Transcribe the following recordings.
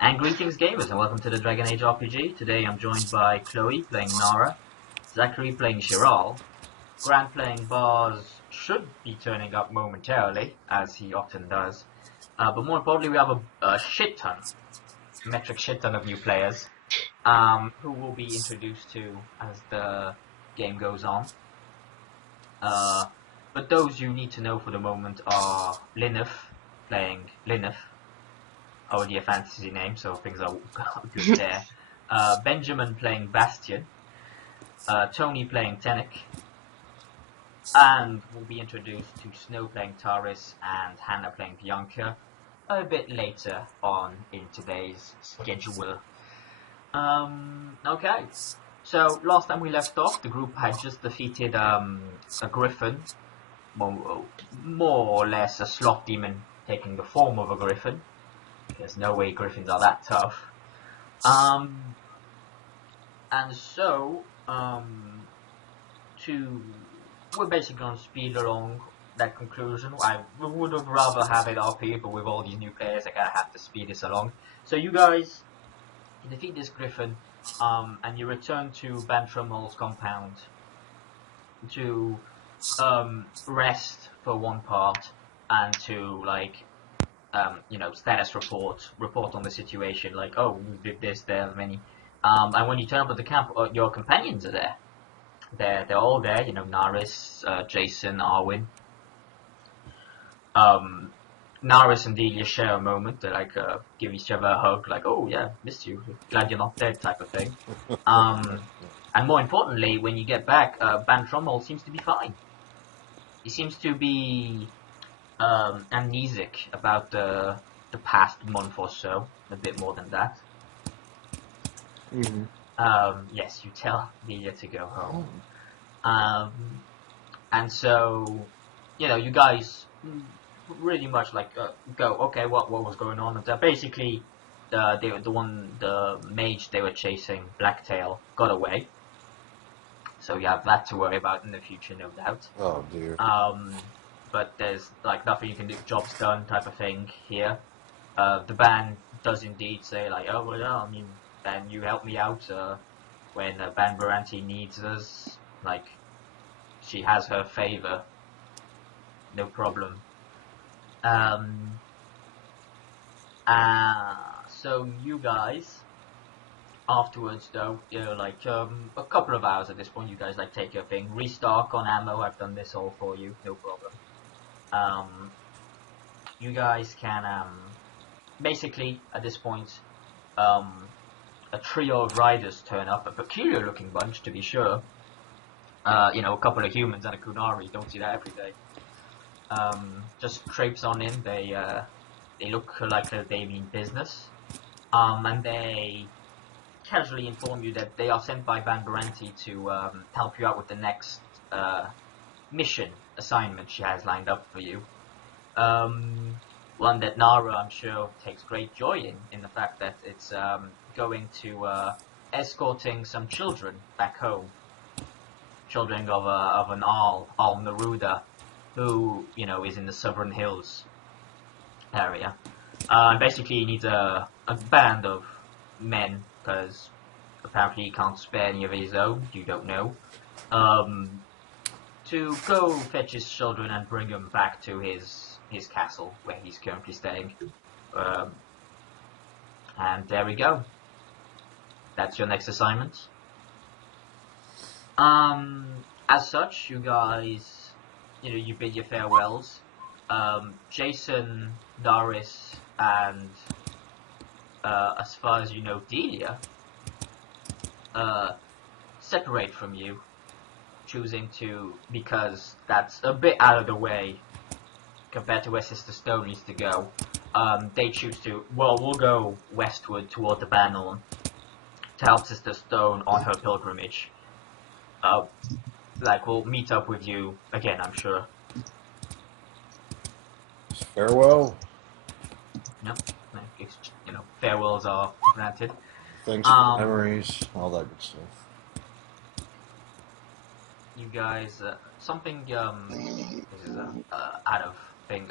And greetings gamers and welcome to the Dragon Age RPG. Today I'm joined by Chloe playing Nara, Zachary playing Shiral, Grant playing Bars should be turning up momentarily, as he often does. But more importantly we have a metric shit ton of new players, who will be introduced to as the game goes on. But those you need to know for the moment are Lineth playing Lineth, already a fantasy name, so things are good there. Benjamin playing Bastion, Tony playing Tenek, and we'll be introduced to Snow playing Taris and Hannah playing Bianca a bit later on in today's schedule. Okay, so last time we left off, the group had just defeated a griffin, more or less a sloth demon taking the form of a griffin. There's no way griffins are that tough. And so, we're basically going to speed along that conclusion. I would have rather have it RP, but with all these new players, I kind of have to speed this along. So you guys defeat this griffin, and you return to Bantramol's compound to rest for one part, and to status report on the situation, like, oh, we did this, there are many. And when you turn up at the camp, your companions are there. They're all there, Naris, Jason, Arwen. Naris and Delia share a moment. They give each other a hug, like, oh yeah, missed you, glad you're not dead, type of thing. And more importantly, when you get back, Bantromol seems to be fine. He seems to be amnesic about the past month or so, a bit more than that. Yes, you tell Delia to go home. And so, you guys really much go, okay, what was going on? And basically, the mage they were chasing, Blacktail, got away. So you have that to worry about in the future, no doubt. Oh dear. But there's nothing you can do, job's done type of thing here. The band does indeed say oh well, yeah, I mean, Ben, you help me out when Ban Baranti needs us. She has her favor, no problem. So you guys, afterwards though, a couple of hours at this point, you guys take your thing, restock on ammo. I've done this all for you, no problem. You guys can basically at this point, a trio of riders turn up, a peculiar looking bunch to be sure. A couple of humans and a Kunari, don't see that every day. Just traipse on in. They look like they mean business, and they casually inform you that they are sent by Van Baranti to help you out with the next mission assignment she has lined up for you. One that Nara, I'm sure, takes great joy in the fact that it's going to escorting some children back home. Children of an Al Neruda, who, is in the Southern Hills area. And basically he needs a band of men, because apparently he can't spare any of his own, you don't know, to go fetch his children and bring them back to his castle, where he's currently staying. And there we go. That's your next assignment. As such, you guys, you bid your farewells. Jason, Doris, and as far as you know, Delia, separate from you, choosing to, because that's a bit out of the way compared to where Sister Stone needs to go. They choose to, we'll go westward toward the Banon to help Sister Stone on her pilgrimage. We'll meet up with you again, I'm sure. Farewell. Yep. Farewells are granted. Thanks for memories, all that good stuff. You guys, something, this is out of thing,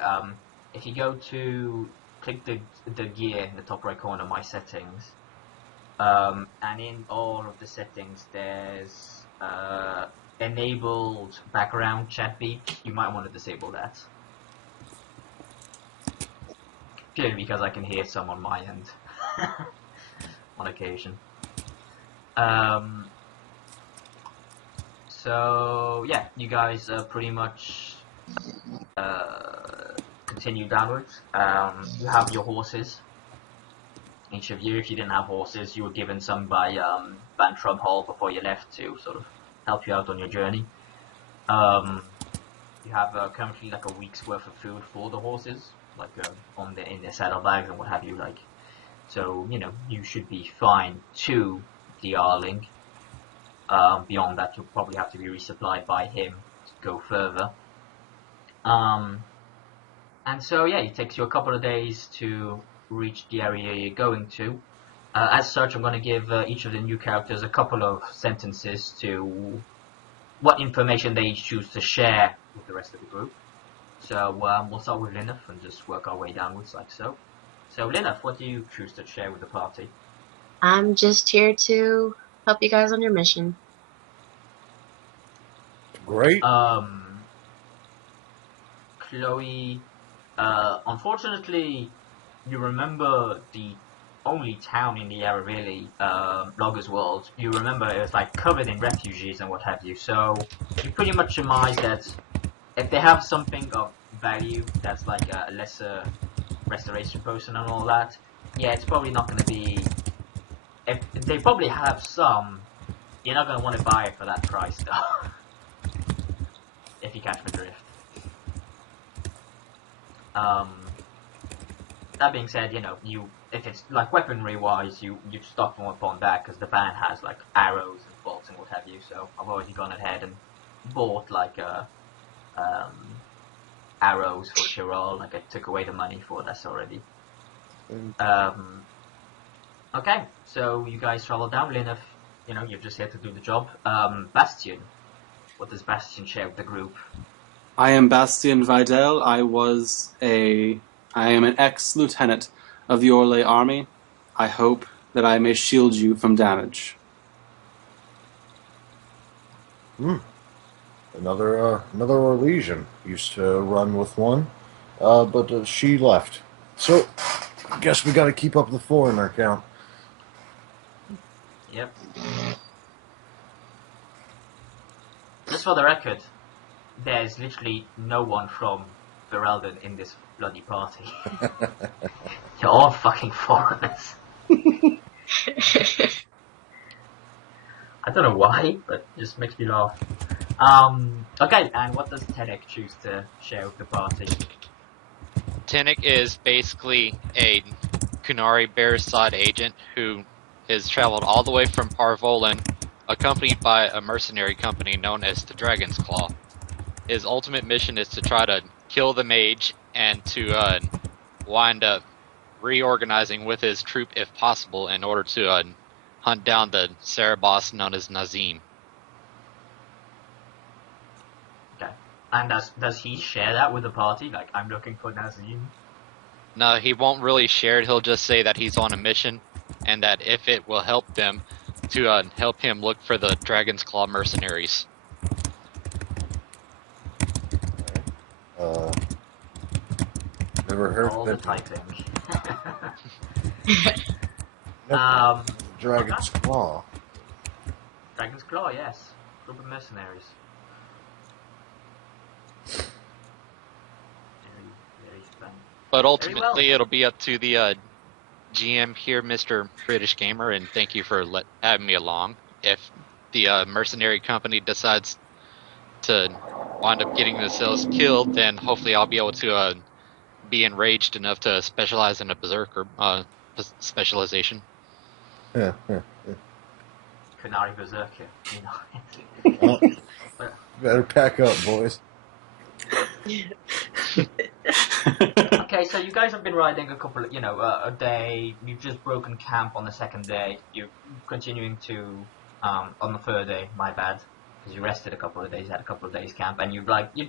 if you go to click the gear in the top right corner, my settings, and in all of the settings there's enabled background chat beeps. You might want to disable that. Purely because I can hear some on my end on occasion. So yeah, you guys pretty much continue downwards. You have your horses. Each of you, if you didn't have horses, you were given some by Bantrum Hall before you left to sort of help you out on your journey. You have currently like a week's worth of food for the horses, like in their saddlebags and what have you. Like, so you know you should be fine to the Arling. Beyond that, you'll probably have to be resupplied by him to go further. And so yeah, it takes you a couple of days to reach the area you're going to. As such, I'm going to give each of the new characters a couple of sentences to what information they choose to share with the rest of the group. So we'll start with Lineth and just work our way downwards like so. So Lineth, what do you choose to share with the party? I'm just here to help you guys on your mission. Great. Chloe, unfortunately, you remember the only town in the area really, Ruswold. You remember it was like covered in refugees and what have you. So you pretty much surmise that if they have something of value that's like a lesser restoration potion and all that, yeah, it's probably not going to be. If they probably have some, you're not going to want to buy it for that price though. If you catch the drift. That being said, you know, if it's like weaponry wise, you stock them upon that because the band has like arrows and bolts and what have you. So I've already gone ahead and bought like arrows for Chirol. Like I took away the money for this already. Okay, so you guys travel down. Lineth, you know, you're just here to do the job. Bastion, what does Bastion share with the group? I am Bastien Vidal. I am an ex-lieutenant of the Orlais army. I hope that I may shield you from damage. Another Orlesian used to run with one, but she left. So, I guess we got to keep up the foreigner count. Yep. Just for the record, there's literally no one from Ferelden in this bloody party. You're all fucking foreigners. I don't know why, but it just makes me laugh. Okay, and what does Tenek choose to share with the party? Tenek is basically a Kunari Bearsod agent who has traveled all the way from Parvolan, accompanied by a mercenary company known as the Dragon's Claw. His ultimate mission is to try to kill the mage and to wind up reorganizing with his troop if possible in order to hunt down the Cerebos known as Nazim. Okay. And does he share that with the party? Like, I'm looking for Nazim? No, he won't really share it. He'll just say that he's on a mission and that if it will help them, to help him look for the Dragon's Claw mercenaries. Never heard all of the it. typing. Dragon's Claw. Dragon's Claw, yes. Group of mercenaries. Very fun. But ultimately, it'll be up to the GM here, MrBritishGamer, and thank you for having me along. If the mercenary company decides to wind up getting themselves killed, then hopefully I'll be able to be enraged enough to specialize in a berserker specialization. Kunari Berserker, you know. Better pack up, boys. Okay, so you guys have been riding a couple of, a day. You've just broken camp on the second day. You're continuing to, on the third day, my bad, because you rested a couple of days, had a couple of days camp, and you're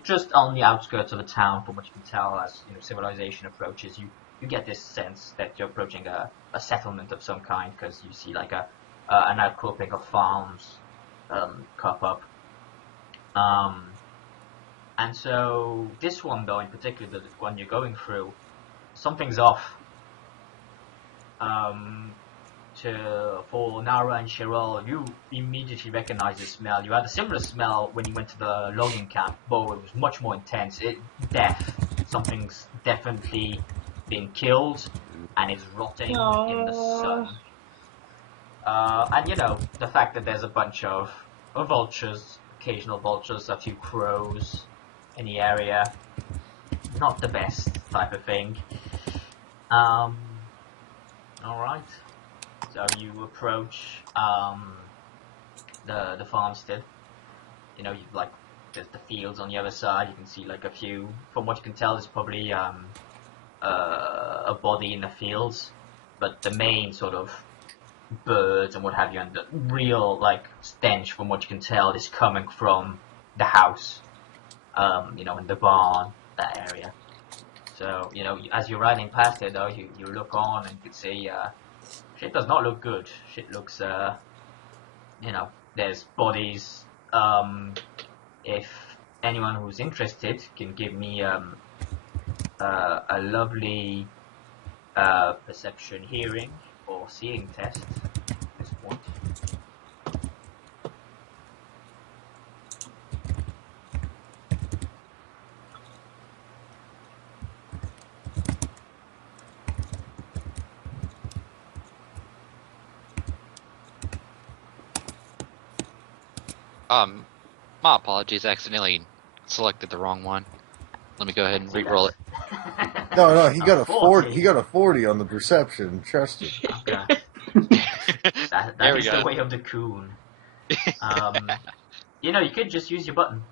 just on the outskirts of a town, from what you can tell as, civilization approaches. You you get this sense that you're approaching a settlement of some kind, because you see like an outcropping of farms crop up. And so this one, though, in particular, the one you're going through, something's off. For Nara and Cheryl, you immediately recognize the smell. You had a similar smell when you went to the logging camp, but it was much more intense. Death. Something's definitely been killed and is rotting in the sun. And you know, the fact that there's a bunch of vultures, occasional vultures, a few crows in the area, not the best type of thing. Alright. So you approach the farmstead. You know, you've like there's the fields on the other side. You can see like a few. From what you can tell, there's probably a body in the fields, but the main sort of birds and what have you, and the real like stench, from what you can tell, is coming from the house. You know, in the barn, that area. So you know, as you're riding past it, though, you look on and you can see. Shit does not look good. Shit looks, you know, there's bodies. If anyone who's interested can give me a lovely perception, hearing, or seeing test at this point. My apologies, I accidentally selected the wrong one. Let me go ahead and re-roll it. No, he got a 40. He got a 40 on the perception. Trust me. Okay. that There we is go. the way of the coon. You know, you could just use your button.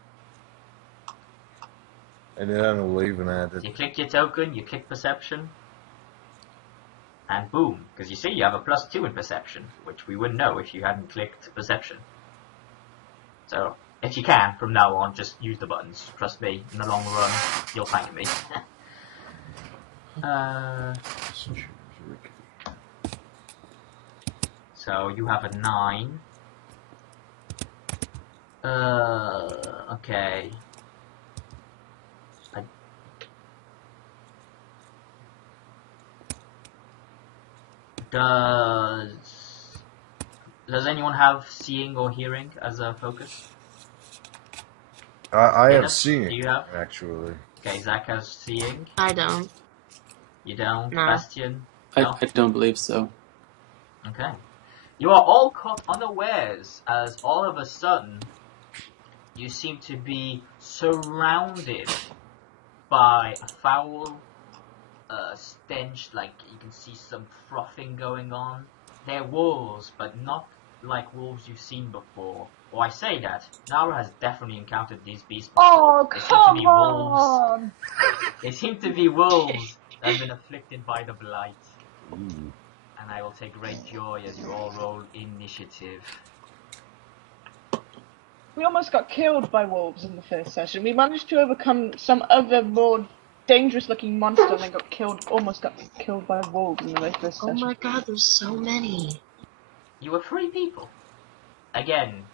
And then I'm leaving at it. You click your token, you click perception, and boom. Because you see, you have a +2 in perception, which we wouldn't know if you hadn't clicked perception. So, if you can, from now on, just use the buttons. Trust me, in the long run, you'll thank me. So, you have a 9. Okay. Does anyone have seeing or hearing as a focus? I have Dennis, seen do you have? actually. Okay, Zach has seeing. I don't. You don't? No. Bastian? No? I don't believe so. Okay. You are all caught unawares as all of a sudden you seem to be surrounded by a foul stench, like you can see some frothing going on. They're wolves, but not like wolves you've seen before. Or I say that, Nara has definitely encountered these beasts before. Oh, They seem to come be wolves. on! They seem to be wolves that have been afflicted by the blight. Ooh. And I will take great joy as you all roll initiative. We almost got killed by wolves in the first session. We managed to overcome some other more dangerous-looking monster and then almost got killed by wolves in the very first Oh session. my god, there's so many. You were 3 people. Again,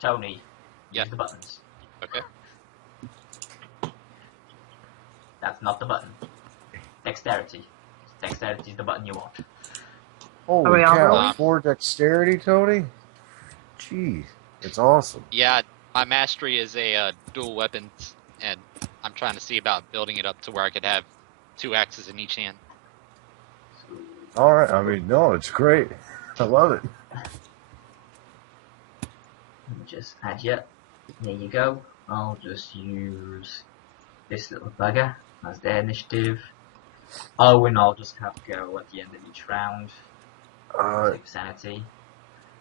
Tony, Yeah. use the buttons. Okay. That's not the button. Dexterity. Dexterity is the button you want. Holy Are we all cow! rolling? 4 dexterity, Tony. Jeez, it's awesome. Yeah, my mastery is a dual weapons, and I'm trying to see about building it up to where I could have 2 axes in each hand. All right, I mean, no, it's great. I love it. Let me just add you. There you go. I'll just use this little bugger as their initiative. Oh, and I'll just have to go at the end of each round. Save sanity.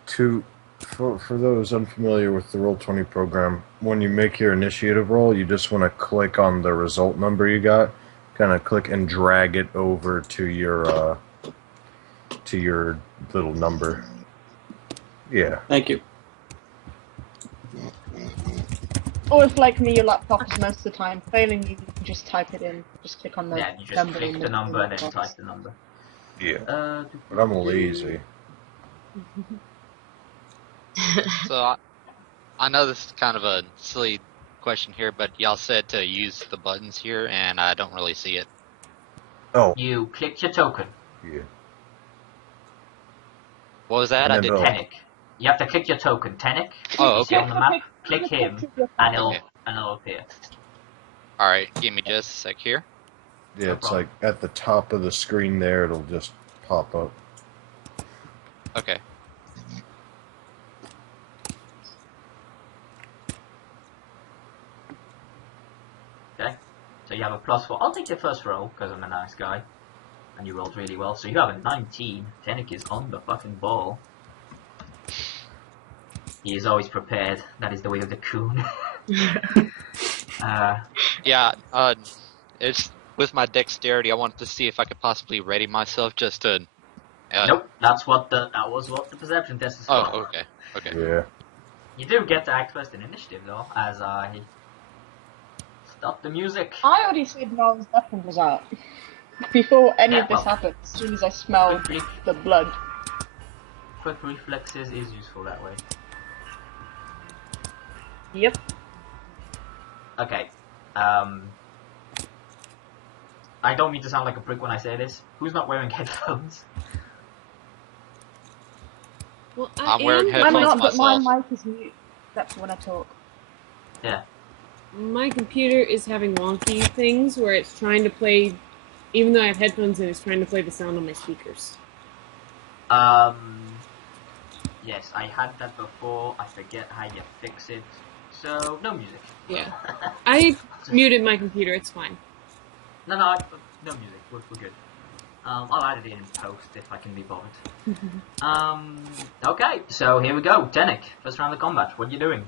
For those unfamiliar with the Roll20 program, when you make your initiative roll, you just want to click on the result number you got, kind of click and drag it over to your little number. Yeah. Thank you. Or if, like me, your laptop is most of the time failing, you can just type it in. Just click on the Yeah, you just number click in the number and then box. type the number. Yeah. But I'm lazy. So I know this is kind of a silly question here, but y'all said to use the buttons here, and I don't really see it. Oh, You clicked your token. yeah. What was that? And I then didn't. the- Tenik. You have to click your token. Tenik. Oh, You see okay. on the map. Click him, and Okay. it'll appear. All right, give me just a sec here. Yeah, No it's problem. like at the top of the screen there, it'll just pop up. Okay. Okay. So you have a +4. I'll take your first roll because I'm a nice guy, and you rolled really well. So you have a 19. Tenik is on the fucking ball. He is always prepared. That is the way of the coon. Yeah. It's with my dexterity. I wanted to see if I could possibly ready myself just to. Nope. That was what the perception test is for. Oh, okay. Okay. Yeah. You do get to act first in initiative though, as I stop the music. I already said Noel's weapon was out. Before any of this well. happened, as soon as I smelled Quick, the blood. quick reflexes is useful that way. Yep. Okay. I don't mean to sound like a prick when I say this. Who's not wearing headphones? Well, I'm wearing I'm headphones not, but my myself. mic is mute. That's when I talk. Yeah. My computer is having wonky things where it's trying to play, even though I have headphones in, it's trying to play the sound on my speakers. Yes, I had that before. I forget how you fix it. So, no music. Yeah. I muted my computer, it's fine. No, no music. We're good. I'll add it in post if I can be bothered. Okay, so here we go. Tenik, first round of combat. What are you doing?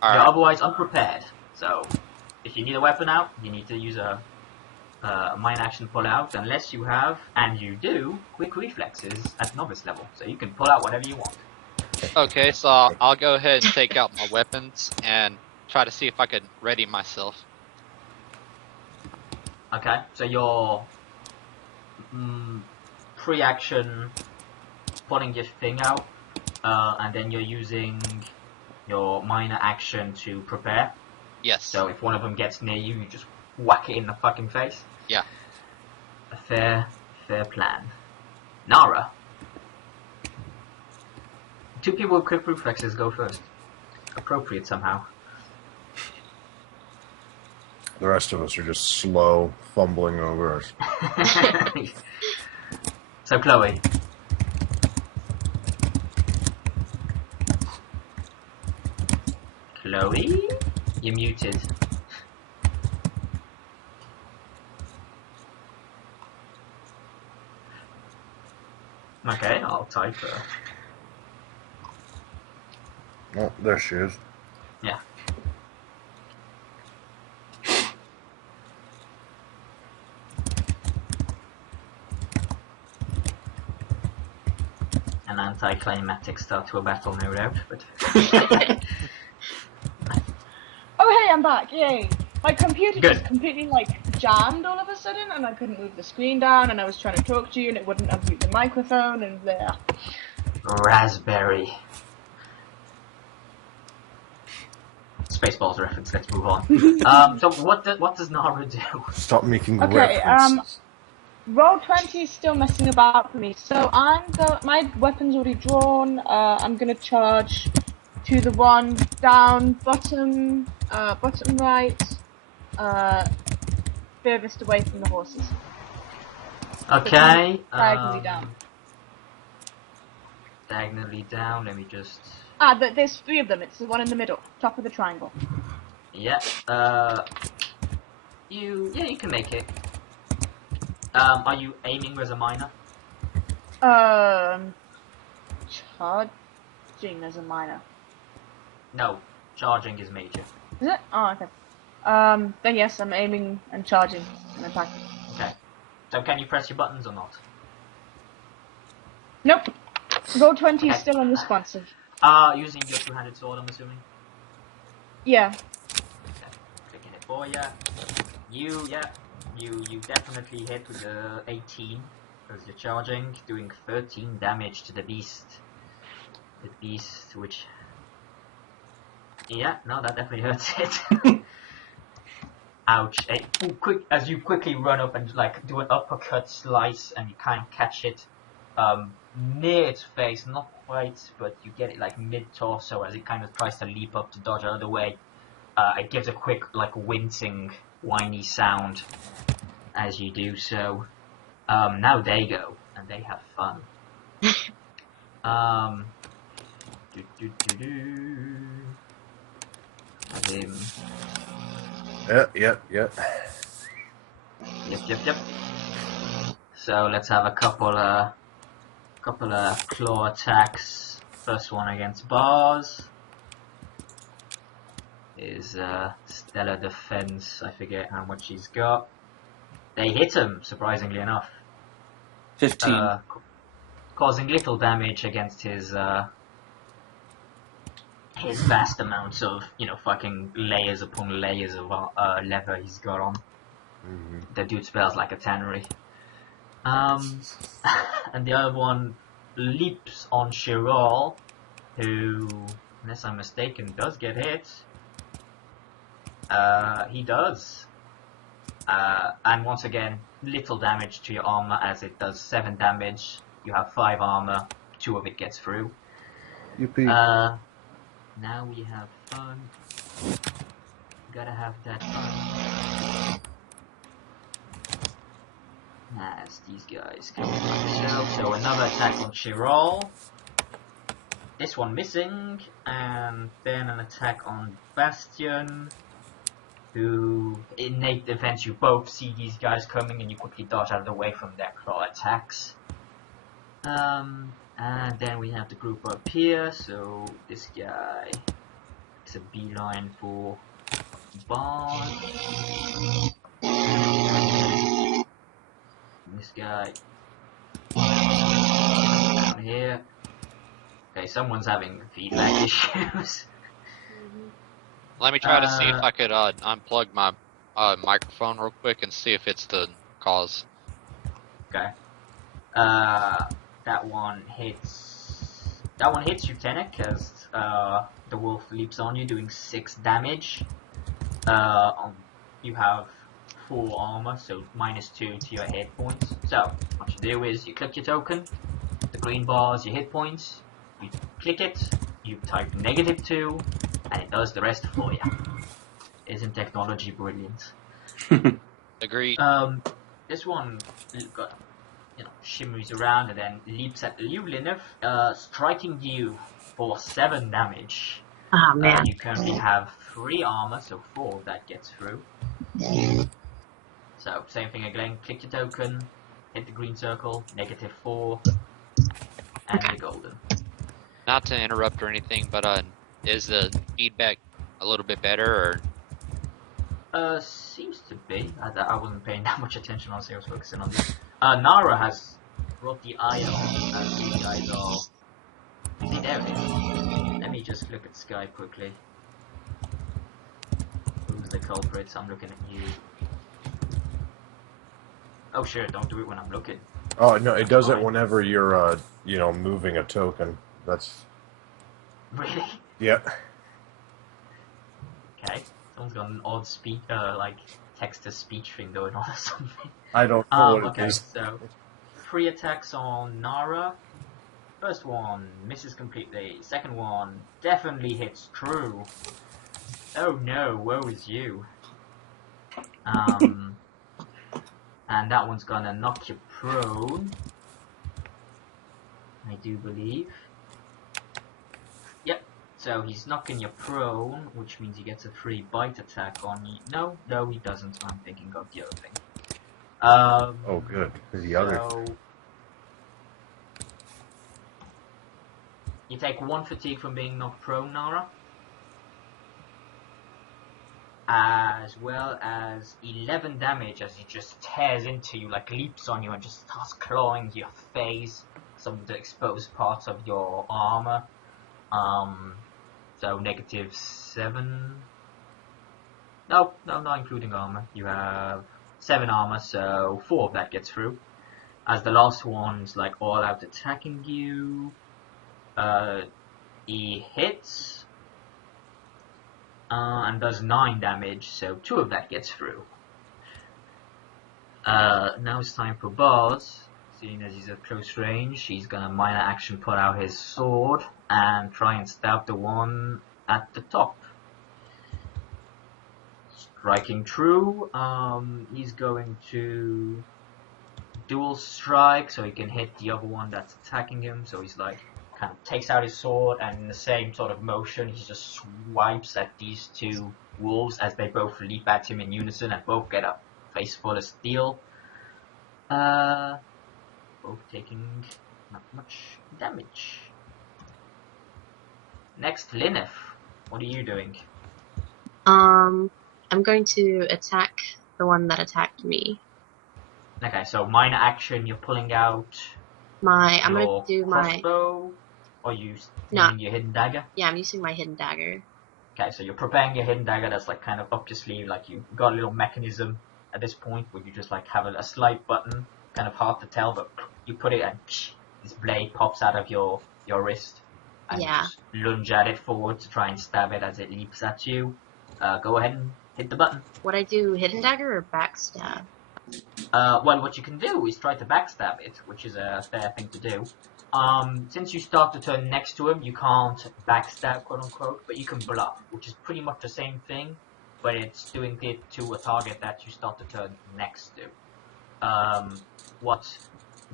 All You're right. otherwise unprepared. So, if you need a weapon out, you need to use a mine action pull out, unless you have, and you do, quick reflexes at novice level. So you can pull out whatever you want. Okay, so I'll go ahead and take out my weapons and try to see if I could ready myself. Okay, so your pre-action pulling your thing out, and then you're using your minor action to prepare. Yes. So if one of them gets near you, you just whack it in the fucking face. Yeah. A fair plan. Nara. Two people with quick reflexes go first. Appropriate somehow. The rest of us are just slow, fumbling over us. So Chloe. Chloe? You're muted. Okay, I'll type her. Oh, there she is. Yeah. An anticlimactic start to a battle, no doubt, but... Oh hey, I'm back! Yay! My computer Good. just completely jammed all of a sudden, and I couldn't move the screen down, and I was trying to talk to you, and it wouldn't unmute the microphone, and there. Raspberry. Spaceballs reference, let's move on. So what does Nara do? Stop making Okay, references. Roll 20 is still messing about for me, so my weapon's already drawn. I'm gonna charge to the one down bottom right, furthest away from the horses. Okay. Diagonally down. Diagonally down, let me just... There's three of them. It's the one in the middle, top of the triangle. Yeah, you can make it. Are you aiming as a minor? Charging as a minor. No, charging is major. Is it? Oh, okay. Then yes, I'm aiming and charging and attacking. Okay. So can you press your buttons or not? Nope. Roll 20 is Okay. still unresponsive. Using your two-handed sword, I'm assuming? Yeah. Clicking it for ya. You definitely hit with the 18 because you're charging, doing 13 damage to the beast. The beast, which, yeah, no, that definitely hurts it. Ouch! As you quickly run up and like do an uppercut slice, and you can't catch it near its face, not quite, but you get it like mid torso as it kind of tries to leap up to dodge out of the way. It gives a quick like wincing, whiny sound as you do so. Now they go and they have fun. Him. Yep. Yep. So let's have a couple of claw attacks. First one against bars is stellar defense. I forget how much he's got. They hit him, surprisingly enough. 15. Causing little damage against his vast amounts of, fucking layers upon layers of leather he's got on. Mm-hmm. The dude smells like a tannery. And the other one leaps on Chiral, who, unless I'm mistaken, does get hit. He does. And once again, little damage to your armor as it does 7 damage. You have 5 armor, 2 of it gets through. Yippee. Now we have fun. Gotta have that fun. As these guys come out. So another attack on Chiral. This one missing. And then an attack on Bastion. Who, innate defense, you both see these guys coming and you quickly dodge out of the way from their claw attacks. And then we have the group up here, so this guy is a beeline for Bond. This guy down here. Okay, someone's having feedback issues. Let me try to see if I could unplug my microphone real quick and see if it's the cause. Okay. That one hits you, Tenek, as the wolf leaps on you, doing 6 damage. You have 4 armor, so -2 to your hit points. So, what you do is you click your token, the green bar is your hit points, you click it, you type -2, and it does the rest for you. Isn't technology brilliant? Agreed. This one got, shimmers around and then leaps at you, Lineth, striking you for 7 damage. Oh man. You currently have 3 armor, so 4 of that gets through. So, same thing again, click your token, hit the green circle, -4, and you're golden. Not to interrupt or anything, but is the feedback a little bit better, or? Seems to be. I wasn't paying that much attention, honestly, I was focusing on this. Nara has brought the eye on as you guys are... Hey, there it is. Let me just look at Sky quickly. Who's the culprit? I'm looking at you. Oh sure, don't do it when I'm looking. Oh, no, it does it fine. whenever you're, moving a token. That's... Really? Yep. Okay. Someone's got an odd text-to-speech thing going on or something. I don't know what okay, it is. so 3 attacks on Nara. First one misses completely. Second one definitely hits true. Oh no, woe is you. And that one's gonna knock you prone. I do believe. Yep. So he's knocking you prone, which means he gets a 3 bite attack on you. No, he doesn't. I'm thinking of the other thing. Oh, good. The other. So you take 1 fatigue from being knocked prone, Nara, as well as 11 damage as he just tears into you, like leaps on you and just starts clawing your face, some of the exposed parts of your armor. So -7 No, not including armor. You have 7 armor, so 4 of that gets through. As the last one's like all out attacking you. He hits and does 9 damage, so 2 of that gets through. Now it's time for Bars. Seeing as he's at close range, he's gonna minor action pull out his sword and try and stab the one at the top. Striking true, he's going to dual strike so he can hit the other one that's attacking him. So he's like, kind of takes out his sword and in the same sort of motion, he just swipes at these 2 wolves as they both leap at him in unison and both get a face full of steel. Both taking not much damage. Next, Lineth, what are you doing? I'm going to attack the one that attacked me. Okay, so minor action, you're pulling out I'm your gonna do my crossbow, or you No. using your hidden dagger? I'm using my hidden dagger. Okay, so you're preparing your hidden dagger that's like kind of up your sleeve, like you've got a little mechanism at this point where you just like have a slight button, kind of hard to tell, but you put it and this blade pops out of your wrist and you just lunge at it forward to try and stab it as it leaps at you. Go ahead and hit the button. Would I do hidden dagger or backstab? Well, what you can do is try to backstab it, which is a fair thing to do. Since you start the turn next to him, you can't backstab, quote unquote, but you can bluff, which is pretty much the same thing, but it's doing it to a target that you start the turn next to. What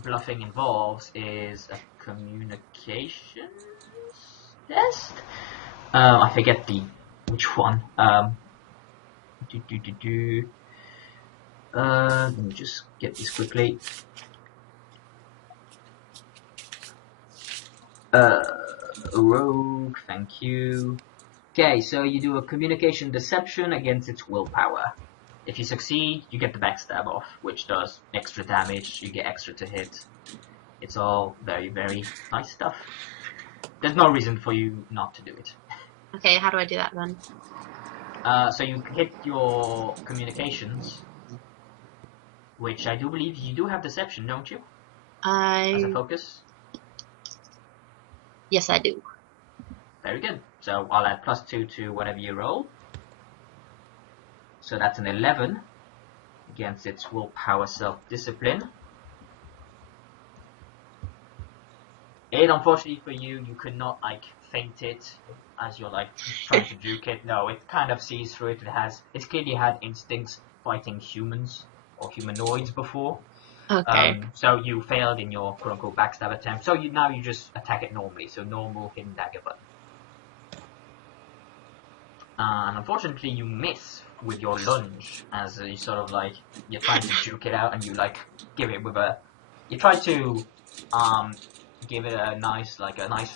bluffing involves is a communications test? I forget which one. Let me just get this quickly. Rogue, thank you. Okay, so you do a communication deception against its willpower. If you succeed, you get the backstab off, which does extra damage, you get extra to hit. It's all very, very nice stuff. There's no reason for you not to do it. Okay, how do I do that then? So you hit your communications, which I do believe you do have deception, don't you? As a focus? Yes, I do. Very good. So I'll add +2 to whatever you roll. So that's an 11 against its willpower self-discipline. 8, unfortunately for you, you could not like feint it as you're like trying to juke it. No, it kind of sees through it. It's clearly had instincts fighting humans or humanoids before. Okay. So you failed in your quote-unquote backstab attempt. So now you just attack it normally. So normal hidden dagger button. And unfortunately you miss with your lunge as you sort of like, you're trying to juke it out and you like give it with you try to give it a nice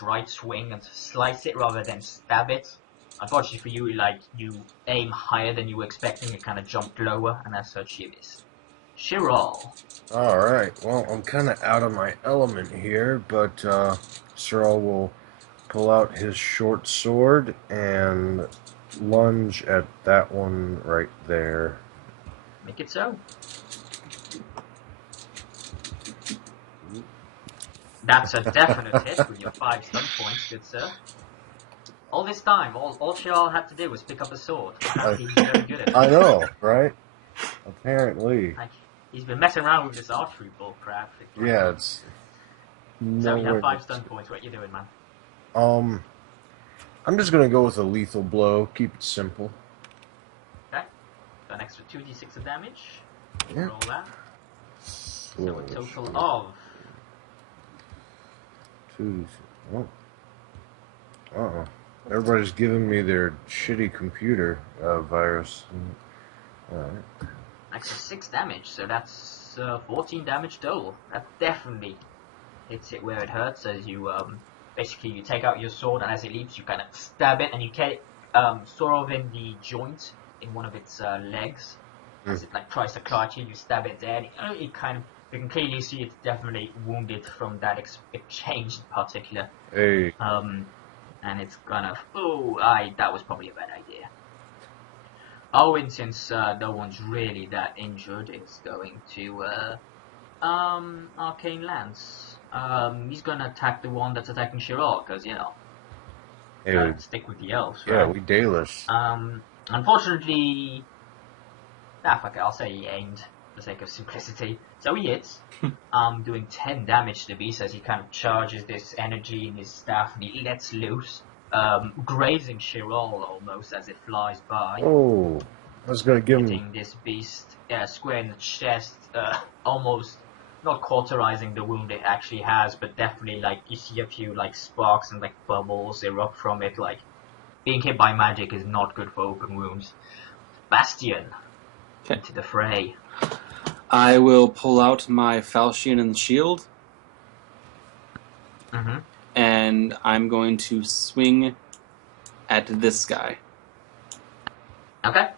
right swing and slice it rather than stab it. Unfortunately for you, like you aim higher than you were expecting, it kind of jumped lower and as such you miss. Chiral. Alright, well, I'm kind of out of my element here, but Chiral will pull out his short sword and lunge at that one right there. Make it so. That's a definite hit with your 5 stun points, good sir. All this time, all Chiral had to do was pick up a sword. He's very good at it. I know, right? Apparently. Like, he's been messing around with this archery bull crap. Yeah, it's... So you have 5 stun points, what you doing, man? I'm just gonna go with a lethal blow, keep it simple. Okay. So an extra 2d6 of damage. Yeah. Roll that. So a total of... 2d6. Oh. Uh-oh. Everybody's giving me their shitty computer virus. Alright. Extra 6 damage, so that's 14 damage total. That definitely hits it where it hurts as you, basically you take out your sword and as it leaps you kind of stab it and you get sort of in the joint in one of its legs. As it like tries to clutch you, you stab it there and it kind of, you can clearly see it's definitely wounded from that exchange in particular. Hey. And it's kind of, that was probably a bad idea. Owen, since no one's really that injured, is going to Arcane Lance. He's gonna attack the one that's attacking Shirok, because, you know, Hey, stick with the elves, yeah, right? we dayless. Unfortunately, fuck it, I'll say he aimed for the sake of simplicity. So he hits, doing 10 damage to the beast as he kind of charges this energy in his staff and he lets loose, grazing Shirol almost as it flies by. Oh, I was gonna give him. Hitting this beast square in the chest, almost not cauterizing the wound it actually has, but definitely, like, you see a few, like, sparks and, like, bubbles erupt from it. Like, being hit by magic is not good for open wounds. Bastion, into the fray. I will pull out my falchion and shield, and I'm going to swing at this guy. Okay.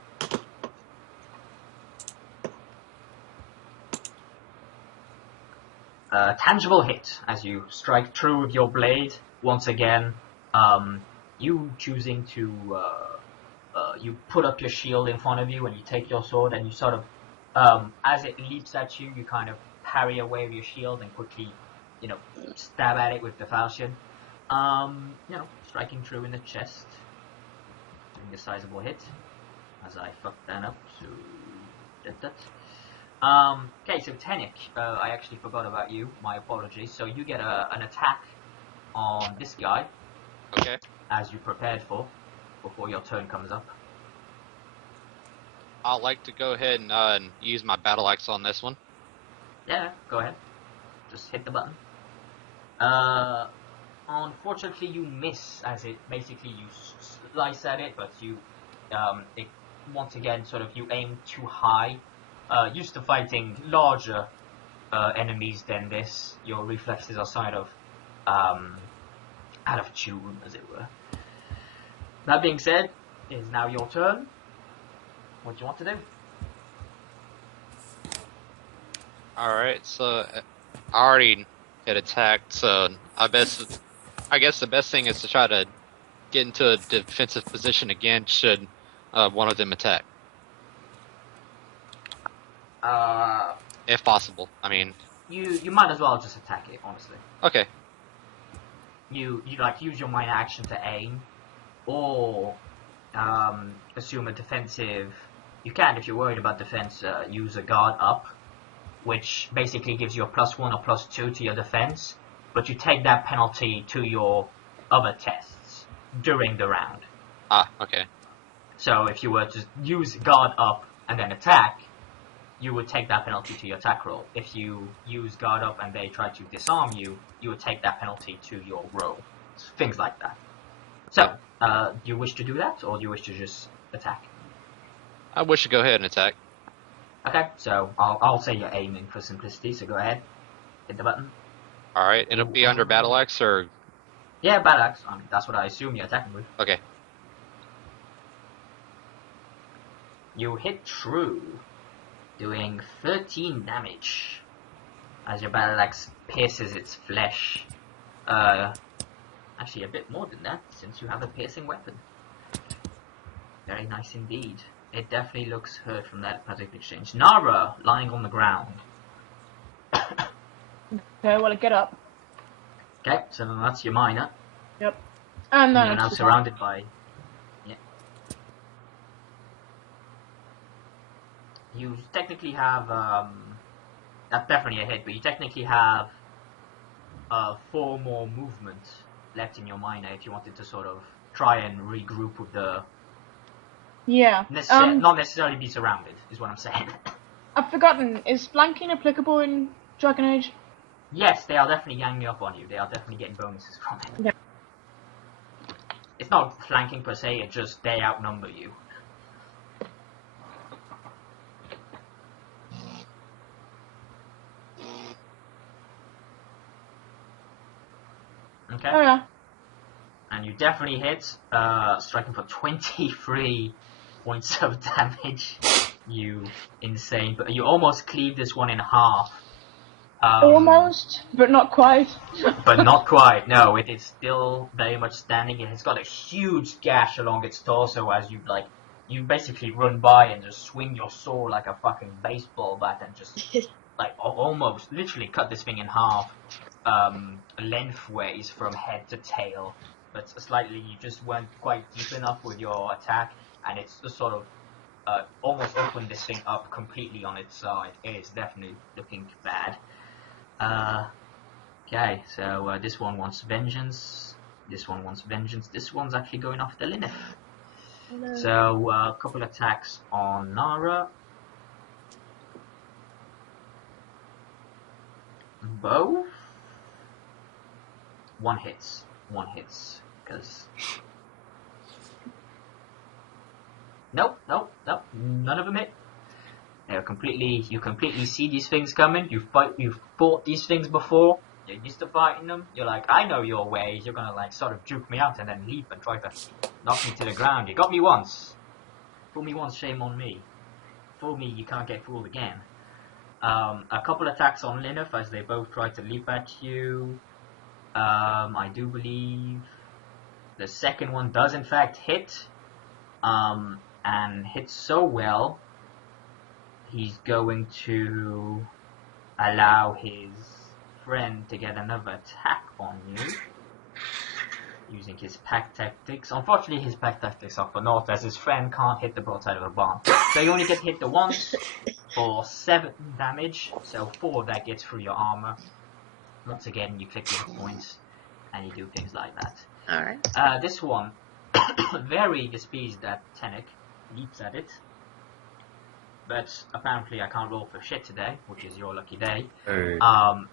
Tangible hit as you strike true with your blade. Once again, you choosing to you put up your shield in front of you and you take your sword and you sort of, as it leaps at you, you kind of parry away with your shield and quickly, you know, stab at it with the falchion. You know, striking true in the chest, doing a sizable hit. As I fucked that up, so did that. Okay, so Tenik, I actually forgot about you. My apologies. So you get an attack on this guy. Okay. As you prepared for, before your turn comes up. I'd like to go ahead and use my battle axe on this one. Yeah, go ahead. Just hit the button. Unfortunately, you miss as it basically you slice at it, but you it once again sort of you aim too high. Used to fighting larger enemies than this, your reflexes are sort of out of tune, as it were. That being said, it is now your turn. What do you want to do? Alright, so I already had attacked, so I guess the best thing is to try to get into a defensive position again should one of them attack. If possible, I mean. You might as well just attack it, honestly. Okay. You like use your minor action to aim, or assume a defensive. You can, if you're worried about defense, use a guard up, which basically gives you a +1 or +2 to your defense, but you take that penalty to your other tests during the round. Ah, okay. So if you were to use guard up and then attack, you would take that penalty to your attack roll. If you use guard up and they try to disarm you, you would take that penalty to your roll. Things like that. So, do you wish to do that, or do you wish to just attack? I wish to go ahead and attack. Okay, so I'll say you're aiming for simplicity, so go ahead. Hit the button. Alright, it'll be under battle axe, or... Yeah, battle axe. I mean, that's what I assume you're attacking with. Okay. You hit true, doing 13 damage as your battle axe pierces its flesh. Actually, a bit more than that, since you have a piercing weapon. Very nice indeed. It definitely looks hurt from that particular exchange. Nara, lying on the ground. Okay, well, get up. Okay, so that's your minor. Yep. And then You're now surrounded by... Yeah. You technically have... that's definitely a hit, but you technically have 4 more movement left in your minor if you wanted to sort of try and regroup with the... Yeah. Not necessarily be surrounded, is what I'm saying. I've forgotten, is flanking applicable in Dragon Age? Yes, they are definitely ganging up on you. They are definitely getting bonuses from it. Yeah. It's not flanking per se, it's just they outnumber you. Okay. Oh yeah. And you definitely hit, striking for 23 points of damage. You insane, but you almost cleave this one in half. Almost, but not quite. But not quite, no, it is still very much standing. It has got a huge gash along its torso as you you basically run by and just swing your sword like a fucking baseball bat and just like almost literally cut this thing in half, lengthways from head to tail. But slightly, you just weren't quite deep enough with your attack, and it's just sort of almost opened this thing up completely on its side. It is definitely looking bad. Okay, so this one wants vengeance. This one wants vengeance. This one's actually going after Lineth. Oh, no. So a couple attacks on Nara. Both. One hits, because... Nope, none of them hit. You completely see these things coming. You've fought these things before. You're used to fighting them. You're like, I know your ways. You're gonna like sort of juke me out and then leap and try to knock me to the ground. You got me once. Fool me once, shame on me. Fool me, you can't get fooled again. A couple attacks on Lineth as they both try to leap at you. I do believe the second one does in fact hit, and hits so well, he's going to allow his friend to get another attack on you, using his pack tactics. Unfortunately, his pack tactics are for naught, as his friend can't hit the broadside of a barn. So you only get hit the once for 7 damage, so 4 of that gets through your armor. Once again, you click your hit points, and you do things like that. Alright. This one, very displeased that Tenek leaps at it. But apparently I can't roll for shit today, which is your lucky day. Hey.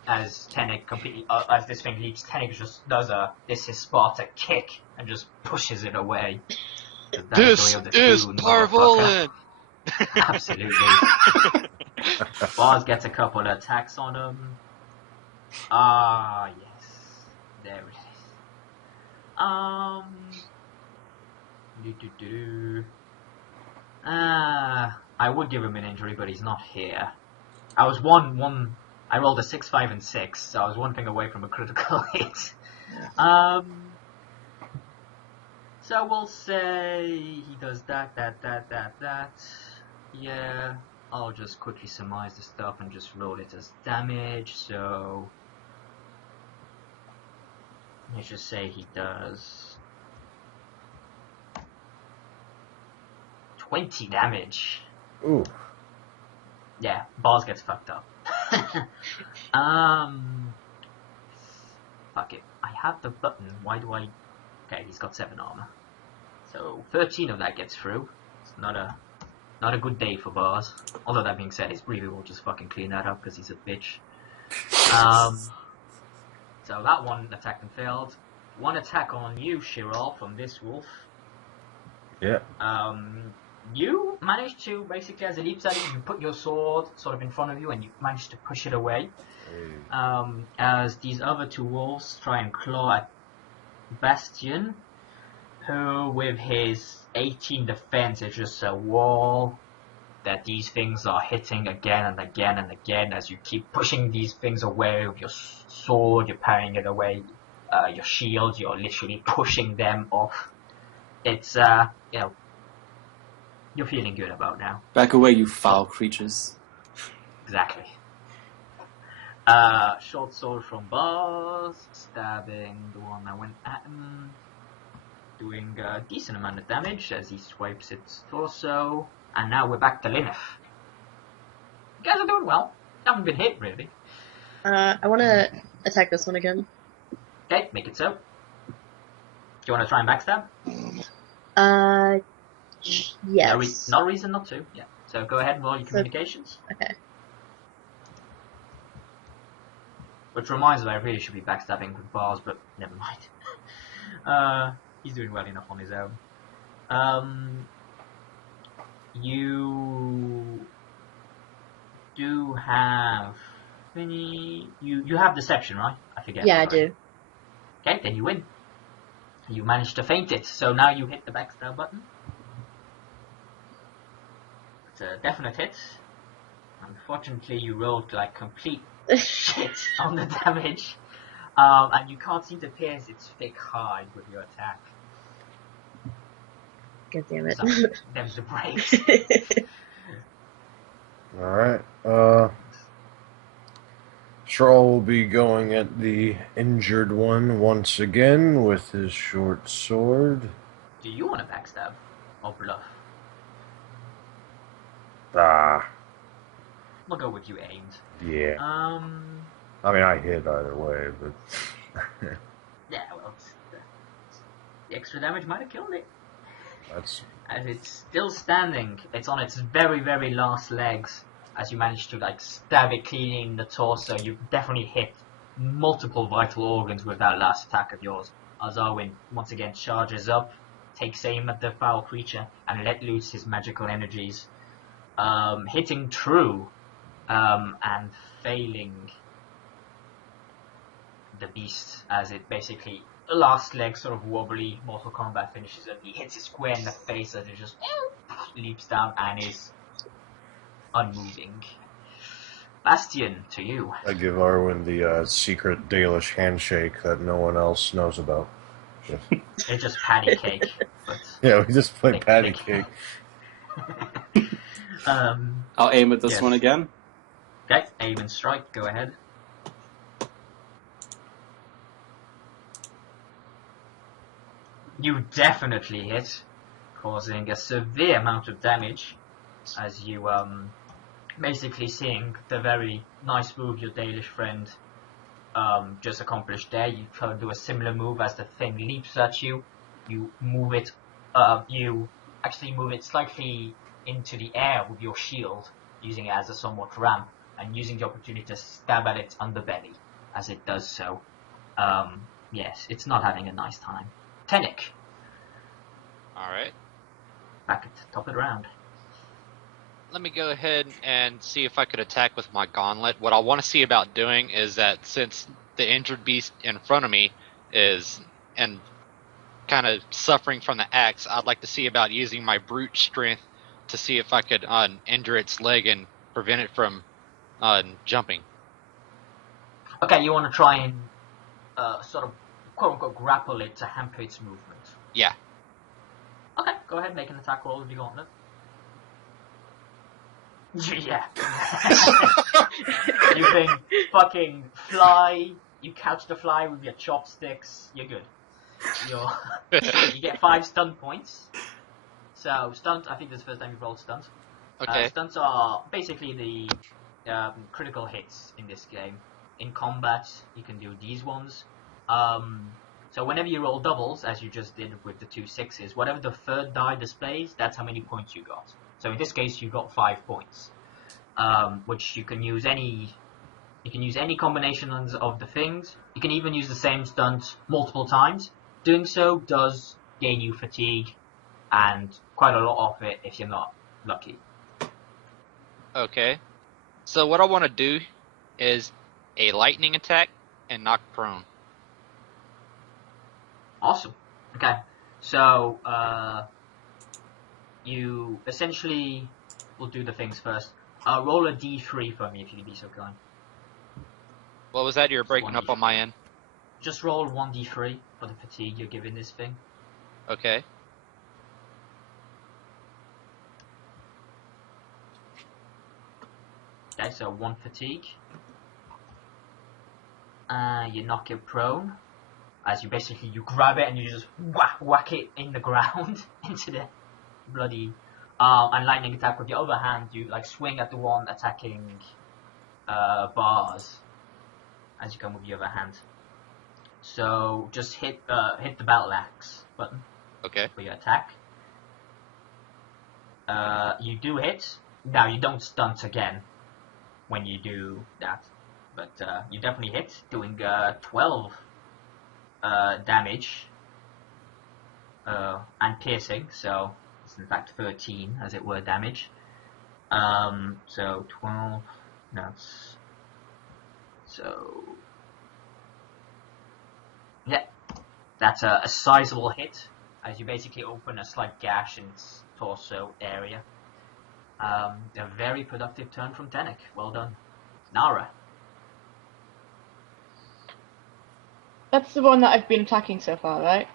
As Tenek completely, as this thing leaps, Tenek just does this his Sparta kick and just pushes it away. This is Parvolan! Absolutely. Bars gets a couple of attacks on him. Ah, yes. There it is. I would give him an injury, but he's not here. I was I rolled a 6, 5, and 6, so I was one thing away from a critical hit. So we'll say he does that. Yeah, I'll just quickly surmise the stuff and just roll it as damage, so... let's just say he does 20 damage. Ooh. Yeah, Bars gets fucked up. Fuck it. I have the button. Why do I... Okay, he's got 7 armor. So 13 of that gets through. It's not a good day for Bars. Although that being said, his breathing will just fucking clean that up because he's a bitch. So that one attack and failed. One attack on you, Shirol, from this wolf. Yeah. You managed to, basically, as it leaps at you, you put your sword sort of in front of you and you managed to push it away. As these other 2 wolves try and claw at Bastion, who, with his 18 defense, is just a wall that these things are hitting again and again and again as you keep pushing these things away with your sword, you're parrying it away, your shield, you're literally pushing them off. It's, you know, you're feeling good about now. Back away, you foul creatures. Exactly. Short sword from Bars, stabbing the one that went at him, doing a decent amount of damage as he swipes its torso. And now we're back to Lineth. You guys are doing well. Haven't been hit, really. I want to attack this one again. Okay, make it so. Do you want to try and backstab? Yes. No reason not to. Yeah. So go ahead and roll your communications. Okay. Which reminds me, I really should be backstabbing with Bars, but never mind. He's doing well enough on his own. You do have you have deception, right? I forget. Yeah, sorry. I do. Okay, then you win. You managed to feint it, so now you hit the backstab button. It's a definite hit. Unfortunately, you rolled like complete shit on the damage, and you can't seem to pierce its thick hide with your attack. God damn it. So, them's the breaks. Alright, Shrall will be going at the injured one once again with his short sword. Do you want to backstab? Or bluff? Ah, We'll go with you aimed. yeah. Um, I mean, I hit either way, but... yeah, well, the extra damage might have killed it. That's... As it's still standing, it's on its very, very last legs. As you manage to like stab it clean in the torso, you've definitely hit multiple vital organs with that last attack of yours. As Arwen once again charges up, takes aim at the foul creature, and let loose his magical energies, hitting true, and failing the beast as it basically the last leg sort of wobbly Mortal Kombat finishes it. He hits it square in the face as it just leaps down and is unmoving. Bastion, to you. I give Arwen the secret Dalish handshake that no one else knows about. It's just patty cake. But Yeah, we just play Lick, patty lick. cake. I'll aim at this Yes. one again. Okay, aim and strike, go ahead. You definitely hit, causing a severe amount of damage as you basically seeing the very nice move your Dalish friend just accomplished there. You try to do a similar move as the thing leaps at you. You move it, you actually move it slightly into the air with your shield, using it as a somewhat ramp, and using the opportunity to stab at its underbelly as it does so. Yes, it's not having a nice time. Tenik, Alright. back at the top of the round. Let me go ahead and see if I could attack with my gauntlet. What I want to see about doing is that since the injured beast in front of me is and kind of suffering from the axe, I'd like to see about using my brute strength to see if I could injure its leg and prevent it from jumping. Okay, you want to try and sort of quote-unquote grapple it to hamper its movement. Yeah. Okay, go ahead, make an attack roll with your gauntlet. Yeah. You can fucking fly, you catch the fly with your chopsticks, you're good. You get 5 stunt points. So, stunt, I think this is the first time you've rolled stunt. Okay. Stunts are basically the critical hits in this game. In combat, you can do these ones. So whenever you roll doubles, as you just did with the 2 6s, whatever the third die displays, that's how many points you got. So in this case, you got 5 points, which you can use any combinations of the things. You can even use the same stunt multiple times. Doing so does gain you fatigue, and quite a lot of it if you're not lucky. Okay. So what I want to do is a lightning attack and knock prone. Awesome. Okay. So, you essentially will do the things first. Roll a d3 for me if you could be so kind. What was that? You're breaking up on my end. Just roll 1d3 for the fatigue you're giving this thing. Okay. Okay, so 1 fatigue. You knock it prone. As you basically, you grab it and you just whack it in the ground into the bloody, and lightning attack with your other hand, you like swing at the one attacking, bars, as you come with your other hand. So, just hit the battle axe button Okay. for your attack. You do hit. Now, you don't stunt again when you do that, but you definitely hit, doing 12 damage and piercing, so it's in fact 13 as it were damage. So 12, so yeah, that's a sizable hit as you basically open a slight gash in its torso area. A very productive turn from Tenek. Well done. Nara. That's the one that I've been attacking so far, right?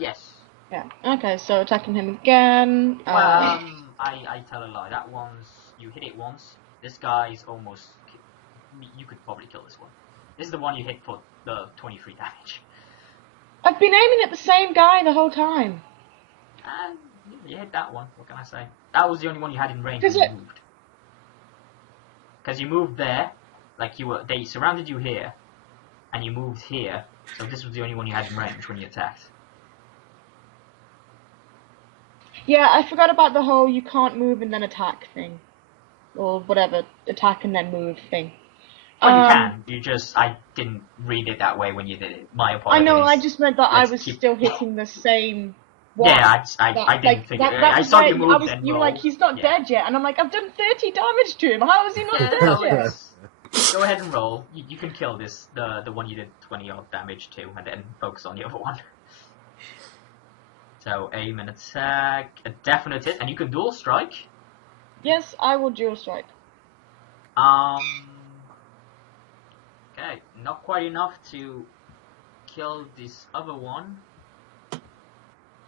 Yes. Yeah. Okay, so attacking him again. Well, I tell a lie. That one's you hit it once. This guy's almost. You could probably kill this one. This is the one you hit for the 23 damage. I've been aiming at the same guy the whole time. And you hit that one. What can I say? That was the only one you had in range when Because you moved. Because you moved there, like you were. They surrounded you here, and you moved here. So this was the only one you had in range when you attacked. Yeah, I forgot about the whole you can't move and then attack thing. Or whatever, attack and then move thing. Well, you can. You just I didn't read it that way when you did it. My I apologies. know, I just meant that I Let's was keep- still hitting the same one. Yeah, I didn't think. I was saw where you move was, and you were roll. like, he's not Yeah. dead yet, and I'm like, I've done 30 damage to him. How is he not Yeah, dead no, yet? go ahead and roll. You can kill this, the one you did 20 odd damage to, and then focus on the other one. So aim and attack, a definite hit, and you can dual strike. Yes, I will dual strike. Okay, not quite enough to kill this other one,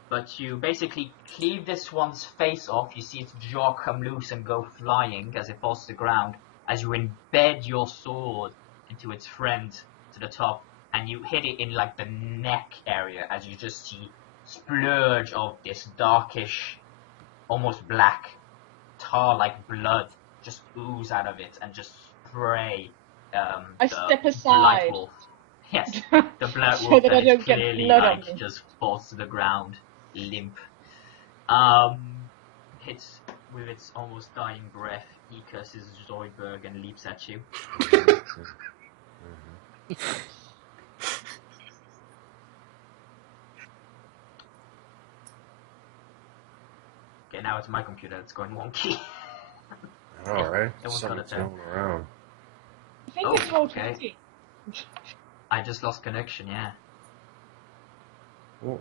but you basically cleave this one's face off. You see its jaw come loose and go flying as it falls to the ground, as you embed your sword into its friend to the top, and you hit it in like the neck area, as you just see splurge of this darkish, almost black, tar-like blood just ooze out of it and just spray I the step Blight aside. Wolf. Yes, the Blight So Wolf that I that don't is get clearly blood on like me. just falls to the ground, limp. Hits with its almost dying breath. He curses Zoidberg and leaps at you. Okay, now it's my computer that's going wonky. Alright, It was something's gonna going around. I think Oh, it's roll okay. 20. I just lost connection, yeah. Oh,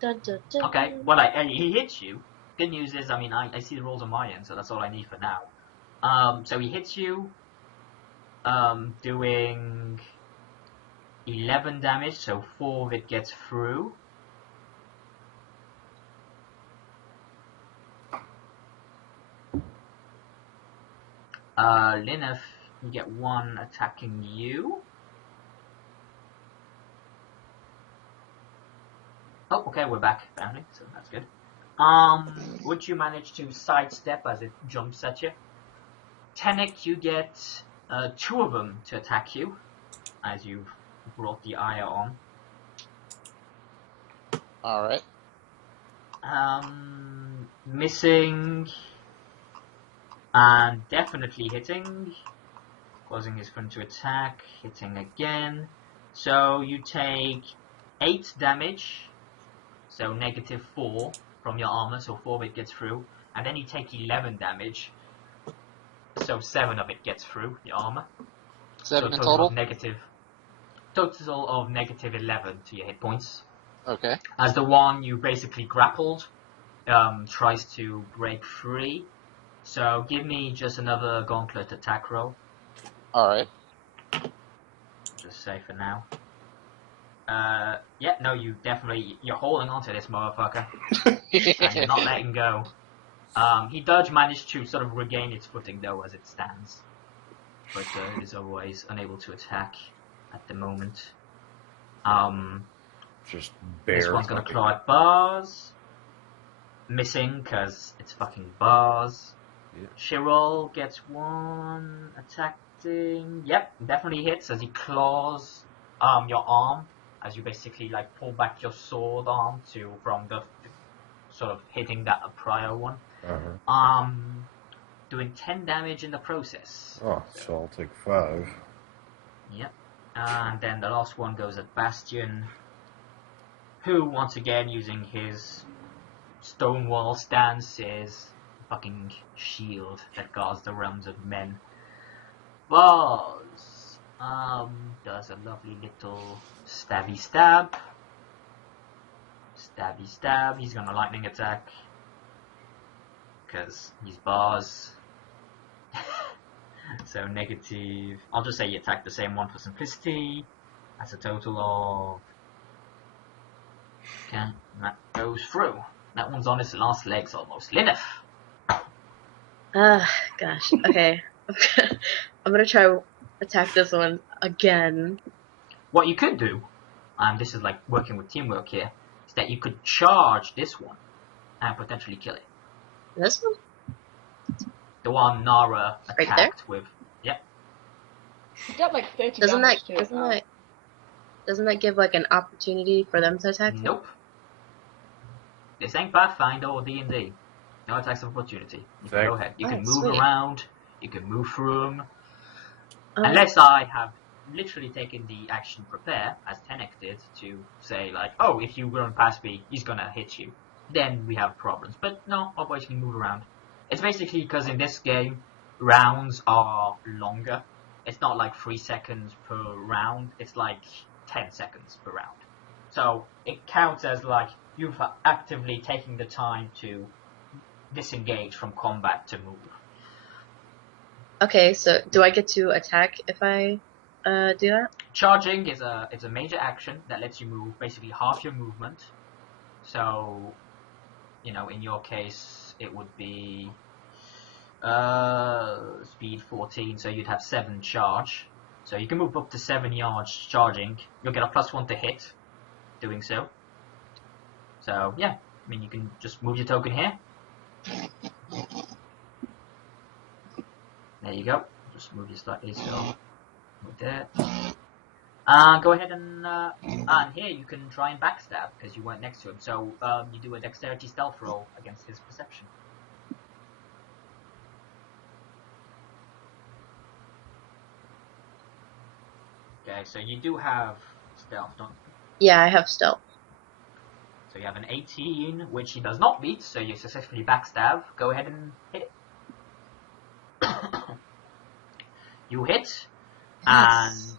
Dun, dun, dun. Okay, well, he hits you. Good news is, I mean, I see the rolls on my end, so that's all I need for now. So he hits you, doing 11 damage, so 4 of it gets through. Lineth, you get 1 attacking you. Oh, okay, we're back, apparently, so that's good. Would you manage to sidestep as it jumps at you? Tenek, you get 2 of them to attack you, as you've brought the ire on. Alright. Missing, and definitely hitting, causing his friend to attack, hitting again. So you take 8 damage, so -4 from your armor, so 4 of it gets through, and then you take 11 damage, so 7 of it gets through your armor. 7 so in total? Total of -11 to your hit points. Okay. As the one you basically grappled tries to break free. So give me just another gauntlet attack roll. Alright. Just say for now. Yeah, no, you're holding on to this motherfucker. And you're not letting go. He does manage to sort of regain its footing though as it stands. But it is always unable to attack at the moment. just bare. This one's gonna fucking- claw at bars. Missing, because it's fucking bars. Yeah. Shirol gets 1 attacking. Yep, definitely hits as he claws your arm, as you basically like pull back your sword arm from the sort of hitting that prior one. Uh-huh. Doing 10 damage in the process. Oh, so I'll take 5. Yep. And then the last one goes at Bastion, who once again using his Stonewall stance is fucking shield that guards the realms of men. Buzz does a lovely little stabby stab. Stabby stab. He's gonna lightning attack because he's bars. So negative. I'll just say you attack the same one for simplicity. That's a total of Okay, that goes through. That one's on its last legs almost. Lilith. Gosh. Okay. I'm gonna try attack this one again. What you could do, and this is like working with teamwork here, is that you could charge this one and potentially kill it. This one? The one Nara Right attacked with. Yep. You got like 30 Doesn't that damage to it. doesn't that give like an opportunity for them to attack? Nope. This ain't Pathfinder or D&D. No attacks of opportunity. You can go ahead. You can move sweet. around. You can move through them. Um, Unless I have literally taken the action prepare, as Tenek did, to say like, oh, if you run past me, he's gonna hit you. Then we have problems. But no, otherwise you can move around. It's basically because in this game, rounds are longer. It's not like 3 seconds per round. It's like 10 seconds per round. So it counts as like you've actively taken the time to disengage from combat to move. Okay, so do I get to attack if I do that? Charging is a major action that lets you move basically half your movement. So, you know, in your case, it would be speed 14, so you'd have 7 charge. So you can move up to 7 yards charging. You'll get a +1 to hit doing so. So, yeah, I mean, you can just move your token here. There you go. Just move you slightly, so move there. Go ahead and here you can try and backstab because you weren't next to him. So you do a dexterity stealth roll against his perception. Okay, so you do have stealth, don't you? Yeah, I have stealth. So you have an 18, which he does not beat, so you successfully backstab. Go ahead and hit it. You hit, and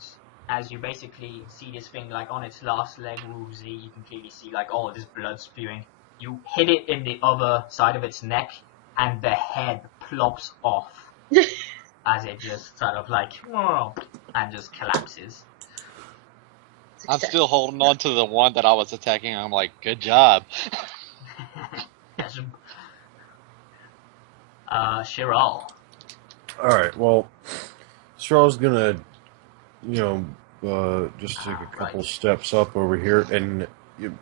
as you basically see this thing like on its last leg, woozy, you can clearly see like all of this blood spewing. You hit it in the other side of its neck, and the head plops off as it just sort of like, and just collapses. I'm still holding on to the one that I was attacking. I'm like, good job. Chiral. Alright, well, Straw's gonna, just take a couple steps up over here and,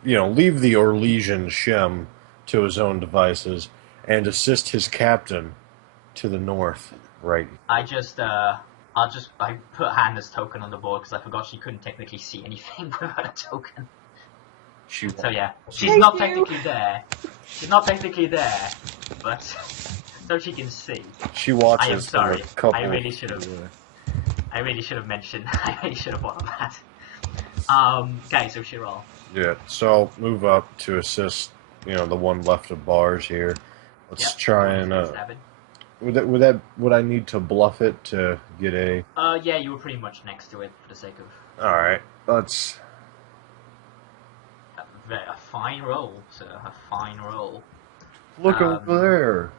leave the Orlesian Shem to his own devices and assist his captain to the north, right? I put Hannah's token on the board because I forgot she couldn't technically see anything without a token. So yeah, she's not technically there. She's not technically there, but so she can see. She watches. I am sorry. A couple, I really should have. I really should have mentioned. I really should have thought of that. Okay, so Chiral. Yeah. So I'll move up to assist. The one left of bars here. Let's try and. Would I need to bluff it to get a? Yeah, you were pretty much next to it for the sake of. All right. Let's. A fine roll, sir. A fine roll. Look over there.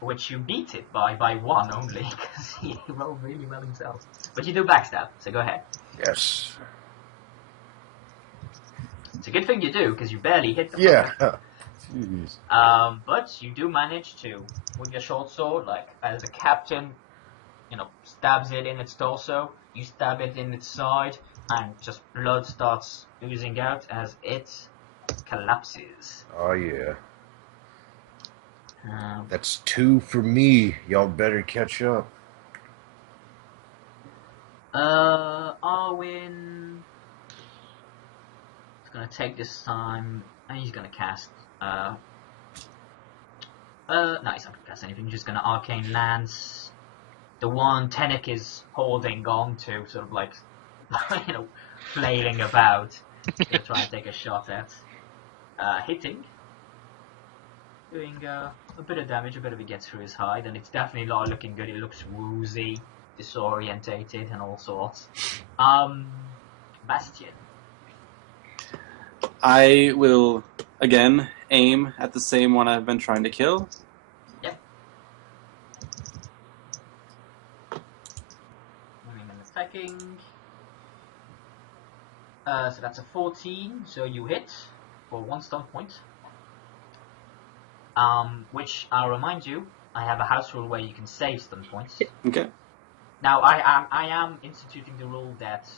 Which you beat it by 1 only, because he rolled really well himself. But you do backstab, so go ahead. Yes. It's a good thing you do, because you barely hit them. Yeah. Jeez. But you do manage to, with your short sword, like, as a captain, stabs it in its torso, you stab it in its side, and just blood starts oozing out as it collapses. Oh, yeah. That's 2 for me. Y'all better catch up. Arwen is gonna take this time, and he's gonna cast. No, he's not gonna cast anything. He's just gonna arcane lance. The one Tenek is holding on to, sort of like, flailing about, to try and take a shot at. Hitting. Doing a bit of damage, a bit of it gets through his hide, and it's definitely not looking good. It looks woozy, disorientated, and all sorts. Bastion. I will, again, aim at the same one I've been trying to kill. Yep. Aiming and attacking. So that's a 14, so you hit. for 1 stun point. Which I'll remind you, I have a house rule where you can save stun points. Okay. Now I am instituting the rule that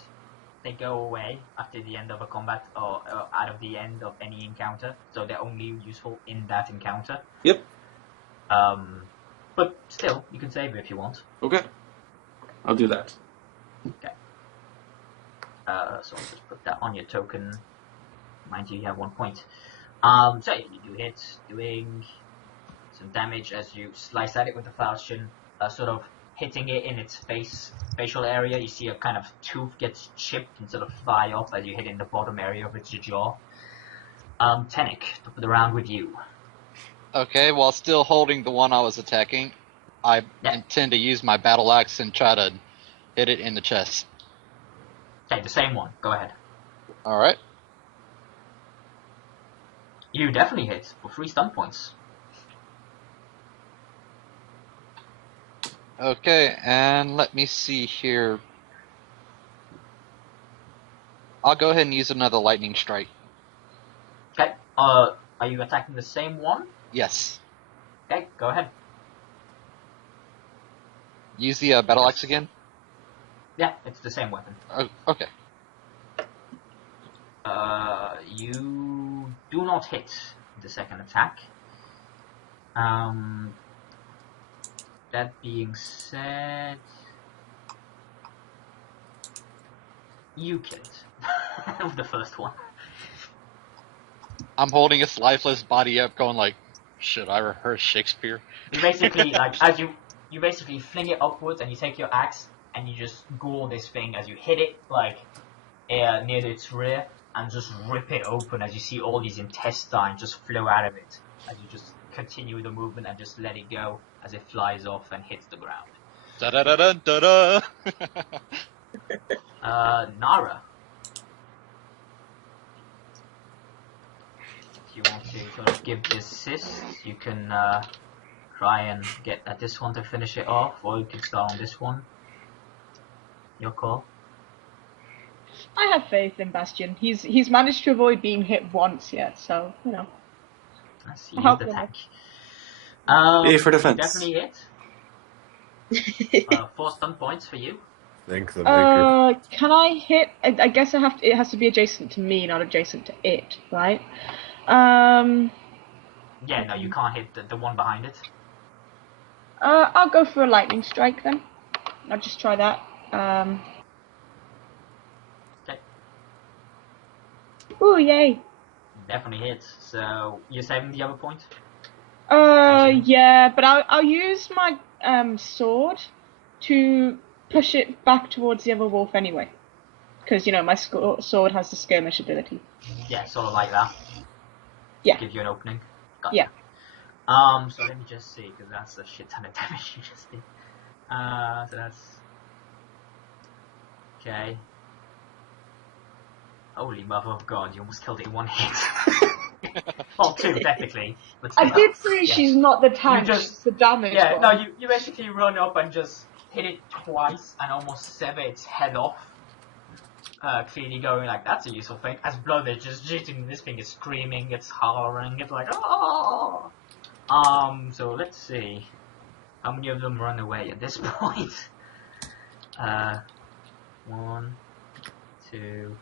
they go away after the end of a combat or out of the end of any encounter, so they're only useful in that encounter. Yep. But still, you can save it if you want. Okay. I'll do that. Okay. So I'll just put that on your token. Mind you, you have 1 point. So you do hit, doing some damage as you slice at it with the falchion, sort of hitting it in its facial area. You see a kind of tooth gets chipped and sort of fly off as you hit in the bottom area of its jaw. Tenik, top of the round with you. Okay, while still holding the one I was attacking, I intend to use my battle axe and try to hit it in the chest. Okay, the same one. Go ahead. Alright. You definitely hit for 3 stun points. Okay, and let me see here. I'll go ahead and use another lightning strike. Okay. Are you attacking the same one? Yes. Okay, go ahead. Use the battle axe again? Yeah, it's the same weapon. Oh, okay. You do not hit the second attack. That being said, you kill it with the first one. I'm holding its lifeless body up, going like, should I rehearse Shakespeare? You basically, like, as you basically fling it upwards and you take your axe and you just gore this thing as you hit it, like, near its rear, and just rip it open as you see all these intestines just flow out of it. As you just continue the movement and just let it go as it flies off and hits the ground. Da da da da da da! Nara. If you want to sort of give the assist, you can try and get at this one to finish it off, or you can start on this one. Your call. I have faith in Bastion. He's managed to avoid being hit once yet, so you know. Let's use the attack. A for defense. Definitely hit. 4 stun points for you. Thank the maker. Can I hit? I guess it has to be adjacent to me, not adjacent to it, right? Yeah, no, you can't hit the one behind it. I'll go for a lightning strike then. I'll just try that. Okay. Ooh, yay! Definitely hits. So you're saving the other point? Yeah, but I'll use my sword to push it back towards the other wolf anyway. Because, you know, my sword has the skirmish ability. Yeah, sort of like that. Yeah. Give you an opening. Got Yeah. it. So let me just see, because that's a shit ton of damage you just did. So that's... Okay. Holy mother of God, you almost killed it in 1 hit. Well, 2 technically. But I still. did say Yeah. she's not the tank, You just- she's the damage Yeah, one. no, you basically run up and just hit it twice and almost sever its head off. Clearly going like, that's a useful thing. As blood is just shooting, this thing is screaming, it's hollering, it's like, oh! So let's see. How many of them run away at this point? 1, 2,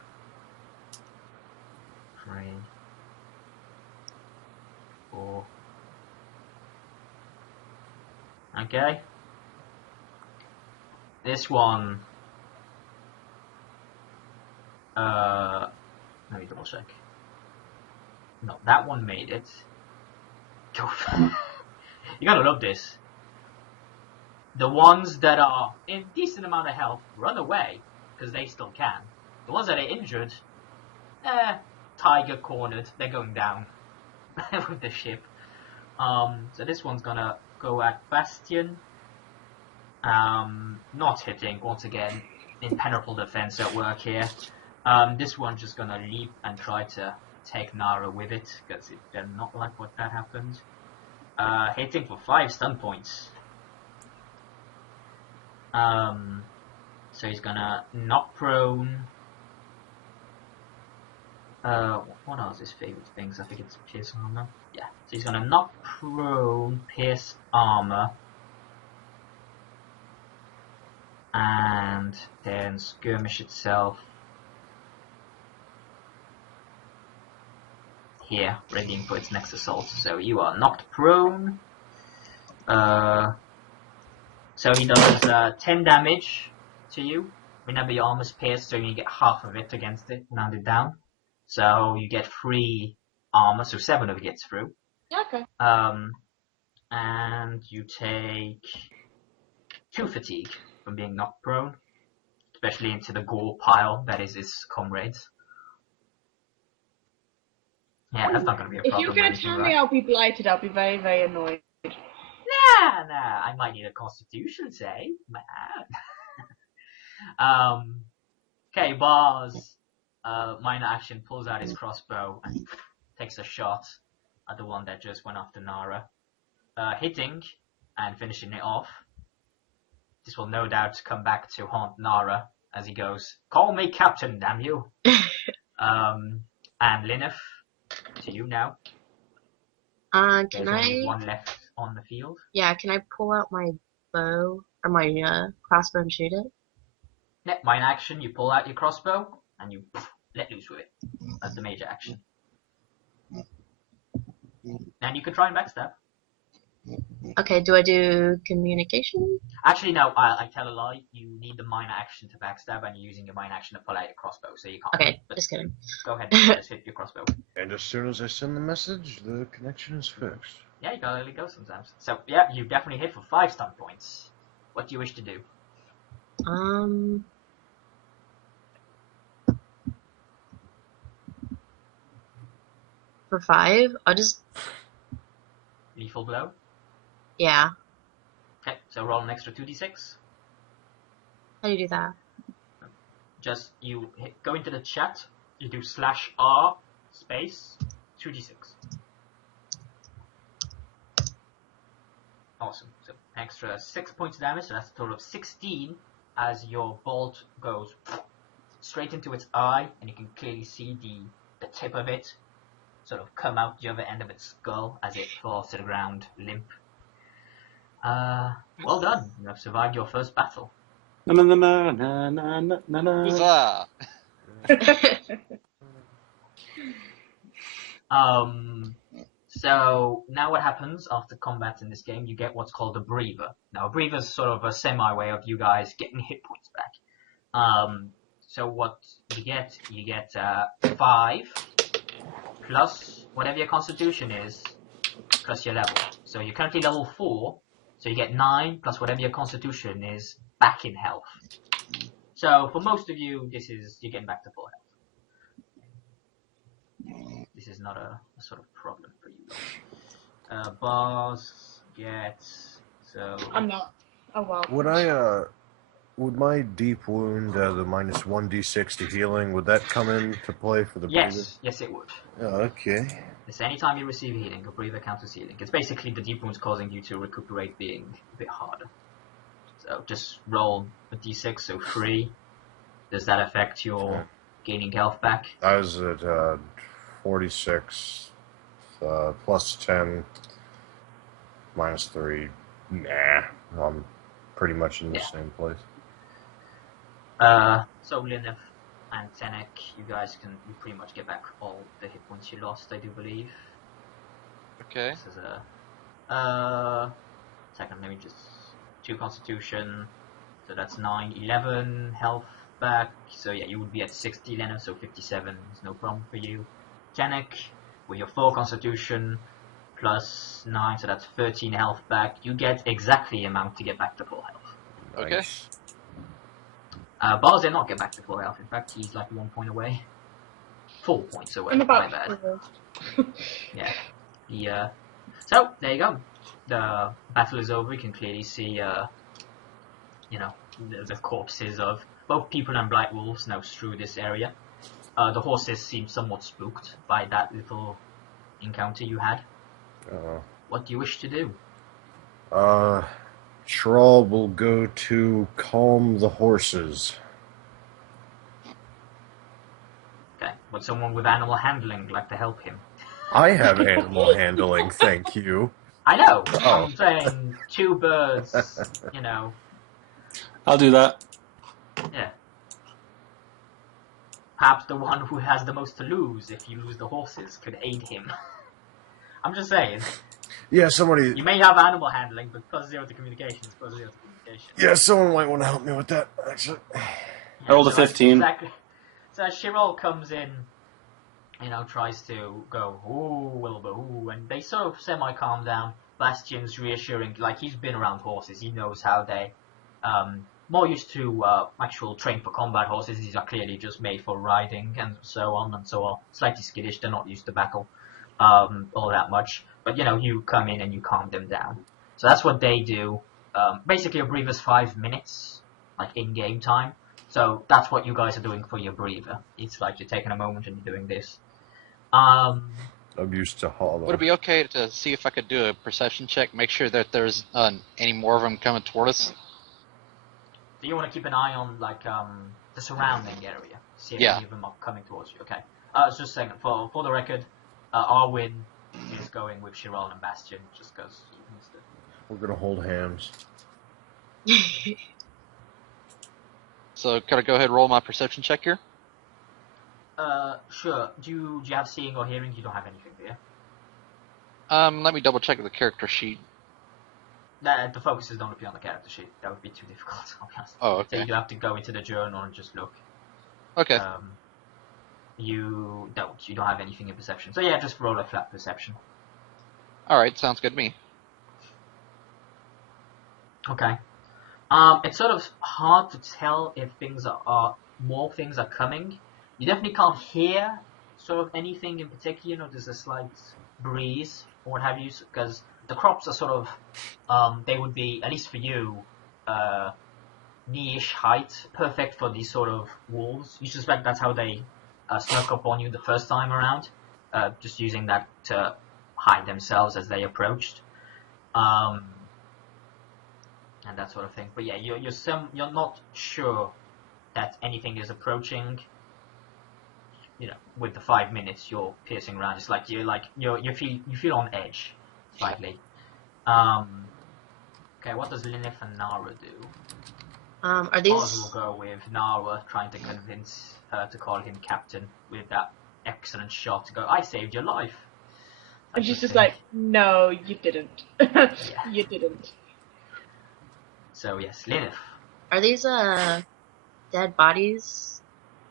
3, 4. Okay. This one. Let me double check. No, that one made it. Go. You gotta love this. The ones that are in decent amount of health run away because they still can. The ones that are injured, tiger cornered. They're going down with the ship. So this one's gonna go at Bastion. Not hitting once again. Impenetrable defense at work here. This one's just gonna leap and try to take Nara with it because it did not like what that happened. Hitting for 5 stun points. So he's gonna knock prone What are his favorite things? I think it's pierce armor. Yeah, so he's gonna knock prone, pierce armor, and then skirmish itself here, readying for its next assault. So you are knocked prone. So he does 10 damage to you. Remember your armor's pierced, so you get half of it against it, rounded down. So you get 3 armor, so 7 of it gets through. Yeah, okay. And you take 2 fatigue from being knocked prone, especially into the gore pile that is his comrades. Yeah, that's not going to be a If problem. you're going to tell me I'll be blighted, I'll be very, very annoyed. Nah, I might need a constitution save, man. Okay, Bars, minor action, pulls out his crossbow and takes a shot at the one that just went after Nara. Hitting and finishing it off. This will no doubt come back to haunt Nara as he goes, "Call me captain, damn you." And Lineth, to you now. Can There's only I? one left on the field. Yeah, can I pull out my bow or my crossbow and shoot it? Yeah, minor action, you pull out your crossbow and you let loose with it. That's the major action. And you can try and backstab. Okay, do I do communication? Actually, no, I tell a lie. You need the minor action to backstab, and you're using your minor action to pull out your crossbow, so you can't. Okay, But just kidding. go ahead and just hit your crossbow. And as soon as I send the message, the connection is fixed. Yeah, you gotta let it go sometimes. So, yeah, you definitely hit for 5 stun points. What do you wish to do? For 5, I'll just, Lethal blow? yeah. Okay, so roll an extra 2d6. How do you do that? Just, go into the chat, you do /R space 2d6. Awesome. So extra 6 points of damage, so that's a total of 16 as your bolt goes straight into its eye, and you can clearly see the tip of it sort of come out the other end of its skull as it falls to the ground limp. Well done. You have survived your first battle. Na na na na na na na na. Huzzah! So now what happens after combat in this game, you get what's called a breather. Now a breather is sort of a semi-way of you guys getting hit points back. So what you get 5 plus whatever your constitution is, plus your level. So you're currently level 4, so you get 9 plus whatever your constitution is back in health. So for most of you, you're getting back to full health. This is not a sort of problem for you. Bars gets so. I'm not. Oh well. Would my deep wound, the minus 1d6 to healing, would that come into play for the breather? Yes, it would. Oh, okay. It's anytime you receive healing, a breather counts as healing. It's basically the deep wounds causing you to recuperate being a bit harder. So just roll a d6, so 3. Does that affect your gaining health back? I was at 46, plus 10, minus 3. Nah, I'm pretty much in the same place. So Lineth and Tenek, you pretty much get back all the hit points you lost, I do believe. Okay. This is a second, let me just 2 constitution, so that's 9, 11 health back. So yeah, you would be at 60, Lineth, so 57 is no problem for you. Tenek, with your 4 constitution plus 9, so that's 13 health back. You get exactly the amount to get back to full health. Okay. Nice. Bars did not get back to full health. In fact, he's like 1 point away. 4 points away. I'm My about. bad. Yeah. So there you go. The battle is over. You can clearly see, the corpses of both people and blight wolves now strew this area. The horses seem somewhat spooked by that little encounter you had. What do you wish to do? Thrall will go to calm the horses. Okay. Would someone with animal handling like to help him? I have animal handling, thank you. I know. Oh. I'm saying 2 birds. You know. I'll do that. Yeah. Perhaps the one who has the most to lose if you lose the horses could aid him. I'm just saying. Yeah, somebody. You may have animal handling, but +0 to communication is +0 to communication. Yeah, someone might want to help me with that, actually. Yeah, I rolled a so 15. Exactly. So Shirol comes in, you know, tries to go, ooh, Wilbur, ooh, and they sort of semi-calm down. Bastion's reassuring, like, he's been around horses, he knows how they, more used to actual trained for combat horses. These are clearly just made for riding and so on and so on. Slightly skittish, they're not used to battle all that much. But, you know, you come in and you calm them down. So that's what they do. Basically, a breather's 5 minutes, like in-game time. So that's what you guys are doing for your breather. It's like you're taking a moment and you're doing this. I'm used to hollow. Would it be okay to see if I could do a perception check, make sure that there's any more of them coming toward us? Do you want to keep an eye on, like, the surrounding area? See if any of them are coming towards you. Okay. Just a second. For the record, Arwin is going with Chiron and Bastion, just because he missed it. We're going to hold hands. So, could I go ahead and roll my perception check here? Sure. Do you have seeing or hearing? You don't have anything, do you? Let me double check the character sheet. The focuses don't appear on the character sheet. That would be too difficult, I'll be honest. Oh, okay. So you have to go into the journal and just look. Okay. You don't have anything in perception. So yeah, just roll a flat perception. Alright, sounds good to me. Okay. It's sort of hard to tell if more things are coming. You definitely can't hear sort of anything in particular. You know, there's a slight breeze or what have you, because the crops are sort of, they would be, at least for you, knee-ish height, perfect for these sort of wolves. You suspect that's how they snuck up on you the first time around, just using that to hide themselves as they approached, and that sort of thing. But yeah, you're not sure that anything is approaching. You know, with the 5 minutes you're piercing around, it's like you feel on edge slightly. Okay, what does Lineth and Nara do? Are these? Oz will go with Nara, trying to convince her to call him captain with that excellent shot to go, I saved your life. And she's just like, no, you didn't. You didn't. So yes, Lineth. Are these dead bodies?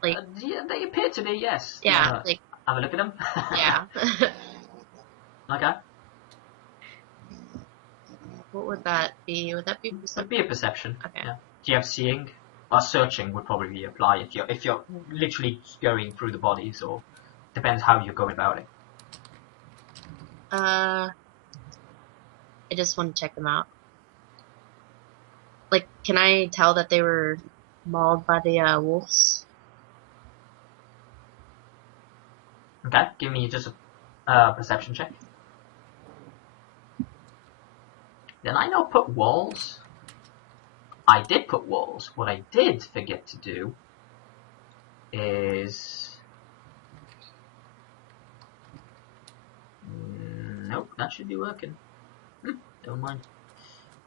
Like Yeah, they appear to be, yes. yeah, like Have a look at them. yeah. Okay. What would that be? Would that be It'd be a perception. Okay. Yeah. Do you have seeing? Or searching would probably apply if you're literally going through the bodies, or depends how you're going about it. I just want to check them out. Like, can I tell that they were mauled by the wolves? Okay, give me just a perception check. Then I now put walls. I did put walls. What I did forget to do is... Nope, that should be working. Never mind.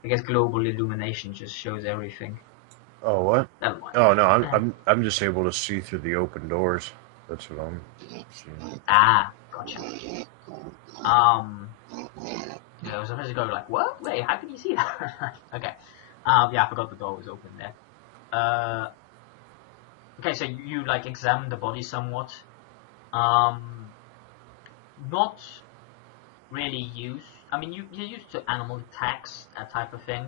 I guess global illumination just shows everything. Oh, what? Never mind. Oh no, I'm just able to see through the open doors. That's what I'm seeing. Ah, gotcha. Yeah, I was supposed to go like, what? Wait, how can you see that? Okay. Yeah, I forgot the door was open there. Okay, so you like examine the body somewhat. Not really used. I mean, you're used to animal attacks, that type of thing.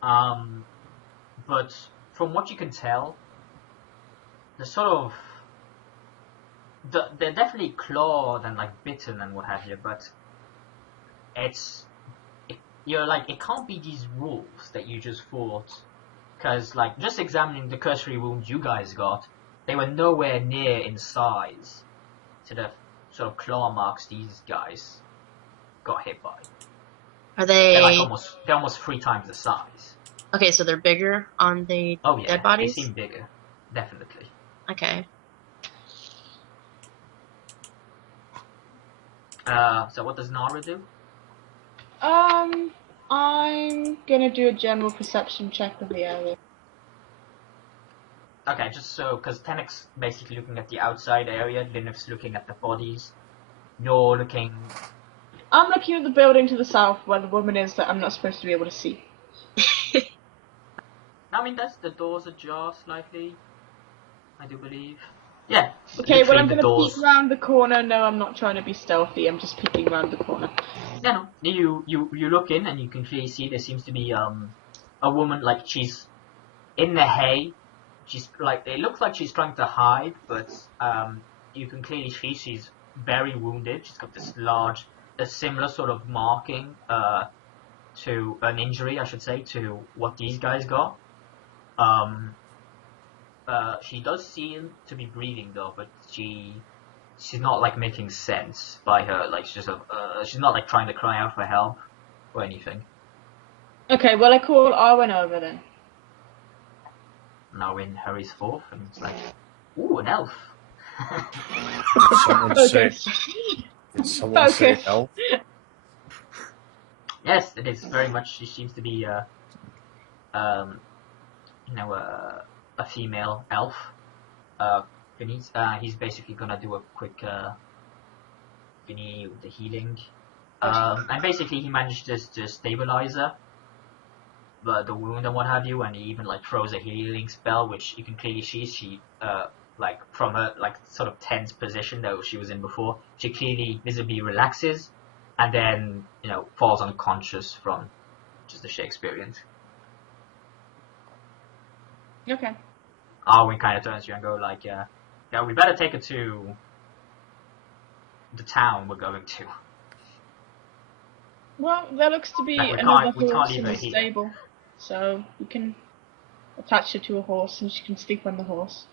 But from what you can tell, they're sort of they're definitely clawed and like bitten and what have you. But you're like, it can't be these wolves that you just fought, because like just examining the cursory wounds you guys got, they were nowhere near in size to the sort of claw marks these guys got hit by. Are they? They're almost 3 times the size. Okay, so they're bigger on the Oh yeah, dead bodies? they seem bigger, definitely. Okay. So what does Nara do? I'm gonna do a general perception check of the area. Okay, just so, because Tenek's basically looking at the outside area, Linux looking at the bodies. You're looking... I'm looking at the building to the south where the woman is that I'm not supposed to be able to see. I mean, the doors ajar slightly, I do believe. Yeah. Okay, well, I'm the gonna doors. peek around the corner. No, I'm not trying to be stealthy. I'm just peeking around the corner. Yeah, no. You look in and you can clearly see there seems to be a woman, like she's in the hay. She's like, it looks like she's trying to hide, but you can clearly see she's very wounded. She's got this large, a similar sort of marking to an injury, I should say, to what these guys got. She does seem to be breathing though, but she's not like making sense by her. Like she's not like trying to cry out for help or anything. Okay, well, I call Arwen over then. Narwin hurries forth and it's like, ooh, an elf. Did someone say? Okay. Did someone say Okay. elf? Yes, it is very much. She seems to be a female elf. He's basically gonna do a quick thingy with the healing. And basically he managed to stabilize her, the wound and what have you, and he even like throws a healing spell, which you can clearly see she like from her like sort of tense position that she was in before, she clearly visibly relaxes, and then falls unconscious from just the sheer experience. Okay. Arwen kind of turns to you and go like, yeah, we better take her to the town we're going to. Well, there looks to be Like, another we can't horse leave in her the here. stable, so we can attach her to a horse and she can sleep on the horse.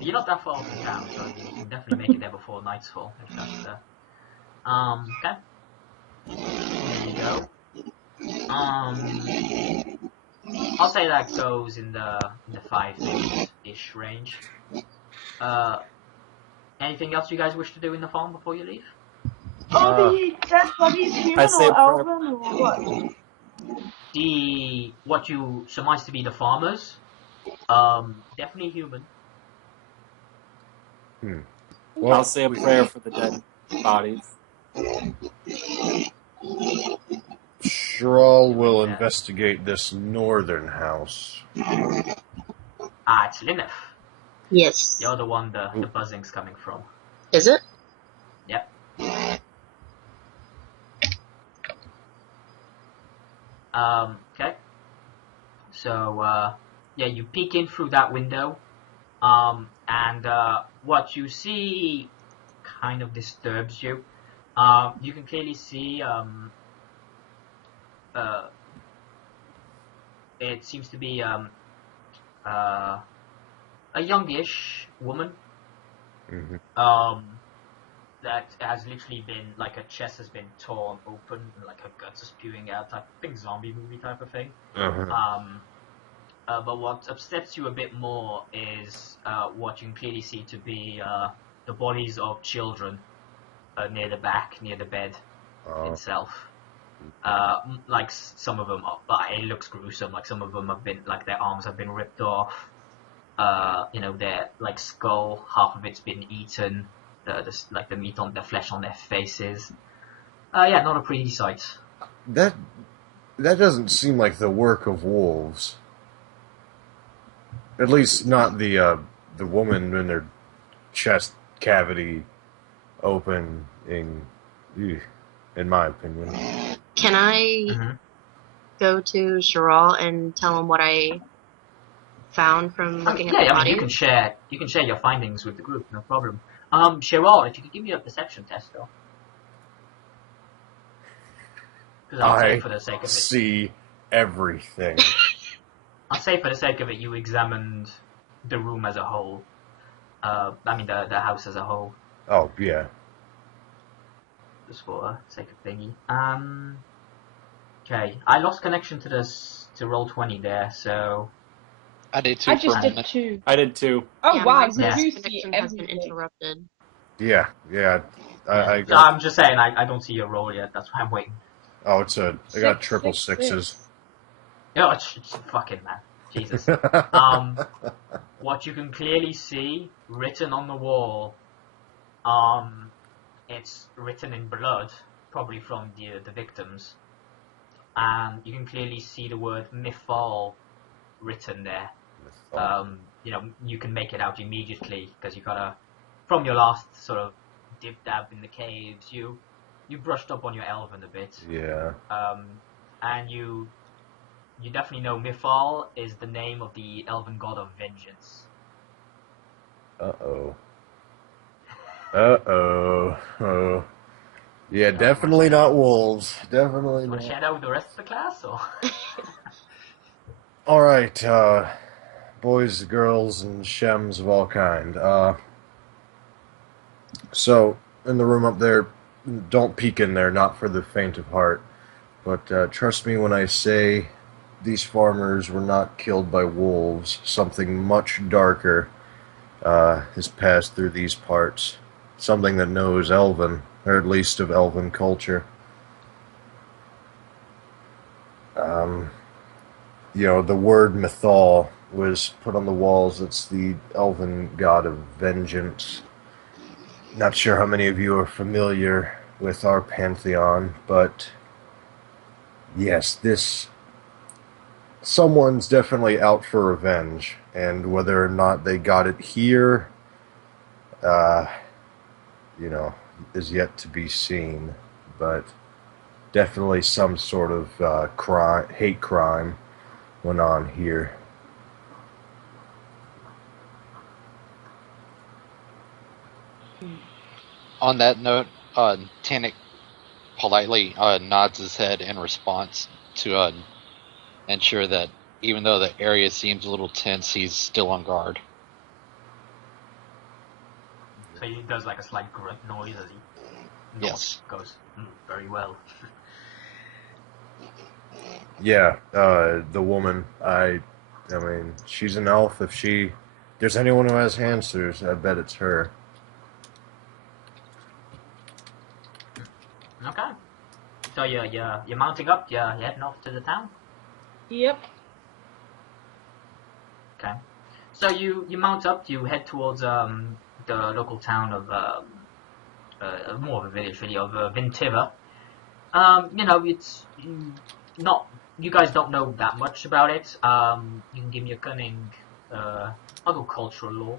You're not that far from town, so you can definitely make it there before night's fall, if that's okay. There you go. I'll say that goes in the 5 minutes-ish range. Anything else you guys wish to do in the farm before you leave? Are the dead bodies I human say or elven or what? What you surmise to be the farmers, definitely human. Well, I'll say a prayer for the dead bodies. Shral will investigate this northern house. It's Lineth. Yes. You're the one the buzzing's coming from. Is it? Yep. Okay. So, yeah, you peek in through that window, and what you see kind of disturbs you. You can clearly see, it seems to be, a youngish woman, that has literally been, like, her chest has been torn open, and, like, her guts are spewing out, type of thing, zombie movie type of thing. But what upsets you a bit more is what you can clearly see to be the bodies of children near the back, near the bed itself. Like some of them, it looks gruesome. Like some of them have been, like their arms have been ripped off. Their like skull, half of it's been eaten. Like the meat on the flesh on their faces. Yeah, not a pretty sight. That doesn't seem like the work of wolves. At least not the woman in their chest cavity opening, in my opinion. Can I go to Shral and tell him what I found from looking at the Yeah, I bodies? mean, you can share your findings with the group, no problem. Cheryl, if you could give me a perception test, though. Because I'll say for the sake of it. See everything. I'll say for the sake of it, you examined the room as a whole. The house as a whole. Oh, yeah. Just for the sake of thingy. Okay, I lost connection to Roll20 there, so... I did too I for just a did moment. 2. I did too. Oh Yeah, wow, my so you see connection has been everything. interrupted. Yeah. I So got. I'm just saying, I don't see your roll yet. That's why I'm waiting. Oh, I got triple 6, 6, sixes. 6. No, it's fucking man. Jesus. What you can clearly see written on the wall, it's written in blood, probably from the victims, and you can clearly see the word Mithal written there. You can make it out immediately because you got from your last sort of dib dab in the caves, you brushed up on your elven a bit. Yeah. And you definitely know Mithal is the name of the elven god of vengeance. Uh-oh. Oh. Yeah, definitely not wolves. Definitely Want not. to share that with the rest of the class, or? All right, boys, girls, and shems of all kind. So, in the room up there, don't peek in there, not for the faint of heart. But trust me when I say these farmers were not killed by wolves. Something much darker has passed through these parts. Something that knows Elven, or at least of Elven culture. The word Mythal was put on the walls. It's the Elven god of vengeance. Not sure how many of you are familiar with our pantheon, but yes, someone's definitely out for revenge, and whether or not they got it here, is yet to be seen. But definitely some sort of hate crime went on here. On that note, Tannic politely nods his head in response to ensure that even though the area seems a little tense, he's still on guard. So he does like a slight grunt noise as he goes, very well. Yeah, the woman, I mean, she's an elf. If there's anyone who has hand scissors, I bet it's her. Okay. So you're mounting up. You're heading off to the town. Yep. Okay. So you mount up. You head towards the local town of more of a village really of Vintiva. It's not. You guys don't know that much about it. You can give me a cunning. I'll go cultural law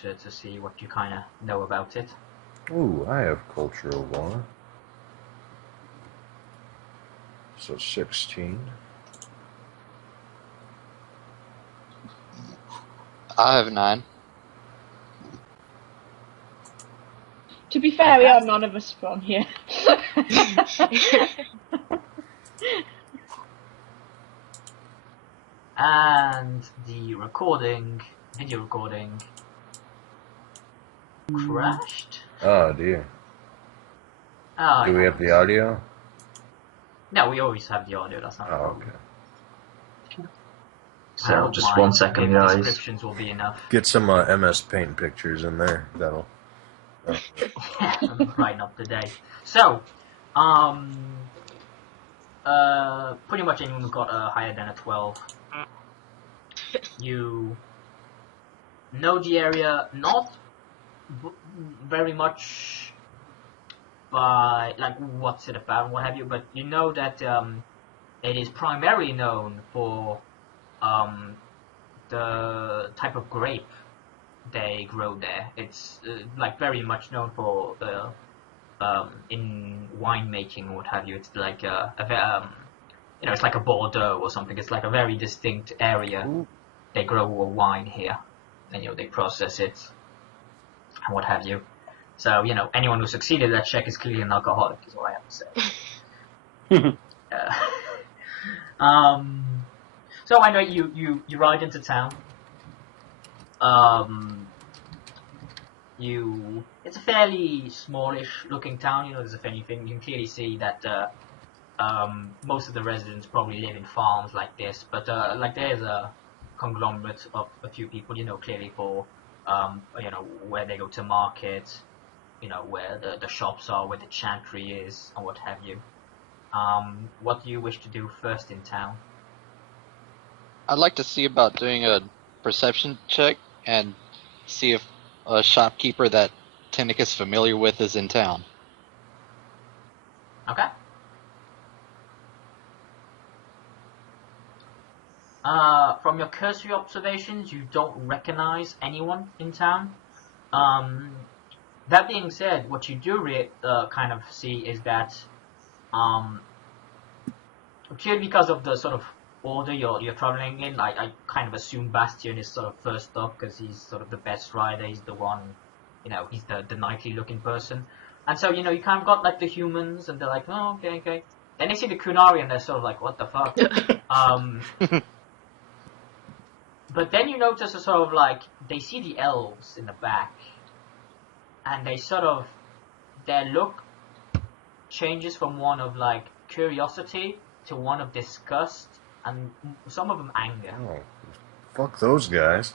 to see what you kind of know about it. Ooh, I have cultural law. So 16. I have 9. To be fair, we are none of us from here. And the video recording, crashed. Oh dear. Oh, Do we have the audio? No, we always have the audio. That's not a problem. Okay. So just 1 second, guys. Descriptions will be enough. Get some MS Paint pictures in there. That'll. Right up to date. So, pretty much anyone who got higher than a 12, you know the area not very much by like what's it about and what have you, but you know that it is primarily known for the type of grape they grow there. It's like very much known for in winemaking or what have you. It's like it's like a Bordeaux or something. It's like a very distinct area. Ooh. They grow a wine here, and they process it and what have you. So anyone who succeeded that check is clearly an alcoholic. Is all I have to say. So I know you ride into town. It's a fairly smallish looking town. There's if anything, you can clearly see that most of the residents probably live in farms like this, but like there's a conglomerate of a few people, clearly for where they go to market, you know, where the shops are, where the chantry is, and what have you. What do you wish to do first in town? I'd like to see about doing a perception check and see if a shopkeeper that Tinnick is familiar with is in town. Okay. From your cursory observations, you don't recognize anyone in town. That being said, what you do kind of see is that, purely because of the sort of order you're traveling in, I kind of assume Bastion is sort of first up because he's sort of the best rider. He's the one, you know, he's the knightly looking person. And so, you know, you kind of got like the humans, and they're like, oh, okay. Then they see the Kunari, and they're sort of like, what the fuck? But then you notice a sort of like, they see the elves in the back, and they sort of, their look changes from one of like curiosity to one of disgust, and some of them anger. Oh, fuck those guys.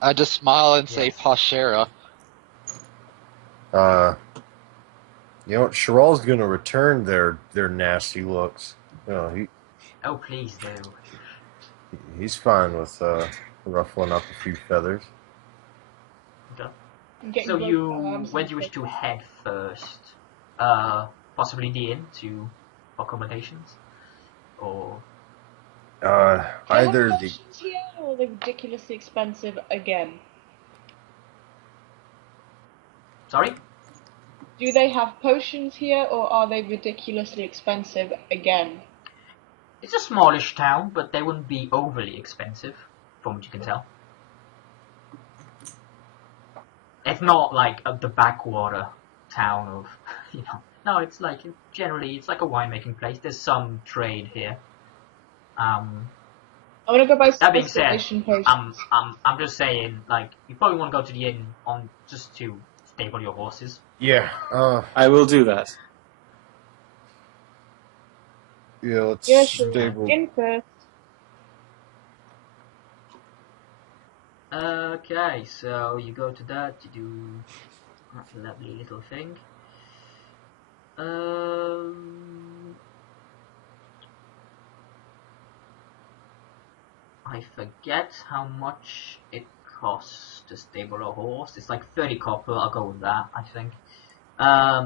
I just smile and say, Pashera. You know what? Sheral's gonna return their nasty looks. You know, Oh, please do. he's fine with ruffling up a few feathers. Okay. I'm getting So both where do you wish to head first? Possibly the inn for accommodations, or Either the potions here, or are they ridiculously expensive again? sorry. Do they have potions here, or are they ridiculously expensive again? It's a smallish town, but they wouldn't be overly expensive, from what you can tell. It's not like the backwater town of, you know. No, it's like generally it's like a winemaking place. There's some trade here. I want to go buy That being said, specialization potions. I'm just saying, like, you probably want to go to the inn on just to stable your horses. yeah. I will do that. Yeah. Let's Yeah, sure. stable. In first. Okay, so you go to that, you do that lovely little thing. I forget how much it costs to stable a horse. It's like 30 copper, I'll go with that, I think.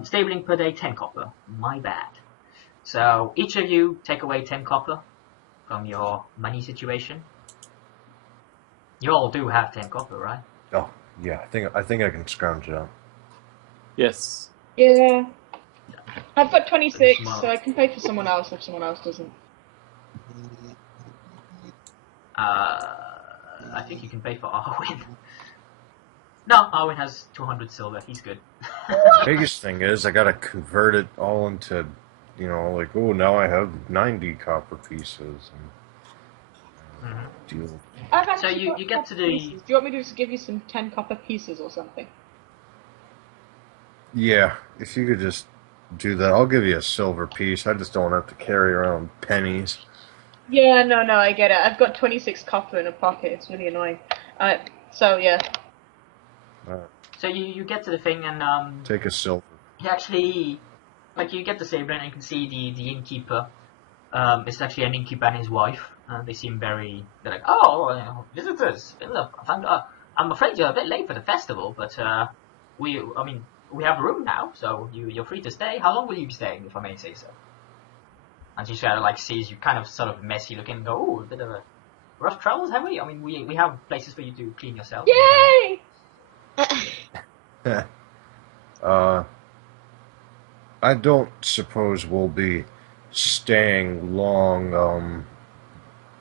Stabling per day, 10 copper. My bad. So, each of you take away 10 copper from your money situation. You all do have 10 copper, right? Oh, yeah. I think I can scrounge it up. Yes. Yeah. I've got 26, Smart. so I can pay for someone else if someone else doesn't. I think you can pay for Arwen. No, Arwen has 200 silver. He's good. Biggest thing is I gotta convert it all into, you know, like, oh, now I have 90 copper pieces. And deal. I've So actually got you get to copper the... pieces. Do you want me to just give you some 10 copper pieces or something? Yeah, if you could just do that, I'll give you a silver piece. I just don't have to carry around pennies. Yeah, no, I get it. I've got 26 copper in a pocket. It's really annoying. So, yeah. So you get to the thing and Take a silver. he actually, like, you get the saber and you can see the innkeeper. It's actually an innkeeper and his wife. They seem they're like, oh, you know, visitors. I'm afraid you're a bit late for the festival, but we have a room now, so you're free to stay. How long will you be staying, if I may say so? And she sort of like sees you kind of sort of messy looking and go, oh, a bit of a rough travels, have we? I mean, we have places for you to clean yourself. Yay! I don't suppose we'll be staying long,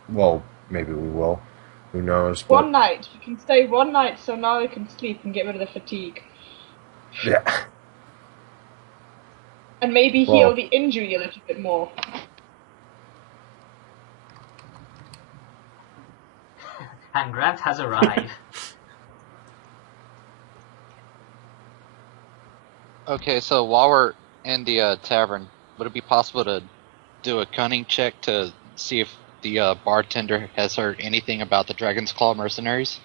well, maybe we will. Who knows? But, One night. You can stay one night so now we can sleep and get rid of the fatigue. yeah. And maybe Well- heal the injury a little bit more. And Grant has arrived. Okay, so while we're in the tavern, would it be possible to do a cunning check to see if the bartender has heard anything about the Dragon's Claw mercenaries?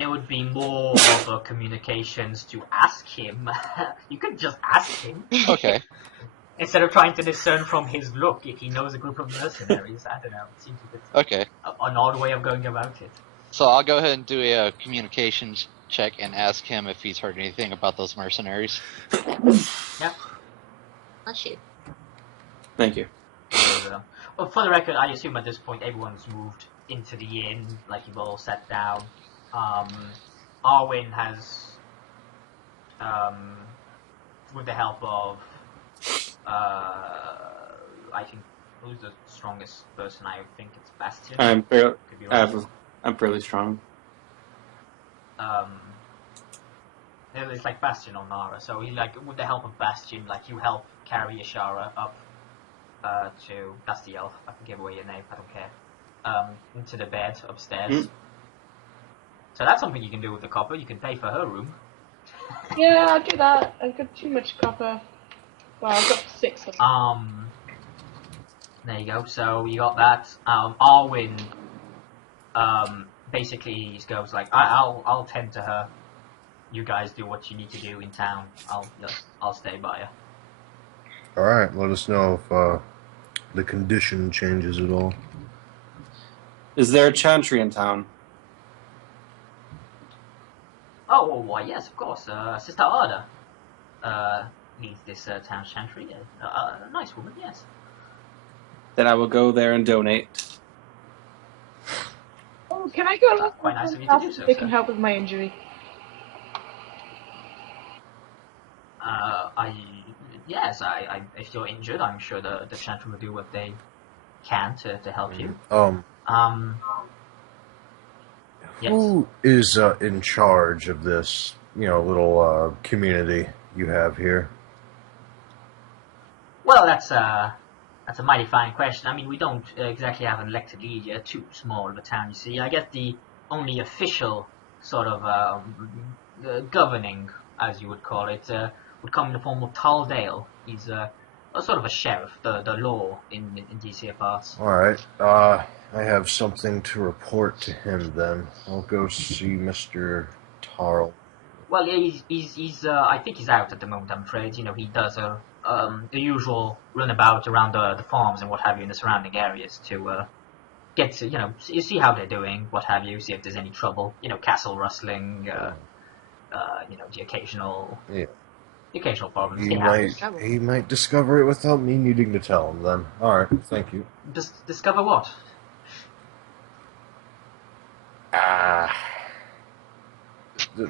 it would be more of a communications to ask him. You could just ask him. Okay. Instead of trying to discern from his look if he knows a group of mercenaries. I don't know. It seems a bit Okay. an odd way of going about it. So I'll go ahead and do a communications check and ask him if he's heard anything about those mercenaries. Yep. Bless you. Thank you. Well, for the record, I assume at this point everyone's moved into the inn, like you've all sat down. Arwen has, with the help of, I think, who's the strongest person? I think it's Bastion. I'm Could be wrong. I'm fairly strong. It's like Bastion or Nara, so he, like, with the help of Bastion, like, you help carry Ishara up to, that's the elf, I can give away your name, I don't care, into the bed upstairs. So that's something you can do with the copper, you can pay for her room. Yeah, I'll do that. I've got too much copper. Well, I've got 6 of them. There you go, so you got that. Arwen, basically he just goes like, I'll tend to her. You guys do what you need to do in town. I'll stay by her. Alright, let us know if the condition changes at all. Is there a chantry in town? Oh, well, why, yes, of course. Sister Arda leads this town chantry. A nice woman, yes. Then I will go there and donate. Oh, can I go look Quite nice of you to do so, they can sir. help with my injury? Yes, if you're injured, I'm sure the chantry will do what they can to help you. Yes. Who is in charge of this, little community you have here? Well, that's a mighty fine question. I mean, we don't exactly have an elected leader, too small of a town, you see. I guess the only official sort of governing, as you would call it, would come in the form of Taldale. He's a sort of a sheriff, the law in these here parts. Alright, I have something to report to him then. I'll go see Mr. Tarl. Well, he's I think he's out at the moment, I'm afraid. He does the usual runabout around the farms and what have you in the surrounding areas to get to, you see how they're doing, what have you, see if there's any trouble, castle rustling, the occasional... Yeah. The occasional problems. He might discover it without me needing to tell him then. Alright, thank you. Discover what?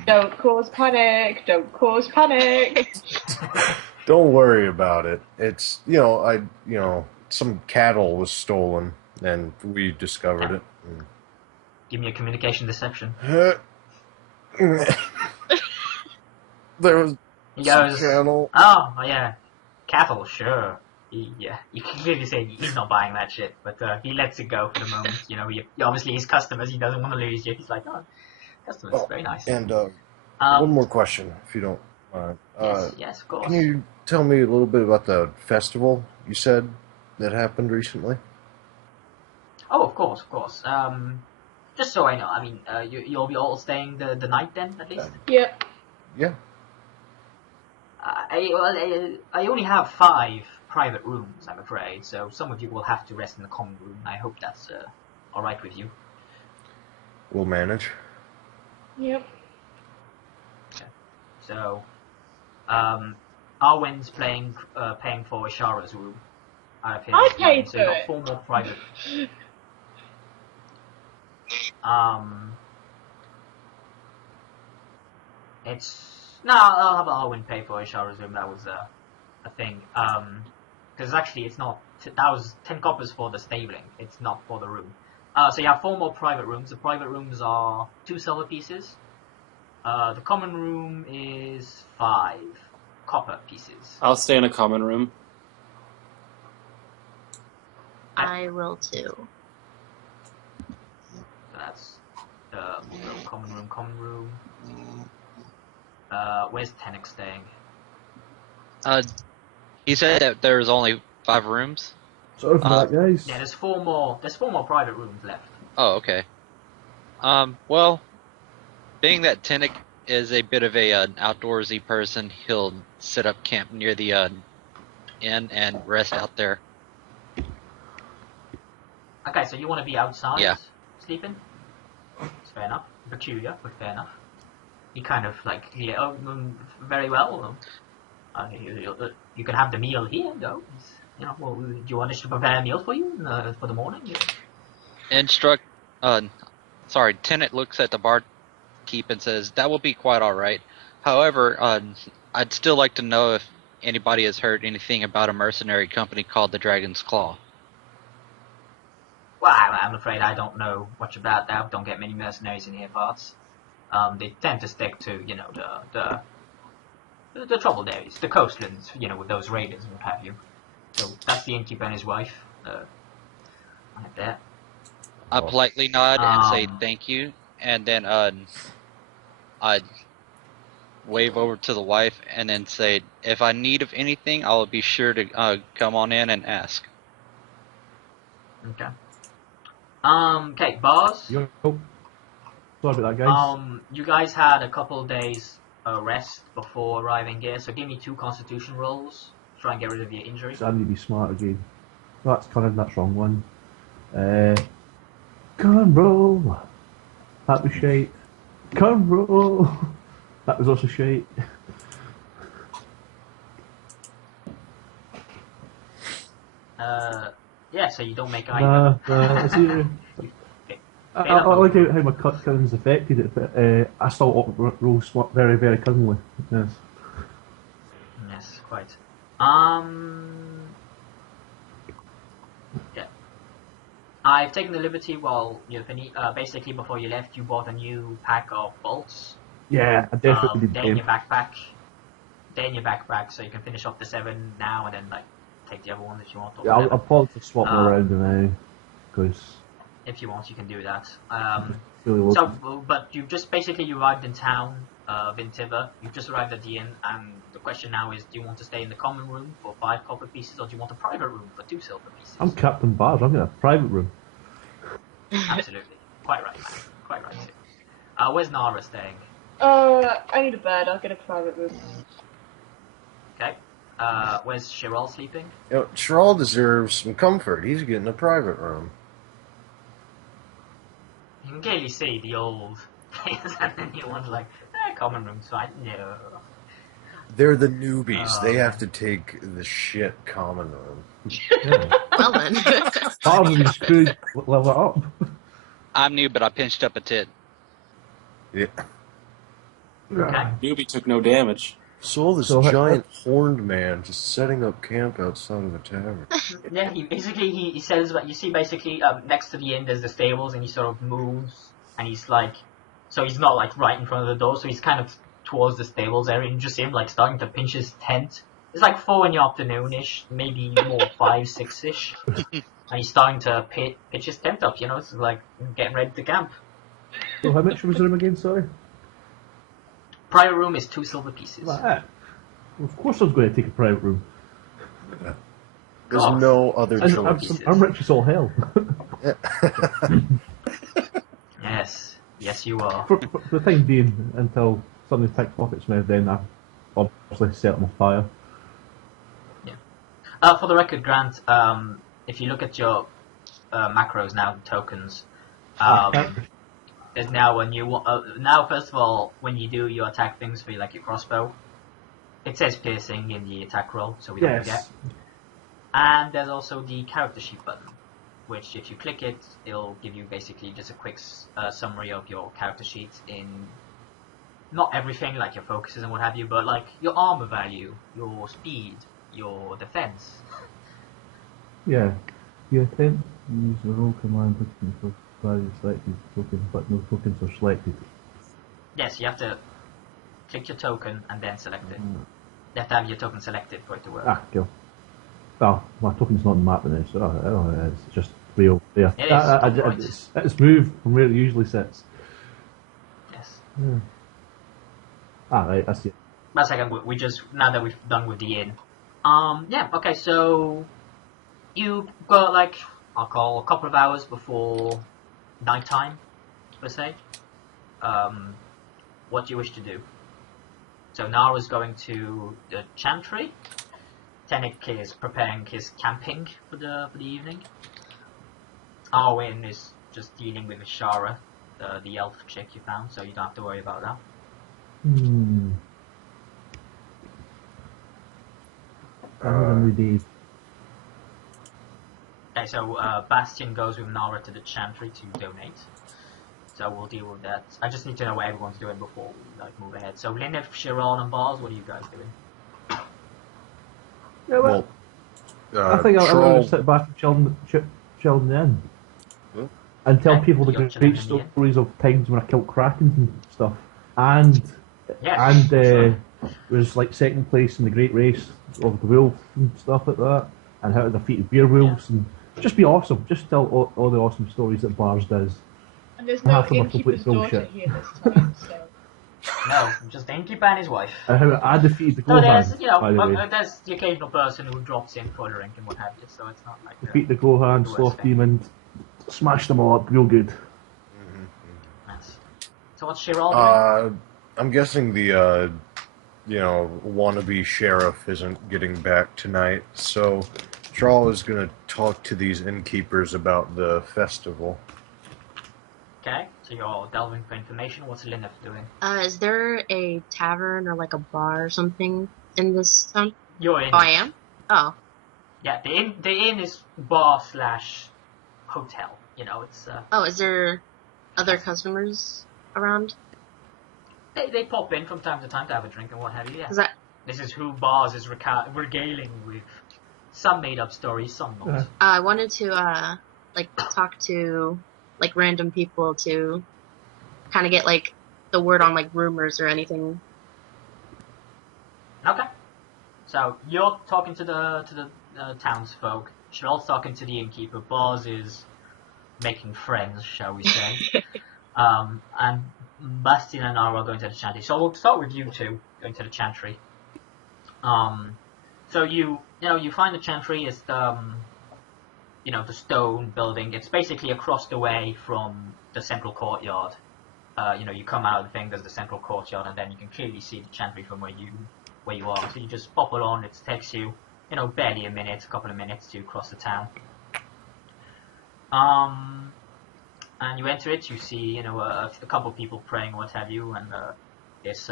Don't cause panic. Don't cause panic. Don't worry about it. It's, some cattle was stolen and we discovered it. Give me a communication deception. There was He goes, cattle. Oh, yeah, cattle, sure. You can clearly say he's not buying that shit, but he lets it go for the moment. He obviously his customers, he doesn't want to lose you. He's like, oh, customers, very nice. And one more question, if you don't mind. Yes, of course. Can you tell me a little bit about the festival you said that happened recently? Oh, of course. Just so I know, I mean, you'll be all staying the night then, at least? Yep. Yeah. I only have 5 private rooms, I'm afraid, so some of you will have to rest in the common room. I hope that's alright with you. We'll manage. Yep. Okay. So, Arwen's paying for Ishara's room out of his. I paid so you for got it. 4 more private. I'll have Arwen pay for Ishara's room. That was a thing. Because actually, it's not. That was 10 coppers for the stabling. It's not for the room. So you have 4 more private rooms. The private rooms are 2 silver pieces. The common room is 5 copper pieces. I'll stay in a common room. I will too. So that's common room. Where's Tenek staying? He said that there's only 5 rooms. So for that, guys. Yeah, there's 4 more. There's 4 more private rooms left. Oh, okay. Well, being that Tinnick is a bit of a outdoorsy person, he'll set up camp near the inn and rest out there. Okay, so you want to be outside Yeah. sleeping? It's fair enough. Peculiar, but fair enough. You kind of like, yeah, very well. You can have the meal here, though. You know, well, do you want us to prepare a meal for you for the morning? Yeah. Tenant looks at the barkeep and says, that will be quite alright. However, I'd still like to know if anybody has heard anything about a mercenary company called the Dragon's Claw. Well, I'm afraid I don't know much about that. Don't get many mercenaries in here parts. They tend to stick to, you know, the troubled areas, the coastlands, you know, with those raiders and what have you. So that's the innkeeper and his wife. Like that. I politely nod and say thank you, and then I'd wave over to the wife and then say, if I need of anything, I'll be sure to come on in and ask. Okay. Okay, bars. Yo. Sorry about that, guys. You guys had a couple days rest before arriving here, so give me 2 constitution rolls. Try and get rid of your injury. So I need to be smart again. That's Cunning, that's wrong one. Gun roll. That was shite. Gun roll. That was also shite. Yeah, so you don't make either. See, I like how my Cunning's affected it, but I still roll very, very cunningly. Yes. Yes, quite. Yeah. I've taken the liberty while basically before you left, you bought a new pack of bolts. Yeah, I definitely did. They're in your backpack. They're in your backpack, so you can finish off the 7 now and then like take the other one if you want. Yeah, I'll probably swap them around now because if you want, you can do that. really But you've just basically arrived in town, Vintiva. You've just arrived at the inn, and the question now is: do you want to stay in the common room for 5 copper pieces, or do you want a private room for 2 silver pieces? I'm Captain Bars. I'm in a private room. Absolutely, quite right, man. Quite right. Where's Nara staying? I need a bed. I'll get a private room. Okay. Where's Chiral sleeping? You know, Chiral deserves some comfort. He's getting a private room. You can clearly see the old players and the new ones like, common room's fine. No. They're the newbies. They have to take the shit common room. Yeah. Well then. Bars could level it up. I'm new, but I pinched up a tit. Yeah. Okay. Newbie took no damage. Saw this giant horned man just setting up camp outside of a tavern. Yeah, he says, you see basically next to the inn there's the stables, and he sort of moves, and he's like, so he's not like right in front of the door, so he's kind of towards the stables area, and you just see him like starting to pinch his tent. It's like 4 in the afternoon-ish, maybe more 5, 6-ish, and he's starting to pitch his tent up, you know, it's like getting ready to camp. So how much was the room again, sorry? Private room is 2 silver pieces. Like that. Well, of course I was going to take a private room. There's no other choice. I'm rich as all hell. Yes, you are. For the time being, until something ticks off its mouth, then I obviously set them on fire. Yeah. For the record, Grant, if you look at your macros now, the tokens, there's now a new one. Now, first of all, when you do your attack things for like your crossbow, it says piercing in the attack roll, so we don't forget. And there's also the character sheet button, which if you click it, it'll give you basically just a quick summary of your character sheet in not everything, like your focuses and what have you, but like your armor value, your speed, your defense. Yeah. You attempt to use the roll command button for various selected tokens, but no tokens are selected. Yes, you have to click your token and then select it. You have to have your token selected for it to work. Ah, cool. Well, my token's not on the map now, so it's just real there. It's moved from where it usually sits. Yes. Yeah. Ah, right, I see it. One second, we just, now that we've done with the inn. Yeah, okay, so you got like, I'll call a couple of hours before nighttime, per se. what you wish to do. So Nara's going to the chantry. Tenik is preparing his camping for the evening. Arwen is just dealing with Ashara, the elf chick you found, so you don't have to worry about that. Okay, so Bastion goes with Nara to the chantry to donate. So we'll deal with that. I just need to know what everyone's doing before we move ahead. So Lineth, Chiron, and Bars, what are you guys doing? Yeah, well, I think I'm going to sit back and chill in the inn. And tell people the great stories of times when I killed Krakens and stuff. And was like second place in the Great Race of the Wolf and stuff like that. And how I defeated werewolves. And just be awesome. Just tell all the awesome stories that Bars does. And there's no innkeeper's daughter here this time, so... No, just the innkeeper and his wife. And how I defeated the Gohan, there's the occasional person who drops in for a drink and what have you, so it's not like... Defeat the Gohan, Sloth Demon, smash them all up real good. Nice. So what's Chiral doing? I'm guessing the, wannabe sheriff isn't getting back tonight, so Chiral is going to talk to these innkeepers about the festival. Okay, so you're delving for information. What's Lineth doing? Is there a tavern or like a bar or something in this town? You're in. Oh, I am? Oh. Yeah, the inn is bar/hotel. It's... Oh, is there other customers around? They pop in from time to time to have a drink and what have you, yeah. This is who Bars is regaling with some made-up stories, some not. I wanted to, talk to... random people to kind of get, the word on, rumors or anything. Okay. So, you're talking to the townsfolk. Cheryl's talking to the innkeeper. Bars is making friends, shall we say. And Bastion and Nara are going to the chantry. So, we'll start with you two going to the chantry. So, you find the chantry is the stone building. It's basically across the way from the central courtyard. You come out of the thing, there's the central courtyard, and then you can clearly see the chantry from where you are. So you just pop it on, it takes you, barely a couple of minutes to cross the town. And you enter it, you see, a couple of people praying, what have you, and this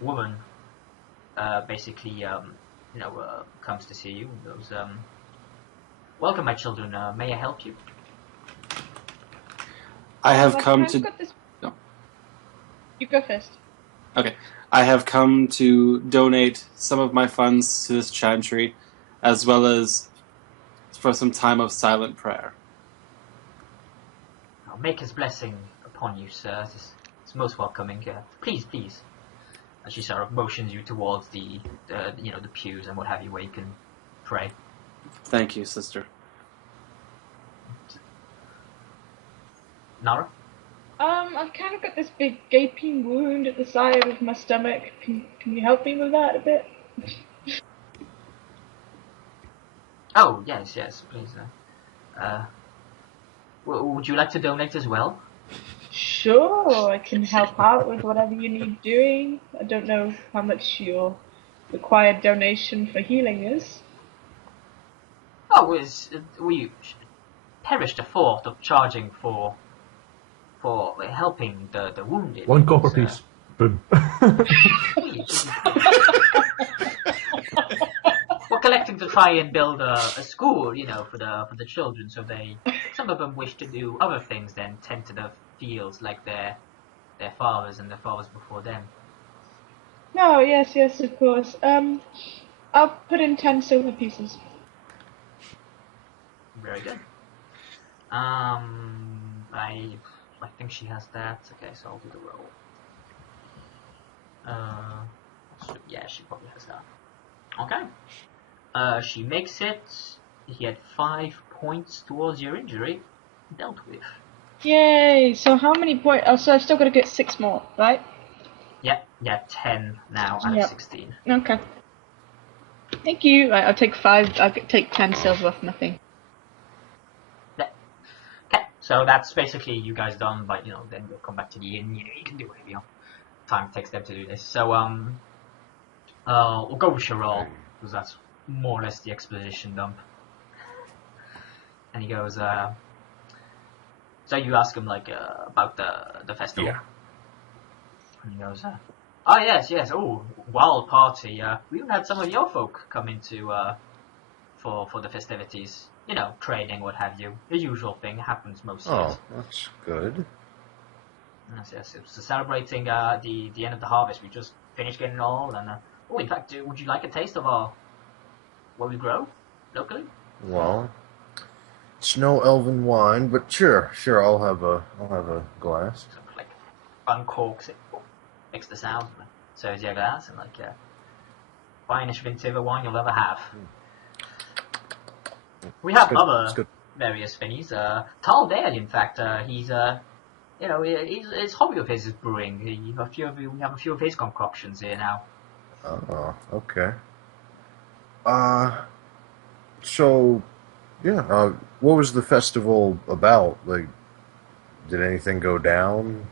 woman basically, comes to see you and goes, welcome, my children. May I help you? I have come to... No. You go first. Okay. I have come to donate some of my funds to this chantry, as well as for some time of silent prayer. I'll make his blessing upon you, sir. It's most welcoming. Please, please. And she sort of motions you towards the pews and what have you, where you can pray. Thank you, sister. Nara? I've kind of got this big gaping wound at the side of my stomach. Can you help me with that a bit? Oh, yes, please. Would you like to donate as well? Sure, I can help out with whatever you need doing. I don't know how much your required donation for healing is. Oh, we perished the thought of charging for helping the wounded. 1 copper piece. Boom. We're collecting to try and build a school, for the children, so some of them wish to do other things than tend to the fields like their fathers and their fathers before them. No, yes, of course. I'll put in 10 silver pieces. Very good. I think she has that. Okay, so I'll do the roll. Yeah, she probably has that. Okay. She makes it. He had 5 points towards your injury dealt with. Yay! So how many points? Oh, so I've still got to get 6 more, right? Yeah, 10 now out of 16. Okay. Thank you. I'll take 5. I'll take 10 silver off nothing. So that's basically you guys done, but then you'll come back to the inn. You can do whatever time it takes them to do this. So we'll go with Chiral, because that's more or less the exposition dump. And he goes, so you ask him like about the festival. Yeah. And he goes, oh yes, oh, wild party. We even had some of your folk come into for the festivities. Trading, what have you. The usual thing happens most years. Oh, that's good. Yes, it was celebrating the end of the harvest. We just finished getting it all, and in fact, would you like a taste of what we grow locally? Well, it's no elven wine, but sure, I'll have a glass. So, like, uncorks it, makes the sound, serves you a glass, and finest vintage wine you'll ever have. We have other various things. Tal Dale, in fact, he's his hobby of his is brewing. We have a few of his concoctions here now. Oh, okay. So, yeah. What was the festival about? Like, did anything go down?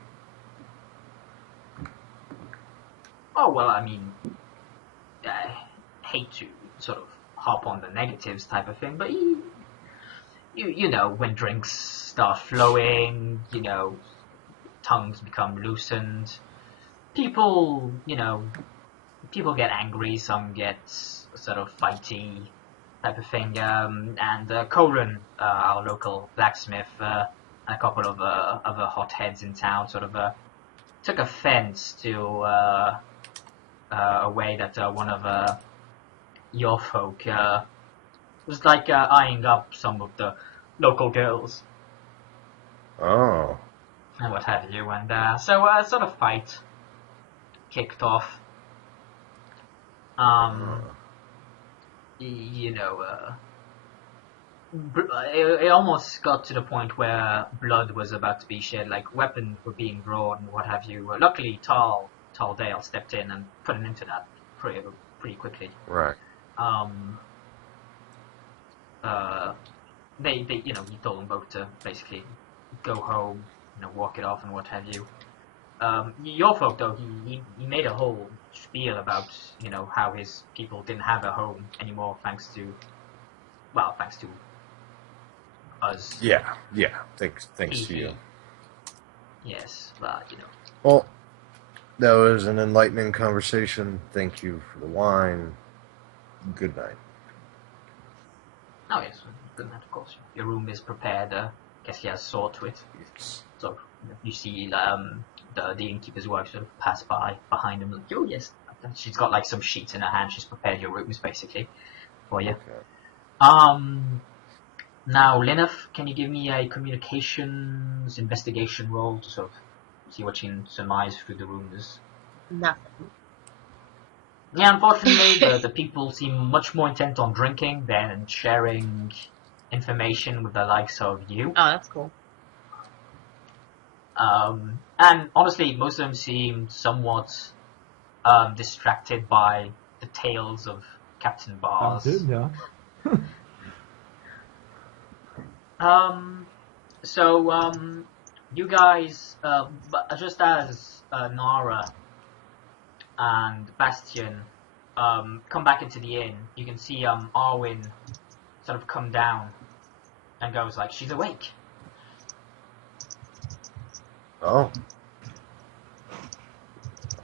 Oh well, I mean, I hate to sort of hop on the negatives type of thing, but you know, when drinks start flowing, tongues become loosened, people get angry, some get sort of fighty type of thing, and Colin, our local blacksmith, and a couple of other hotheads in town sort of took offense to a way that one of your folk was eyeing up some of the local girls. Oh. And what have you, and so a sort of fight kicked off. It almost got to the point where blood was about to be shed, like weapons were being drawn and what have you. Luckily, Tal Dale stepped in and put an end to that pretty quickly. Right. He told them both to basically go home, walk it off and what have you. Your folk, though, he made a whole spiel about, how his people didn't have a home anymore thanks to us. Yeah. Thanks to you. Yes, but, Well, that was an enlightening conversation. Thank you for the wine. Good night. Oh, yes, good night, of course. Your room is prepared. Guess he has saw to it. So, you see the innkeeper's wife sort of pass by behind him. Like, oh, yes. She's got, some sheets in her hand. She's prepared your rooms, basically, for you. Okay. Now, Lineth, can you give me a communications investigation roll to sort of see what you can surmise through the rooms? Nothing. Yeah, unfortunately, the people seem much more intent on drinking than sharing information with the likes of you. Oh, that's cool. And honestly, most of them seem somewhat distracted by the tales of Captain Bars. Yeah. You guys, just as Nara and Bastion come back into the inn, you can see Arwen sort of come down and goes like, she's awake. Oh.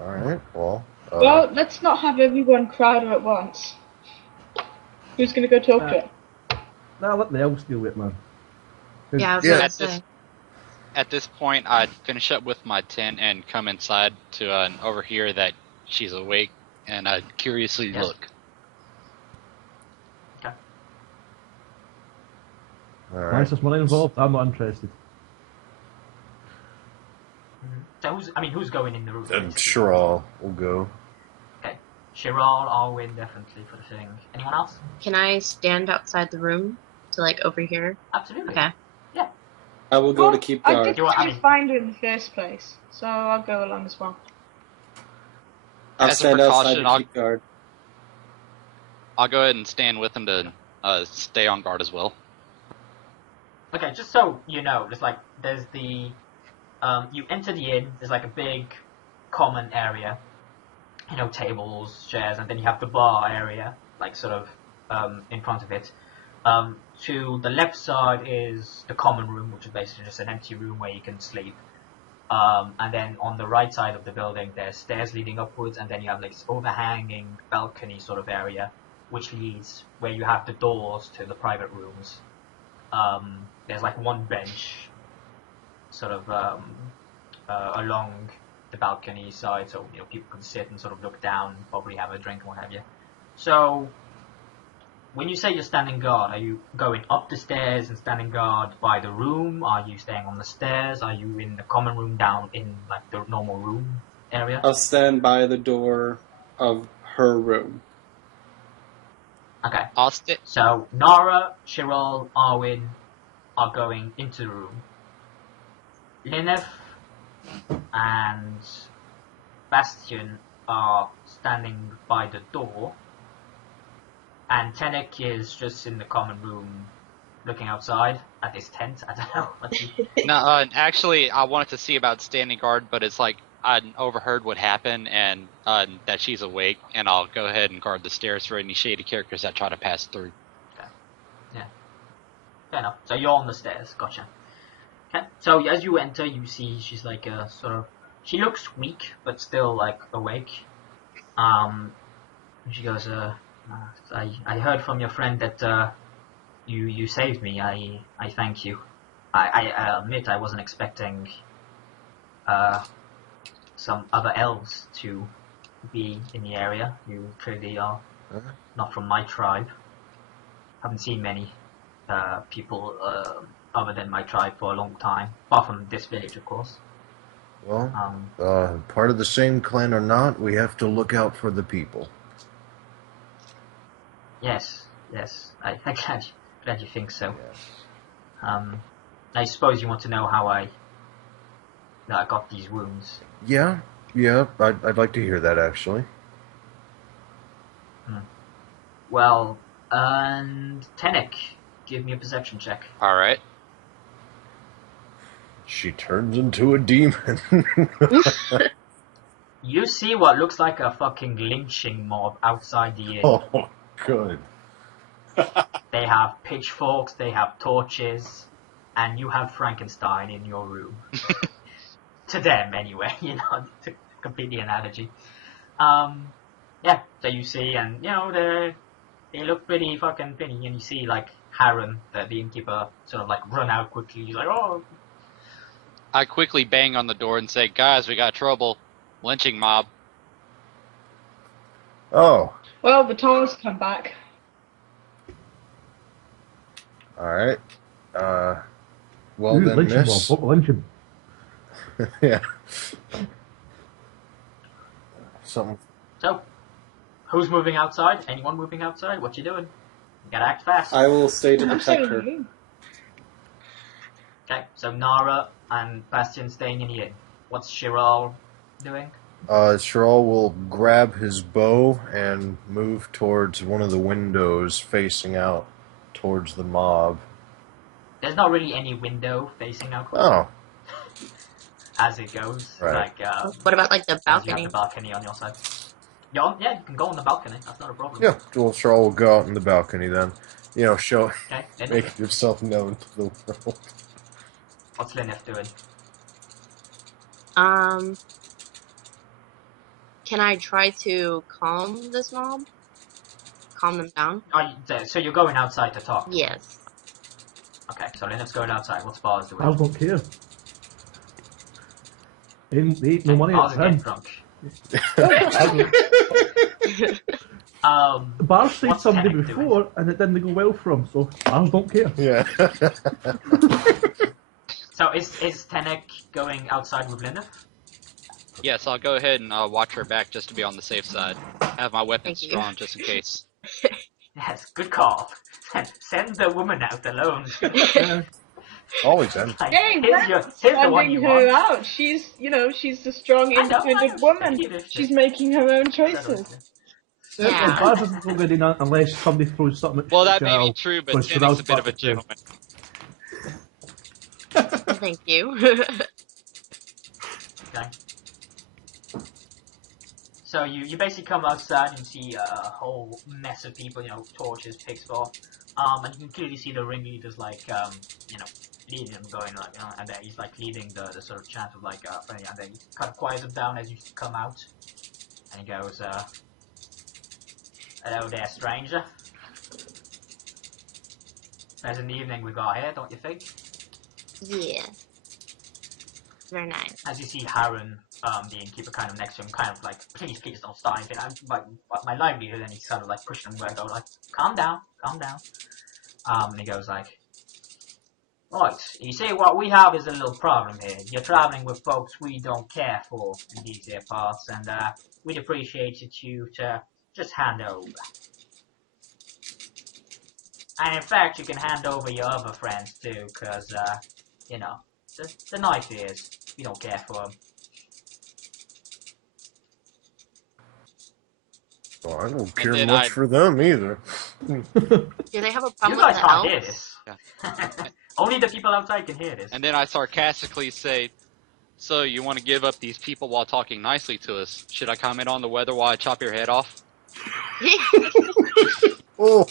Alright, well... Well, let's not have everyone crowd her at once. Who's going to go talk to her? Nah, let the elves deal with it, man. Yeah, I was gonna At say. At this point, I'd finish up with my tent and come inside to overhear that she's awake, and I'd curiously look. Okay. Alright. Once there's money involved, I'm not interested. So who's going in the room? I'm sure I'll go. Okay. Chiral, Arwen, definitely for the thing. Anyone else? Can I stand outside the room to overhear? Absolutely. Okay. Yeah. I will go to keep I guard. didn't find her in the first place, so I'll go along as well. I'll As a stand outside precaution, to keep guard. I'll go ahead and stand with him to stay on guard as well. Okay, just so you know, there's the you enter the inn. There's like a big common area, tables, chairs, and then you have the bar area, like sort of in front of it. To the left side is the common room, which is basically just an empty room where you can sleep. And then on the right side of the building, there's stairs leading upwards, and then you have like this overhanging balcony sort of area, which leads where you have the doors to the private rooms. There's like one bench, sort of along the balcony side, so people can sit and sort of look down, probably have a drink and what have you. So, when you say you're standing guard, are you going up the stairs and standing guard by the room? Are you staying on the stairs? Are you in the common room down in like the normal room area? I'll stand by the door of her room. Okay. Austin. So Nara, Chiral, Arwin are going into the room. Lineth and Bastion are standing by the door. And Tenek is just in the common room looking outside at this tent. I don't know. No, actually, I wanted to see about standing guard, but it's like I overheard what happened and that she's awake, and I'll go ahead and guard the stairs for any shady characters that try to pass through. Okay. Yeah. Fair enough. So you're on the stairs. Gotcha. Okay. So as you enter, you see she's like a sort of... She looks weak, but still like awake. And she goes, I heard from your friend that you saved me. I thank you. I admit I wasn't expecting some other elves to be in the area. You clearly are not from my tribe. Haven't seen many people other than my tribe for a long time, apart from this village, of course. Well, part of the same clan or not, we have to look out for the people. Yes. I'm glad you think so. Yes. I suppose you want to know how I got these wounds. Yeah, I'd like to hear that, actually. Well, and Tenek, give me a perception check. Alright. She turns into a demon. You see what looks like a fucking lynching mob outside the inn. Oh, good. They have pitchforks, they have torches, and you have Frankenstein in your room. To them, anyway, to complete the analogy. Yeah, so you see, and, they look pretty fucking thinny, and you see, like, Harren, the innkeeper, sort of, like, run out quickly. He's like, oh... I quickly bang on the door and say, guys, we got trouble. Lynching mob. Oh. Well, the tongs come back. Alright. Well then, miss. Lynching. Yeah. Something. So, who's moving outside? Anyone moving outside? What you doing? You gotta act fast. I will stay to protect her. Okay, so Nara and Bastion staying in the inn. What's Chiral doing? Chiral will grab his bow and move towards one of the windows facing out towards the mob. There's not really any window facing out. Oh. As it goes. Right. Like, what about like the balcony? You have the balcony on your side. Yeah, you can go on the balcony. That's not a problem. Yeah, well, Chiral will go out on the balcony then. Show, okay, make yourself known to the world. What's Lineth doing? Can I try to calm this mob? Calm them down? So you're going outside to talk? Yes. Okay, so Lineth's going outside. What's Bars doing? I don't care. They ain't no money Bars at him. drunk. Bars saved somebody before, and it didn't go well for him, so Bars don't care. Yeah. So is Tenek going outside with Lineth? Yes, I'll go ahead and watch her back just to be on the safe side. Have my weapons drawn just in case. Yes, good call. Send the woman out alone. Always ends. Like, Hey, here's the one you her want. out. She's the strong, independent woman. She's making her own choices. Yeah. Bars doesn't go good enough unless somebody throws something at Well, that may Cheryl, be true, but because Tenek's a Cheryl's bit of a back there. gentleman. Thank you. Okay. So you basically come outside and see a whole mess of people, torches, pitchfork, and you can clearly see the ringleaders leading them, going and then he's like leading the sort of chant of and then he kind of quiets them down as you come out, and he goes, "Hello there, stranger. Pleasant evening we got here, don't you think?" Yeah. Very nice. As you see Harren, the innkeeper, kind of next to him, kind of like, please don't start anything. My livelihood, and he's kind of like pushing him away, going like, calm down. And he goes like, right, you see what we have is a little problem here. You're traveling with folks we don't care for in these here parts, and we'd appreciate you to just hand over. And in fact, you can hand over your other friends too, because, the knife is, we don't care for them. Well, I don't care much for them either. Do they have a problem You guys with can't the hear elves? this. Yeah. Only the people outside can hear this. And then I sarcastically say, "So you want to give up these people while talking nicely to us? Should I comment on the weather while I chop your head off?" Oh.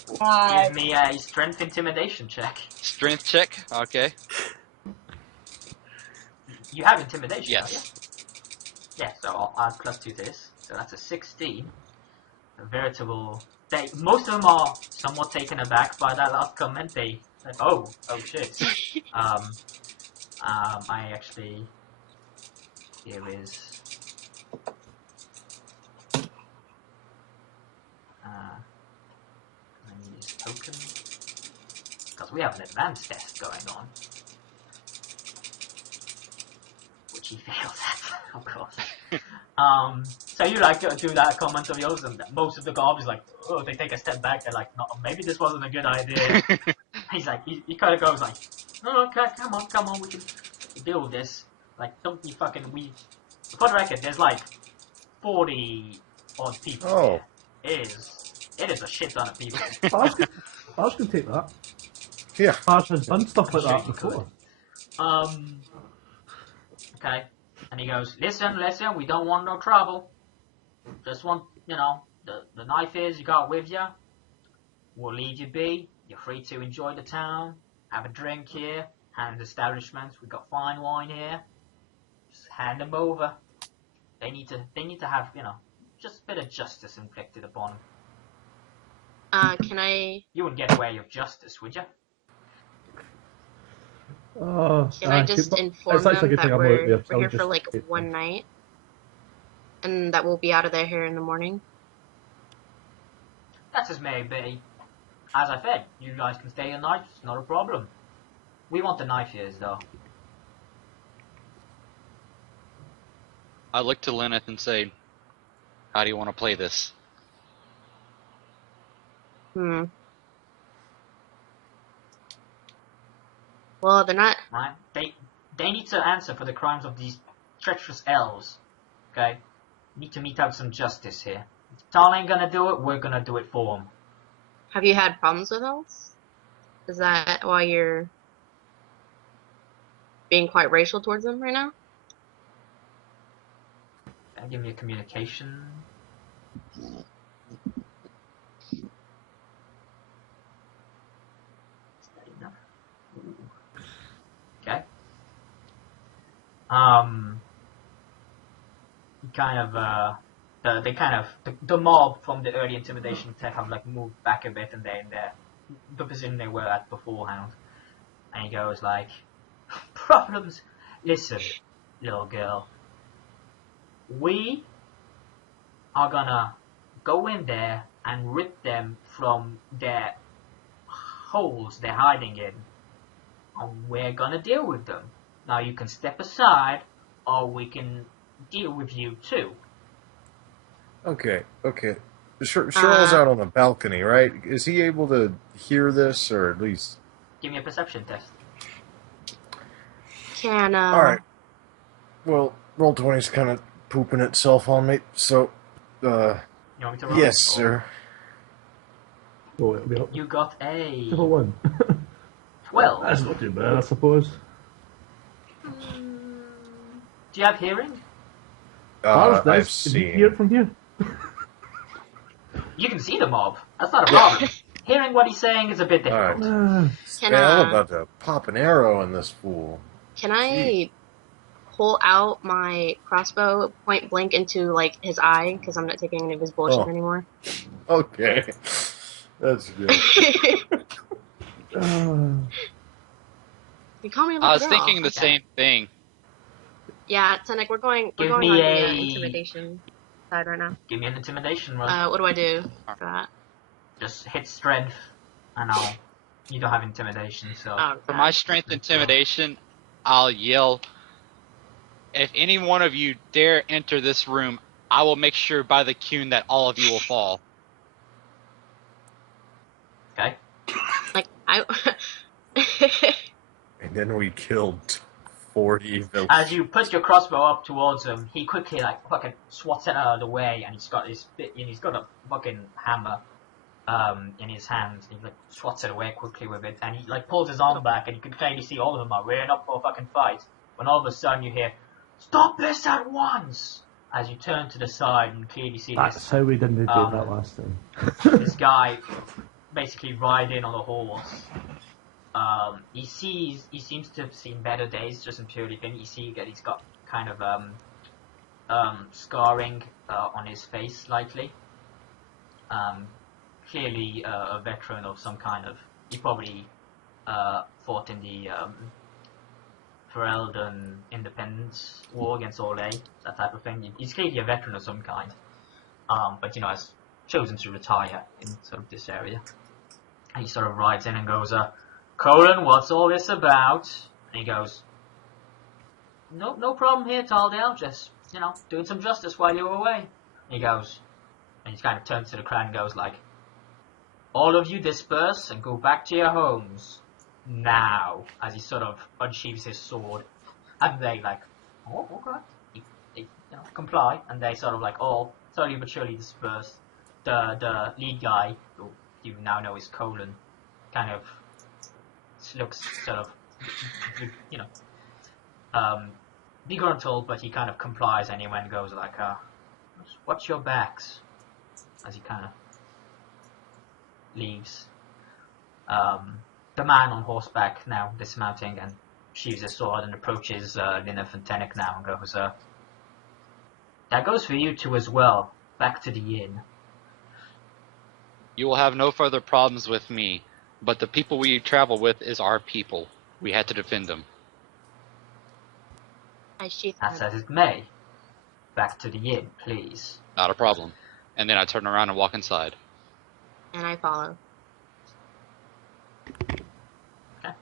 Give me a strength intimidation check. Strength check? Okay. You have intimidation, Yes. don't you? Yeah, so I'll add +2 to this. So that's a 16. A veritable... most of them are somewhat taken aback by that last comment. They like, oh shit. I actually... Here is... I need this token. Because we have an advanced test going on. Which he fails at, of course. So you do that comment of yours, and most of the garbage they take a step back. They're like, no, maybe this wasn't a good idea. He's like, he kind of goes like, no, okay, come on, we can deal with this. Like, don't be fucking for the record, there's like 40 odd people. Oh. Here. It is a shit ton of people. I was going to take that. Yeah. I've done stuff like that before. Okay. And he goes, listen, we don't want no trouble. Just want, the knife is you got with you. We'll leave you be. You're free to enjoy the town. Have a drink here. Hand establishments. We've got fine wine here. Just hand them over. They need to have, just a bit of justice inflicted upon them. Can I... You wouldn't get away with justice, would you? Can I just inform them that we're here for like one night? And that we'll be out of there here in the morning? That's as may be. As I said, you guys can stay a night, it's not a problem. We want the knife ears, though. I look to Lenneth and say, how do you want to play this? Well, they're not... Right? They need to answer for the crimes of these treacherous elves. Okay? Need to mete out some justice here. If Tal ain't gonna do it, we're gonna do it for him. Have you had problems with elves? Is that why you're being quite racial towards them right now? Give me a communication. Okay. The mob from the early intimidation attack have moved back a bit, and they're in the position they were at beforehand. And he goes like, problems? Listen, little girl. We are gonna go in there and rip them from their holes they're hiding in. And we're gonna deal with them. Now you can step aside, or we can deal with you too. Okay. Cheryl's out on the balcony, right? Is he able to hear this, or at least... Give me a perception test. Alright. Well, Roll20's kind of pooping itself on me, so... You want me to roll? Yes, sir. Oh, it'll be up. You got a... 1. 12. That's not too bad, I suppose. Do you have hearing? I've Can you hear seen. it from here? You can see the mob. That's not a problem. Hearing what he's saying is a bit difficult. Man, I'm about to pop an arrow in this fool. Can I pull out my crossbow point blank into like his eye because I'm not taking any of his bullshit anymore? Okay, that's good. You call me a I was girl. thinking the same thing. Yeah, Tenek, we're going Give on me the a- intimidation side right now. Give me an intimidation roll. What do I do for that? Just hit strength, and you don't have intimidation, so. For my strength intimidation, I'll yell, if any one of you dare enter this room, I will make sure by the Qun that all of you will fall. Okay. Like, I... And then we killed 40 villains. As you put your crossbow up towards him, he quickly fucking swats it out of the way, and he's got a fucking hammer in his hand. He swats it away quickly with it, and he pulls his arm back, and you can clearly see all of them are rearing up for a fucking fight. When all of a sudden you hear, "Stop this at once!" As you turn to the side and clearly see That's how we didn't do that last time. this guy basically ride in on a horse. He seems to have seen better days, just in purely thing. You see that he's got kind of scarring on his face slightly. Clearly a veteran of some kind of. He probably fought in the Ferelden Independence War against Orlais, that type of thing. He's clearly a veteran of some kind, but has chosen to retire in sort of this area. And he sort of rides in and goes, "Colin, what's all this about?" And he goes, No problem here, Taldale. Just doing some justice while you were away." And he goes, and he kind of turns to the crowd and goes "All of you disperse and go back to your homes now," as he sort of unsheathes his sword, and they "Oh, okay." They comply, and they sort of all slowly but surely disperse. The lead guy, who you now know is Colin, kind of looks sort of begruntled, but he kind of complies anyway and goes "Watch your backs," as he kind of leaves. The man on horseback now dismounting and sheathes his sword and approaches Lineth and Tenek now and goes, "That goes for you two as well. Back to the inn." You will have no further problems with me, but the people we travel with is our people. We had to defend them. I sheath As it may. Back to the inn, please. Not a problem. And then I turn around and walk inside. and I follow. Okay.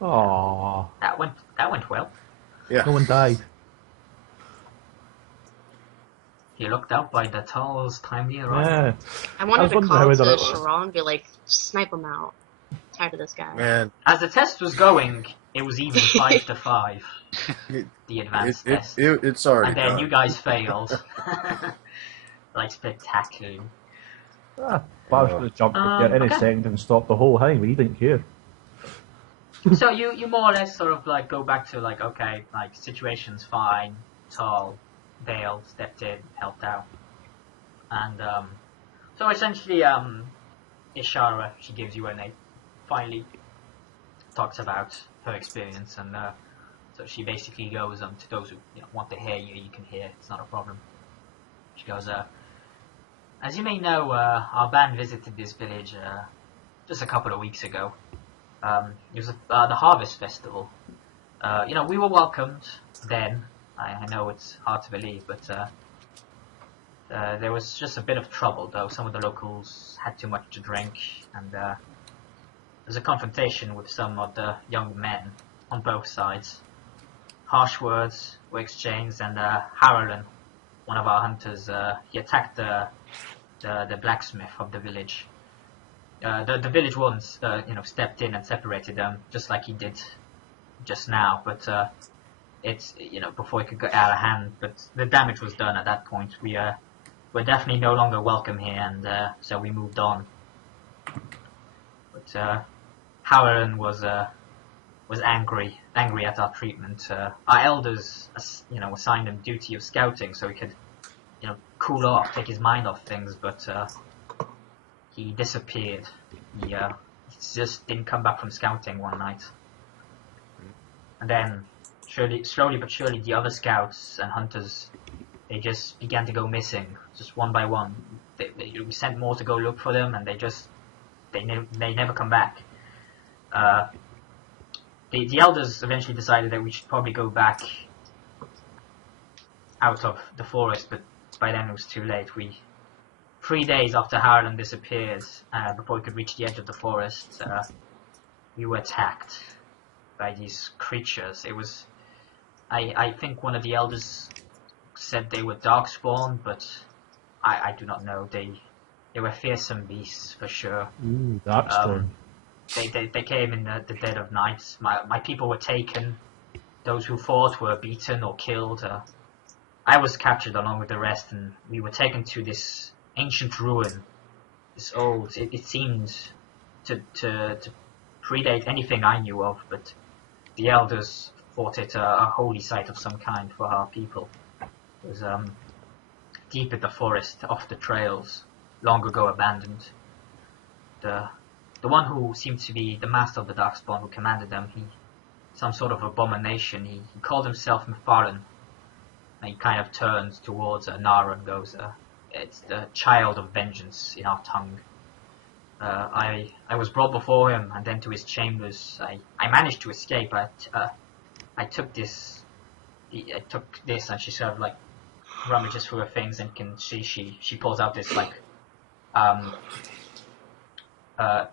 Aww. That went well. Yeah. No one died. He looked out by the Tall's timely arrival. Yeah. I wanted was to wondering call how we to did it. Sharon and be like, snipe him out. I'm tired of this guy. Man, As the test was going, it was even 5 to 5. The advanced test. it's already And then done. you guys failed. Spectacularly. Ah, if I was going to jump at any okay. second and stop the whole thing, but he didn't care. So you more or less sort of go back to okay, situation's fine, Tall, Bale stepped in, helped out. And so essentially Ishara, she gives you a name, finally talks about her experience, and so she basically goes to those who want to hear you can hear, it's not a problem. She goes, as you may know, our band visited this village just a couple of weeks ago. It was the Harvest Festival. We were welcomed then. I know it's hard to believe, but there was just a bit of trouble, though. Some of the locals had too much to drink, and there was a confrontation with some of the young men on both sides. Harsh words were exchanged, and Harlan, one of our hunters, he attacked the blacksmith of the village. The village ones, stepped in and separated them, just like he did just now. But it's before it could get out of hand. But the damage was done at that point. We're definitely no longer welcome here, and so we moved on. But Howland was was angry at our treatment. Our elders, assigned him duty of scouting so he could, cool off, take his mind off things, but he disappeared. He just didn't come back from scouting one night. And then, slowly but surely, the other scouts and hunters, they just began to go missing, just one by one. We sent more to go look for them, and they never come back. The elders eventually decided that we should probably go back out of the forest, but by then it was too late. 3 days after Harlan disappeared, before we could reach the edge of the forest, we were attacked by these creatures. It was, I think one of the elders said they were darkspawn, but I do not know. They were fearsome beasts for sure. Ooh, darkspawn. They came in the dead of night. My people were taken. Those who fought were beaten or killed. I was captured along with the rest, and we were taken to this ancient ruin. This old. It seemed to predate anything I knew of, but the elders thought it a holy site of some kind for our people. It was deep in the forest, off the trails, long ago abandoned. The one who seemed to be the master of the Darkspawn, who commanded them, some sort of abomination. He called himself Mepharan, and he kind of turns towards Nara and goes, "It's the child of vengeance in our tongue." I was brought before him and then to his chambers. I managed to escape. I took this, and she sort of like rummages through her things and can see she pulls out this like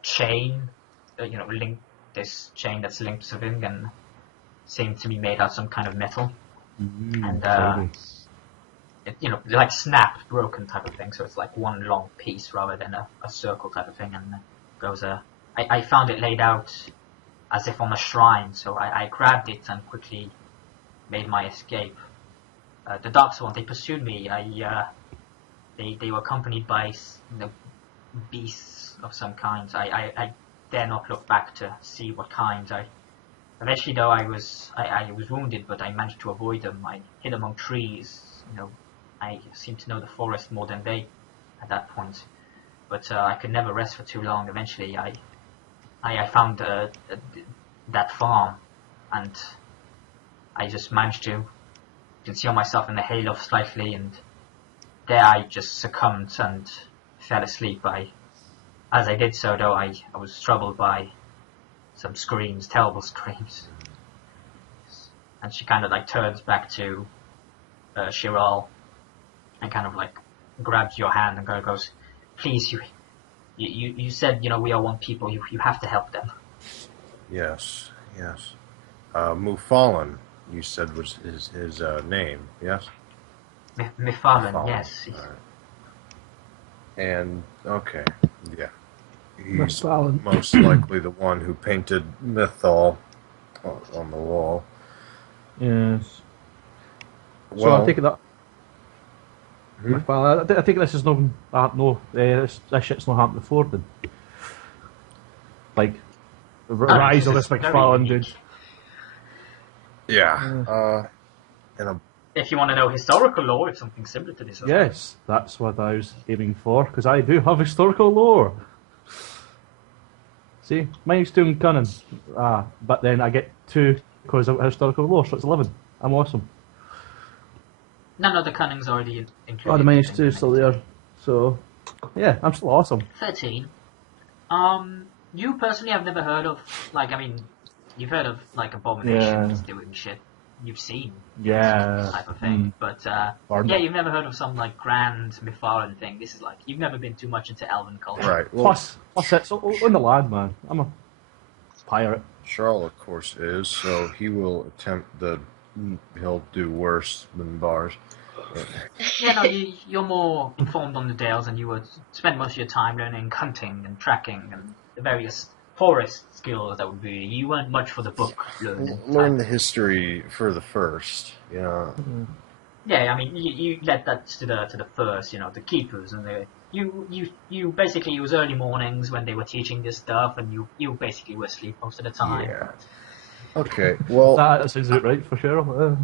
chain, this chain that's linked to him and seemed to be made out of some kind of metal, and like snapped, broken type of thing. So it's like one long piece rather than a circle type of thing. And goes, I found it laid out as if on a shrine, so I grabbed it and quickly made my escape. The Darkspawn, they pursued me. They were accompanied by beasts of some kind. I dare not look back to see what kind. Eventually, though, I was wounded, but I managed to avoid them. I hid among trees. I seemed to know the forest more than they at that point. But I could never rest for too long. Eventually, I found that farm, and I just managed to conceal myself in the hayloft slightly, and there I just succumbed and fell asleep. As I did so, though, I was troubled by some screams, terrible screams. And she kind of like turns back to Chiral and kind of like grabs your hand and goes, "Please, you said, we are one people. You have to help them." Yes. Mufallen, you said was his name, yes? Mepharan, yes. Right. And, okay, yeah. He's Mepharan. most likely the one who painted Mythal on the wall. Yes. So Well, I take it that. Well, I think this is this shit's not happened before then. Like, the rise of this McFarlane dude. yeah. If you want to know historical lore, it's something similar to this. Yes, that's what I was aiming for, because I do have historical lore. See, mine's 2 and cunning. But then I get 2 because of historical lore, so it's 11. I'm awesome. No, the cunning's already included. Oh, the minus 2 is still there. So, yeah, I'm still awesome. 13. You personally have never heard of, you've heard of, abominations doing shit. You've seen this type of thing. But, you've never heard of some, grand Mepharan thing. This is, you've never been too much into elven culture. Right. Well, plus it's on the land, man. I'm a pirate. Charles, of course, is, so he will he'll do worse than bars. You're more informed on the Dales, and you would spend most of your time learning hunting and tracking and the various forest skills that would be. You weren't much for the book learning. Learn the history for the first, Yeah, you let that to the first, the keepers, and you basically, it was early mornings when they were teaching this stuff, and you basically were asleep most of the time. Yeah. Okay, well... That sounds about right for Cheryl.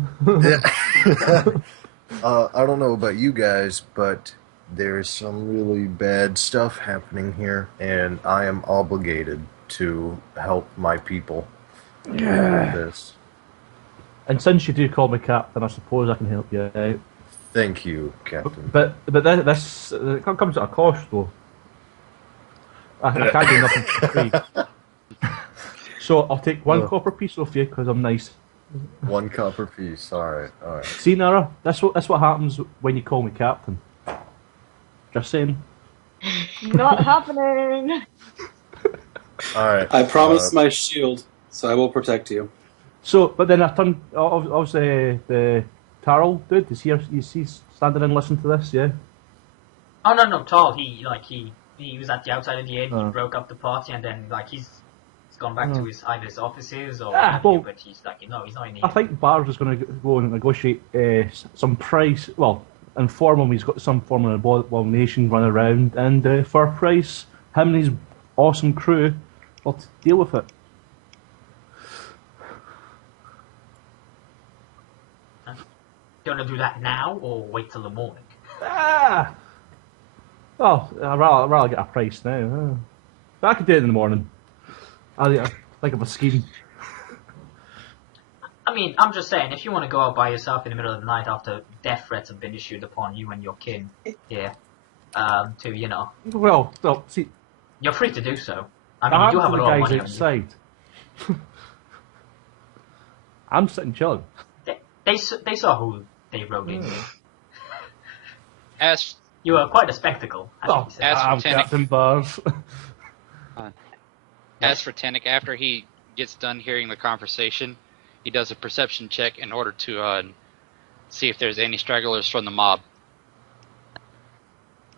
I don't know about you guys, but there's some really bad stuff happening here, and I am obligated to help my people with this. And since you do call me Captain, I suppose I can help you out. Thank you, Captain. But this it comes at a cost, though. I can't do nothing for free. So I'll take one copper piece off you because I'm nice. One copper piece. All right. See, Nara, that's what happens when you call me Captain. Just saying. Not happening. All right. I promised my shield, so I will protect you. So, but then I turned. Obviously, the Tarl dude is here. Is he standing and listening to this? Yeah. Oh no, Tarl. He was at the outside of the inn. He broke up the party, and then he's gone back to either his offices or but he's he's not in here. I think Bars is going to go and negotiate some price. Well, inform him he's got some form of abomination run around, and for a price, him and his awesome crew will deal with it. Do you want to do that now or wait till the morning? Well, I'd rather get a price now. But I could do it in the morning. I think of a scheme. I mean, I'm just saying, if you want to go out by yourself in the middle of the night after death threats have been issued upon you and your kin here, Well, see... You're free to do so. I mean, you do have a lot of money outside. I'm sitting chilling. They saw who they rode in. As you were quite a spectacle. I'm Captain Bars. As for Tannic, after he gets done hearing the conversation, he does a perception check in order to see if there's any stragglers from the mob.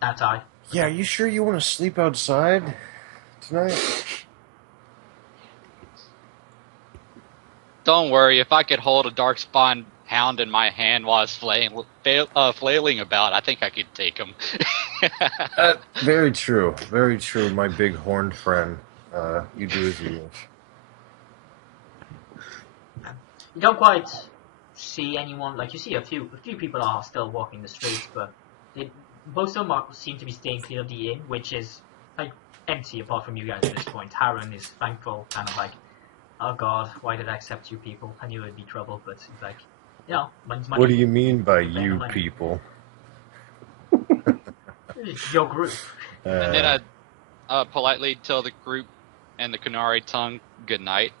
That's I. Yeah, are you sure you want to sleep outside tonight? Don't worry, if I could hold a darkspawn hound in my hand while I was flailing about, I think I could take him. Very true, my big horned friend. You do as you wish. You don't quite see anyone. You see a few people are still walking the streets, but most of them seem to be staying clear of the inn, which is empty apart from you guys at this point. Harren is thankful, kind of oh god, why did I accept you people? I knew it'd be trouble, but it's money's money. What do you mean by you people? It's your group. And then I politely tell the group in the Kunari tongue good night,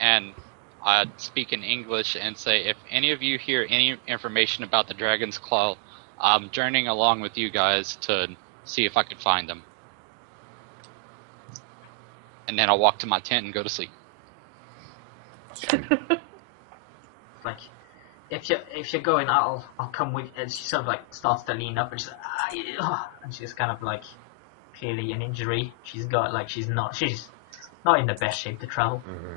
and I speak in English and say, if any of you hear any information about the Dragon's Claw, I'm journeying along with you guys to see if I can find them. And then I'll walk to my tent and go to sleep. If you're going, I'll come with. And she sort of starts to lean up and she's kind of clearly an injury she's got. She's not in the best shape to travel. Mm-hmm.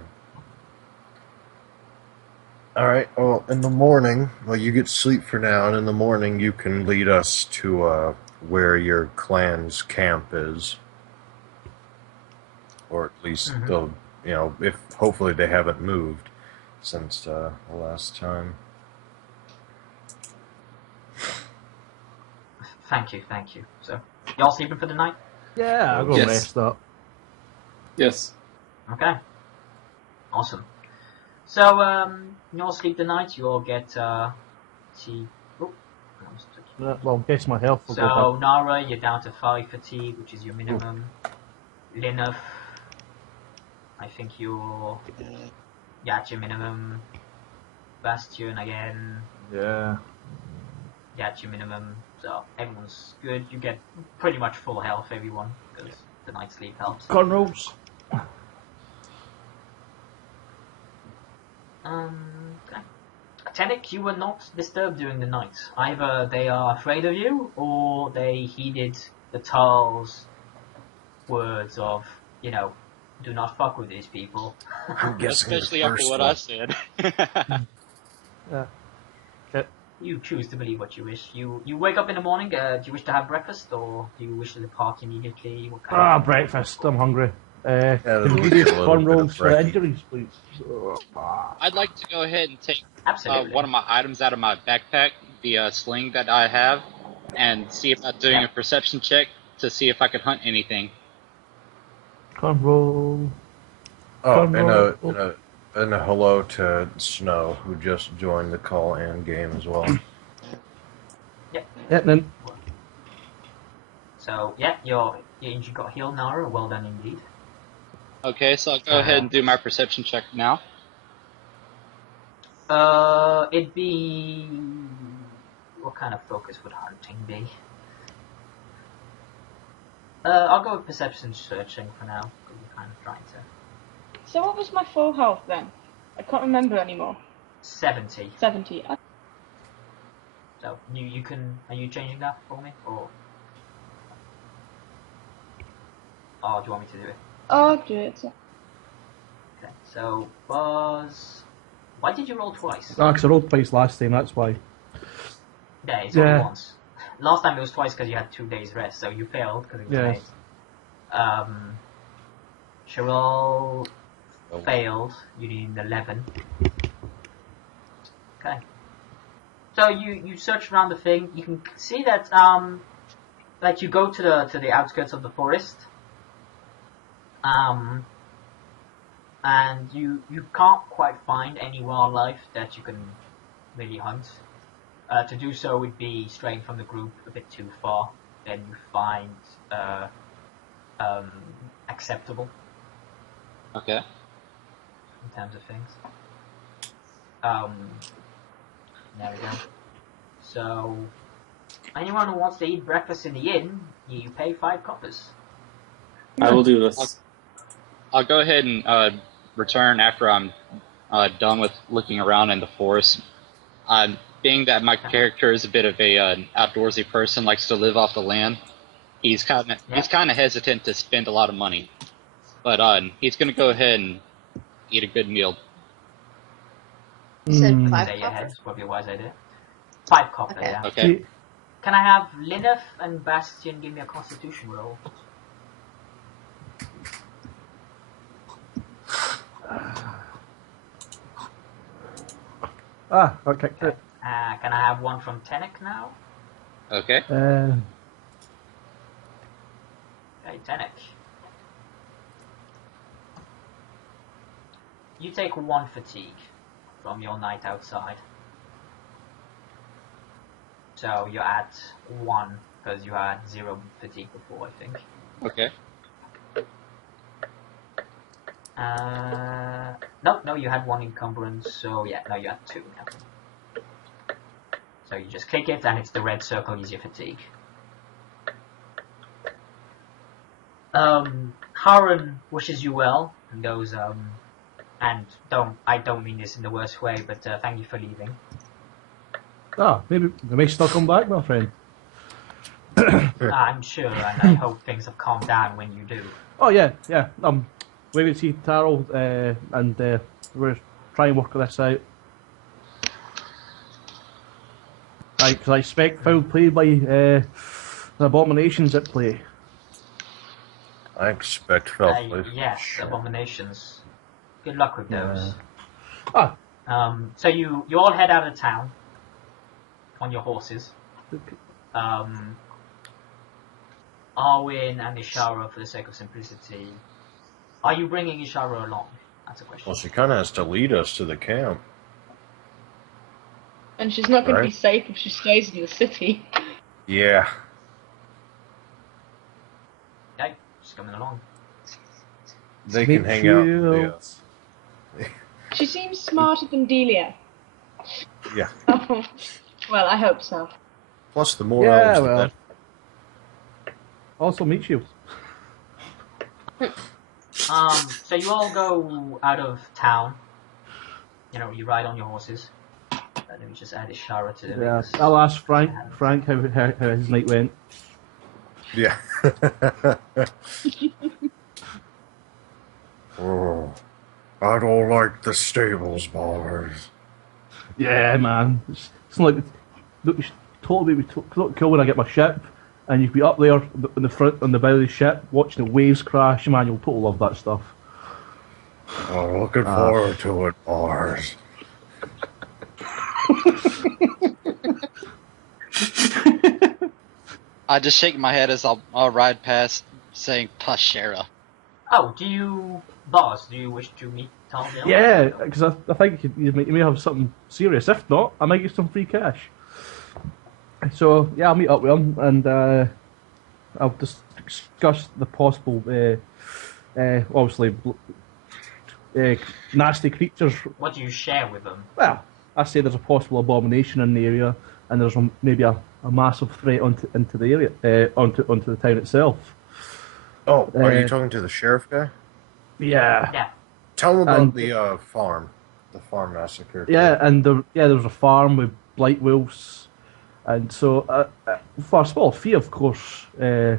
All right. Well, in the morning, you get sleep for now, and in the morning you can lead us to where your clan's camp is, or at least they'll, if hopefully they haven't moved since the last time. Thank you. So, y'all sleeping for the night? Yeah, I'll go rest up. Yes. Okay. Awesome. So, you all sleep the night, you all get, well, guess my health will go So, back. Nara, you're down to 5 fatigue, which is your minimum. Linuf, I think you're at your minimum. Bastion, again. Yeah. At your minimum. So, everyone's good. You get pretty much full health, everyone, because the night sleep helps. Cornrows. Okay. Tenek, you were not disturbed during the night. Either they are afraid of you, or they heeded the Tarl's words of, do not fuck with these people. I'm guessing especially after what I said. Yeah. You choose to believe what you wish. You wake up in the morning, do you wish to have breakfast, or do you wish to depart immediately? What kind of breakfast. I'm hungry. Can you do fun rolls for injuries, please? I'd like to go ahead and take Absolutely. one of my items out of my backpack, the sling that I have, and see about doing a perception check to see if I could hunt anything. Con roll. Oh, Con and roll. a hello to Snow, who just joined the call and game as well. Yeah, then. So, yeah, your injury got healed, Nara. Well done indeed. Okay, so I'll go ahead and do my perception check now. It'd be... What kind of focus would hunting be? I'll go with perception searching for now, because we're kind of trying to... So what was my full health then? I can't remember anymore. 70. 70. So, you can... Are you changing that for me, or... Oh, do you want me to do it? I'll do it. Okay, so, Buzz... Why did you roll twice? Ah, because I rolled twice last time, that's why. Yeah, it's only once. Last time it was twice because you had 2 days rest, so you failed because it was an 8. Cheryl failed. You need an 11. Okay. So you search around the thing. You can see that like you go to the outskirts of the forest. And you can't quite find any wildlife that you can really hunt. To do so would be straying from the group a bit too far. Then you find acceptable Okay. in terms of things. There we go. So, anyone who wants to eat breakfast in the inn, you pay 5 coppers. I will do this. I'll go ahead and return after I'm done with looking around in the forest. Being that my character is a bit of a outdoorsy person, likes to live off the land, he's kind of hesitant to spend a lot of money. But he's going to go ahead and eat a good meal. You said 5 Say your head, coppers? probably a wise idea. 5 copper, Okay. yeah. Okay. Can I have Lineth and Bastion give me a constitution roll? Ah, okay. Can I have one from Tenek now? Okay. Okay, Tenek. You take 1 fatigue from your night outside. So you're at 1 because you had 0 fatigue before, I think. Okay. No, you had 1 encumbrance, so yeah, no, you had 2 now. So you just click it and it's the red circle is your fatigue. Harun wishes you well and goes, and I don't mean this in the worst way, but thank you for leaving. Ah, maybe they may still come back, my friend. I'm sure, and I hope things have calmed down when you do. Oh yeah. Wait to see Taro, and we're trying to work this out. Right, because I expect foul play by the abominations at play. I expect foul play. Yes, Sure. abominations. Good luck with those. Ah. So you all head out of town on your horses. Arwen and Ishara, for the sake of simplicity, are you bringing Ishara along? That's a question. Well, she kind of has to lead us to the camp. And she's not going to be Right. safe if she stays in the city. Yeah. Okay, just coming along. They can hang out with us. She seems smarter than Delia. Yeah. Well, I hope so. Plus the more Yeah, elves well. that Also meet you. So you all go out of town. You know, you ride on your horses. Let me just add Ishara to the Yeah, mix. I'll ask Frank how his night went. Yeah. Oh, I don't like the stables, ballers. Yeah, man. It's not like you told me we not kill when I get my ship. and you'd be up there in the front on the bow of the ship watching the waves crash. Man, you'll totally love that stuff. Oh, looking forward to it, Mars. I just shake my head as I'll ride past, saying "Pashera." Oh, do you wish to meet Tom Hill? Yeah, because I think you may have something serious. If not, I might get some free cash. So yeah, I'll meet up with him and I'll discuss the possible, obviously, nasty creatures. What do you share with them? Well, I say there's a possible abomination in the area, and there's maybe a massive threat into the area, onto the town itself. Oh, are you talking to the sheriff guy? Yeah. Yeah. Tell him about the farm massacre. Yeah, and there was a farm with blight wolves, and so for a small fee, of course, me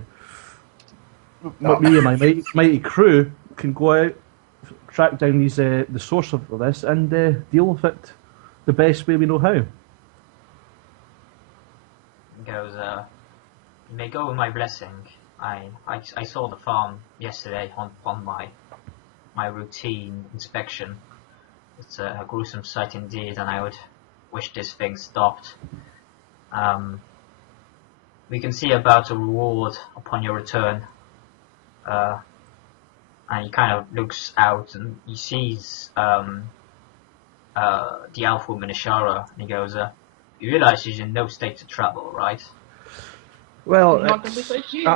and my mighty crew can go out, track down the source of this, and deal with it the best way we know how. Goes, you may go with my blessing. I saw the farm yesterday on my routine inspection. It's a gruesome sight indeed, and I would wish this thing stopped. We can see about a reward upon your return. And he kind of looks out and he sees the elf woman Ishara, and he goes, "You realise she's in no state to travel, right?" Well, Not gonna be so cheap.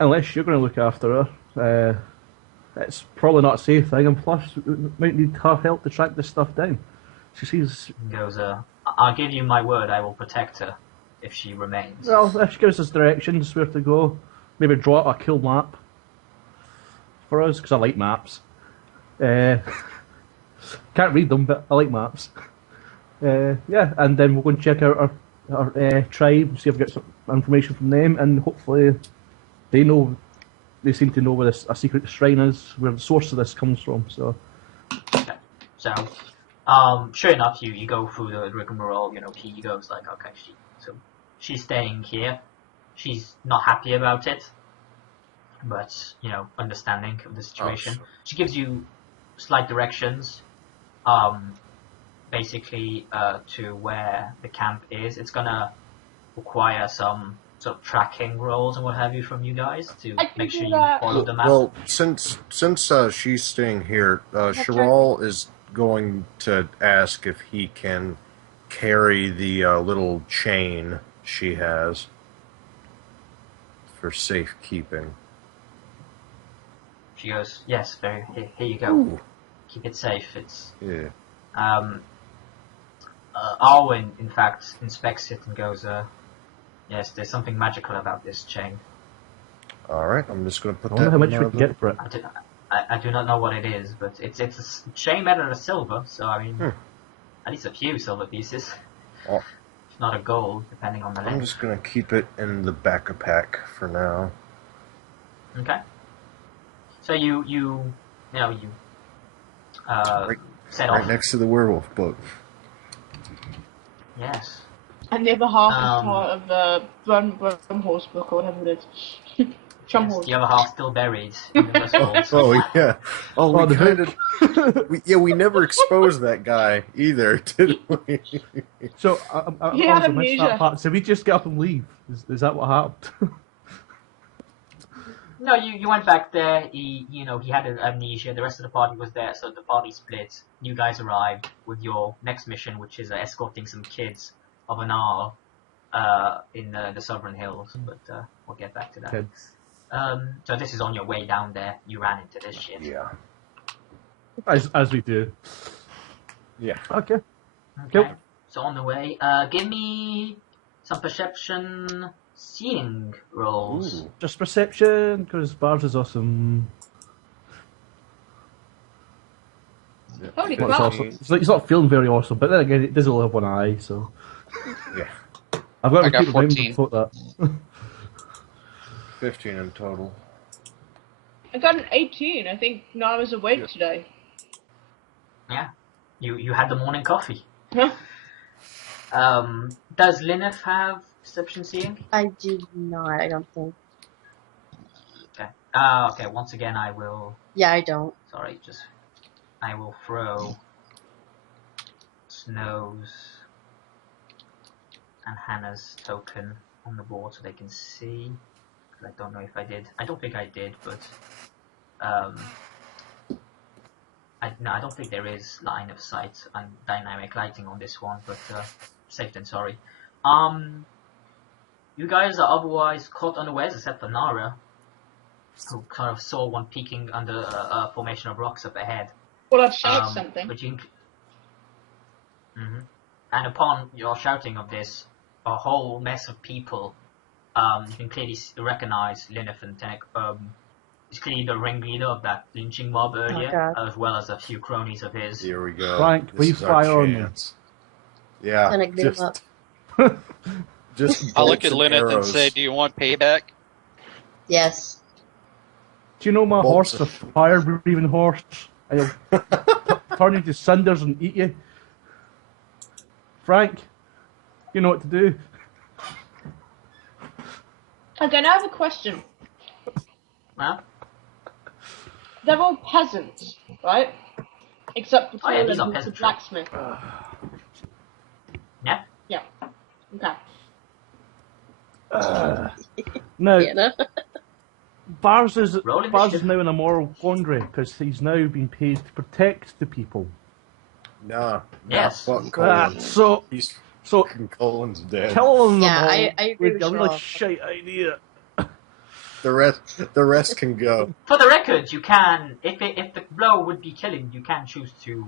unless you're going to look after her, it's probably not a safe thing, and plus, we might need her help to track this stuff down. She sees. He goes, "I'll give you my word, I will protect her if she remains." Well, if she gives us directions where to go, maybe draw out a cool map for us, because I like maps. Can't read them, but I like maps. Yeah, and then we'll go and check out our tribe, see if we get some information from them, and hopefully they seem to know where a secret shrine is, where the source of this comes from. So, Okay. So, sure enough, you go through the rigmarole. He goes like, "Okay, she's staying here. She's not happy about it, but understanding of the situation." Oh, sure. She gives you slight directions, basically to where the camp is. It's gonna require some sort of tracking rolls and what have you from you guys to I can make do sure you that. follow the map. Well, since she's staying here, Chiral is going to ask if he can carry the little chain she has for safekeeping. She goes, "Yes, here you go. Ooh. Keep it safe." It's Yeah. Arwen, in fact, inspects it and goes, "Yes, there's something magical about this chain. All right, I'm just going to put I that. wonder how much in we can get for it. I do not know what it is, but it's a chain made out of silver, so I mean, at least a few silver pieces. Oh. If not a gold, depending on the I'm length." just going to keep it in the back of pack for now. Okay. So you set Right off. next to the werewolf book. Yes. And the other half is Um, part of the Brumhorse book or whatever it is. Yes, Chumhorse. the other half still buried in the Ruswolds. Oh yeah. Oh, Oh, we the kind of. We never exposed that guy either, did we? So, I He had also missed amnesia. that part. So we just get up and leave. Is that what happened? No, you went back there. He had amnesia. The rest of the party was there, so the party split. You guys arrived with your next mission, which is escorting some kids of an hour in the Sovereign Hills. But we'll get back to that. Kids. So this is on your way down there. You ran into this shit. Yeah. As we do. Yeah. Okay. Okay. Cool. So on the way, give me some perception seeing rolls. Ooh. Just perception, because Bars is awesome. Holy Well, it's crap. awesome. He's not feeling very awesome, but then again, it does only have one eye, so. Yeah. I've got I to got keep remembering 14. to quote that. 15 in total. I got an 18. I think I was awake today. Yeah. You had the morning coffee. Huh? Does Lineth have Perception seeing? I do not. I don't think. Okay. Okay, once again I will... Yeah, I don't. Sorry, I will throw Snow's and Hannah's token on the board so they can see. I don't know if I did. I don't think I did, but no, I don't think there is line of sight and dynamic lighting on this one, but safe than sorry. You guys are otherwise caught unawares, except for Nara, who kind of saw one peeking under a formation of rocks up ahead. Well, I've shouted something. But And upon your shouting of this, a whole mess of people, you can clearly recognize Lineth and Tenek. He's clearly the ringleader of that lynching mob earlier, as well as a few cronies of his. Here we go. Frank, This will you is our fire on me? chance. Yeah. Tenek, beat him up. Just I'll look bolts at and Lineth and arrows. say, "Do you want payback?" Yes. Do you know my Bolts horse, a fire-breathing horse? I'll turn you to cinders and eat you. Frank, you know what to do. Okay, now I have a question. Huh? They're all peasants, right? Except for Oh, yeah, these Taylor, are who's the peasantry. blacksmith. Yeah? Yeah. Okay. Now, Yeah, no? Bars is Roll initiative. now in a moral quandary because he's now been paid to protect the people. Nah. Yes. Nah, fuck Colin. So He's so fucking Colin's dead. killing them Yeah, all I agree would with be a you really all. shite idea. The rest can go. For the record, you can, if the blow would be killing, you can choose to,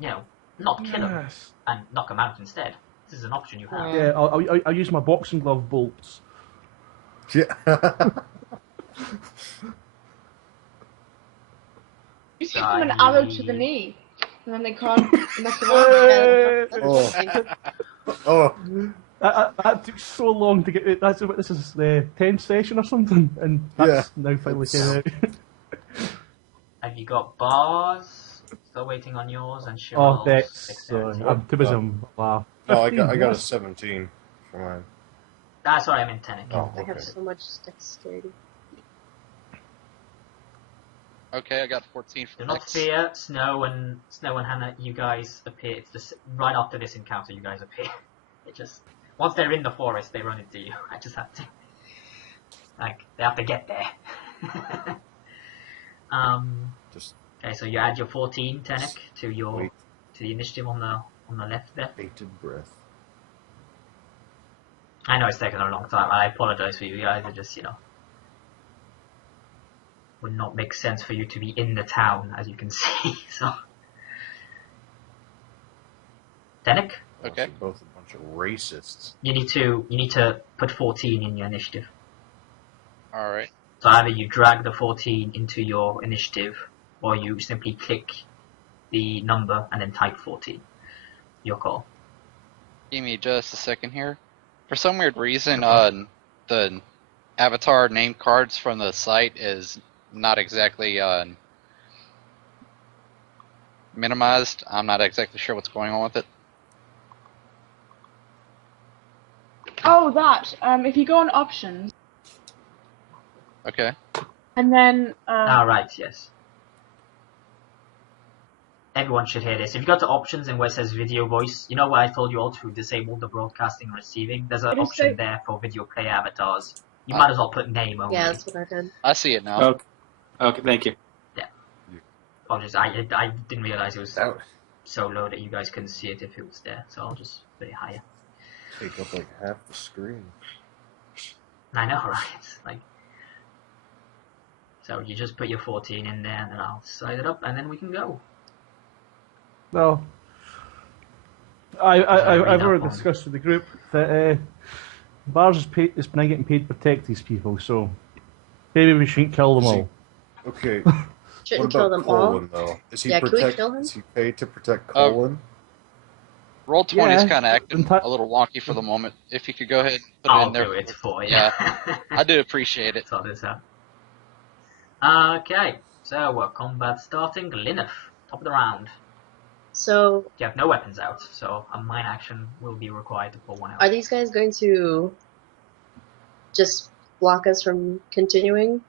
not kill him Yes. and knock him out instead. This is an option you have. Yeah, I'll use my boxing glove bolts. Yeah. You shoot them an arrow to the knee, and then they can't mess around. Hey! Oh. That took so long to get it. This is the 10th session or something, and that's now finally came out. Have you got bars? Still waiting on yours and Cheryl's Oh, Dex. dexterity. Sorry, I'm too busy on laugh. No, I got a 15, 17 for mine. Sorry, I meant Tenek. Oh, I have okay. so much dexterity. Okay, I got 14 for Do not Dex. fear, Snow and Hannah. You guys appear. It's just right after this encounter. You guys appear. It just once they're in the forest, they run into you. I just have to, they have to get there. Just Okay, so you add your 14, Tenek, to Wait. the initiative on the left there. bated breath. I know it's taken a long time. I apologize for you guys. It just would not make sense for you to be in the town, as you can see. So, Tenek, Okay. Both a bunch of racists. you need to put 14 in your initiative. All right. So either you drag the 14 into your initiative, or you simply click the number and then type 14. Your call. Give me just a second here. For some weird reason, the avatar name cards from the site is not exactly minimized. I'm not exactly sure what's going on with it. Oh, that. If you go on options, Okay. and then Right, yes. Everyone should hear this. If you go to options and where it says video voice, you know where I told you all to disable the broadcasting and receiving? There's an It is option so- there for video player avatars. You might as well put name only. Yeah, that's what I did. I see it now. Okay, thank you. Apologies, I didn't realize it was That would so low that you guys couldn't see it if it was there, so I'll just put it higher. take up like half the screen. I know, right? So you just put your 14 in there, and then I'll size it up, and then we can go. Well, I've read already up on. discussed with the group that Bars is now getting paid to protect these people, so maybe we shouldn't kill them all. Okay. What Shouldn't kill about them all. Colin though? Is he Yeah, can we protect? kill him? Is he paid to protect Colin? Roll 20 is Yeah. kind of acting Enti- a little wonky for the moment. If you could go ahead and put it I'll in there. do it for you. Yeah. I do appreciate it. Sort this out. Okay, so combat starting. Lineth, top of the round. So, You have no weapons out, so a mine action will be required to pull one out. are these guys going to just block us from continuing?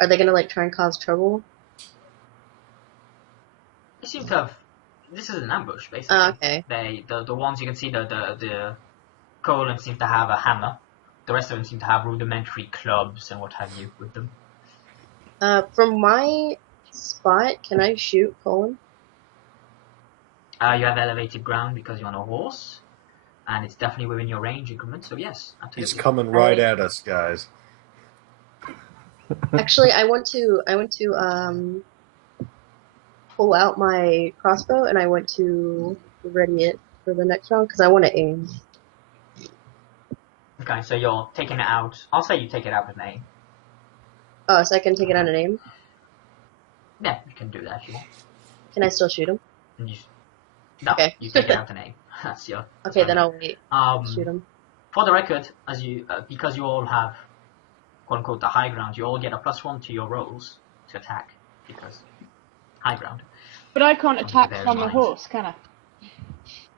Are they gonna like try and cause trouble? They seem to have. This is an ambush, basically. Oh, okay. The ones you can see, the Colon seem to have a hammer. The rest of them seem to have rudimentary clubs and what have you with them. From my spot, can I shoot Colin? You have elevated ground because you're on a horse, and it's definitely within your range increment. So yes, absolutely. He's coming right at us, guys. Actually, I want to pull out my crossbow and I want to ready it for the next round because I want to aim. Okay, so you're taking it out. I'll say you take it out with an aim. Oh, so I can take it on an aim? Yeah, you can do that if you want. Can I still shoot him? No, Okay. you take it out and aim. That's your. Okay, then I'll wait. Shoot him. For the record, as you because you all have quote unquote the high ground, you all get a +1 to your rolls to attack because high ground. But I can't attack Bear in from a mind. horse, can I?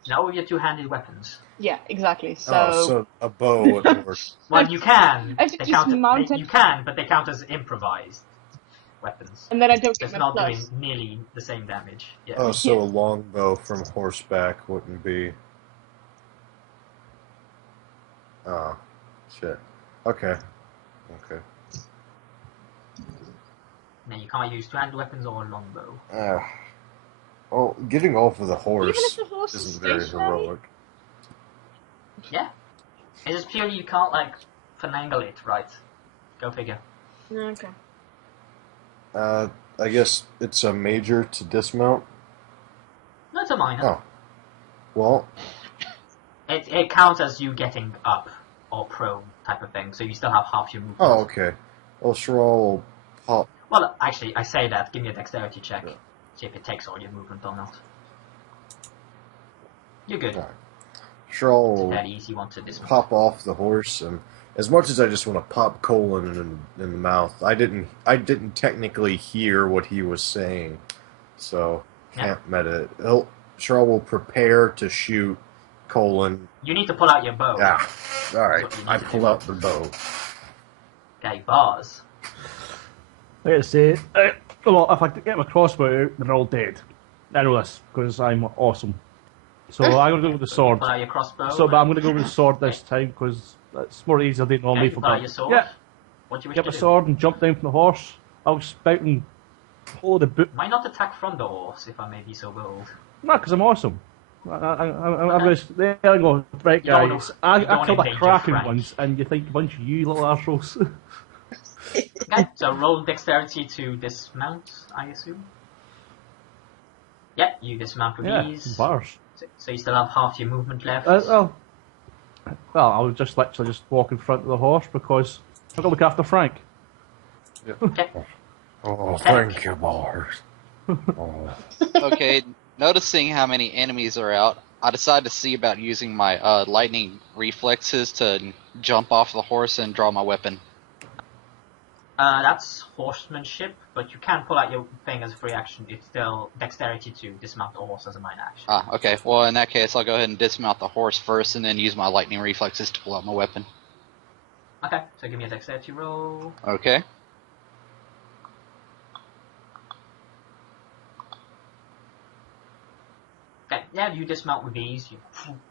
No, with your two-handed weapons. Yeah, exactly. So, So a bow would work. Well, you can. I have to They just count mount it. you can, but they count as improvised weapons. and then I don't It's get my not doing plus. nearly the same damage. Yeah. Oh, so a longbow from horseback wouldn't be. Oh, shit. Okay. Okay. Now you can't use two-handed weapons or a longbow. Well, getting off of the Even horse if the horse is isn't very stationary? heroic. Yeah. It's just purely you can't like finagle it, right? Go figure. Okay. I guess it's a major to dismount. No, it's a minor. Oh. Well, It counts as you getting up or prone type of thing, so you still have half your movement. oh, okay. Well, Sherall will pop. Well, actually, I say that. Give me a dexterity check. Yeah. See if it takes all your movement or not. You're good. Alright. Sherall It's a will fairly easy one to dismount. pop off the horse, and as much as I just want to pop Colin in the mouth, I didn't technically hear what he was saying, so can't meta it. Sherall will prepare to shoot Colin. You need to pull out your bow. Ah, all right. That's what you I need to pull do. out the bow. Okay, bars. Let's say, well, if I get my crossbow out, they're all dead. I know this because I'm awesome. So I'm gonna go with the sword. Pull out your crossbow. But I'm gonna go with the sword this time because it's more easier than normally Okay, for pull out blood. your sword. Yeah, What do you wish get to my do? sword and jump down from the horse. I'll spout and pull the boot. Why not attack from the horse, if I may be so bold? No, because I'm awesome. I'm just, there I go. Right, You don't guys. wanna- you don't I wanna killed a endanger kraken Frank. once, and you think a bunch of you little arseholes. Okay, so roll dexterity to dismount, I assume. Yeah, you dismount with Yeah, ease. bars. So you still have half your movement left. Well, I would just literally just walk in front of the horse because I've got to look after Frank. Okay. Oh, thank you, Bars. Oh. Okay, noticing how many enemies are out, I decided to see about using my lightning reflexes to jump off the horse and draw my weapon. That's horsemanship, but you can pull out your thing as a free action. It's still dexterity to dismount the horse as a minor action. Ah, okay. Well, in that case, I'll go ahead and dismount the horse first and then use my lightning reflexes to pull out my weapon. Okay, so give me a dexterity roll. Okay. Okay, yeah, you dismount with ease. You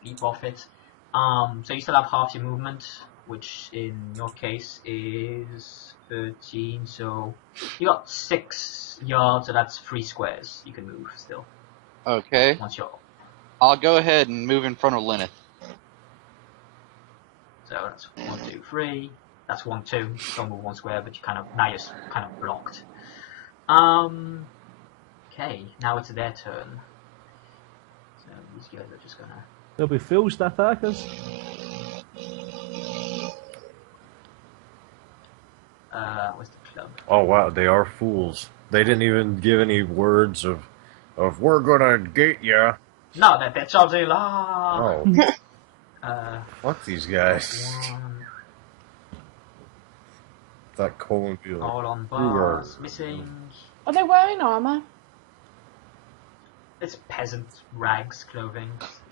leap off it. So you still have half your movement, which in your case is 13. So you got 6 yards, so that's 3 squares you can move still. Okay. Once you're I'll go ahead and move in front of Lyneth. So that's 1, 2, 3. That's 1, 2. Don't move 1 square, but you now you're kind of blocked. Okay, now it's their turn. So these guys are just gonna. They'll be fools to attack us. Where's the club? Oh wow, they are fools. They didn't even give any words of we're gonna get ya. No, they're charging. Ah. Oh, fuck these guys. 1, That Colin be like, all on "You are-" bars, missing. Are they wearing armor? It's peasant rags clothing.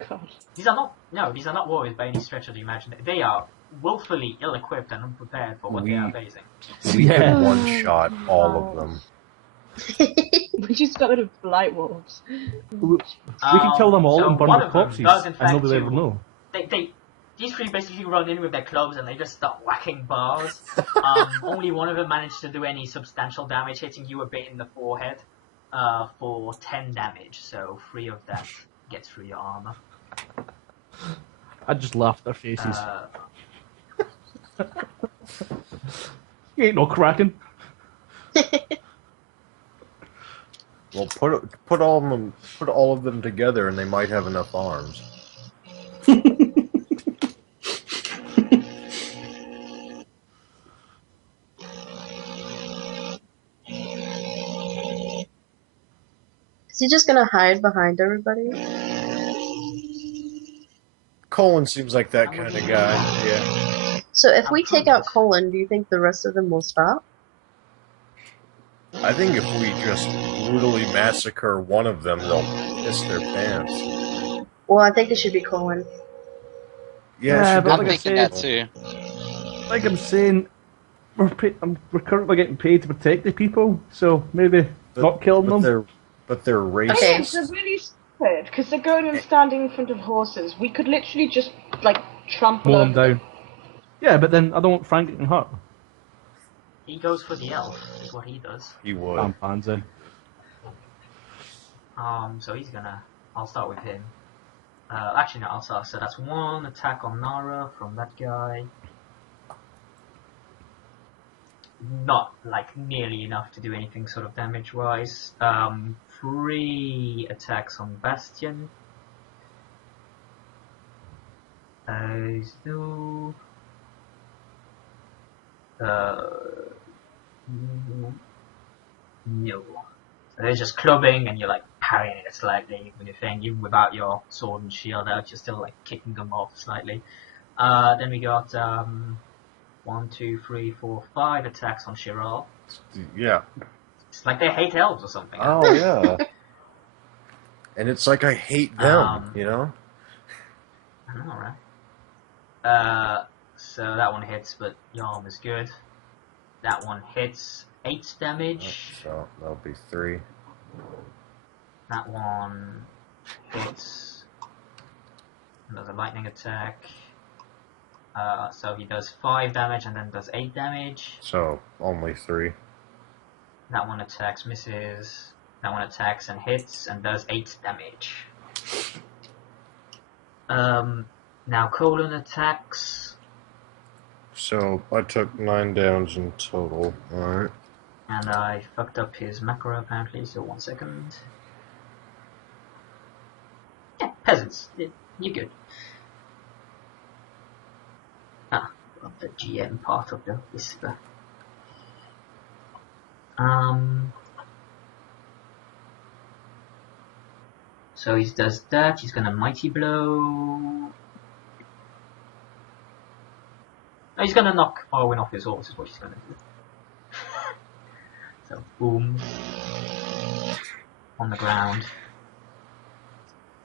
God. These are not warriors by any stretch of the imagination. They are willfully ill-equipped and unprepared for what they are facing. We Yeah. could one-shot all of them. We just got rid of blight wolves. We can kill them all So and burn one their of them corpses, does in and fact nobody will ever do- know. These three basically run in with their clubs and they just start whacking bars. Only one of them managed to do any substantial damage, hitting you a bit in the forehead for 10 damage. So 3 of that gets through your armor. I just laughed at their faces. You ain't no cracking. Well, put all of them together, and they might have enough arms. Is he just gonna hide behind everybody? Colin seems like that kind of guy. Yeah. So if I'm we take out prudent. Colin, do you think the rest of them will stop? I think if we just brutally massacre one of them, they'll piss their pants. Well, I think it should be Colin. Yeah, but I'm like I thinking that said, too. like I'm saying, we're currently getting paid to protect the people, so maybe not killing them. But they're racist. Okay. They're really stupid because they're going and standing in front of horses. We could literally just like trample Mow over them down. Yeah, but then I don't want Frank getting hurt. He goes for the elf, is what he does. He would. I'm pansy. So he's gonna... I'll start with him. Actually, no, I'll start. So that's 1 attack on Nara from that guy. Not, like, nearly enough to do anything sort of damage-wise. 3 attacks on Bastion. No. So they're just clubbing and you're like parrying it slightly with your thing, even without your sword and shield out, you're still like kicking them off slightly. Then we got 1, 2, 3, 4, 5 attacks on Shiral. Yeah. It's like they hate elves or something. Oh, yeah. And it's like I hate them, you know? I know, right? So that one hits, but your armor's good. That one hits 8 damage. So that'll be 3. That one hits. Another lightning attack. So he does 5 damage and then does 8 damage. So only 3. That one attacks, misses. That one attacks and hits and does 8 damage. Now Colin attacks. So I took 9 damage in total. Alright. And I fucked up his macro apparently, so 1 second. Yeah, peasants. You're good. Of the GM part of the whisper. So he does that, he's gonna mighty blow. No, he's gonna knock Arwen off his horse is what he's gonna do. So boom. On the ground.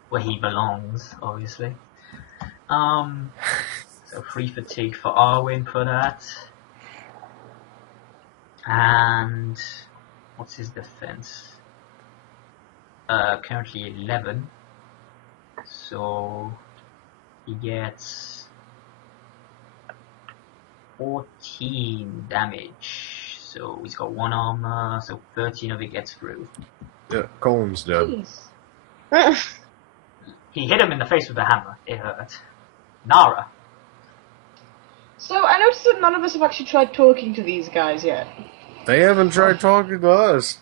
Where he belongs, obviously. So 3 fatigue for Arwen for that. And what's his defense? Currently 11. So he gets 14 damage. So he's got 1 armor, so 13 of it gets through. Yeah, Colin's dead. Jeez. He hit him in the face with a hammer. It hurt. Nara. So I noticed that none of us have actually tried talking to these guys yet. They haven't tried talking to us.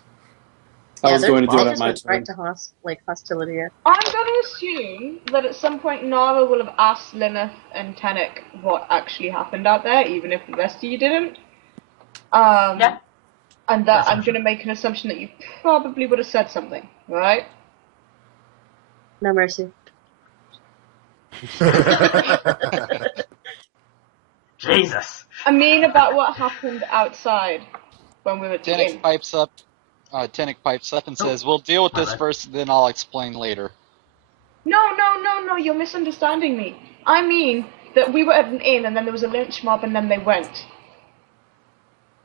I was going to do they it at just my went right turn. to hostility. I'm going to assume that at some point Nara will have asked Lyneth and Tenek what actually happened out there, even if the rest of you didn't. Yeah. And that I'm going to make an assumption that you probably would have said something, right? No mercy. Jesus. I mean about what happened outside when we were Tenek in. pipes up. Tenek pipes up and says, "We'll deal with this Alright. first, then I'll explain later." No, you're misunderstanding me. I mean that we were at an inn and then there was a lynch mob and then they went.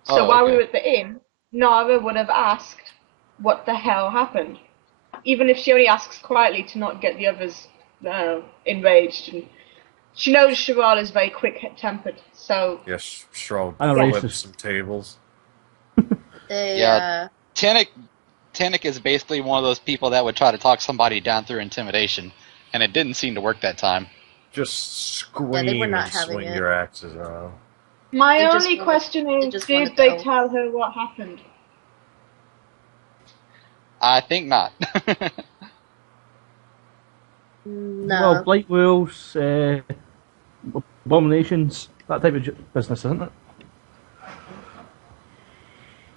So Oh, while we okay. were at the inn, Nara would have asked what the hell happened. Even if she only asks quietly to not get the others enraged. And she knows Shiral is very quick-tempered, so... Yes, Shroud And a flips racist. some tables. They, Yeah. Tannic is basically one of those people that would try to talk somebody down through intimidation, and it didn't seem to work that time. Just scream they were not and having swing it. your axes around. My They just only wanted- question they is, just did wanted they the elf. tell her what happened? I think not. No. Well, blight wolves, abominations, that type of business, isn't it?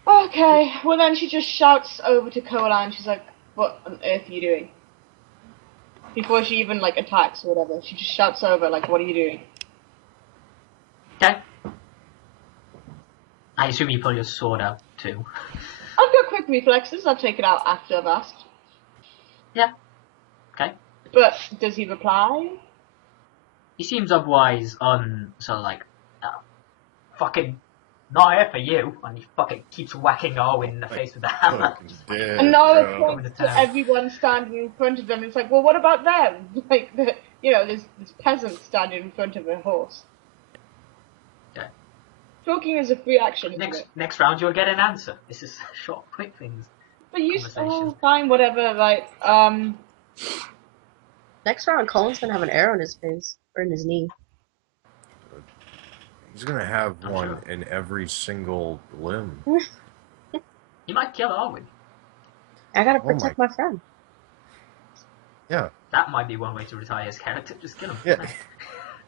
Okay, well then she just shouts over to Koala and she's like, what on earth are you doing? Before she even, like, attacks or whatever, she just shouts over, like, what are you doing? Okay. I assume you pull your sword out too. I've got quick reflexes, I'll take it out after I've asked. Yeah. Okay. But, does he reply? He seems otherwise sort of like, fucking not here for you, and he fucking keeps whacking Arwen in the face with the hammer. Fucking dead, And Nara bro. points to everyone standing in front of them, it's like, well, what about them? Like, there's peasants standing in front of a horse. Okay. Talking is a free action, isn't it? Next round you'll get an answer. This is short, quick things. But you, Conversation. fine, whatever, right, Next round, Colin's gonna have an arrow in his face. Or in his knee. He's gonna have I'm one sure. in every single limb. He might kill Arwen. I gotta Oh protect my friend. Yeah, That might be one way to retire his character. Just kill him. yeah.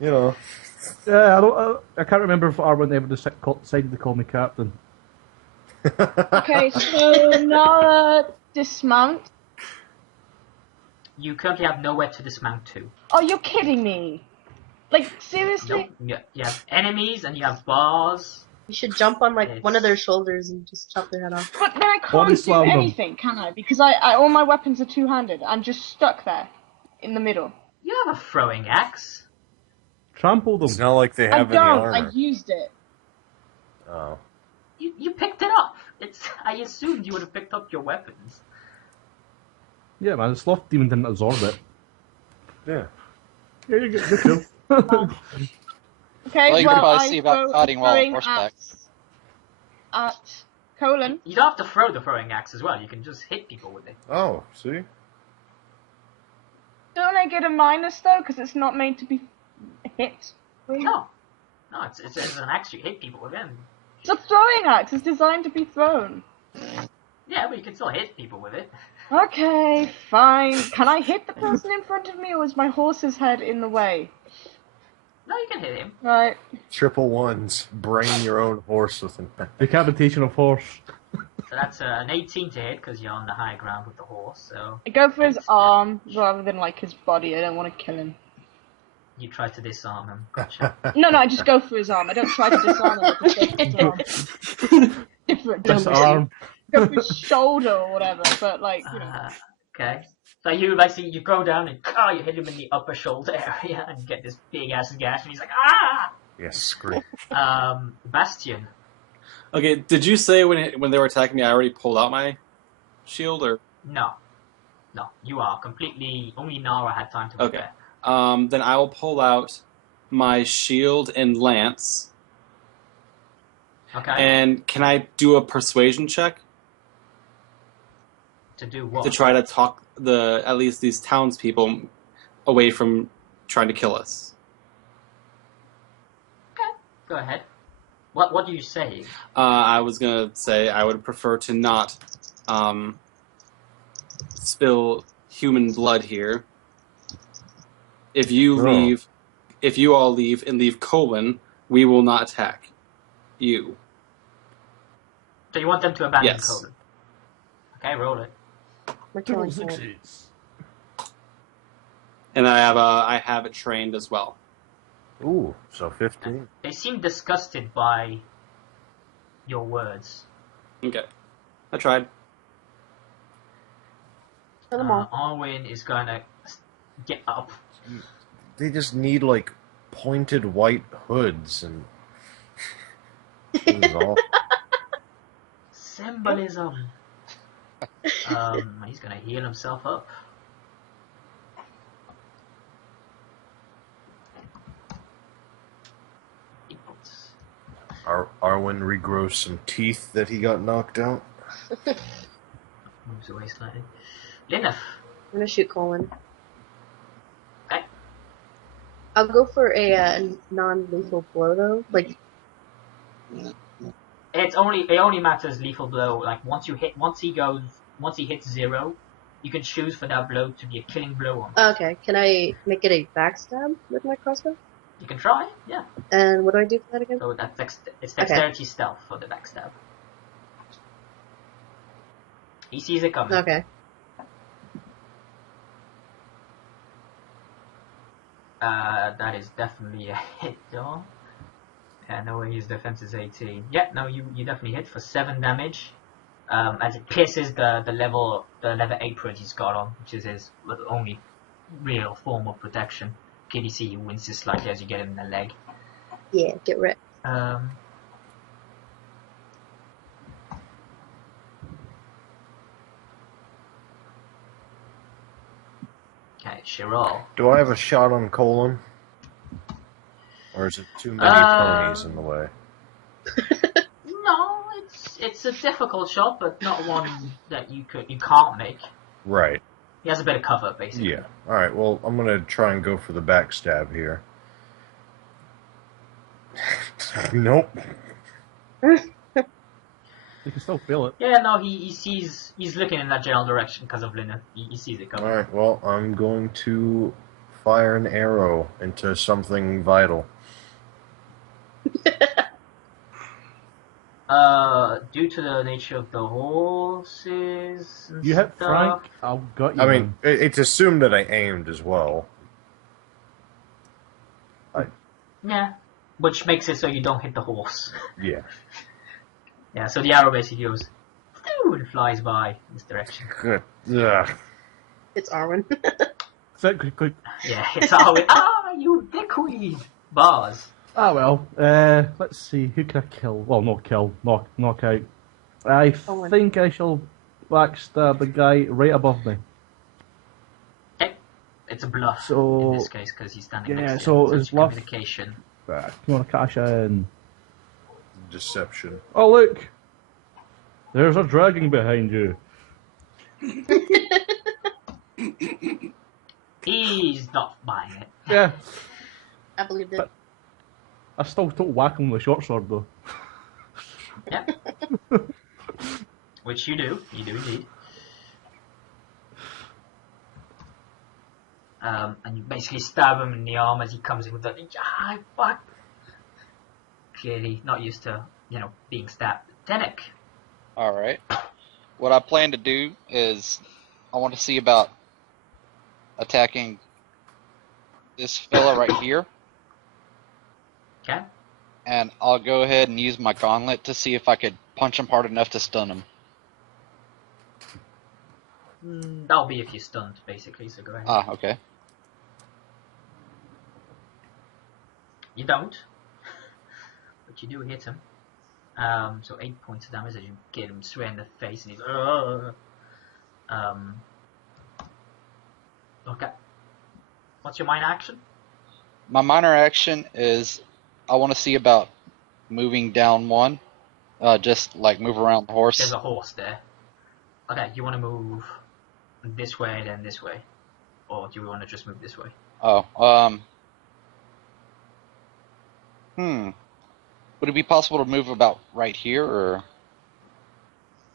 You know, Yeah, I can't remember if Arwen ever decided to call me captain. Okay, so Nara dismount. You currently have nowhere to dismount to. Oh, you're kidding me. Like, seriously? Nope. You have enemies and you have bars. You should jump on, like, It's- one of their shoulders and just chop their head off. But then I Body can't do slam them. anything, can I? Because all my weapons are two-handed. I'm just stuck there, in the middle. You have a throwing axe. Trample them. it's not like they I have any don't, armor. I used it. Oh, You picked it up. I assumed you would have picked up your weapons. Yeah, man, the sloth demon didn't absorb it. yeah. Yeah, you're cool. Okay, Well, you well, could probably I see about throw fighting a while on throwing horseback. axe at Colin. You don't have to throw the throwing axe as well. You can just hit people with it. Oh, see? Don't I get a minus, though? Because it's not made to be hit. No, it's an axe you hit people with. And It's a throwing axe. It's designed to be thrown. yeah, but you can still hit people with it. Okay, fine. Can I hit the person in front of me, or is my horse's head in the way? No, you can hit him. Right. Triple ones. Brain your own horse with an Decapitation of horse. So that's an 18 to hit because you're on the high ground with the horse. So I go for his arm rather than, like, his body. I don't want to kill him. you try to disarm him. Gotcha. No, I just go for his arm. I don't try to disarm him. I just go for his arm. Different. Disarm. Go for his shoulder or whatever, but, like, Okay. So you go down and you hit him in the upper shoulder area and get this big ass gash, and he's like, ah! Yes, scream. Bastion. Okay, did you say when they were attacking me, I already pulled out my shield, or No, you are completely. Only Nara had time to okay? prepare. Then I will pull out my shield and lance. Okay. And can I do a persuasion check to do what? to try to talk at least these townspeople away from trying to kill us? Okay. Go ahead. What do you say? I was gonna say I would prefer to not spill human blood here. If you all leave and leave Colin, we will not attack you. So you want them to abandon Yes. Conan? Okay, roll it. We're killing him. And I have it trained as well. Ooh, so 15. They seem disgusted by your words. Okay, I tried. Kill them all. Arwen is gonna Get up. They just need like pointed white hoods and. This is all. Symbolism. He's gonna heal himself up. Arwen regrows some teeth that he got knocked out. Moves away slightly. Lineth. I'm gonna shoot Colin. Okay. I'll go for a non-lethal blow though. Like, It only matters lethal blow. Like once he hits 0, you can choose for that blow to be a killing blow on. okay, can I make it a backstab with my crossbow? You can try, yeah. And what do I do for that again? So it's dexterity stealth for the backstab. He sees it coming. Okay. That is definitely a hit, though. Yeah, no way his defense is 18. Yeah, no, you definitely hit for 7 damage. As it pierces the level 8 he's got on, which is his only real form of protection. KDC winces slightly as you get him in the leg. Yeah, get wrecked. Okay, Shirol. Do I have a shot on Colin? Or is it too many ponies in the way? No, it's a difficult shot, but not one that you can't make. Right. He has a bit of cover, basically. Yeah. Alright, well, I'm gonna try and go for the backstab here. Nope. You can still feel it. Yeah, no, he's looking in that general direction because of Lineth. He sees it coming. Alright, well, I'm going to fire an arrow into something vital. Due to the nature of the horses and You hit stuff, Frank, I've got you. I mean, it's assumed that I aimed as well. yeah, which makes it so you don't hit the horse. Yeah. Yeah, so the arrow basically goes, and flies by this direction. Good. Ugh. It's Arwen. So, quick. Yeah, it's always, you dickweed! Bars. Ah well, let's see, who can I kill? Well, not kill, knock out. I think I shall backstab the guy right above me. Okay, it's a bluff So, in this case because he's standing yeah, next to so you. it's bluff. Communication. Right, you want to cash in? Deception. Oh look! There's a dragon behind you. He's not buying it. Yeah, I believed it. I still don't whack him with a short sword though. Yeah. Which you do indeed. And you basically stab him in the arm as he comes in with that. Fuck. Clearly not used to, being stabbed. Tenek. Alright. What I plan to do is I want to see about attacking this fella right here. Okay. And I'll go ahead and use my gauntlet to see if I could punch him hard enough to stun him. That'll be if you're stunned, basically, so go ahead. Ah, okay. You don't. But you do hit him. So 8 points of damage as you get him straight in the face and he's okay. What's your minor action? My minor action is I want to see about moving down one. Just like move around the horse. There's a horse there. Okay, you want to move this way, then this way? Or do you want to just move this way? Oh, would it be possible to move about right here, or?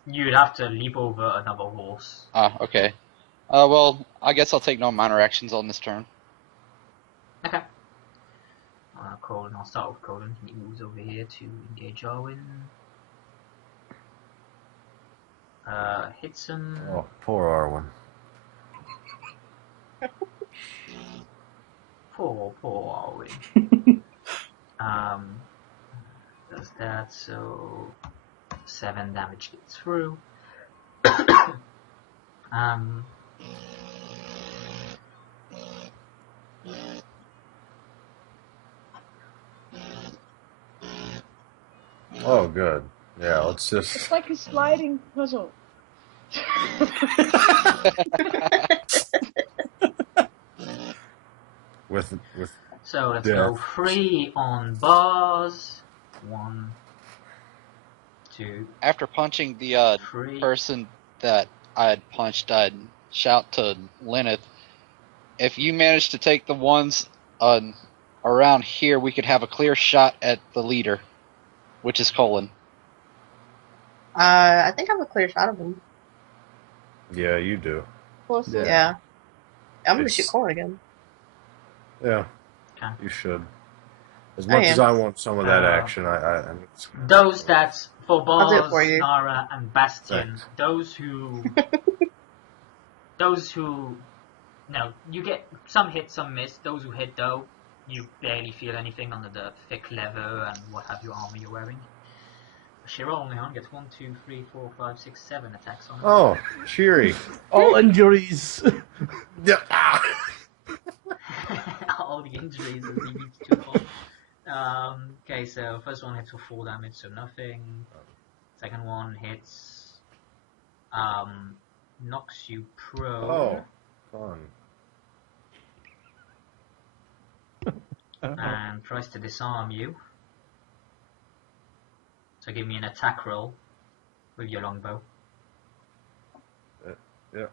You'd have to leap over another horse. Ah, okay. Well, I guess I'll take no minor actions on this turn. Okay. Colin, I'll start with Colin. He moves over here to engage Arwen. Hits him. Oh, poor Arwen. Poor Arwen. Does that, so 7 damage gets through. Oh, good. Yeah, let's It's just. like a sliding puzzle. with So let's death. go 3 on bars. 1, 2, After punching the 3. person that I had punched, I'd shout to Lyneth, if you manage to take the ones around here, we could have a clear shot at the leader, which is Colin. I think I have a clear shot of him. Yeah, you do. Awesome. Yeah. I'm gonna It's- shoot Colin again. Yeah, Okay. you should. As I much as am. I want some of that Uh, action, I Those stats for I'll do it Bars, for you. Nara, and Bastion. Thanks. Those who, no, you get some hit, some miss. Those who hit, though, you barely feel anything under the thick leather and what have you armor you're wearing. Shiro only on gets 1, 2, 3, 4, 5, 6, 7 attacks on. Oh, cheery. All injuries. Yeah. Ah. All the injuries as he beats 2 points. Okay, so first one hits for 4 damage, so nothing. Second one hits, knocks you prone. Oh, fun. And tries to disarm you. So give me an attack roll with your longbow. Yeah.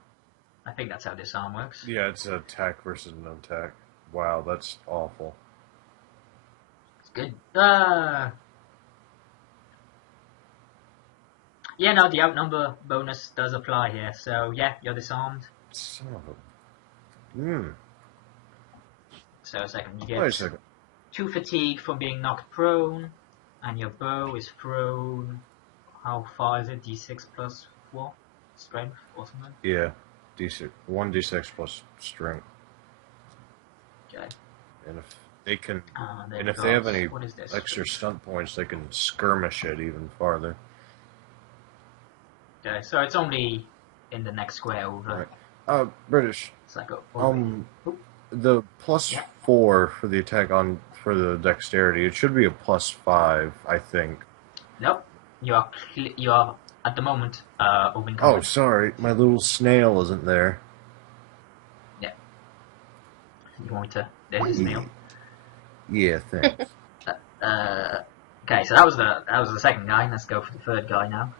I think that's how disarm works. Yeah, it's an attack versus an attack. Wow, that's awful. It's good. Yeah, no, the outnumber bonus does apply here. So yeah, you're disarmed. Son of a... So second, you Wait a get second. 2 fatigue from being knocked prone, and your bow is thrown. How far is it? D6 plus 4 strength or something. Yeah, D6, 1d6 plus strength, Okay. and if they can, There and it if they have goes. any What is this? extra stunt points, they can skirmish it even farther. Okay, so it's only in the next square over. Right. British. It's like a The plus Yeah. 4 for the attack for the dexterity, it should be a plus 5, I think. Nope. You are at the moment open Oh, combat. sorry, my little snail isn't there. Yeah. You want me to? There's his nail. Yeah, thanks. Okay, so that was the second guy. Let's go for the third guy now.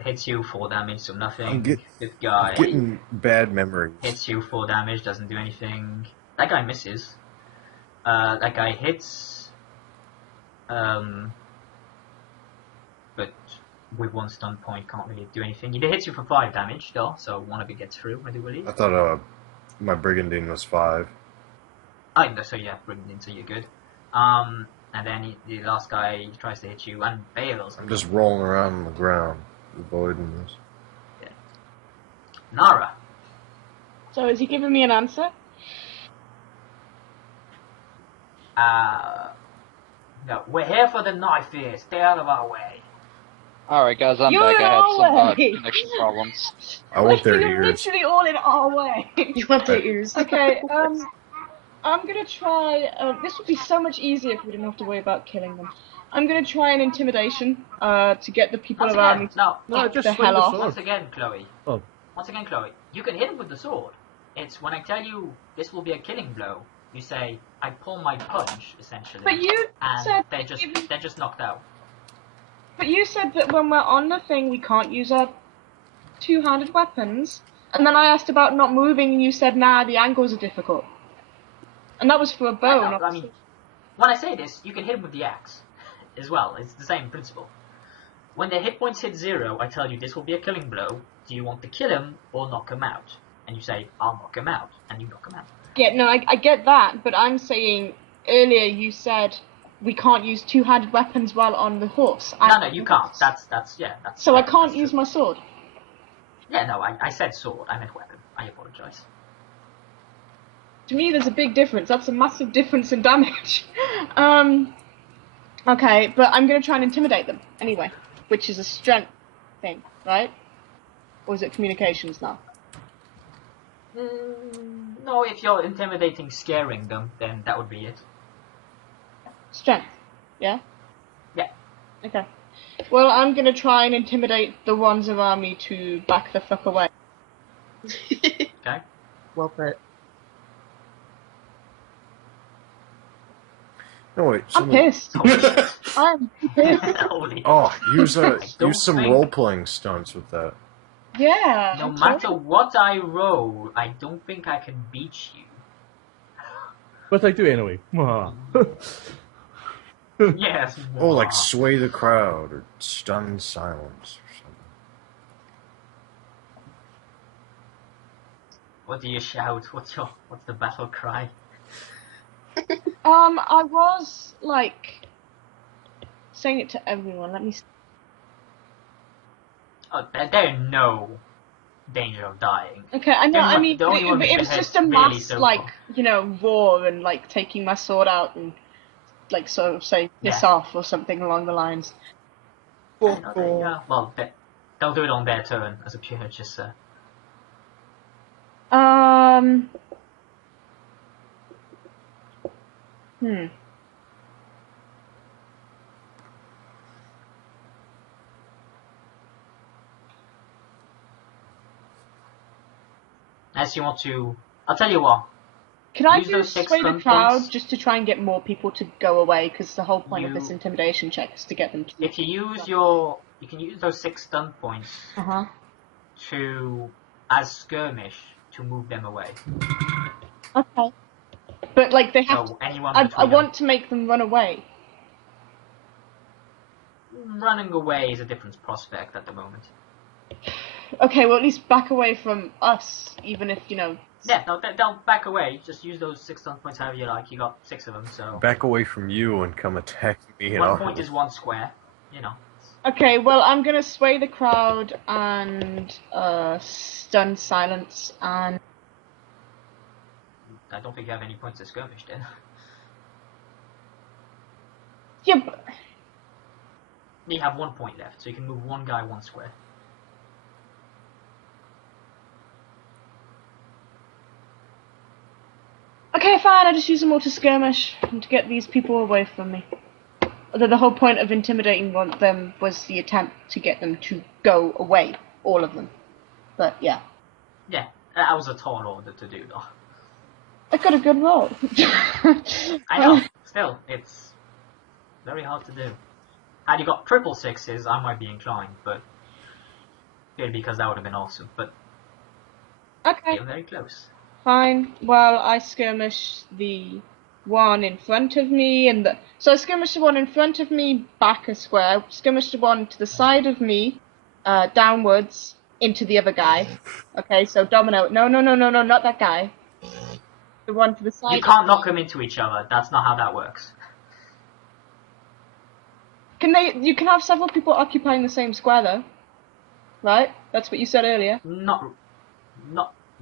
Hits you 4 damage, so nothing. This guy I'm getting bad memories. hits you 4 damage, doesn't do anything. That guy misses. That guy hits. But with 1 stun point, can't really do anything. He hits you for 5 damage, though, so one of it gets through, I do believe. I thought my brigandine was 5. Oh, so yeah, Brigandine, so you're good. And then the last guy tries to hit you and fails. I'm just rolling around on the ground, avoiding this. Nara. So is he giving me an answer? No, we're here for the knife here. Stay out of our way. Alright guys, I'm You're back. in I had our some way. connection problems. I want their You're ears. literally all in our way. You want their ears? Okay, I'm gonna try. This would be so much easier if we didn't have to worry about killing them. I'm gonna try an intimidation to get the people Once around again, me to no, No, get just the swing hell the off. sword. once again, Chloe. Oh. Once again, Chloe. You can hit him with the sword. It's when I tell you this will be a killing blow. You say I pull my punch, essentially, But you and said they're just knocked out. But you said that when we're on the thing, we can't use our two-handed weapons. And then I asked about not moving, and you said, nah, the angles are difficult. And that was for a bow. I know, not I mean, when I say this, you can hit him with the axe as well. It's the same principle. When their hit points hit 0, I tell you this will be a killing blow. Do you want to kill him or knock him out? And you say, I'll knock him out, and you knock him out. Yeah, no, I get that, but I'm saying earlier you said we can't use two-handed weapons while on the horse. No, you can't. That's So I that's can't true. use my sword. Yeah, no, I said sword. I meant weapon. I apologize. To me, there's a big difference. That's a massive difference in damage. Okay, but I'm going to try and intimidate them anyway, which is a strength thing, right? Or is it communications now? No, if you're intimidating, scaring them, then that would be it. Strength. Yeah? Yeah. Okay. Well, I'm gonna try and intimidate the ones around me to back the fuck away. Okay. Well put. No wait. I'm pissed. Holy shit. I'm pissed. Holy. Oh, use don't some think- role playing stunts with that. Yeah. No I'm matter totally- what I roll, I don't think I can beat you. But I do anyway. Yes. Oh, like mwah. sway the crowd or stun silence or something. What do you shout? What's the battle cry? I was like saying it to everyone. Let me. Oh, there's no danger of dying. Okay, I know. I The mean, only one it who's was been just a hurt really mass so like far. roar and like taking my sword out and like sort of say piss Yeah. off or something along the lines. Yeah, no, well, they'll do it on their turn as a purchaser. Hmm. Unless you want to, I'll tell you what. Can I Use do those 6 sway the stun crowd points. just to try and get more people to go away? Because the whole point of You- this intimidation check is to get them to. If you use you can use those 6 stun points Uh-huh. as skirmish to move them away. Okay. But like they have. So anyone I between want to make them run away. them, running away is a different prospect at the moment. Okay, well at least back away from us, even if Yeah, they'll back away. Just use those 6 stun points however you like. You got 6 of them, so Back away from you and come attack me. 1 point is 1 square. You know. Okay, well, I'm gonna sway the crowd and stun silence and. I don't think you have any points to skirmish then. Yeah, but... You have 1 point left, so you can move 1 guy 1 square. Okay, fine, I just use them all to skirmish and to get these people away from me. Although the whole point of intimidating them was the attempt to get them to go away, all of them. But yeah. Yeah, that was a tall order to do though. I got a good roll. I know, still, it's very hard to do. Had you got triple 6s, I might be inclined, but purely because that would have been awesome, but Okay, you're very close. fine. Well, I skirmish the one in front of me, so I skirmish the one in front of me back a square. Skirmish the one to the side of me, downwards into the other guy. Okay, so domino. No, not that guy. The one to the side. You can't knock them into each other, that's not how that works. You can have several people occupying the same square though, right? That's what you said earlier. Not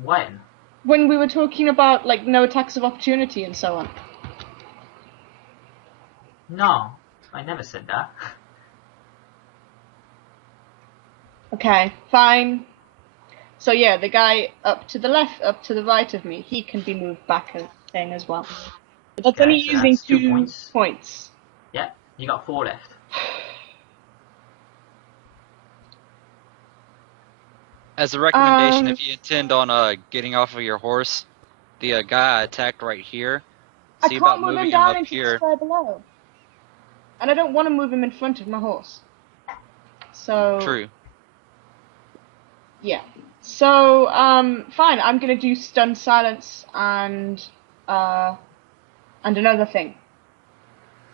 when? When we were talking about like no attacks of opportunity and so on. No, I never said that. Okay, fine. So yeah, the guy up to the left, up to the right of me, he can be moved back a thing as well. But that's Okay, only so using that's 2 2 points. points. Yeah, you got 4 left. As a recommendation, if you intend on getting off of your horse, the guy I attacked right here, I see can't about move moving him him down up into the here. square below. And I don't want to move him in front of my horse. So True. yeah. So fine, I'm gonna do stun silence and another thing.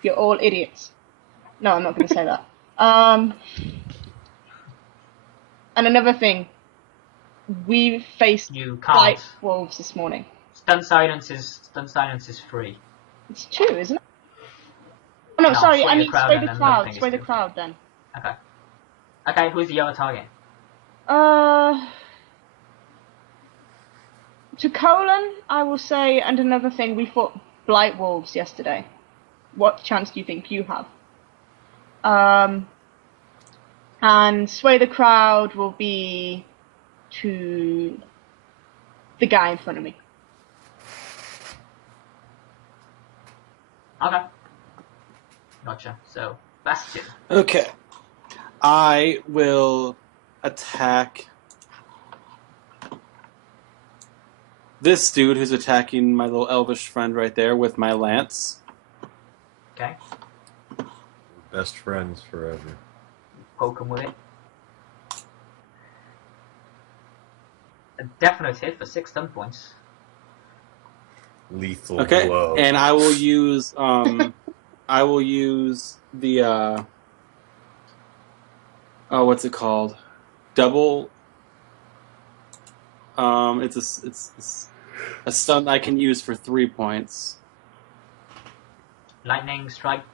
You're all idiots. No, I'm not gonna say that. And another thing. We faced You blight can't. wolves this morning. Stun silence is free. It's 2, isn't it? Oh, no, No, sorry, sway I the mean crowd sway and the then crowd. another thing Sway is the 2. crowd then. Okay. Okay, who's the other target? To Colin, I will say, and another thing, we fought blight wolves yesterday. What chance do you think you have? And sway the crowd will be to the guy in front of me. Okay. Gotcha. So, Bastion. Okay. I will attack this dude who's attacking my little elvish friend right there with my lance. Okay. Best friends forever. Poke him with it. A definite hit for 6 stun points. Lethal Okay. blow. And I will use the what's it called? Double. It's a stun I can use for 3 points. Lightning strike.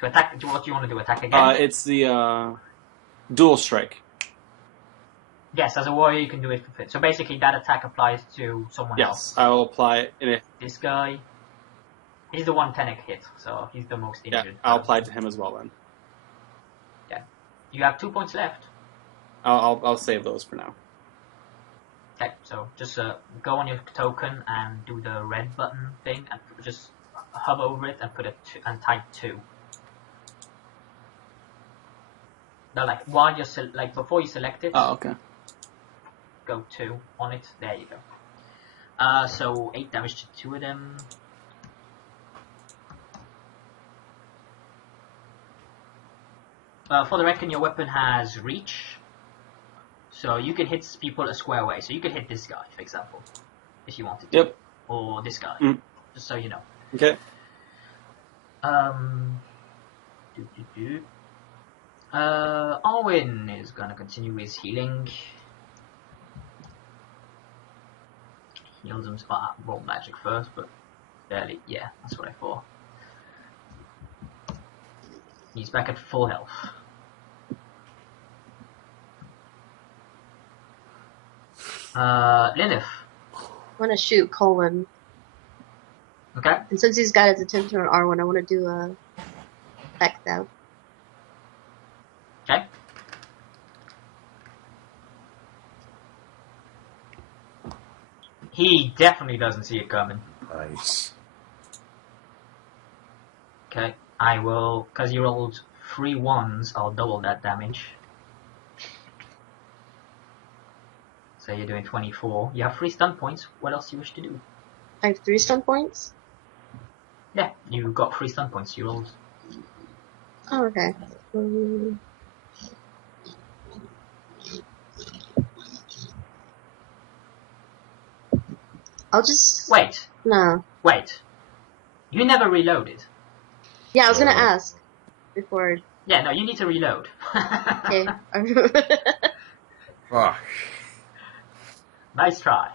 To attack. What do you want to do? Attack again? It's the dual strike. Yes, as a warrior you can do it for fit. So basically that attack applies to someone else. Yes, I will apply it in it. This guy. He's the one Tenek hit, so he's the most Yeah, injured. I'll apply it to him as well then. Yeah. You have 2 points left. I'll save those for now. Okay, so just go on your token and do the red button thing and just hover over it and put it and type 2. Now, like while you're before you select it, Oh, okay. go 2 on it. There you go. So 8 damage to 2 of them. For the reckon, your weapon has reach, so you can hit people a square away. So you could hit this guy, for example, if you wanted to. Yep. Or this guy, just so you know. Okay. Arwen is gonna continue his healing. Heals him. Roll magic first, but barely. Yeah, that's what I thought. He's back at full health. Lilith. I want to shoot Colin. Okay. And since he's got his attention on R1, I want to do a attack out. Okay. He definitely doesn't see it coming. Nice. Okay. I will, because you rolled 3 1s, I'll double that damage. So you're doing 24. You have 3 stun points. What else do you wish to do? I have 3 stun points? Yeah, you got 3 stun points. You rolled. Oh, okay. I'll just... Wait. No. Wait. You never reloaded. Yeah, I was gonna ask before. Yeah, no, you need to reload. Okay. Fuck. Nice try.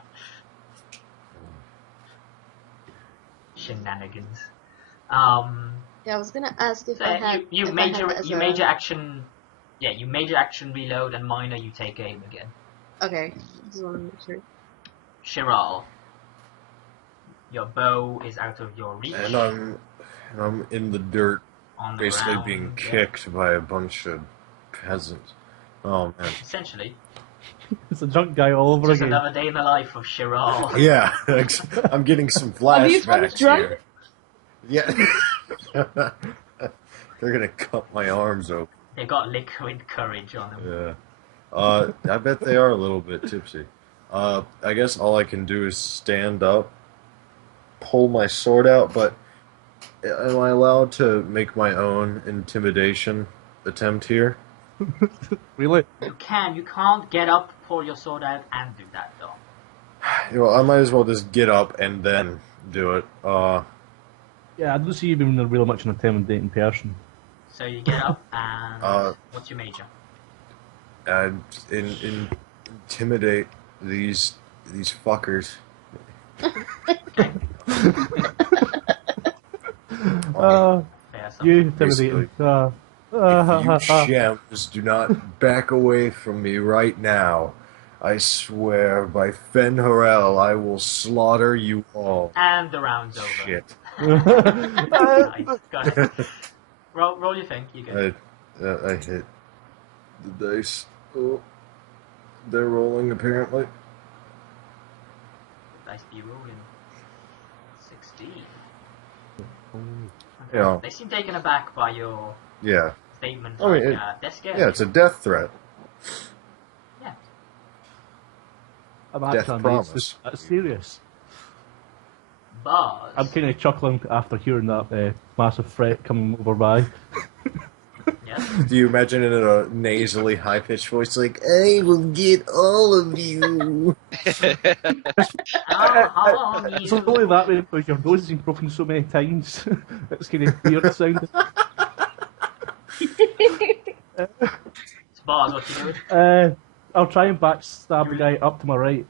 Shenanigans. Yeah, I was gonna ask if So I had. you if major I had you major action. Yeah, you major action reload, and minor you take aim again. Okay, just want to make sure. Chiral. Your bow is out of your reach. And I'm in the dirt, on the basically ground, being yeah. kicked by a bunch of peasants. Oh man. Essentially, It's a drunk guy all over just again. another day in the life of Chiral. Yeah, I'm getting some Are these ones flashbacks drunk? here. Yeah. They're gonna cut my arms open. They got liquid courage on them. Yeah. I bet they are a little bit tipsy. I guess all I can do is stand up, pull my sword out, but am I allowed to make my own intimidation attempt here? Really? You can't get up, pull your sword out, and do that though. Well, I might as well just get up and then do it. Yeah, I don't see you being really much an intimidating person. So you get up, and what's your major? Intimidate these fuckers. You intimidating. If you shams do not back away from me right now, I swear by Fen Harel I will slaughter you all. And the round's over. Shit. Nice. Go ahead. Roll your thing. You go. I hit the dice. Oh, they're rolling apparently. Dice be rolling. 16. Okay. You know. They seem taken aback by your Yeah. statement. I mean, they're scared. Yeah, it's a death threat. Yeah. I'm Death actually amazed. promise. That's serious. Buzz. I'm kind of chuckling after hearing that massive threat coming over by. Yes. Do you imagine it in a nasally, high-pitched voice like, I will get all of you? It's only that way because your nose has been broken so many times. It's kind of weird sounding. It's Buzz, what you doing? I'll try and backstab the guy up to my right.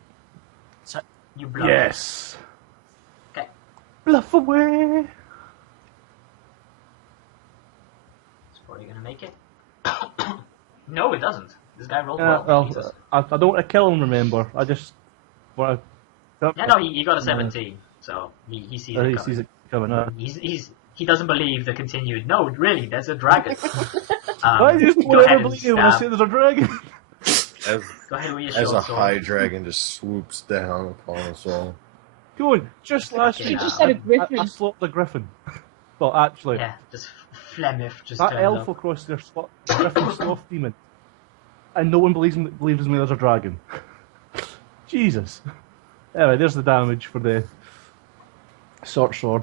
So, you bluff. Yes. Okay. Bluff away. It's probably gonna make it. No, it doesn't. This guy rolled well. Jesus. I don't want to kill him, remember. I just want to... Yeah, no, he got a 17, so he sees it coming. He sees it coming. He doesn't believe the continued, no, really, there's a dragon. I just go ahead never and believe when I stab. say there's a dragon. Go ahead with your As a short sword. high dragon just swoops down upon us all. Go on, just last You week just said a griffin. I slaughtered the griffin. Well, actually, Yeah, just Flemeth just that turned elf up. across their griffin sloth demon. And no one believes me there's a dragon. Jesus. Anyway, there's the damage for the short sword.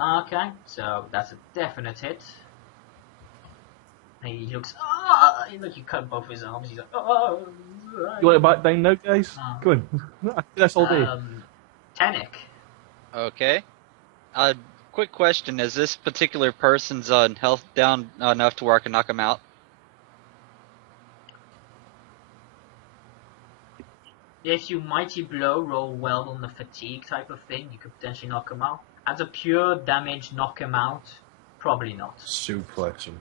Okay, so that's a definite hit. He looks, look, you cut both his arms, he's like, You want it back down now, guys? Go on. I do this all day. Tannic. Okay. Quick question: is this particular person's health down enough to where I can knock him out? If you mighty blow, roll well on the fatigue type of thing, you could potentially knock him out. As a pure damage knock him out, probably not. Suplex him.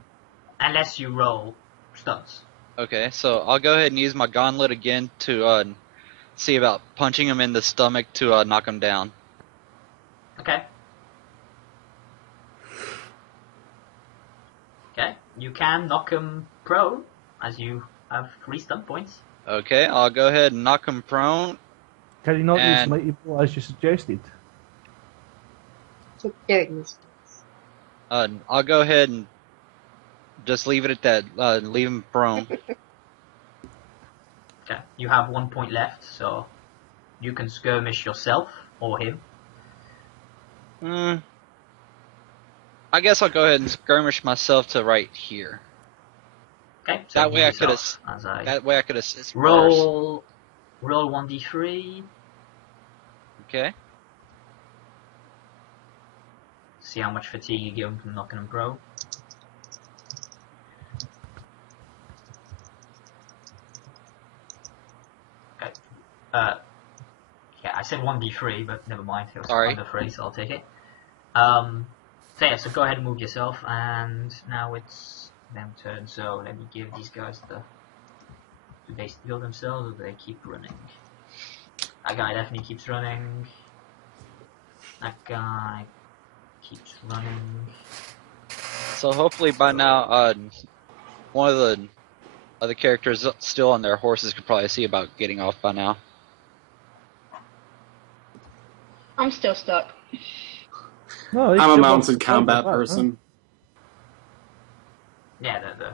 Unless you roll stunts. Okay, so I'll go ahead and use my gauntlet again to see about punching him in the stomach to knock him down. Okay. Okay, you can knock him prone, as you have 3 stun points. Okay, I'll go ahead and knock him prone. Can you not use and- mighty blow as you suggested? There it is. I'll go ahead and just leave it at that. Leave him prone. Okay, you have 1 point left, so you can skirmish yourself or him. I guess I'll go ahead and skirmish myself to right here. Okay, so That way I could yourself as I That way I could assist. roll 1d3. Okay. See how much fatigue you give him from knocking him pro. Okay. Yeah, I said 1d3, but never mind. It was Sorry. under 3, so I'll take it. So yeah, so go ahead and move yourself, and now it's them turn. So let me give these guys the. Do they steal themselves, or do they keep running? That guy definitely keeps running. That guy keeps running. So hopefully by now, one of the other characters still on their horses could probably see about getting off by now. I'm still stuck. No, I'm a mounted combat person. Yeah, the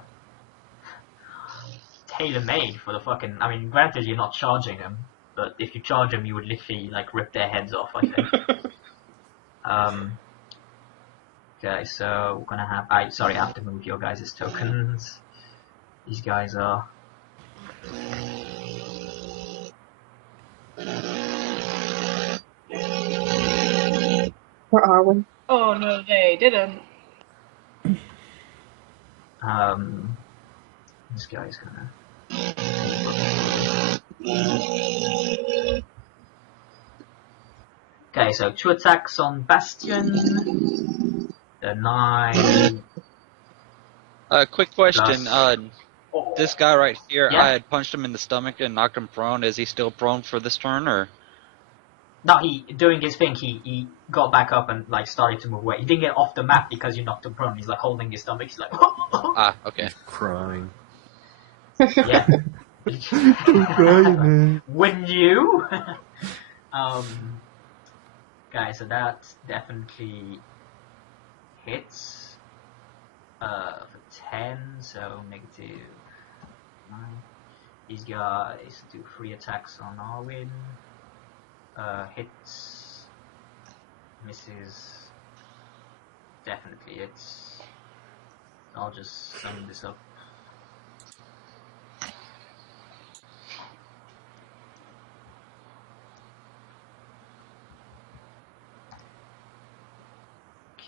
tailor-made for the fucking. I mean, granted, you're not charging them, but if you charge them, you would literally like rip their heads off. I think. Okay, so we're gonna have. I have to move your guys' tokens. These guys are. Where are we? Oh no, they didn't. This guy's gonna. Okay, so 2 attacks on Bastion. The 9. Quick question. Plus- This guy right here, Yeah. I had punched him in the stomach and knocked him prone. Is he still prone for this turn, or? No, he doing his thing. He got back up and like started to move away. He didn't get off the map because you knocked him prone. He's like holding his stomach. He's like, Ah, okay. Crying. yeah. Don't cry, man. Wouldn't you? Okay, so that definitely hits. For 10, so negative 9. These guys do 3 attacks on Arwin. Hits. Misses. Definitely hits. I'll just sum this up.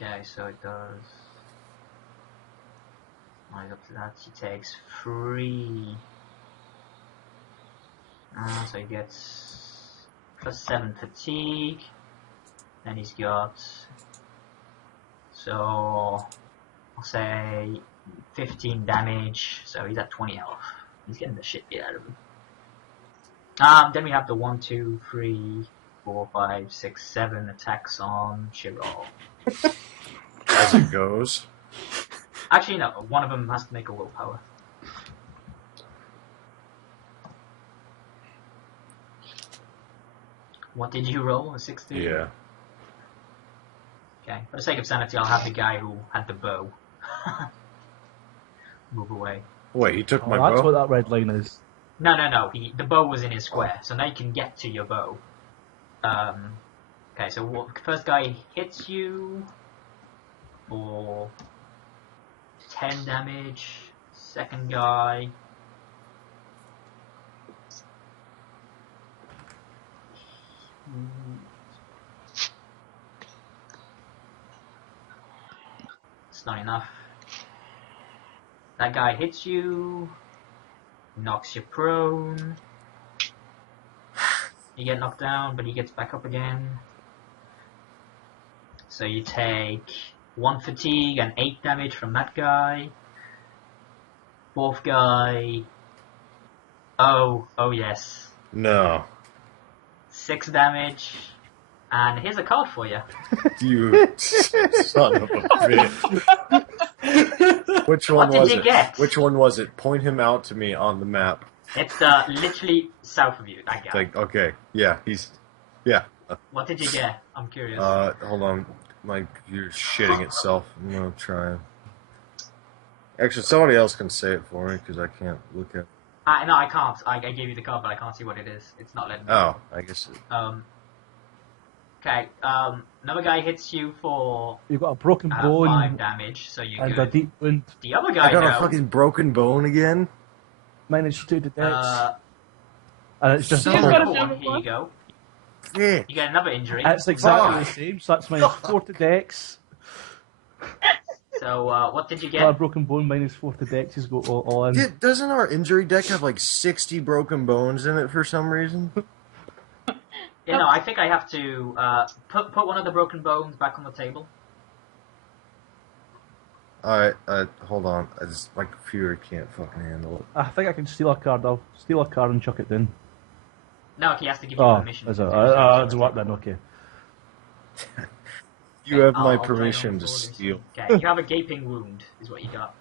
Okay, so it does. Right up to that, he takes 3. So he gets +7 fatigue. Then he's got, so I'll say 15 damage. So he's at 20 health. He's getting the shit beat out of him. Then we have the 1, 2, 3, 4, 5, 6, 7 attacks on Shiro. As it goes. Actually, no. One of them has to make a willpower. What did you roll? A 16? Yeah. Okay. For the sake of sanity, I'll have the guy who had the bow move away. Wait, he took my That's bow? what that red line is. No. The bow was in his square, so now you can get to your bow. Okay, so first guy hits you for 10 damage. Second guy. It's not enough. That guy hits you, knocks you prone. You get knocked down, but he gets back up again. So you take 1 fatigue and 8 damage from that guy. Fourth guy. Oh yes. No. 6 damage. And here's a card for you. You son of a bitch. Which one What was did you it? get? Which one was it? Point him out to me on the map. It's literally south of you, that guy. Like, okay, yeah, he's, yeah. What did you get? I'm curious. Hold on, my computer's shitting itself. I'm gonna try. Actually, somebody else can say it for me because I can't look at. No, I can't. I gave you the card, but I can't see what it is. It's not letting me. Oh, I guess. Okay. Another guy hits you for You've got a broken bone 5 damage, so you and good. a deep wound. The other guy I got though, a fucking broken bone again. Minus 2 to dex. and it's just so You've got a one. damage Here you go. Yeah. You get another injury. It's exactly Fuck. the same, so that's minus 4 to dex. So what did you Got a get? broken bone, minus 4 to dex, is go all in. Doesn't our injury deck have like 60 broken bones in it for some reason? You know, I think I have to put one of the broken bones back on the table. Alright, hold on. My computer can't fucking handle it. I think I can steal a card. I'll steal a card and chuck it down. No, he has to give you Oh, permission. is to it? do so. It's work then, okay. You have my I'll play it on permission to forward. steal. Okay, you have a gaping wound, is what you got.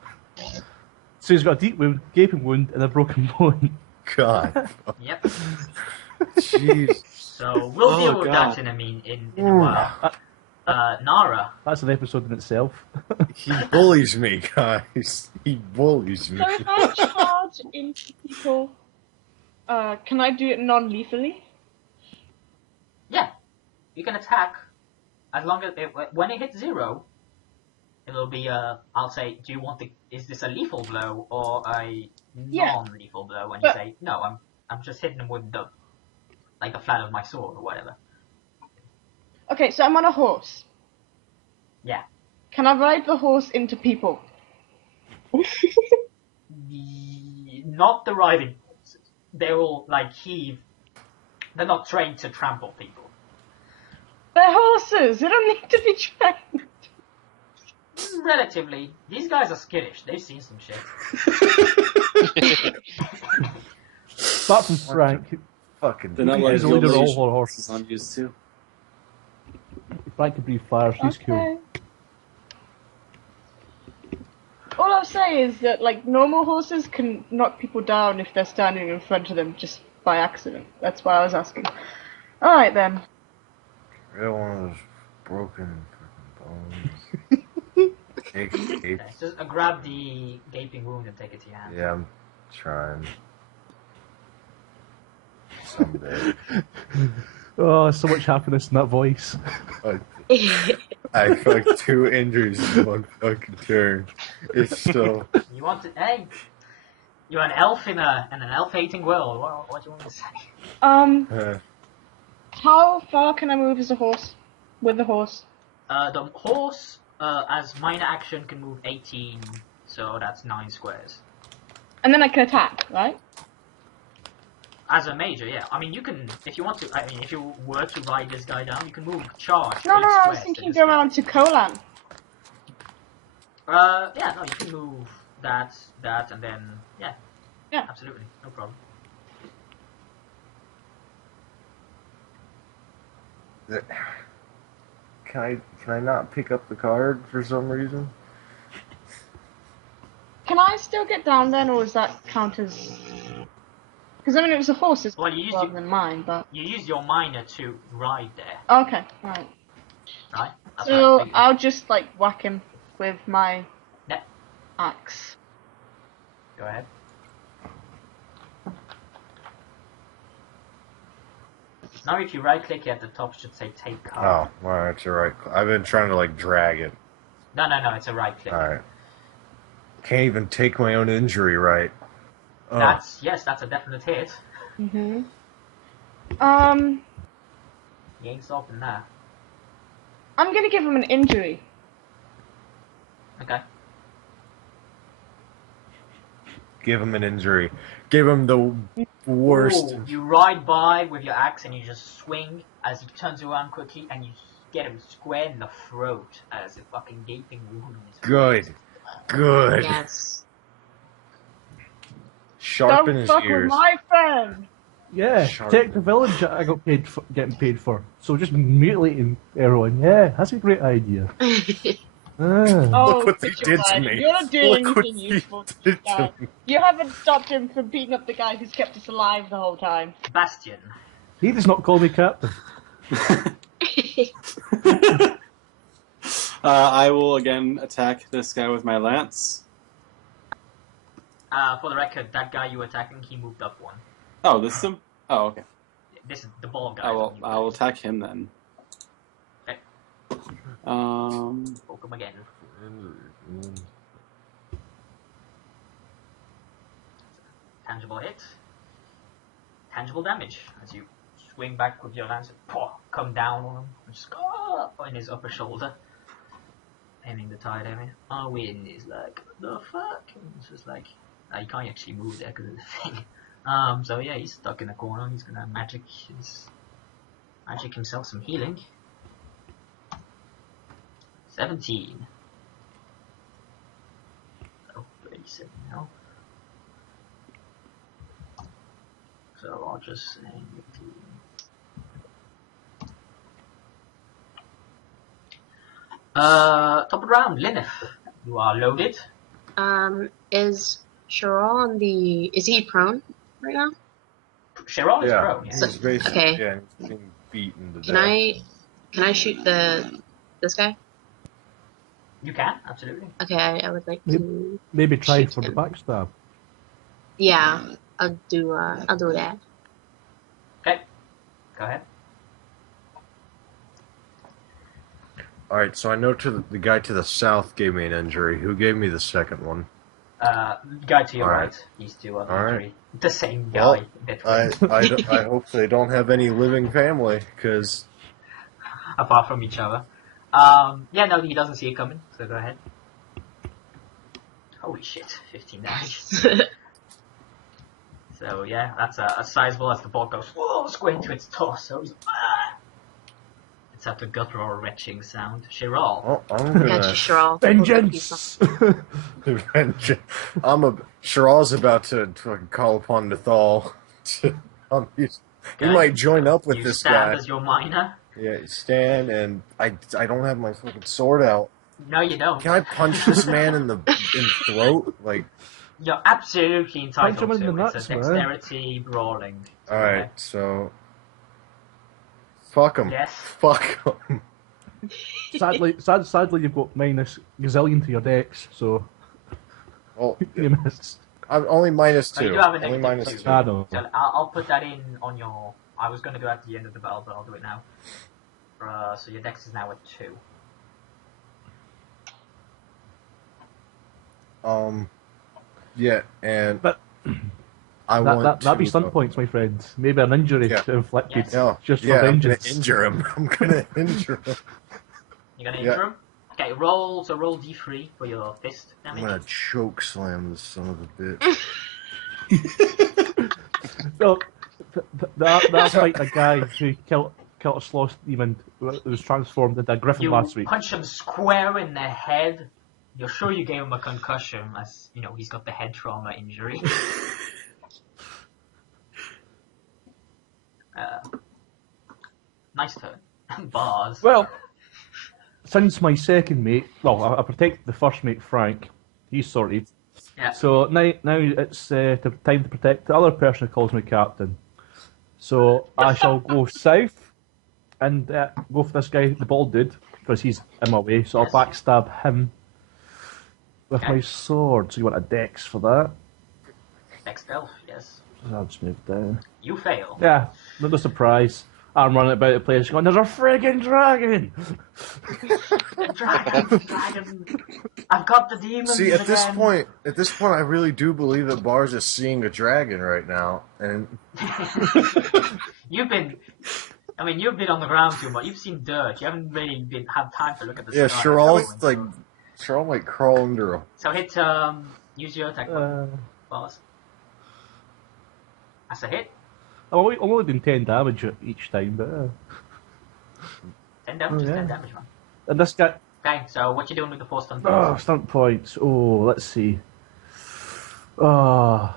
So he's got a deep wound, gaping wound, and a broken bone. God. Yep. Jeez. So we'll Oh, deal with God. that in a while. Nara. That's an episode in itself. He bullies me, guys. He bullies me. So if I charge into people, can I do it non-lethally? Yeah, you can attack as long as when it hits 0, it'll be I'll say, do you want is this a lethal blow or a non-lethal blow? And you say, no, I'm just hitting him with the flat of my sword or whatever. Okay, so I'm on a horse. Yeah. Can I ride the horse into people? Not the riding horses. They're all heave. They're not trained to trample people. They're horses. They don't need to be trained. Relatively, these guys are skittish. They've seen some shit. Apart from Frank, Fucking They're not he's like a leader of the all old our horses. I'm used to. Frank can breathe fire, she's cool. All I was saying is that like normal horses can knock people down if they're standing in front of them just by accident. That's why I was asking. All right then. Real one of those broken fucking bones. Okay, just grab the gaping wound and take it to your hand. Yeah, I'm trying. Someday. Oh, so much happiness in that voice. I fucked 2 injuries in 1 fucking turn. It's so... You want to... Hey! You're an elf in an elf-hating world. What do you want to say? How far can I move as a horse? With the horse? The horse, as minor action, can move 18, so that's 9 squares. And then I can attack, right? As a major, yeah. I mean, you can, if you want to, I mean, if you were to ride this guy down, you can move charge. No, 8 I was squares thinking to go this around to Kolan. yeah, no, you can move that, and then, yeah. Yeah. Absolutely, no problem. Can I not pick up the card for some reason? Can I still get down then, or does that count as... Because I mean, it was a horse's Well, you used rather than mine, but... You use your minor to ride there, Okay, right. right? That's So right. I'll just like whack him with my Yeah. axe. Go ahead. Now if you right click at the top, it should say take card. Oh, well, that's alright. I've been trying to, like, drag it. No, it's a right click. Alright. Can't even take my own injury right. Oh. Yes, that's a definite hit. Mm-hmm. You ain't stopping that. I'm gonna give him an injury. Okay. Give him an injury. Give him the worst. Ooh, you ride by with your axe and you just swing as he turns around quickly and you get him square in the throat as a fucking gaping wound in his Good. Good. Yes. Sharpen Don't his fuck ears. with my friend! Yeah, Sharp. take the village that I got getting paid for. So just mutilating everyone. Yeah, that's a great idea. Ah. Oh, Look what they bitch, did to lad, me. You're not doing Look what anything they useful to did this guy. to me. You haven't stopped him from beating up the guy who's kept us alive the whole time. Bastion. He does not call me captain. I will again attack this guy with my lance. For the record, that guy you were attacking, he moved up 1. Oh, this is him? Oh, okay. This is the ball guy. I will attack him then. Okay. Um, Poke him again. Tangible hit. Tangible damage. As you swing back with your lance, come down on him, and just in his upper shoulder. Aiming the tight area. Arwen is like, the fuck? And it's just like, you can't actually move there because of the thing. So yeah, he's stuck in a corner. He's gonna magic himself some healing. 17. Oh, 37 health. So I'll just say top of the round, Lineth. You are loaded. Is Cheryl on the... Is he prone right now? Cheryl is prone, yeah. He's basically, Okay. yeah, he's being beaten to Can death. I shoot this guy? You can, absolutely. Okay, I would like to... Maybe try shoot for the him. backstab. Yeah, I'll do that. Okay, go ahead. Alright, so I know the guy to the south gave me an injury. Who gave me the second one? Guy to your All right. right. These two are All right. literally the same guy. Well, I hope they don't have any living family, because... Apart from each other. Yeah, no, he doesn't see it coming, so go ahead. Holy shit, 15 damage. So yeah, that's a sizable as the ball goes square into its torso. He's, It's at the guttural retching sound. Cheryl. Oh, I'm Got you, gonna... Cheryl. Vengeance! Sheral's about to fucking call upon Nathal. He might join up with you this stand guy. as your minor. Yeah, stand, and I don't have my fucking sword out. No, you don't. Can I punch this man in the throat? Like, You're absolutely entitled Punch him in to. the It's nuts, a man. dexterity brawling. all right, so fuck him. Yes. Fuck him. Sadly, you've got minus gazillion to your dex, so Well, you missed. I'm only minus But you two. do have a Only negative minus two. two. I know. So I'll put that in on your. I was going to go at the end of the battle, but I'll do it now. So your dex is now at 2. Yeah, and But I want that'd be to, stunt points, my friend. Maybe an injury Yeah. inflicted Yes. No, just for yeah, I'm gonna vengeance. injure him. I'm gonna injure him. You're going to Yeah. injure him? Okay, roll D3 for your fist I'm damage. gonna choke slam this son of a bitch. Well, that's like a guy who killed a sloth demon who was transformed into a griffin You last week. punch him square in the head. You're sure you gave him a concussion, as you know he's got the head trauma injury. Nice turn. Bars. Well, since my second mate, well, I protect the first mate, Frank. He's sorted. Yeah. So now it's time to protect the other person who calls me captain. So I shall go south and go for this guy, the bald dude, because he's in my way. So Yes. I'll backstab him with Okay. my sword. So you want a dex for that? Next stealth, yes. So I'll just move down. You fail. Yeah, no surprise. I'm running about the place going, there's a friggin' dragon! Dragon! I've got the demons See, at this again. point, I really do believe that Bars is seeing a dragon right now, and You've been on the ground too much. You've seen dirt. You haven't really had time to look at the yeah, sky. Cheryl might crawl under him. So hit, use your attack bars. That's a hit. I'm only doing 10 damage each time, but... 10 damage, Oh, yeah. 10 damage, man. And this guy... Okay, so what you doing with the 4 stun Oh, points? stunt points. Oh, let's see. I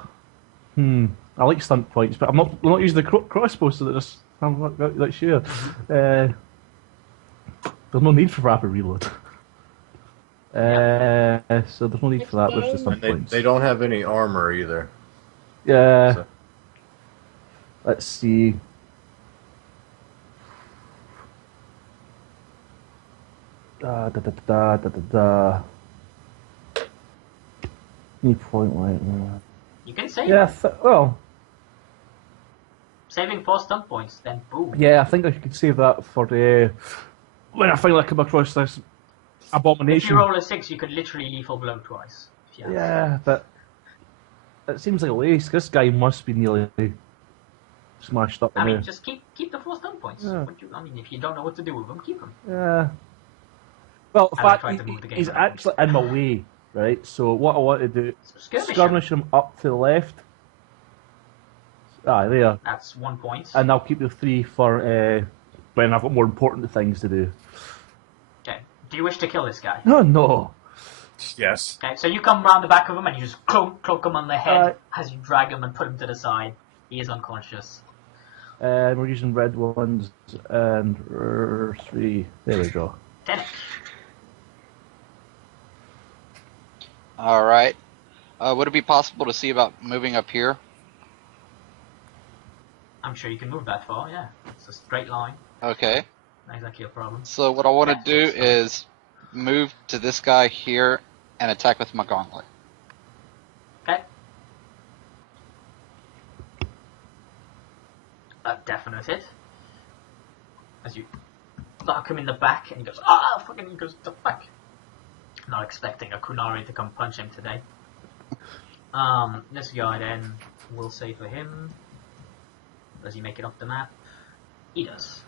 like stunt points, but I'm not using the crossbow, so I'm not sure. There's no need for rapid reload. So there's no need for that. There's the stunt And points. they don't have any armor either. Yeah. So- Let's see. Need point light. You can save. Yeah. Well. Saving 4 stun points, then boom. Yeah, I think I could save that for when I finally come across this If abomination. you roll a 6, you could literally lethal blow twice. If you have Yeah, but it seems like a waste. This guy must be nearly smashed up. I in mean, there. just keep the 4 stun points. Yeah. If you don't know what to do with them, keep them. Yeah. Well, in I would fact, try to move the game he's around. actually in my way, right? So what I want to do, Skirmish. skirmish him up to the left. Ah, there. That's 1 point. And I'll keep the 3 for when I've got more important things to do. Okay. Do you wish to kill this guy? No, no. Yes. Okay, so you come round the back of him and you just clunk him on the head Alright. as you drag him and put him to the side. He is unconscious. We're using red ones and 3. There we go. Tenek. Alright. Would it be possible to see about moving up here? I'm sure you can move that far, yeah. It's a straight line. Okay. Not exactly a problem. So what I want to do is move to this guy here and attack with my gauntlet. Okay. A definite hit. As you knock him in the back and he goes, fucking he goes to the back. Not expecting a Kunari to come punch him today. This guy then will say for him. Does he make it off the map? He does.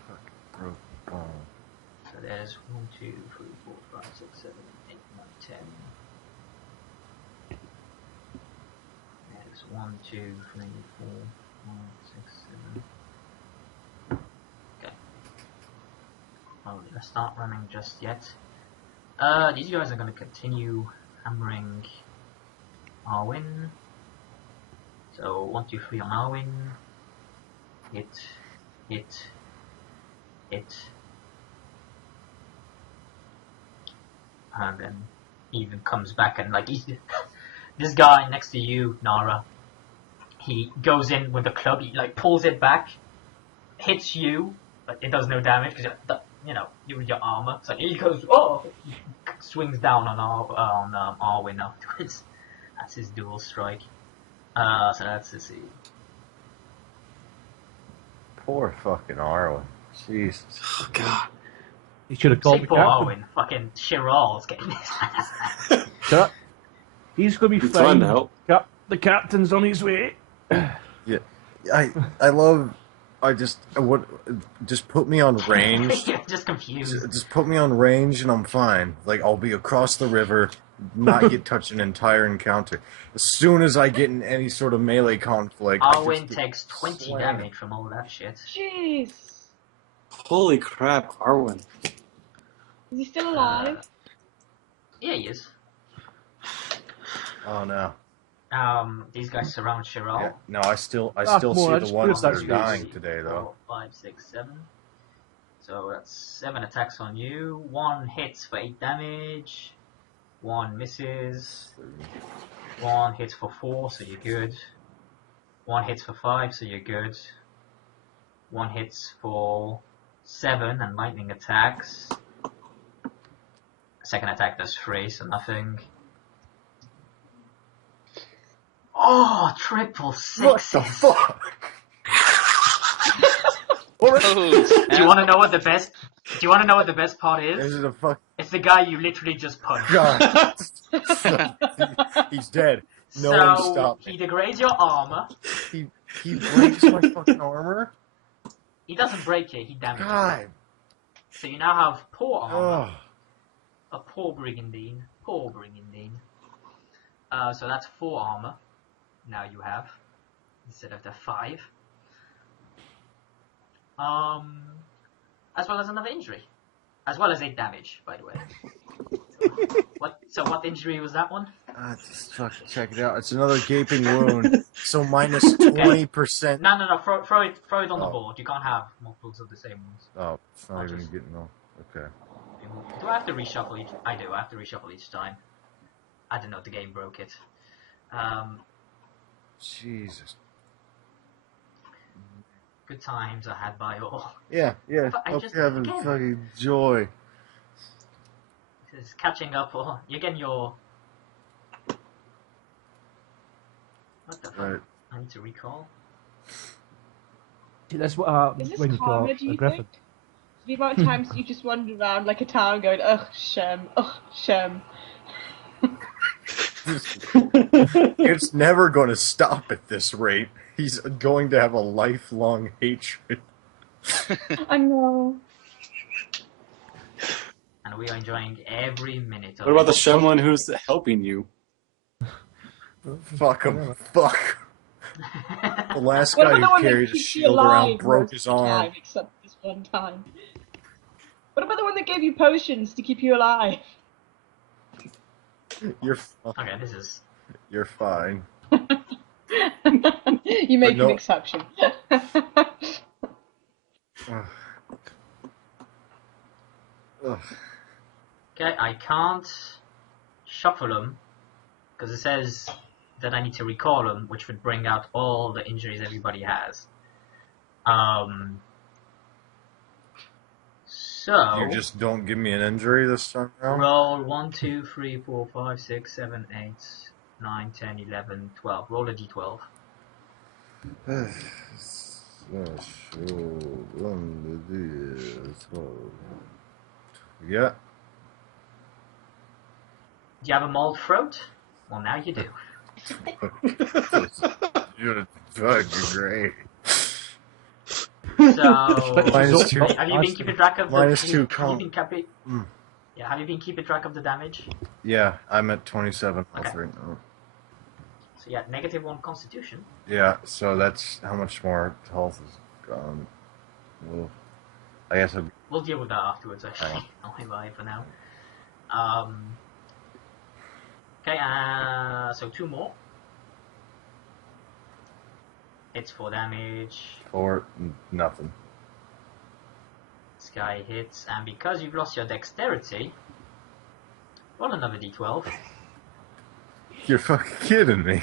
So there's 1, 2, 3, 4, 5, 6, 7, 8, 9, 10. There's 1, 2, 3, 4, 5, 6, 7. Okay. Well, let's not running just yet. These guys are going to continue hammering Arwen. So 1, 2, 3 on Arwen. Hit. and then he even comes back and like this guy next to you, Nara. He goes in with the club. He like pulls it back, hits you, but it does no damage because you're with your armor. So he goes, oh, he swings down on Arwen afterwards. That's his dual strike. So let's see. Poor fucking Arwen. Jesus. Oh, God. He should have called Say the poor captain. Arwen. Fucking Chiral's getting his ass. Shut up. He's going to be I'm trying fine. to help. The captain's on his way. Yeah, I love. Just put me on range. You're just confused. Just put me on range and I'm fine. Like I'll be across the river, not get touched an entire encounter. As soon as I get in any sort of melee conflict, Arwen takes 20 slam. damage from all that shit. Jeez. Holy crap, Arwen. Is he still alive? Yeah, he is. Oh no. These guys surround Chiral. Yeah, no, I still more, see I the just ones put that it are that dying Three, today though. 4, 5, 6, 7. So that's 7 attacks on you. 1 hits for 8 damage. 1 misses. 1 hits for 4, so you're good. 1 hits for 5, so you're good. 1 hits for 7 and lightning attacks. Second attack does 3, so nothing. Oh, triple sixes! What the fuck? Oh, Do you want to know what the best? Do you want to know what the best part is? Is it a fuck? It's the guy you literally just punched. God. He's dead. No one So stopped he me. degrades your armor. He breaks my fucking armor. He doesn't break it. He damages God. it. So you now have poor armor. Oh. A poor brigandine. Poor brigandine. So that's 4 armor. Now you have instead of the 5. As well as another injury. As well as 8 damage, by the way. What injury was that one? Just fucking check it out. It's another gaping wound. So minus 20%. No. Throw it on the Oh. board. You can't have multiples of the same ones. Oh, it's not I'll even just- getting off. Okay. Do I have to reshuffle each? I do. I have to reshuffle each time. I don't know. The game broke it. Jesus. Good times I had by all. Yeah. I Hope just- you're having again. fucking joy. This is catching up, or you're getting your. What the fuck? Right. I need to recall. See, that's what happens Is this when you karma, got do a you griffin. think? The amount of times you just wander around like a town going, ugh, Shem, ugh, Shem. It's never going to stop at this rate. He's going to have a lifelong hatred. I know. And we are enjoying every minute of What about the it. Shem one who's helping you? Fuck him. Fuck. The last What guy about the who one that carried a keeps you shield alive around broke most his of the arm. time, except this one time? What about the one that gave you potions to keep you alive? You're fine. Okay, this is. You're fine. You make no- an exception. Ugh. Ugh. Okay, I can't shuffle them because it says that I need to recall them, which would bring out all the injuries everybody has. So You just don't give me an injury this time around? roll 1, 2, 3, 4, 5, 6, 7, 8, 9, 10, 11, 12. Roll a d12. Yeah. Do you have a mauled throat? Well, now you do. You're fucking great. So, Minus 2. have you been keeping track of the Minus 2 Have you count. been Yeah, have you been keeping track of the damage? Yeah, I'm at 27 health Okay. right now. So yeah, -1 Constitution. Yeah, so that's how much more health is gone. Well, I guess I'd... We'll deal with that afterwards, actually. I'll lie for now. Okay, so 2 more. It's 4 damage. Or nothing. This guy hits, and because you've lost your dexterity, Roll another d12. You're fucking kidding me.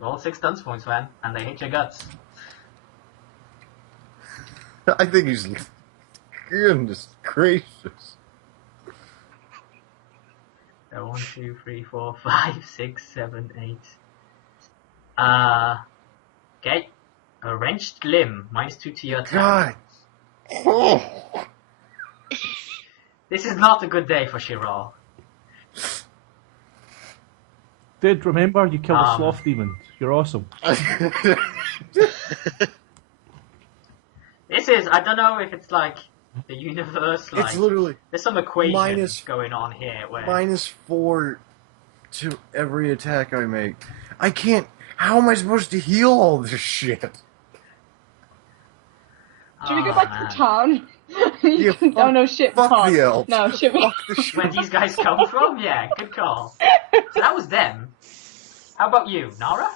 Roll 6 dunce points, man, and they hit your guts. I think he's... Goodness gracious. So 1, 2, 3, 4, 5, 6, 7, 8. Okay. A wrenched limb, -2 to your attack. God. Oh. This is not a good day for Shiral. Dude, remember, you killed a sloth demon. You're awesome. This is, I don't know if it's like the universe, like, It's literally there's some equation minus- going on here where... -4 to every attack I make. I can't... How am I supposed to heal all this shit? Should we go Oh, back man. to town? Yeah, Oh no, shit, we fuck can't. the elves. No, shit, we Where these guys come from? Yeah, good call. So that was them. How about you, Nara?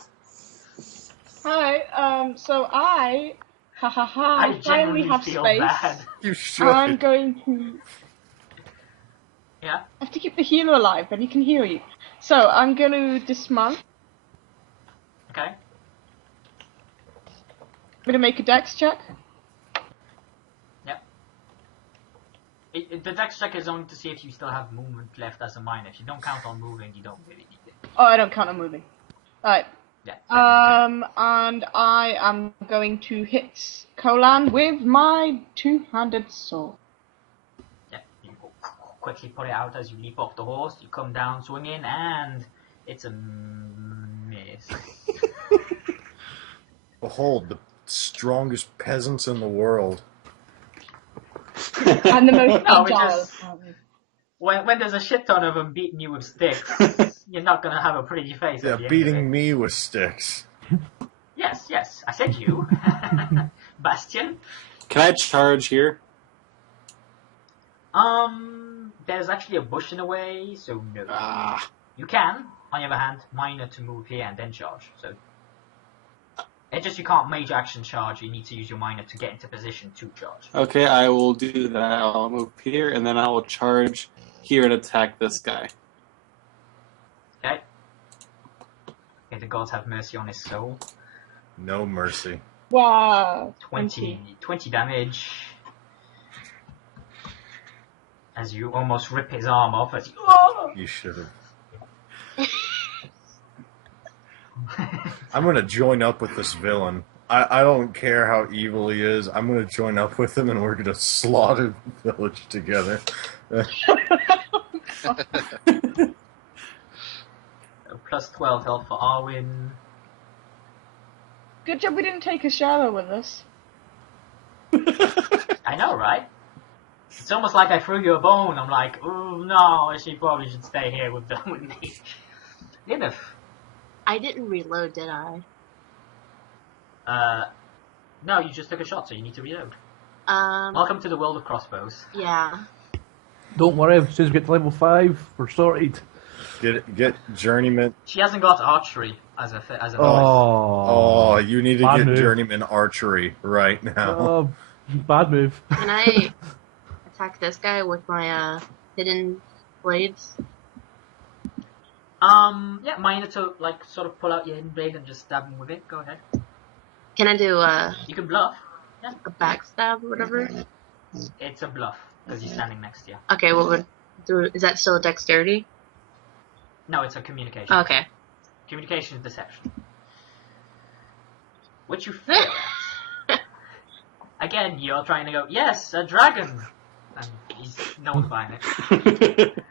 Hi, so I I finally genuinely have feel space. bad. You should. I'm going to... Yeah? I have to keep the healer alive, then he can heal you. So, I'm going to dismount. Okay. I'm going to make a dex check. The dex check is only to see if you still have movement left as a minor. If you don't count on moving, you don't really need it. Oh, I don't count on moving. Alright. Yeah. And I am going to hit Kolan with my two-handed sword. Yeah. You quickly put it out as you leap off the horse. You come down swinging, and it's a miss. Behold, the strongest peasants in the world. And the most No, we agile. just- When there's a shit ton of them beating you with sticks, you're not gonna have a pretty face. Yeah, at the end of beating it. me with sticks. Yes, I said you. Bastion. Can I charge here? There's actually a bush in the way, so no. Ah. You can, on the other hand, minor to move here and then charge. So it's just you can't major action charge. You need to use your minor to get into position to charge. Okay, I will do that. I'll move here, and then I will charge here and attack this guy. Okay. May the gods have mercy on his soul. No mercy. Wow. 20 damage. As you almost rip his arm off as you... You should have. I'm gonna join up with this villain. I don't care how evil he is. I'm gonna join up with him and we're gonna slaughter the village together. Plus 12 health for Arwen. Good job we didn't take a shower with us. I know, right? It's almost like I threw you a bone. I'm like, oh no, she probably should stay here with me. Lilith. I didn't reload, did I? No, you just took a shot, so you need to reload. Um, Welcome to the world of crossbows. yeah. Don't worry, as soon as we get to level 5, we're sorted. Get journeyman. She hasn't got archery as a Oh, you need to Bad get move. journeyman archery right now. Bad move. Can I attack this guy with my hidden blades? Yeah, minor to, like, sort of pull out your hidden blade and just stab him with it. Go ahead. Can I do You can bluff. a backstab or whatever? It's a bluff, because he's standing next to you. Okay, what would do? Is that still a dexterity? No, it's a communication. Okay. Communication is deception. Which you fail at. Again, you're trying to go, yes, a dragon! And he's no one's buying it.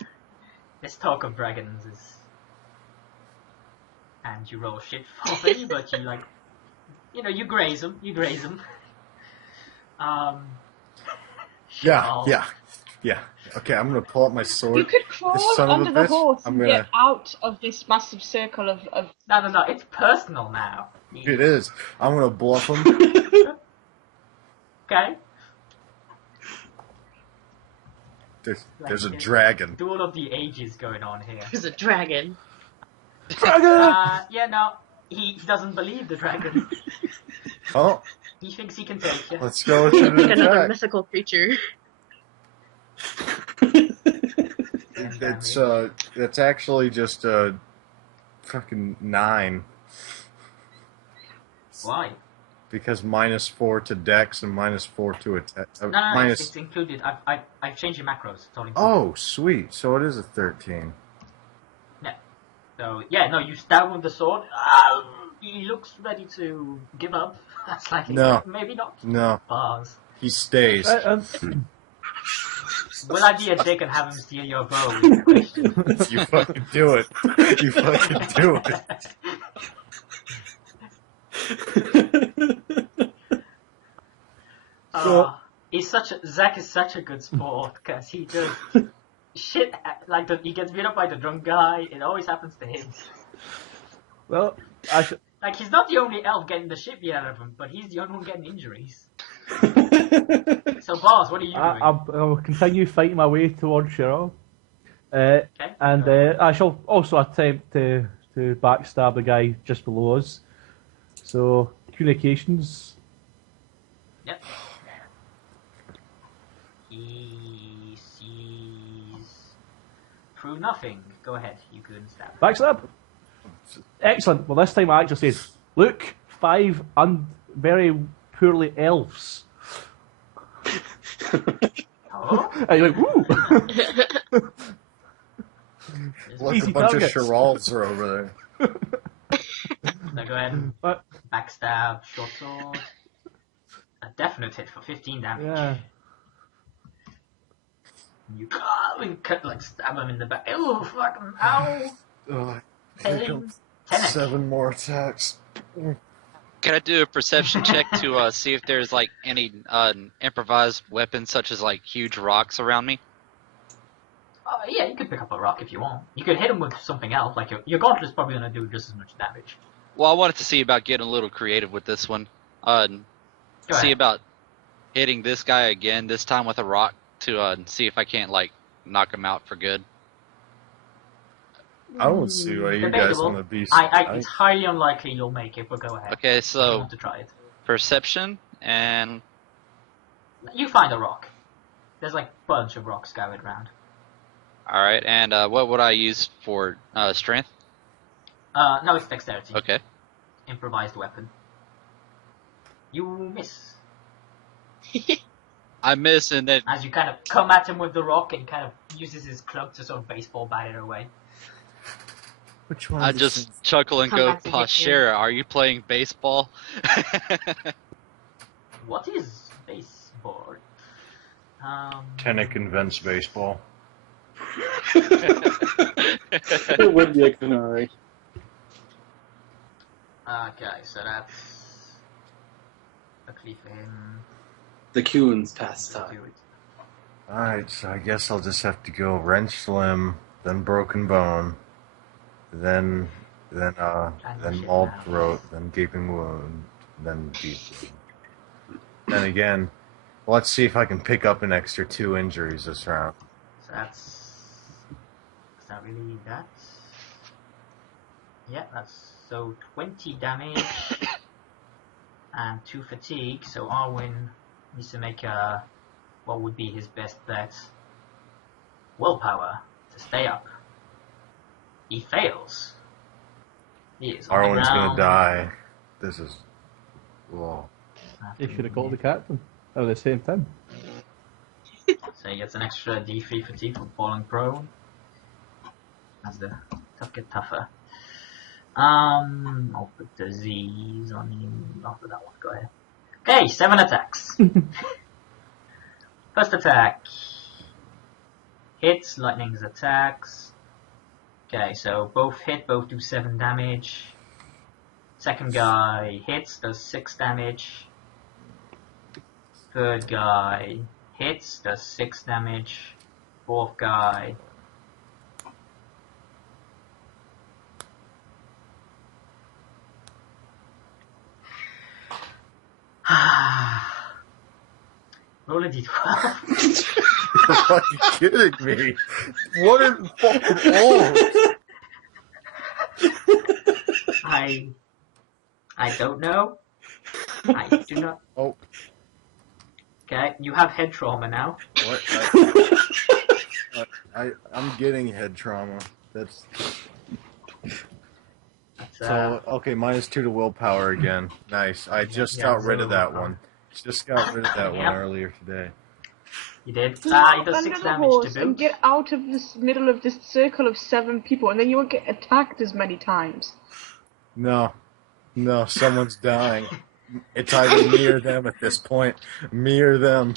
This talk of dragons is... And you roll shit for me, but you like... You know, you graze them. Yeah. Okay, I'm gonna pull out my sword. You could crawl This son of a under the bitch, horse I'm and gonna- get out of this massive circle of... No, it's personal now. It is. I'm gonna bluff him. Okay? There's a dragon. Duel of the ages going on here. There's a dragon. Yeah, no. He doesn't believe the dragon. Oh, He thinks he can take you. let's go to Like the another attack. mythical creature. It's actually just fucking 9. Why? Because -4 to Dex and -4 to attack. No, it's included. I've changed your macros. It's all included. Oh, sweet. So it is a 13. Yeah. So yeah, no, you stab him with the sword. He looks ready to give up. That's like maybe not. No. Bars. He stays. Will I be a dick and have him steal your bow? Is the question. You fucking do it. You fucking do it. Zach is such a good sport because he does shit like he gets beat up by the drunk guy. It always happens to him. Well, like he's not the only elf getting the shit beat out of him, but he's the only one getting injuries. So, boss, what are you doing? I'll continue fighting my way towards Cheryl. Okay. And I shall also attempt to backstab the guy just below us. So, communications. Yep. He sees through nothing. Go ahead, you can stab. Backstab? Excellent. Well, this time I actually says, look, 5 very poorly elves. Oh? And you're like, woo! Look, Easy a bunch targets. of Shirals are over there. Now go ahead and backstab, short sword. A definite hit for 15 damage. Yeah. You come and stab him in the back. Ew, fuck him, ow! Here comes 7 more attacks. Can I do a perception check to see if there's any improvised weapons such as huge rocks around me? Yeah, you could pick up a rock if you want. You could hit him with something else. Like your gauntlet's probably gonna do just as much damage. Well, I wanted to see about getting a little creative with this one. See about hitting this guy again, this time with a rock, to see if I can't knock him out for good. I don't see why you guys want to be. It's highly unlikely you'll make it, but go ahead. Okay, I so want to try it. perception and You find a rock. There's a bunch of rocks scattered around. all right, and what would I use for strength? No, it's dexterity. Okay. Improvised weapon. You miss. I miss, and then As you kind of come at him with the rock and he kind of uses his club to sort of baseball bat it away. Which one? I just chuckle and Come go, back to hit you. Pashera, are you playing baseball? What is baseball? Tenek invents baseball. It would be a Canary. Okay, so that's luckily for him. The Coon's to pastime. do it. Alright, so I guess I'll just have to go wrenched limb, then broken bone, then mauled throat, then gaping wound, then deep wound. Then again, let's see if I can pick up an extra 2 injuries this round. So that's not really that. Yeah, that's so 20 damage and 2 fatigue. So Arwen needs to make what would be his best bet. Willpower to stay up. He fails. He is on the Arwen's ground. gonna die. This is. Whoa. You should have called the captain at the same time. So he gets an extra D3 fatigue for falling prone. As the tough get tougher. I'll put the Z's on you after that one. Go ahead. Okay, 7 attacks. First attack. Hits, lightning's attacks. Okay, so both hit, both do 7 damage. Second guy hits, does 6 damage. Third guy hits, does 6 damage. Fourth guy. Roll a d12. You're fucking kidding me. What in fucking all? I don't know. I do not. Oh. Okay, you have head trauma now. What? I'm getting head trauma. That's so okay. -2 to willpower again. Nice. I just Yeah, got rid zero of that willpower. one. Just got rid of that one Yep. earlier today. You did. Come He out does under 6 the damage horse to and boot. get out of this middle of this circle of 7 people, and then you won't get attacked as many times. No, someone's dying. It's either me or them at this point. Me or them.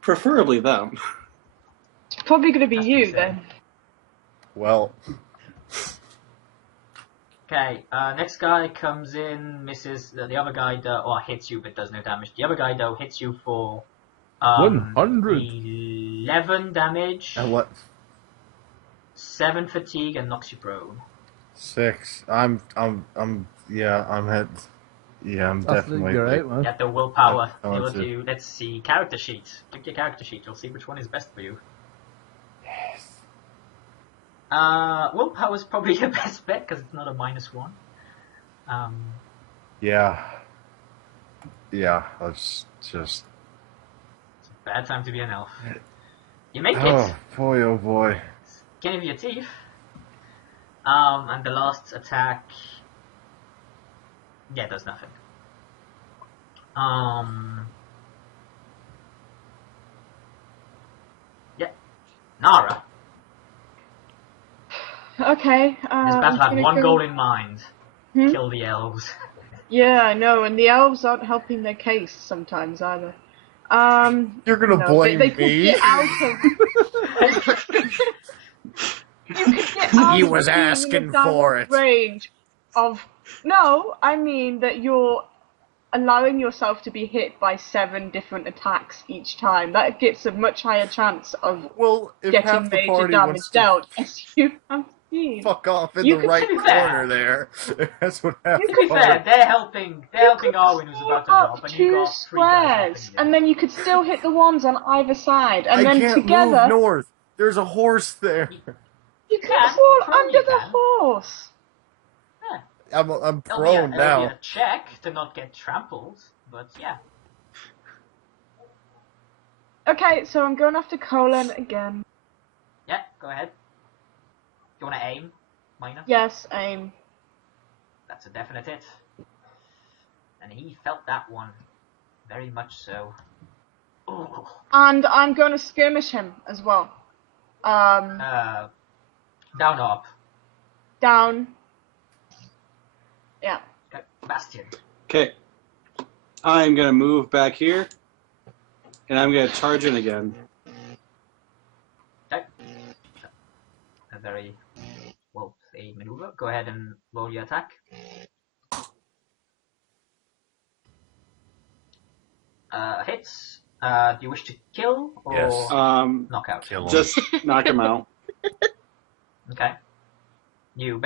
Preferably them. It's probably going to be That's you insane. then. Well, Okay, next guy comes in, misses. The other guy hits you but does no damage. The other guy though hits you for 100. 11 damage, and what? 7 fatigue, and knocks you prone. 6. I'm definitely. You're right, man. Get the willpower. I want You'll to. do. Let's see, character sheet. Click your character sheet. You'll see which one is best for you. Yes. Willpower is probably your best bet because it's not a -1. Yeah. Let's just. It's a bad time to be an elf. You make it. Oh boy! Oh boy! Skin of your teeth. And the last attack. Yeah, does nothing. Yeah. Nara. Okay. This battle had I'm one gonna goal go- in mind. Hmm? Kill the elves. Yeah, I know, and the elves aren't helping their case sometimes either. You're gonna no, blame they could me? get out of. You could get out He of was being in asking the for direct it. range of. No, I mean that you're allowing yourself to be hit by 7 different attacks each time. That gets a much higher chance of Well, if getting half the major party damage wants to dealt, as you have seen. fuck off in You the could right be fair. corner there, that's what half You the To be fair, party. they're helping Arwen who's about to Up drop, and you 2 got 3 guys squares, helping you. and then you could still hit the ones on either side, and I then can't together move north. There's a horse there. you can can. fall Prone under you the can. horse. I'm It'll be prone now. a check to not get trampled, but yeah. Okay, so I'm going after Colin again. Yeah, go ahead. You want to aim, Minor? Yes, aim. That's a definite hit. And he felt that one. Very much so. Ooh. And I'm going to skirmish him as well. Down or up? Down. Yeah. Okay. Bastion. Okay. I'm gonna move back here, and I'm gonna charge in again. Okay. A very well played maneuver. Go ahead and roll your attack. Hits. Do you wish to kill or Yes. knock out? Kill him. Just knock him out. Okay. You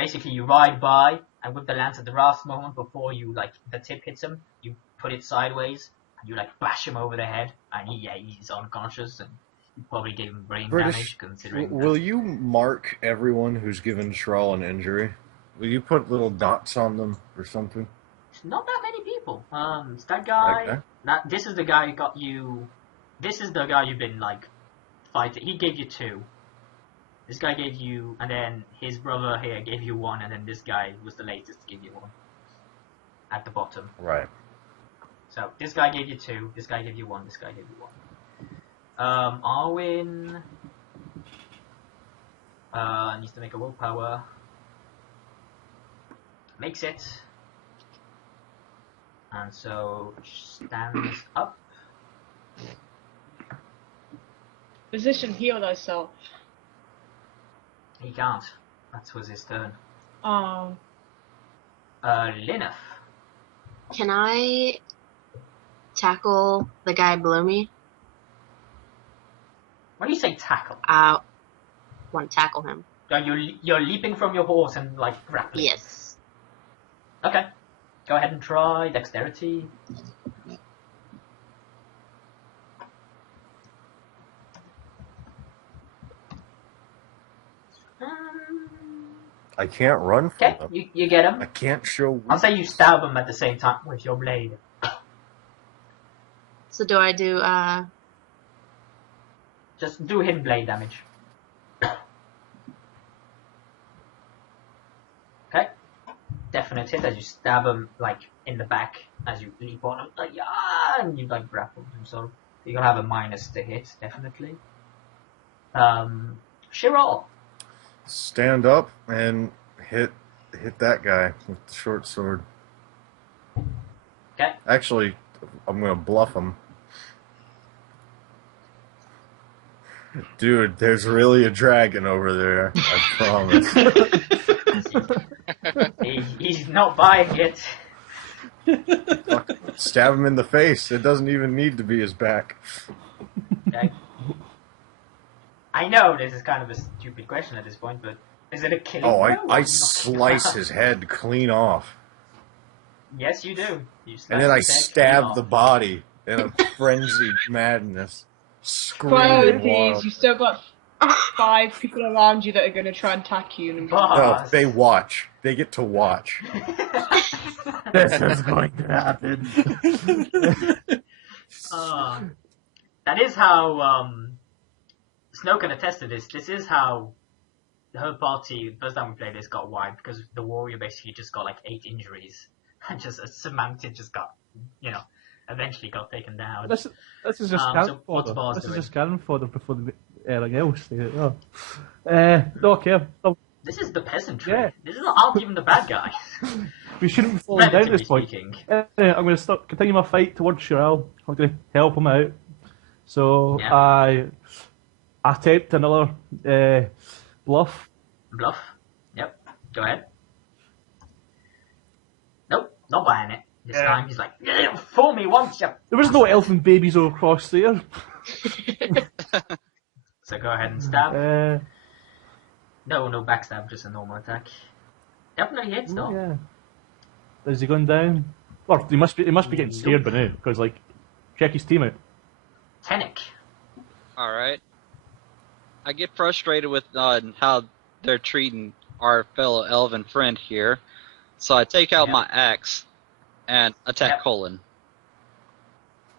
ride by, and with the lance at the last moment before the tip hits him, you put it sideways, and you bash him over the head, and he's unconscious, and you probably gave him brain damage considering. Will you mark everyone who's given Shrall an injury? Will you put little dots on them or something? Not that many people. It's that guy. Okay. This is the guy who got you. This is the guy you've been fighting. He gave you 2. This guy gave you, and then his brother here gave you 1, and then this guy was the latest to give you 1. At the bottom. Right. So this guy gave you 2. This guy gave you 1. This guy gave you 1. Arwen needs to make a willpower. Makes it. And so stands up. Physician, heal thyself. He can't. That was his turn. Lineth. Can I tackle the guy below me? When you say tackle, I want to tackle him. you're leaping from your horse and grappling. Yes. Okay. Go ahead and try dexterity. I can't run from Okay, them. you get him. I can't show. I'll say you stab him at the same time with your blade. So do I do Just do hidden blade damage. Okay. Definite hit as you stab him like in the back as you leap on him, like and you like grapple him. So you'll have a minus to hit, definitely. Shirol. Stand up and hit that guy with the short sword. Okay. Actually, I'm gonna bluff him. Dude, there's really a dragon over there. I promise. He's not buying it. Fuck, stab him in the face. It doesn't even need to be his back. Okay. I know this is kind of a stupid question at this point, but is it a killing Oh, blow? I slice his head clean off. Yes, you do. You slice And then I his head clean stab off. the body in a frenzied madness. Screaming Priorities, wild. you've still got 5 people around you that are going to try and attack you. And No, Boss. they watch. They get to watch. This is going to happen. That is how Snow can attest to this. This is how the whole party, the first time we played this, got wiped because the warrior basically just got like 8 injuries and just Samantha just got, eventually got taken down. This is just So cannon what's fodder. Boss This is doing? just cannon fodder before anything else. Okay. No, This is the peasantry. Yeah. This is not even the bad guy. we shouldn't be falling down at this Relatively point. speaking. I'm going to continue my fight towards Shirel. I'm going to help him out. So Yeah. I attempt another bluff. Bluff. Yep. Go ahead. Nope. Not buying it. This Yeah. time he's like, yeah, fool me once, you. There was no elfin babies all across there. So go ahead and stab. Uh, No backstab, just a normal attack. Definitely hits though. yeah. Is he going down? Or he must be getting scared by now because check his team out. Tenic. Alright. I get frustrated with how they're treating our fellow elven friend here, so I take out Yeah. my axe and attack Yep. Colin.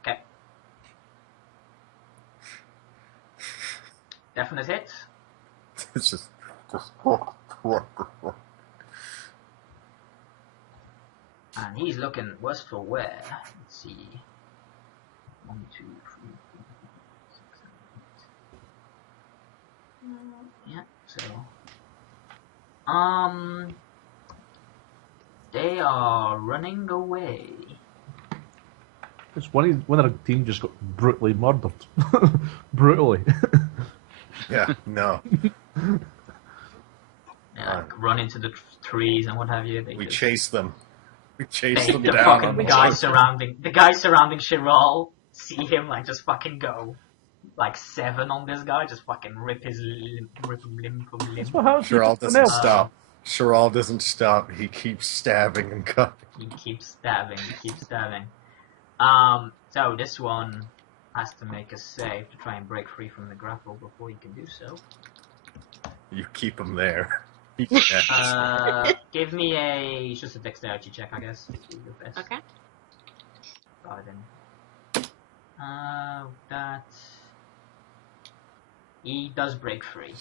Okay. Definite hit. It's just. And he's looking worse for wear. Let's see. 1, 2, 3, 4, 5, 6, 7, 8. Yeah, so. They are running away. Just one of the team just got brutally murdered. Brutally. Yeah, no. Yeah, run into the trees and what have you. They We just- chase them. We chase They, them the down. fucking on the guys surrounding Shirol see him like just fucking go like 7 on this guy, just fucking rip him limb from limb. That's what happens. Shiral to doesn't elf. stop. Shiral doesn't stop. He keeps stabbing and cutting. He keeps stabbing. So this one has to make a save to try and break free from the grapple before he can do so. You keep him there. Give me it's just a dexterity check, I guess. Do your best. Okay. Got it then. That he does break free,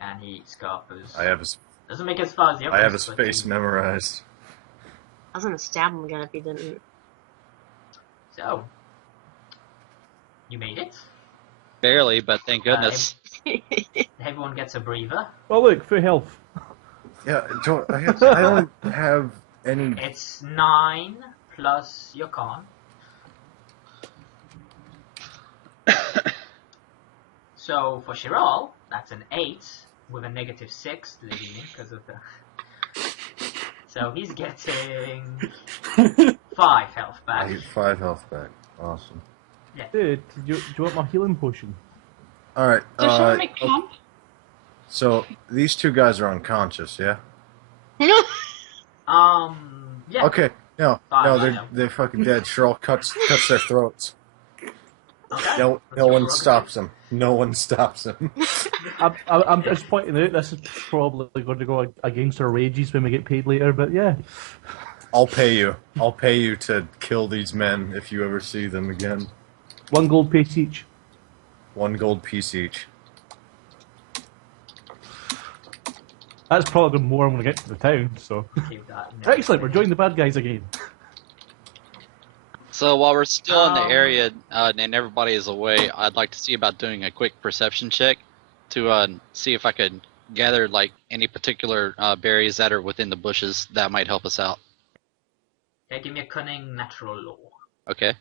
and he scarpers. I have his. Doesn't make it as far as the others. I have his but face he- memorized. I was gonna stab him again if he didn't. So you made it. Barely, but thank goodness. Everyone gets a breather. Oh look, full health. Yeah, I don't have any. It's 9 plus your con. So for Shiral, that's an 8 with a -6 to the unit because of the. So he's getting 5 health I back. get 5 health back. Awesome. Dude, do you want my healing potion? All right. Does someone make camp? So these 2 guys are unconscious, yeah? Yeah. Okay. No, Fine, I know. they're fucking dead. Shiral cuts their throats. Okay. No That's one your stops him. No one stops him. I'm just pointing out this is probably going to go against our wages when we get paid later, but yeah. I'll pay you. I'll pay you to kill these men if you ever see them again. 1 gold piece each. 1 gold piece each. That's probably more when we get to the town, so. Keep that. Excellent, we're joining the bad guys again. So while we're still in the Um, area and everybody is away, I'd like to see about doing a quick perception check to see if I could gather like any particular berries that are within the bushes that might help us out. Yeah, give me a cunning natural law. Okay.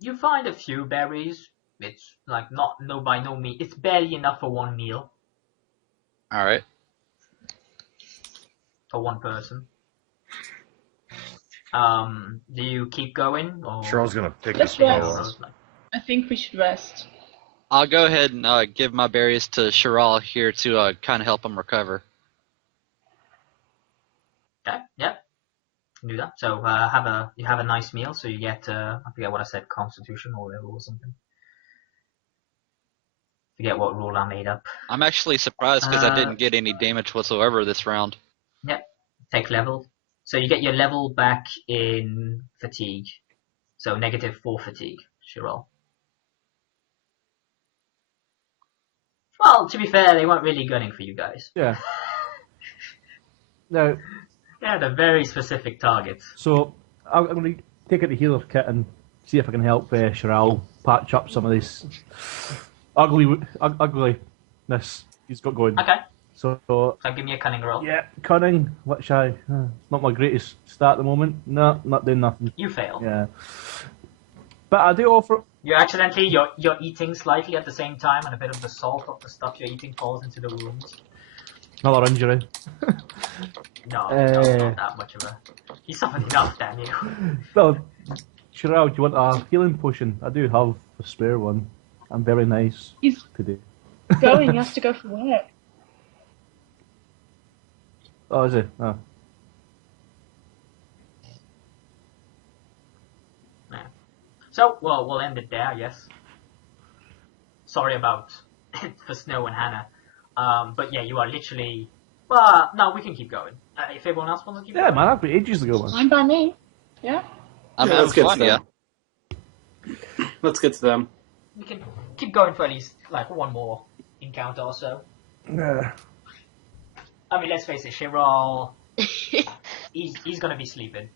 You find a few berries. It's like by no means. It's barely enough for one meal All right. for one person. Do you keep going or? Charles gonna pick Let's his bow rest. up. I think we should rest. I'll go ahead and give my berries to Chiral here to kind of help him recover. Okay, yep. Do that. So you have a nice meal. So you get I forget what I said, Constitution or level or something. Forget what rule I made up. I'm actually surprised because I didn't get any damage whatsoever this round. Yep. Take level. So you get your level back in fatigue. So -4 fatigue. Chiral. Well, to be fair, they weren't really gunning for you guys. Yeah. Now, They had a very specific target. so I'm going to take out the healer kit and see if I can help Chiral patch up some of this ugliness he's got going. Okay. So, So give me a cunning roll. yeah, cunning, which not my greatest stat at the moment. No, not doing nothing. You fail. Yeah. But I do offer. You're eating slightly at the same time, and a bit of the salt of the stuff you're eating falls into the wounds. Another injury. No, not that much of a. You suffered enough, damn you. Well, Chiral, do you want a healing potion? I do have a spare one. I'm very nice He's today. going. He has to go for work. Oh, is it? Oh. Yeah. So, well, we'll end it there, yes. Sorry about for Snow and Hannah. But yeah, you are literally. Well, no, we can keep going. If everyone else wants to keep Yeah, going. man, that'd be ages ago, man. Fine by me. Yeah. I'm Yeah, having let's get fun, to yeah. them. Let's get to them. We can keep going for at least like one more encounter or so. Yeah. I mean, let's face it, Chiral, he's gonna be sleeping.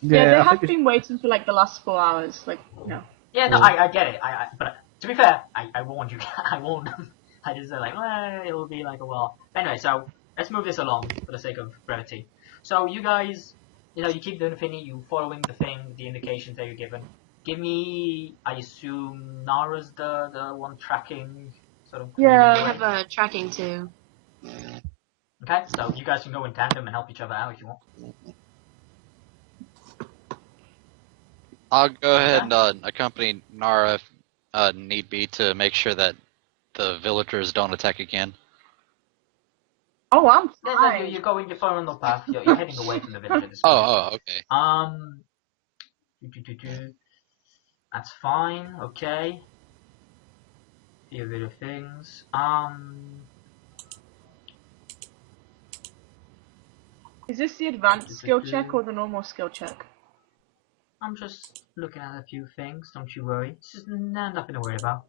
Yeah, they I have think been waiting for like the last 4 hours. Like, no. Yeah, no, I get it. But to be fair, I warned you. I warned them. I just said like, well, it'll be like a while. Anyway, so let's move this along for the sake of brevity. So you guys, you keep doing the thing. You following the indications that you're given. Give me, I assume Nara's the one tracking sort of. Yeah. I have a tracking too. Okay, so you guys can go in tandem and help each other out if you want. I'll go ahead and accompany Nara if need be to make sure that the villagers don't attack again. Oh, I'm No, fine. you're going. You're following the path. You're heading away from the village at this point. Oh, okay. That's fine. Okay. Few bit of things. Is this the advanced skill check or the normal skill check? I'm just looking at a few things. Don't you worry. It's just nothing to worry about.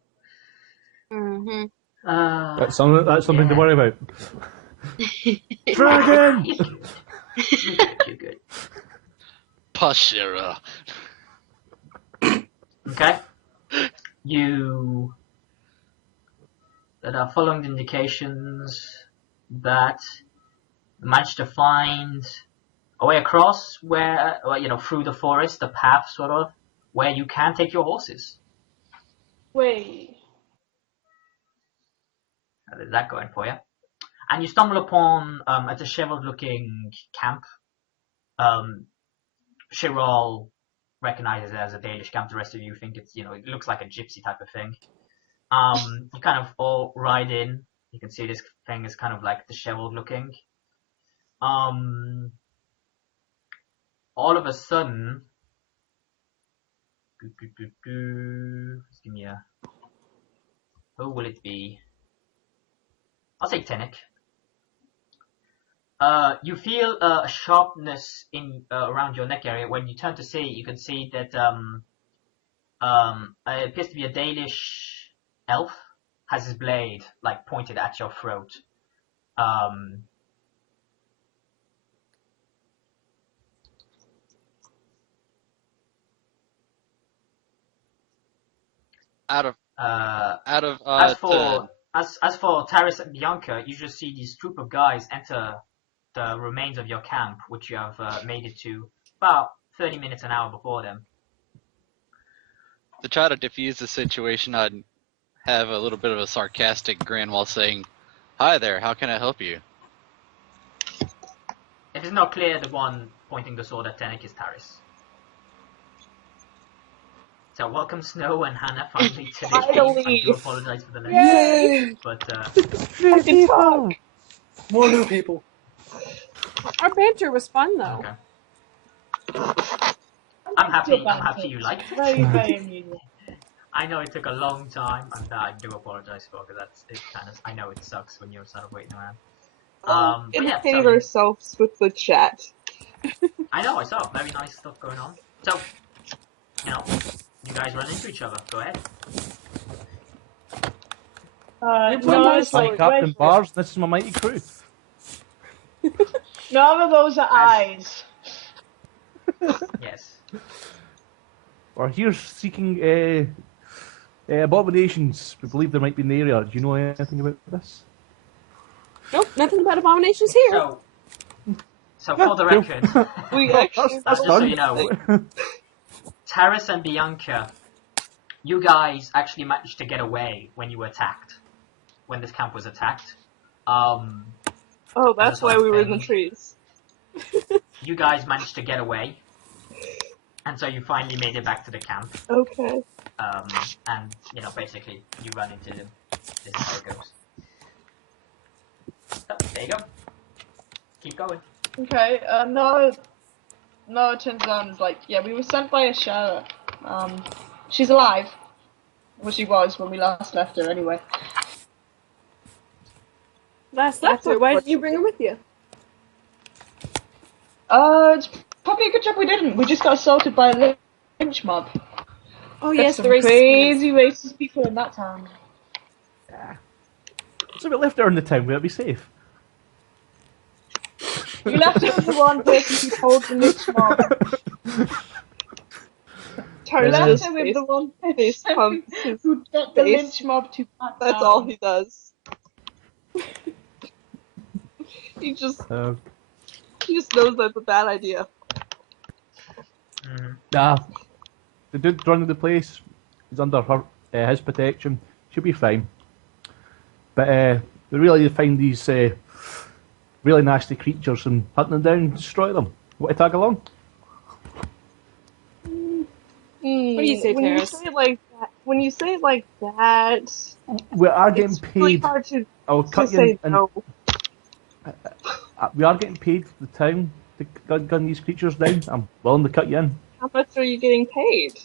Mm-hmm. That's something to yeah. worry about. Dragon! You're good. You're good. Pashira. Okay. You that are following the indications that managed to find a way across where, through the forest, the path sort of, where you can take your horses. Wait. How is that going for you? And you stumble upon a disheveled-looking camp. Chiral recognizes it as a Dalish camp. The rest of you think it's, it looks like a gypsy type of thing. You kind of all ride in. You can see this thing is kind of like disheveled-looking. All of a sudden, just give me a. Who will it be? I'll say Tenek. You feel a sharpness in around your neck area. When you turn to see, you can see that it appears to be a Dalish elf has his blade like pointed at your throat. Out of As for Taris and Bianca, you just see this troop of guys enter the remains of your camp, which you have made it to about 30 minutes an hour before them. to try to diffuse the situation, I'd have a little bit of a sarcastic grin while saying, "Hi there, how can I help you?" It is not clear the one pointing the sword at Tenek is Taris. So welcome Snow and Hannah finally to this game. I do apologize for the length. Yay! But I can talk. More new people. Our banter was fun though. okay. I'm happy you liked it. Very, very amusing. I know it took a long time, and I do apologize for because I know it sucks when you're sort of waiting around. But yeah, Entertaining so, ourselves with the chat. I know, I saw very nice stuff going on. So, you know, you guys run into each other. Go ahead. No, it's I'm like Captain Bars, this is my mighty crew. none of those are eyes. Yes. We're here seeking abominations. We believe there might be in the area. Do you know anything about this? Nope, nothing about abominations here. So for the record, We actually just so you know, Taris and Bianca, you guys actually managed to get away when you were attacked. When this camp was attacked. Oh, that's why we were in the trees. You guys managed to get away. And so you finally made it back to the camp. Okay. And, you know, basically, you run into them. This is how it goes. So, there you go. Keep going. Okay, no, it turns on, like, yeah, we were sent by a Shara. She's alive. Well, she was when we last left her, anyway. Last after, why didn't you bring her with you? It's probably a good job we didn't. We just got assaulted by a lynch mob. Oh There's yes, some the racist. crazy racist people in that town. So we left her in the town, will it be safe? You left her with the one person who told the lynch mob. You left her with the one person who got the lynch mob to back down. That's all he does. He just knows that's a bad idea. Nah. The dude running the place is under her, his protection. She'll be fine. But we really need to find these really nasty creatures and hunt them down and destroy them. Want to tag along? What do you say, when you Terrace? say it like that, We are getting it's really paid. hard to I'll cut you say in. no. We are getting paid for the town to gun these creatures down. I'm willing to cut you in. How much are you getting paid?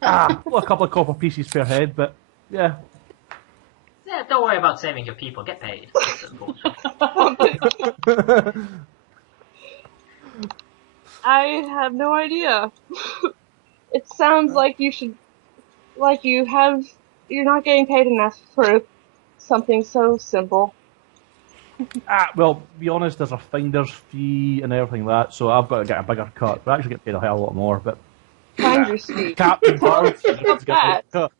Well, a couple of copper pieces per head, but yeah. Yeah, don't worry about saving your people. Get paid. That's bullshit. I have no idea. It sounds like you're not getting paid enough for something so simple. Well, to be honest, there's a finder's fee and everything like that, so I've got to get a bigger cut. We actually get paid a hell of a lot more, but Finder's fee. Captain Barnes What's that? cut.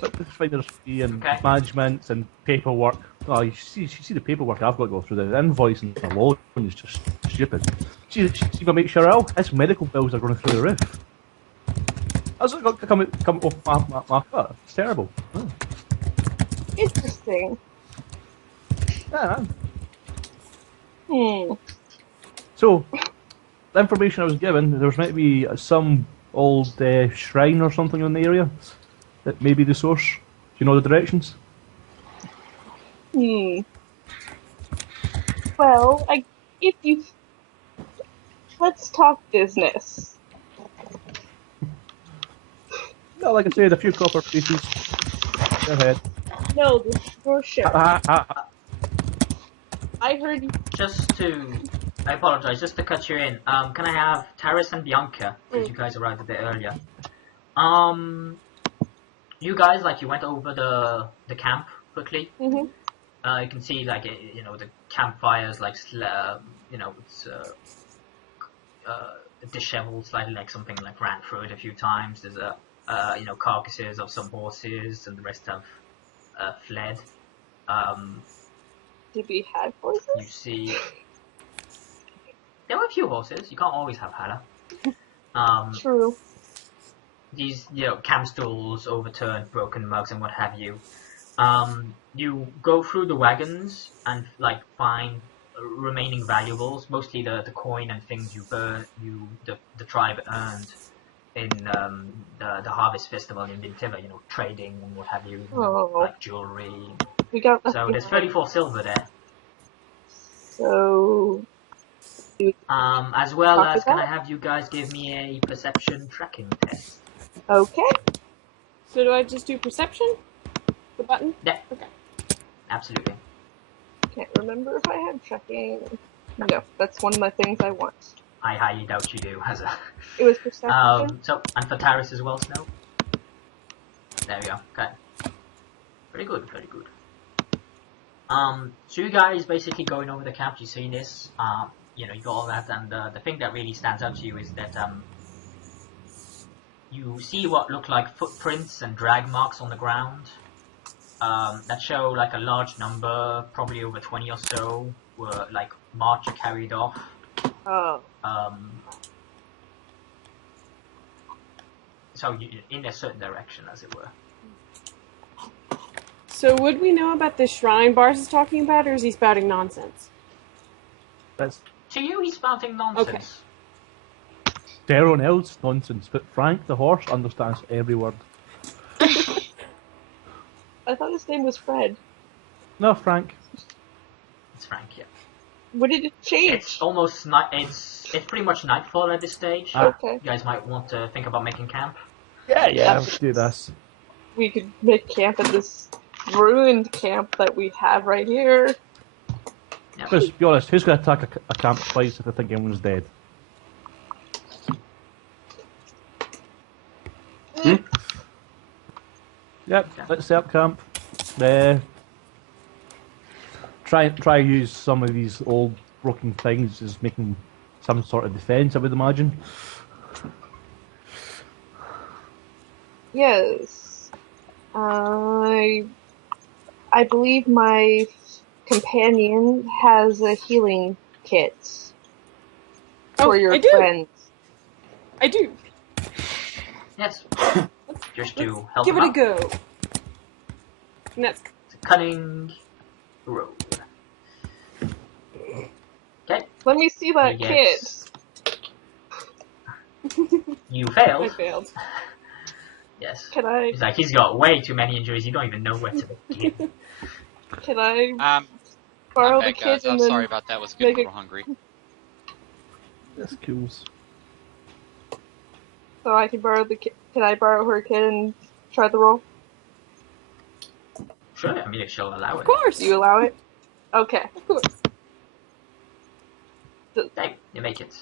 But the finder's fee and management and paperwork. Oh, you see the paperwork I've got to go through. The invoice and the loan is just stupid. She's even make sure his medical bills are going through the roof. That's got to come off my cut. It's terrible. Oh. Interesting. Yeah. So, the information I was given, there was meant to be some old shrine or something in the area that may be the source. Do you know the directions? Well, let's talk business. No, like I said, a few copper pieces. Go ahead. No, the store sheriff. I I heard you. I apologize, just to cut you in. Can I have Taris and Bianca, because you guys arrived a bit earlier. You guys, like, you went over the camp quickly. Mhm. You can see, like, you know, the campfires, like, you know, it's disheveled, slightly, like something like ran through it a few times. There's you know, carcasses of some horses, and the rest have fled. Did we have horses? You see, there were a few horses. You can't always have Hannah. True. These, you know, camp stools overturned, broken mugs, and what have you. You go through the wagons and like find remaining valuables, mostly the coin and things the tribe earned in the harvest festival in Vintiva. You know, trading and what have you, like jewelry. We got So there's 34 silver there. So. As well as, can I have you guys give me a perception tracking test? Okay. So do I just do perception? The button? Yeah. Okay. Absolutely. Can't remember if I have checking. No, that's one of my things I want. I highly doubt you do. It was perception. So, and for Taris as well, Snow? There we go. Okay. Very good, very good. So you guys basically going over the camp, you see this, you know, you got all that, and the thing that really stands out to you is that, you see what look like footprints and drag marks on the ground, that show like a large number, probably over 20 or so, were like marched or carried off. Oh. So in a certain direction, as it were. So would we know about the shrine Bars is talking about, or is he spouting nonsense? That's To you, he's spouting nonsense. to everyone else nonsense, but Frank the horse understands every word. I thought his name was Fred. No, Frank. It's Frank, yeah. What did it change? It's almost night. It's pretty much nightfall at this stage. Okay. You guys might want to think about making camp. Yeah, let's do this. We could make camp at this ruined camp that we have right here. Yeah. Let's be honest, who's going to attack a camp twice if they think everyone's dead? Yep, let's set up camp. Try use some of these old broken things as making some sort of defence, I would imagine. Yes. I believe my companion has a healing kit for your I do. friends. I do. Yes. Just to help Give him it a out. go. And that's It's a cunning road. Okay. Let me see that He kit. gets- You failed. I failed. Yes. Can I? He's like, he's got way too many injuries. You don't even know where to begin. Can I I'm borrow the back, kit guys. I'm and then sorry about that. Was getting a make little hungry. That's cool. so I can borrow the kit? Can I borrow her kit and try the roll? Sure. I mean, if she'll allow Of it. course. Do you allow it? Okay. Of course. Okay, you make it.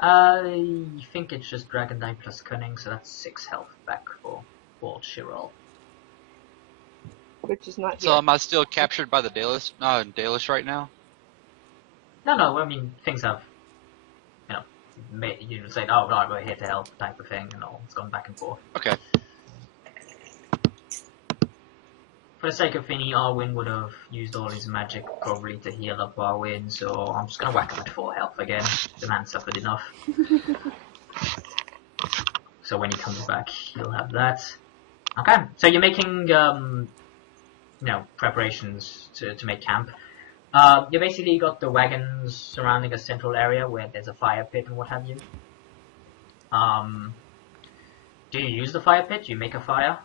I think it's just Dragon Die plus Cunning, so that's 6 health back for Chirol. Which is not So yet. am I still captured by the Dalish right now? No, I mean, things have, you know, you say, oh, right, we're here to help type of thing, and all. It's gone back and forth. Okay. For the sake of Finny, Arwin would have used all his magic probably to heal up Arwin, so I'm just gonna whack him at 4 health again. The man suffered enough. So when he comes back, he'll have that. Okay, so you're making, you know, preparations to make camp. You basically got the wagons surrounding a central area where there's a fire pit and what have you. Do you use the fire pit? Do you make a fire?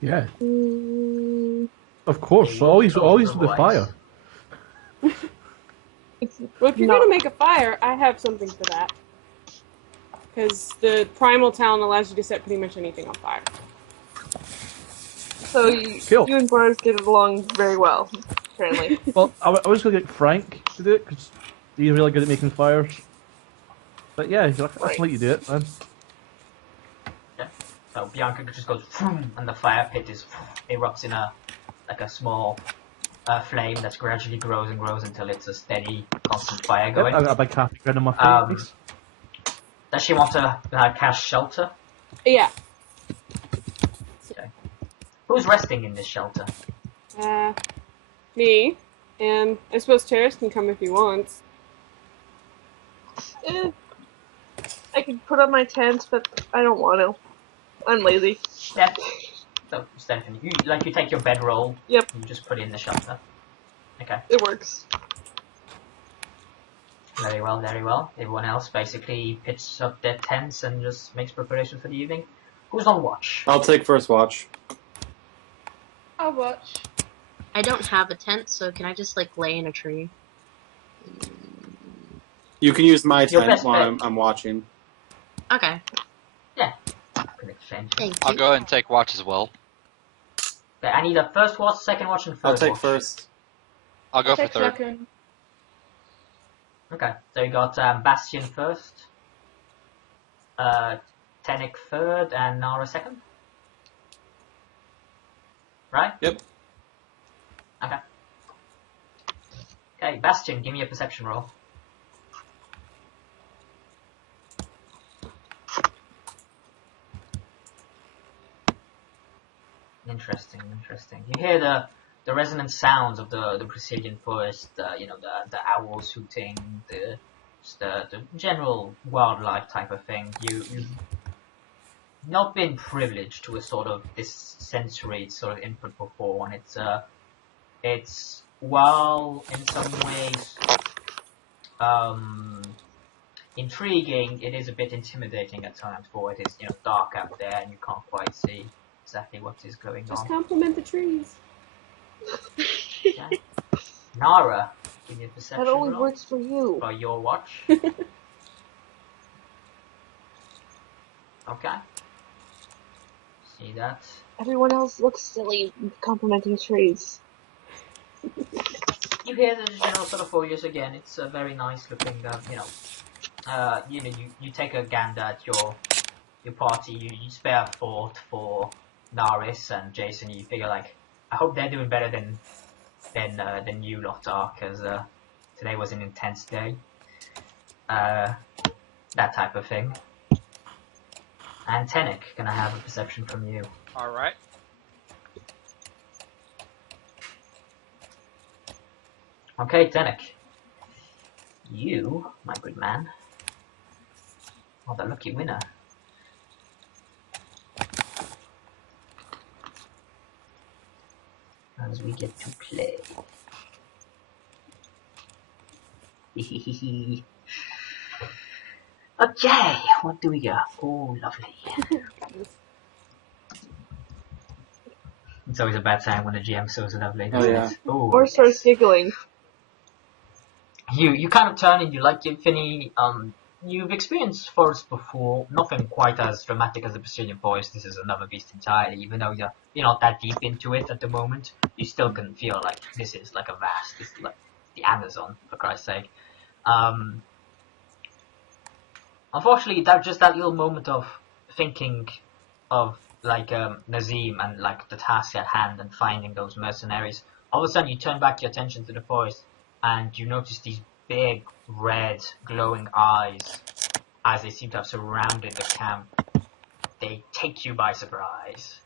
Yeah, Mm, of course. Always with the fire. it's Well, if you're not- gonna make a fire, I have something for that. Because the primal talent allows you to set pretty much anything on fire. So you, Cool. you and Bars get along very well, apparently. Well, I was going to get Frank to do it because he's really good at making fires. But yeah, I can let you do it, man. Yeah. So Bianca just goes, and the fire pit erupts in a small flame that gradually grows and grows until it's a steady, constant fire Yep, going. I got a big happy grin on my face. Does she want to cast shelter? Yeah. Okay. Who's resting in this shelter? Me. And I suppose Terrace can come if he wants. I could put up my tent, but I don't want to. I'm lazy. Yeah. So, Stephanie, you take your bedroll. Yep. And you just put it in the shelter. Okay. It works. Very well, very well. Everyone else basically pitches up their tents and just makes preparation for the evening. Who's on watch? I'll take first watch. I'll watch. I don't have a tent, so can I just like lay in a tree? You can use my Your tent best while bet. I'm watching. Okay. Yeah. Can exchange. Thank I'll you. go ahead and take watch as well. Okay, I need a first watch, second watch, and third I'll take watch. first. I'll go for Take third. second. Okay, so you got Bastion first, Tenik third, and Nara second? Right? Yep. Okay. Okay, Bastion, give me a perception roll. Interesting, interesting. You hear the resonant sounds of the Brazilian forest, you know, the owls hooting, the general wildlife type of thing. You've not been privileged to a sort of this sensory sort of input before, and it's while in some ways intriguing, it is a bit intimidating at times, for it is, you know, dark out there and you can't quite see exactly what is going Just on. compliment the trees. Okay. Nara, give me a perception That only roll works for you. for your watch. Okay. See that? Everyone else looks silly complimenting trees. You hear the general sort of foliage again. It's a very nice looking, you take a gander at your party. You spare a thought for Naris and Jason. You figure like, I hope they're doing better than you lot are, because today was an intense day. That type of thing. And Tenik, can I have a perception from you? Alright. Okay, Tenik. You, my good man, are the lucky winner. As we get to play. Okay, what do we got? Oh, lovely. It's always a bad sign when the GM says lovely, doesn't yeah. it? Ooh, Or starts giggling. You kind of turn and you like it, Finny. You've experienced forest before, nothing quite as dramatic as the Brazilian forest. This is another beast entirely. Even though you're not that deep into it at the moment, you still can feel like this is like this is like the Amazon, for Christ's sake. Unfortunately, that little moment of thinking of like Nazim and like the task at hand and finding those mercenaries. All of a sudden, you turn back your attention to the forest and you notice these big red glowing eyes as they seem to have surrounded the camp. They take you by surprise.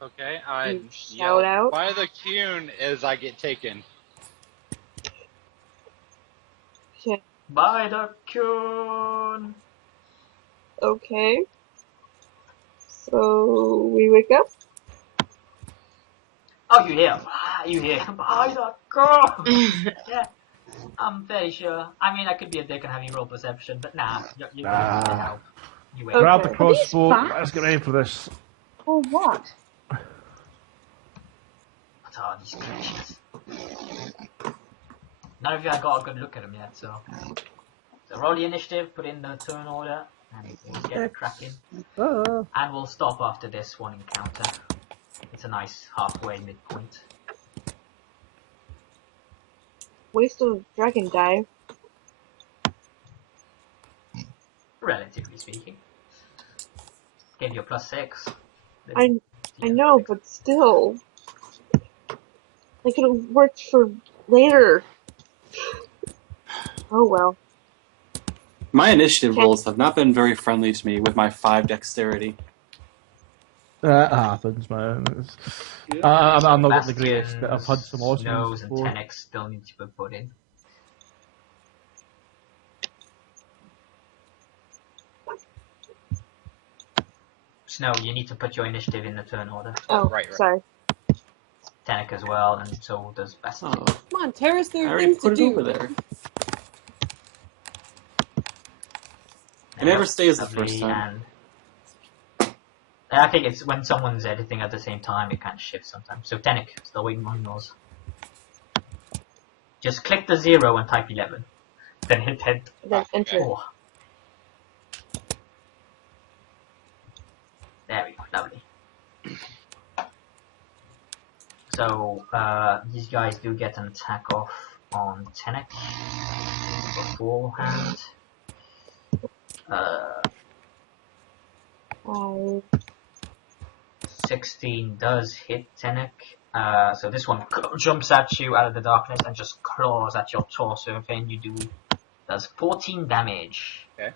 Okay, I You yell shout out. by the Cune as I get taken. Okay. By the Kun! Okay. So we wake up. Oh, you hear by the Kun! Yeah, I'm very sure. I mean, I could be a dick and have you roll perception, but nah, you Nah. you wait. Okay. Grab the Are crossbow. bats? Let's get ready for this. Or what? What are these creatures? None of you have got a good look at them yet, so roll the initiative, put in the turn order. And things get cracking. Ah. And we'll stop after this one encounter. It's a nice halfway midpoint. Waste of dragon dive. Relatively speaking. Gave you a +6. I know, but still. I could have worked for later. Oh well. My initiative Okay. rolls have not been very friendly to me with my 5 dexterity. That happens, man. I'm not the greatest, but I've had some awesome ones Snows and before. Tenex still need to be put in. Snow, you need to put your initiative in the turn order. Oh, Right. sorry. Tenek as well, and so does Bastian. Oh, Come on, Terrace, there I are already things to put it do. over there. It never stays the first time. And I think it's when someone's editing at the same time, it kind of shifts sometimes. So Tenek, still waiting on yours. Just click the 0 and type 11. Then hit head. Then enter. 4. There we go, lovely. So, these guys do get an attack off on Tenek beforehand. 16 does hit Tenek. So this one jumps at you out of the darkness and just claws at your torso. Everything you do does 14 damage. Okay.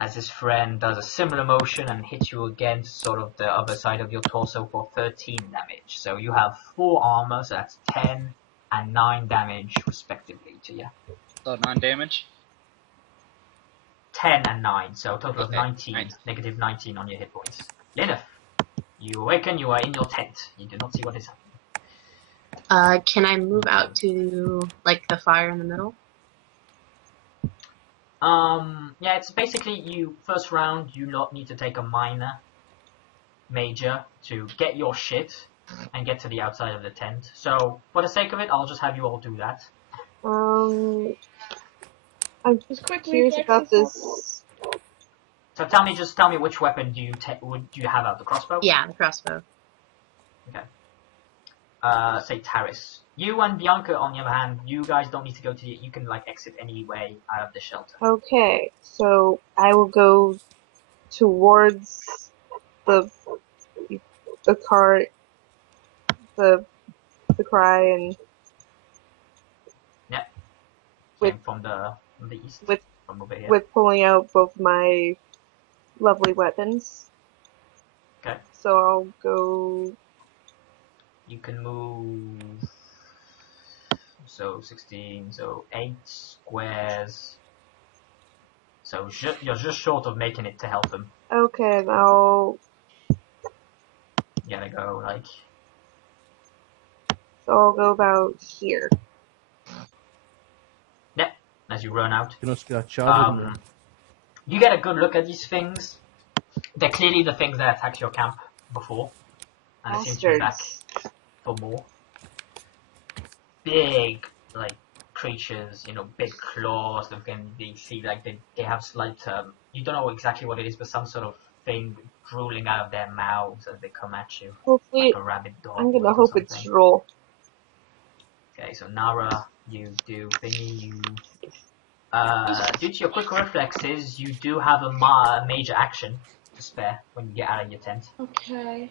As his friend does a similar motion and hits you against sort of the other side of your torso for 13 damage. So you have 4 armor, so that's 10 and 9 damage respectively to you. So 9 damage? 10 and 9, so a total of Okay, 19, nice. negative 19 on your hit points. Lilith, you awaken, you are in your tent. You do not see what is happening. Can I move out to, like, the fire in the middle? Yeah, it's basically you, first round, you lot need to take a minor, major, to get your shit and get to the outside of the tent. So, for the sake of it, I'll just have you all do that. I'm Just quick curious reflex about this this. So tell me which weapon do you have out, the crossbow? Yeah, the crossbow. Okay. Say Taris. You and Bianca, on the other hand, you guys don't need to go to you can, like, exit any way out of the shelter. Okay, so I will go towards the cart, the cry, and Yeah. With- Came from the east. with from over here. with pulling out both my lovely weapons. Okay. So I'll go. You can move. So 16. So 8 squares. So you're just short of making it to help him. Okay, and I'll. You gotta go like. So I'll go about here. Yep. As you run out. You know, it's got a child. You get a good look at these things. They're clearly the things that attacked your camp before. And they seem to be back Bastards. for more. Big, like, creatures, big claws that can be see, like, they have slight, you don't know exactly what it is, but some sort of thing drooling out of their mouths as they come at you. Hopefully, Like a rabid dog. I'm gonna or hope it's something. roll. Okay, so Nara, you do thingy, due to your quick reflexes, you do have a major action to spare when you get out of your tent. Okay.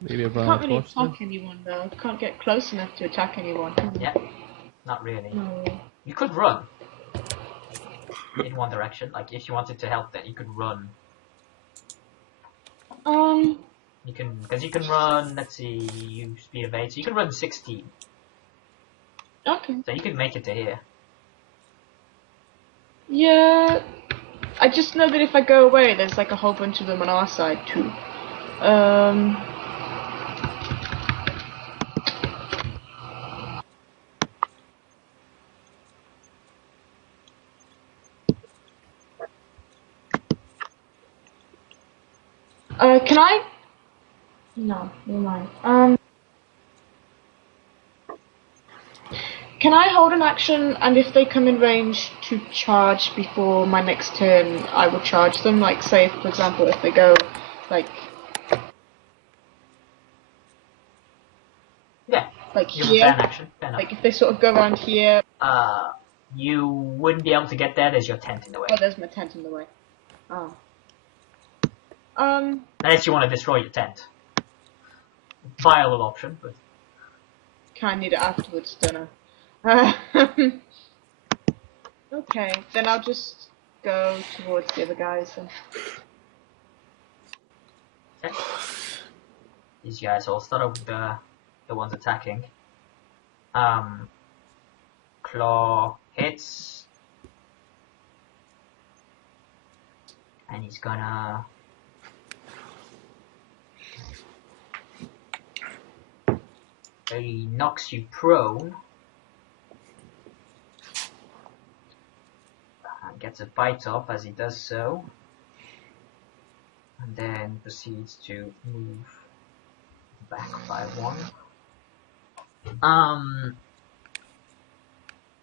Maybe a Can't really banana toast. attack anyone though. Can't get close enough to attack anyone. Yeah, not really. No. You could run in one direction. Like, if you wanted to help them, you could run. You can, because you can run, let's see, you speed of 8, so you can run 16. Okay. So you could make it to here. Yeah. I just know that if I go away, there's like a whole bunch of them on our side too. Can I? No, never mind. Can I hold an action, and if they come in range to charge before my next turn, I will charge them? Like, say, for example, if they go, like... Yeah. Like You here? have an action. Fair enough. Like, if they sort of go around here... You wouldn't be able to get there. There's your tent in the way. Oh, there's my tent in the way. Oh. Unless you want to destroy your tent. Viable option, but... Kind of need it afterwards, don't I? Okay, then I'll just go towards the other guys then. Okay. These guys all start off with the ones attacking. Claw hits. And he's gonna... He knocks you prone. And gets a bite off as he does so. And then proceeds to move back by 1.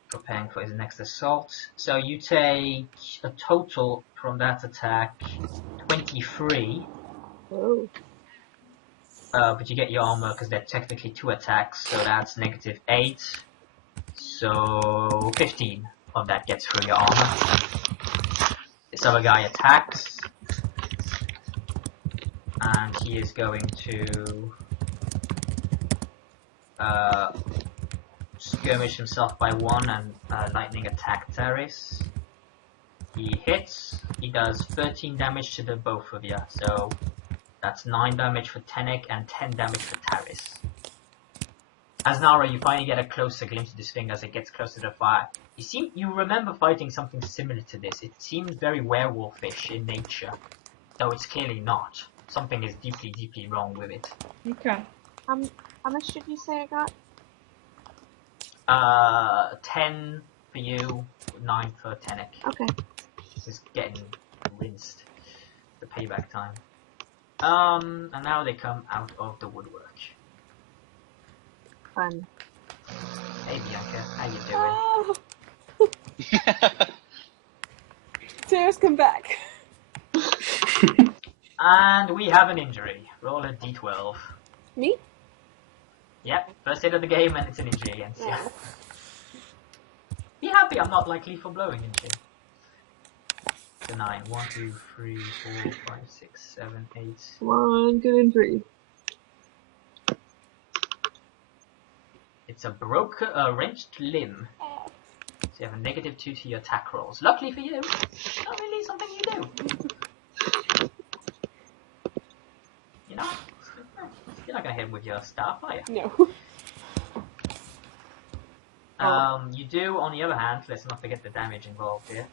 Preparing for his next assault. So you take a total from that attack 23. Oh. But you get your armor because they're technically 2 attacks, so that's -8. So 15 of that gets through your armor. This other guy attacks. And he is going to skirmish himself by 1 and lightning attack Taris. He hits. He does 13 damage to the both of you. So that's 9 damage for Tenek and 10 damage for Taris. As Nara, you finally get a closer glimpse of this thing as it gets closer to the fire. You remember fighting something similar to this. It seems very werewolfish in nature, though it's clearly not. Something is deeply, deeply wrong with it. Okay. How much did you say I got? 10 for you, 9 for Tenek. Okay. Just getting rinsed. The payback time. And now they come out of the woodwork. Fun. Hey Bianca, how you doing? Oh. Tears come back. And we have an injury. Roll a d12. Me? Yep, first hit of the game and it's an injury against you. Yeah. Be happy I'm not like lethal blowing into you. So 9. 1, 2, 3, 4, 5, 6, 7, 8. Come on, good injury. It's a wrenched limb. So you have a -2 to your attack rolls. Luckily for you, not really something you do. You know? You're not gonna hit him with your staff, are you? No. You do, on the other hand, let's not forget the damage involved here.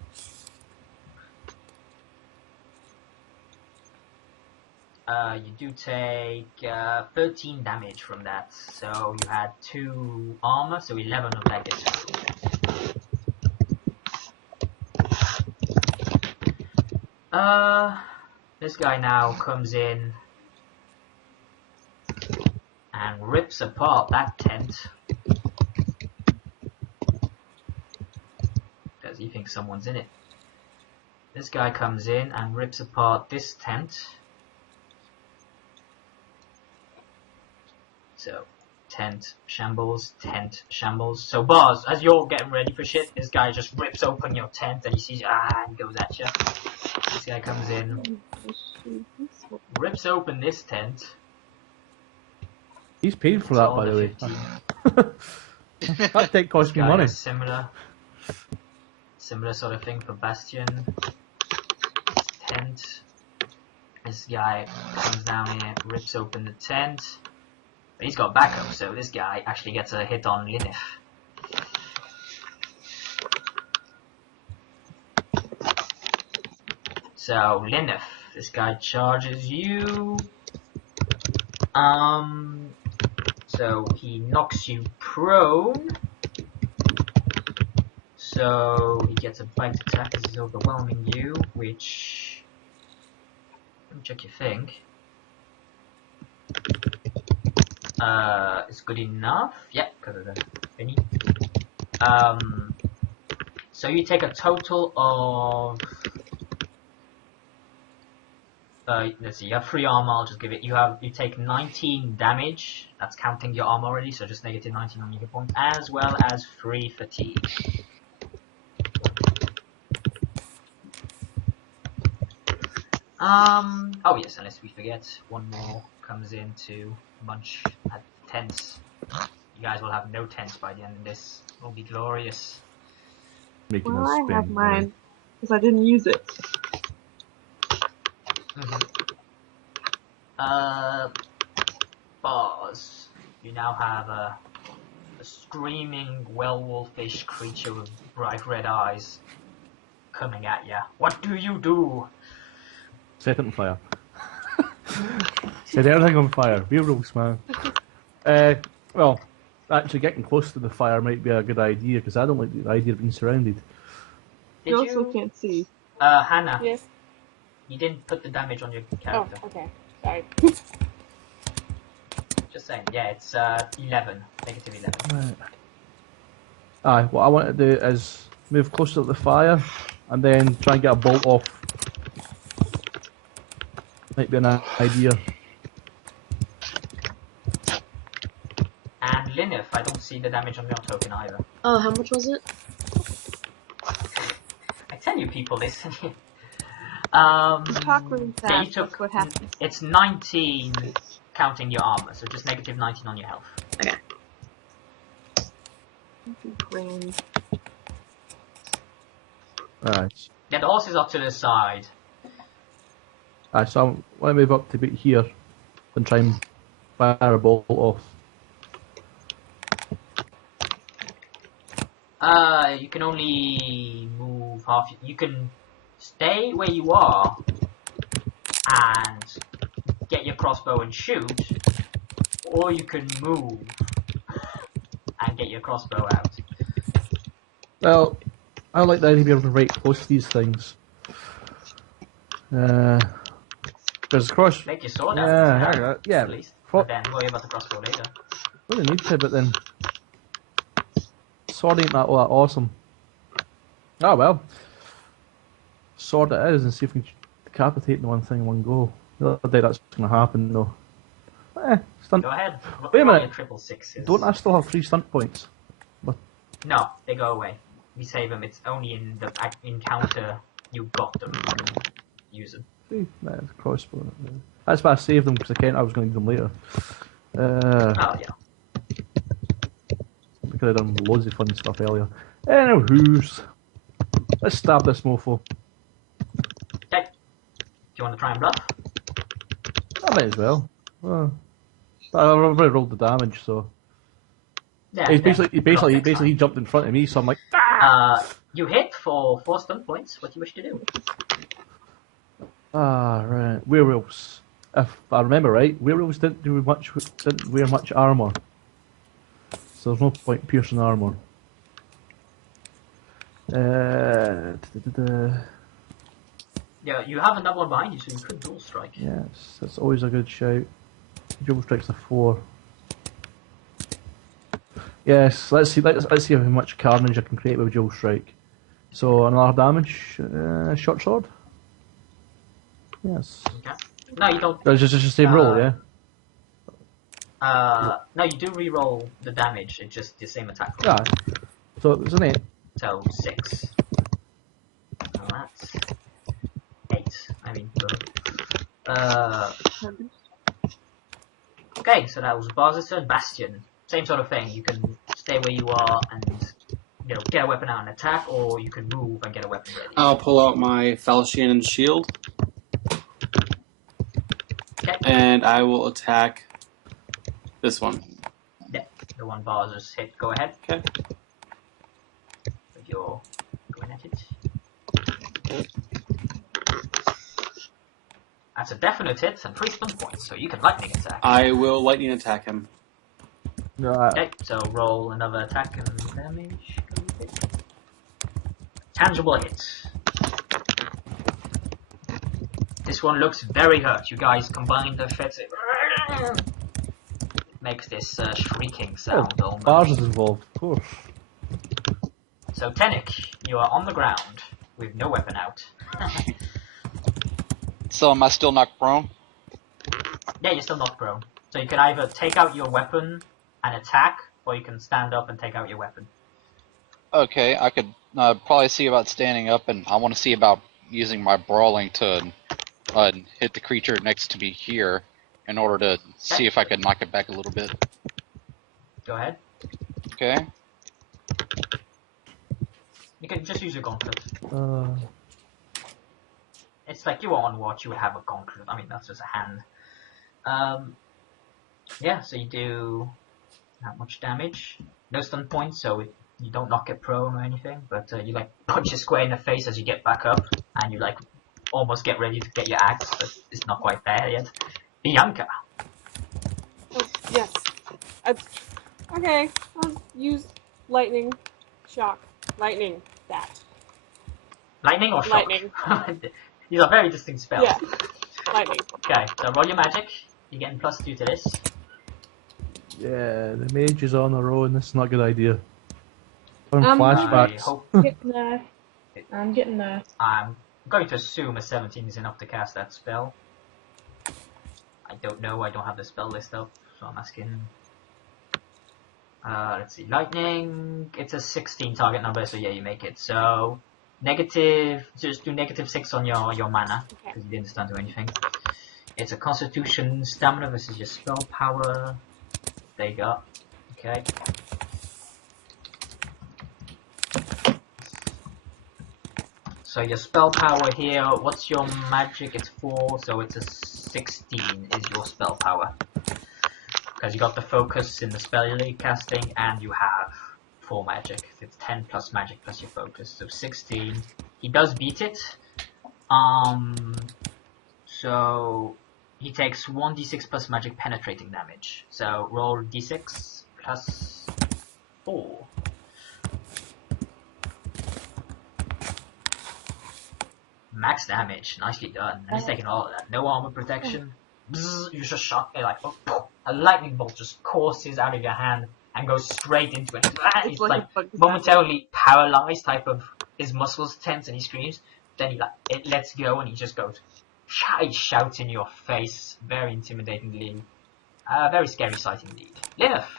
You do take 13 damage from that, so you had 2 armor, so 11 of that gets through. This guy now comes in and rips apart that tent. Because he thinks someone's in it. This guy comes in and rips apart this tent. So, tent shambles, tent shambles. So, Bars, as you're getting ready for shit, this guy just rips open your tent and he sees you, and goes at you. This guy comes in, rips open this tent. He's paid for that, by the way. That tent cost me money. Similar sort of thing for Bastion. Tent. This guy comes down here, rips open the tent. But he's got backup, so this guy actually gets a hit on Linif. So, Linif, this guy charges you. So he knocks you prone. So he gets a bite attack as he's overwhelming you, which... Let me check your thing. It's good enough. Yep, because of the thingy. So you take a total of... let's see, you have 3 armor, I'll just give it... You take 19 damage, that's counting your armor already, so just negative 19 on your points, as well as 3 fatigue. Oh yes, unless we forget, one more comes in to munch at tents. You guys will have no tents by the end of this. It will be glorious. Making Well, us I spend have money. mine because I didn't use it. Bars. You now have a screaming werewolfish creature with bright red eyes coming at ya. What do you do? Set it on fire. Set everything on fire. Werewolves, man. Well, actually getting close to the fire might be a good idea, because I don't like the idea of being surrounded. You also can't see. Hannah, Yes. you didn't put the damage on your Oh, character. okay. Sorry. Just saying, yeah, it's 11, negative 11. Right. Aye, what I want to do is move closer to the fire, and then try and get a bolt off. Might be an idea. And Lineth, I don't see the damage on your token either. Oh, how much was it? I tell you people, listen. Talk really fast, yeah, you took, that's what happens. it's 19 counting your armor, so just negative 19 on your health. Okay. Grand. Right. Yeah, the horses are to the side. Aye, so I want to move up to about here, and try and fire a bolt off. You can only move half. You can stay where you are and get your crossbow and shoot, or you can move and get your crossbow out. Well, I like the idea of being able to right close to these things. There's a cross. Make your sword out. Yeah, At least. What? And then worry about the crossbow later. Really need to, but then sword ain't all that awesome. Oh well, sword it is, and see if we can decapitate the one thing in one go. The other day that's going to happen though. Stunt. Go ahead. Wait a Roll minute. your triple sixes. Don't I still have 3 stunt points? No, they go away. We save them. It's only in the encounter you got them. Use them. That's crossbow. That's why I saved them, because I was going to need them later. Oh yeah. We could have done loads of fun stuff earlier. Anywho's, let's stab this mofo. Okay. Do you want to try and bluff? I might as well. But I've already rolled the damage, so. Yeah. He then basically bluff next jumped in front of me, so I'm like, time. You hit for 4 stun points. What do you wish to do? right. Werewolves. If I remember right, werewolves didn't wear much armor, so there's no point piercing armor. Yeah, you have another one behind you, so you could dual strike. Yes, that's always a good shout. Dual strike's a 4. Yes, let's see how much carnage I can create with dual strike. So another damage, short sword. Yes. Okay. No, you don't. It's just the same roll, yeah. No, you do re-roll the damage. It's just the same attack roll. Yeah. So it's an 8. So 6. Oh, that's 8. I mean, okay, so that was Barz's turn. Bastion, same sort of thing. You can stay where you are and get a weapon out and attack, or you can move and get a weapon ready. I'll pull out my Falchion shield. Okay. And I will attack this one. Yeah, the one Barz's hit. Go ahead. Okay. If you're going at it. That's a definite hit and 3 stun points, so you can lightning attack. I will lightning attack him. Okay, so roll another attack and damage. Tangible hits. This one looks very hurt. You guys combine the effects. It makes this shrieking sound almost. Bars is involved, of course. So Tenik, you are on the ground with no weapon out. So am I still knocked prone? Yeah, you're still not prone. So you can either take out your weapon and attack, or you can stand up and take out your weapon. Okay, I could probably see about standing up, and I want to see about using my brawling to hit the creature next to me here in order to see if I could knock it back a little bit. Go ahead. Okay. You can just use your gauntlet. Uh, It's like you are on watch, you would have a gauntlet. I mean, that's just a hand. Yeah, so you do not much damage. No stun points, so you don't knock it prone or anything, but you like punch it square in the face as you get back up, and you like almost get ready to get your axe, but it's not quite there yet. Bianca. Oh, yes. Okay, I'll use lightning shock. Lightning. That. Lightning or shock? Lightning. These are very distinct spells. Yeah. Lightning. Okay, so roll your magic. You're getting +2 to this. yeah, the mage is on her own. This is not a good idea. From I flashbacks. hope Getting there. I'm getting there. I'm going to assume a 17 is enough to cast that spell. I don't know, I don't have the spell list up, so I'm asking. Let's see, lightning, it's a 16 target number, so yeah, you make it. So, just do -6 on your mana, because you didn't stun to anything. It's a constitution stamina versus your spell power. There you go. Okay. So your spell power here, what's your magic? It's 4, so it's a 16 is your spell power. Because you got the focus in the spell you're casting, and you have 4 magic. It's 10 plus magic plus your focus, so 16. He does beat it. So he takes 1d6 plus magic penetrating damage. So roll d6 plus 4. Max damage, nicely done. And he's taking all of that. No armor protection. Bzz, you just shot it like a lightning bolt just courses out of your hand and goes straight into it. He's like momentarily paralyzed, type of his muscles tense and he screams. Then he it lets go and he just goes. He shouts in your face, very intimidatingly. Very scary sight indeed. Lilith.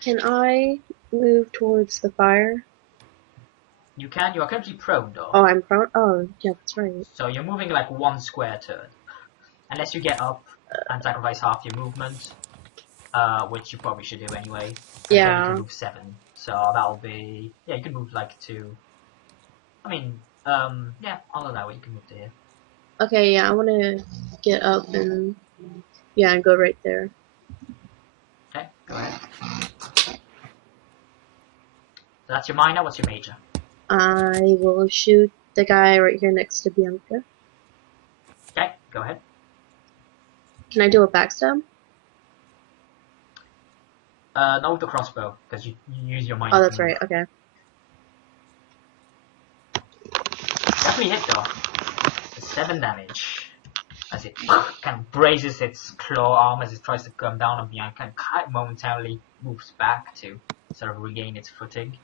Can I move towards the fire? You can. You are currently prone though. Oh, I'm prone? Oh, yeah, that's right. So you're moving like 1 square turn. Unless you get up and sacrifice half your movement, which you probably should do anyway. Yeah. Then you can move 7. So that'll be... Yeah, you can move like to... I mean, yeah, I'll allow it. You can move to here. Okay, yeah, I want to get up and... Yeah, and go right there. Okay, go ahead. So that's your minor. What's your major? I will shoot the guy right here next to Bianca. Okay, go ahead. Can I do a backstab? Not with the crossbow, because you use your minor. Oh, that's right, okay. Definitely hit though. It's 7 damage. As it kind of braces its claw arm as it tries to come down on Bianca and kind of momentarily moves back to sort of regain its footing.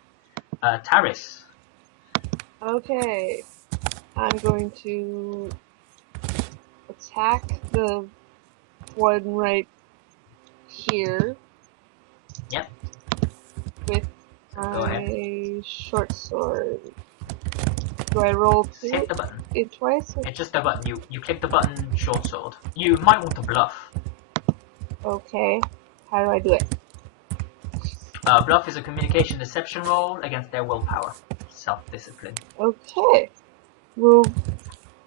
Taris. Okay. I'm going to attack the one right here. Yep. With my short sword. Do I roll to Hit the button. it twice? It's just a button. You click the button, short sword. You might want to bluff. Okay. How do I do it? Bluff is a communication deception roll against their willpower. Self-discipline. Okay.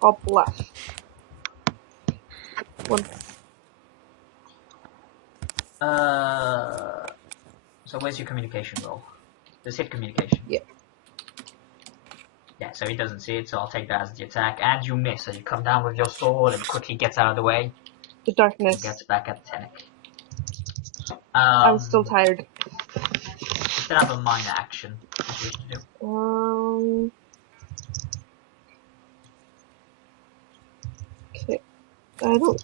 I'll bluff. 1. So where's your communication roll? Just hit communication. Yeah. Yeah, so he doesn't see it, so I'll take that as the attack. And you miss as you come down with your sword and quickly gets out of the way. The darkness. And gets back at Tenek. I'm still tired. Still have a minor action. What you to do. Okay. I don't.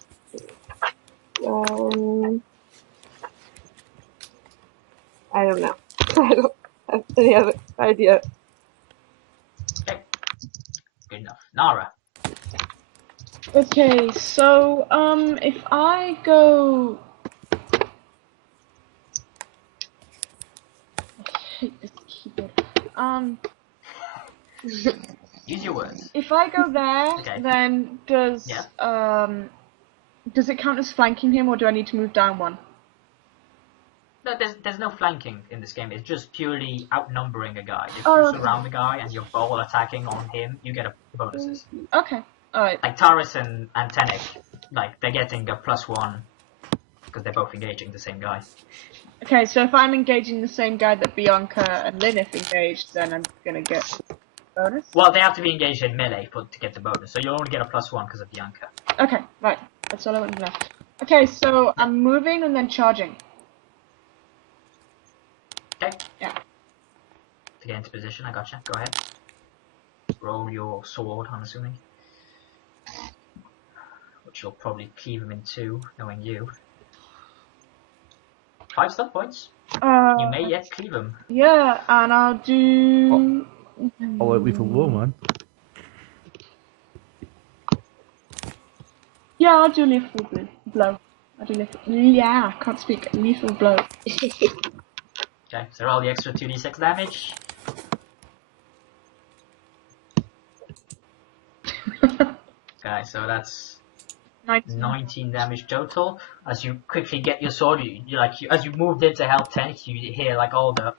I don't know. I don't have any other idea. Nara. Okay, so if I go, I hate this keyboard. Use your words. If I go there, Okay. then does it count as flanking him, or do I need to move down one? No, there's no flanking in this game. It's just purely outnumbering a guy. If Oh, you okay. surround the guy and you're ball attacking on him, you get bonuses. Okay, alright. Like Taris and Tenek, like they're getting a +1 because they're both engaging the same guy. Okay, so if I'm engaging the same guy that Bianca and Lineth engaged, then I'm gonna get bonus? Well, they have to be engaged in melee to get the bonus, so you'll only get a +1 because of Bianca. Okay, right. That's all I want left. Okay, so I'm moving and then charging. Okay. Yeah. To get into position, I gotcha. Go ahead. Roll your sword, I'm assuming. Which you'll probably cleave him in two, knowing you. 5 stun points. You may yet cleave him. Yeah, and I'll do... I'll let lethal blow, man. Yeah, I'll do lethal blow. I'll do lethal... Yeah, I can't speak. Lethal blow. Okay, so roll the extra 2d6 damage. Okay, so that's 19 damage total. As you quickly get your sword, as you moved in to help Tank, you hear like all the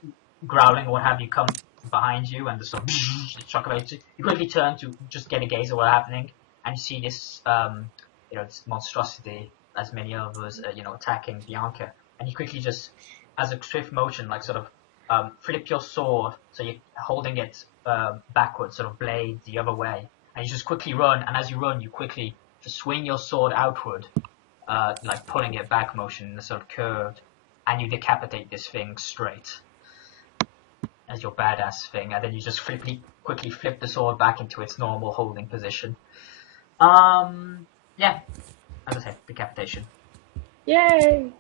growling or what have you come behind you, and the sort of chocolate. You quickly turn to just get a gaze of what's happening, and you see this, this monstrosity, as many of us, attacking Bianca, and you quickly just, as a swift motion, like sort of flip your sword, so you're holding it backwards, sort of blade the other way, and you just quickly run, and as you run, you quickly just swing your sword outward, like pulling it back motion in a sort of curved, and you decapitate this thing straight as your badass thing, and then you just quickly flip the sword back into its normal holding position. Yeah, as I said, decapitation. Yay!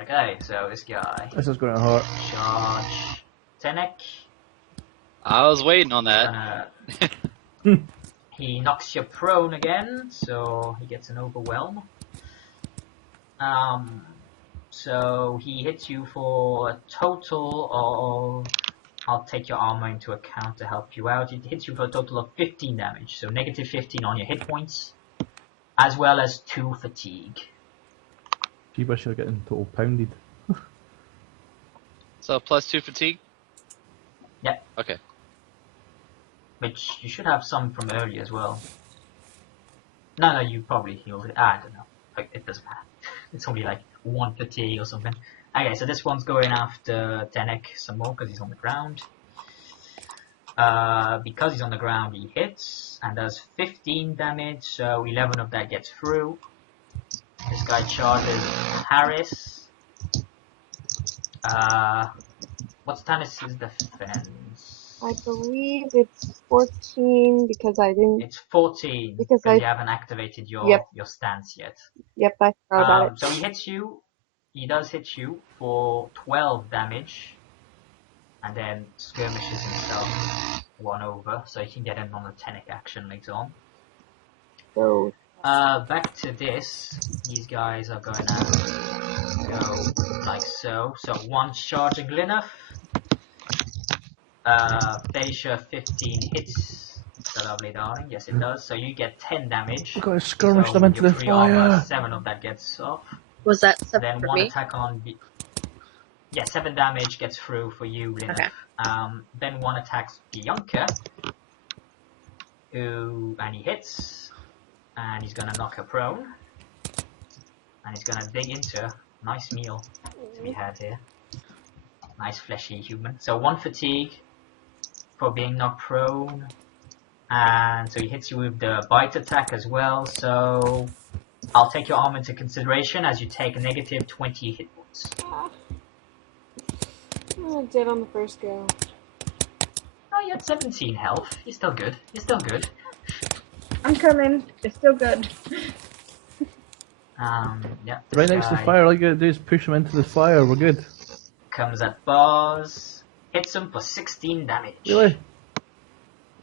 Okay, so this guy. This is going to hurt. Charge. Tenek. I was waiting on that. He knocks you prone again, so he gets an overwhelm. So he hits you for a total of... I'll take your armor into account to help you out. It hits you for a total of 15 damage, so negative 15 on your hit points, as well as 2 fatigue. Gee, I should have gotten total pounded. So +2 fatigue? Yeah. Okay. Which you should have some from earlier as well. No, you probably healed it. I don't know. It doesn't matter. It's only like 1 fatigue or something. Okay, so this one's going after Tenek some more because he's on the ground. Because he's on the ground, he hits and does 15 damage, so 11 of that gets through. This guy charges Harris. What's Tanis's defense? I believe it's 14 because I didn't. It's 14 because you haven't activated your stance yet. Yep, I forgot about it. So he hits you. He does hit you for 12 damage, and then skirmishes himself 1 over, so he can get in on the Tenek action later on. So back to this. These guys are going to go like so. So one charging Lineth. Daisha 15 hits the lovely darling. Yes, it does. So you get 10 damage. We've got to skirmish them into the fire. 7 of that gets off. Was that 7 Then for 1 me? attack on... Yeah, 7 damage gets through for you, Lineth. Okay. Then 1 attacks Bianca. And he hits. And he's going to knock her prone. And he's going to dig into her. Nice meal to be had here. Nice fleshy human. So 1 fatigue for being knocked prone. And so he hits you with the bite attack as well. So I'll take your arm into consideration as you take a negative 20 hit points. Oh, dead on the first go. Oh, you had 17 health. You're still good. You're still good. I'm coming. It's still good. Yeah. Right next to the fire, all you gotta do is push him into the fire, we're good. Comes at bars. Hits him for 16 damage. Really?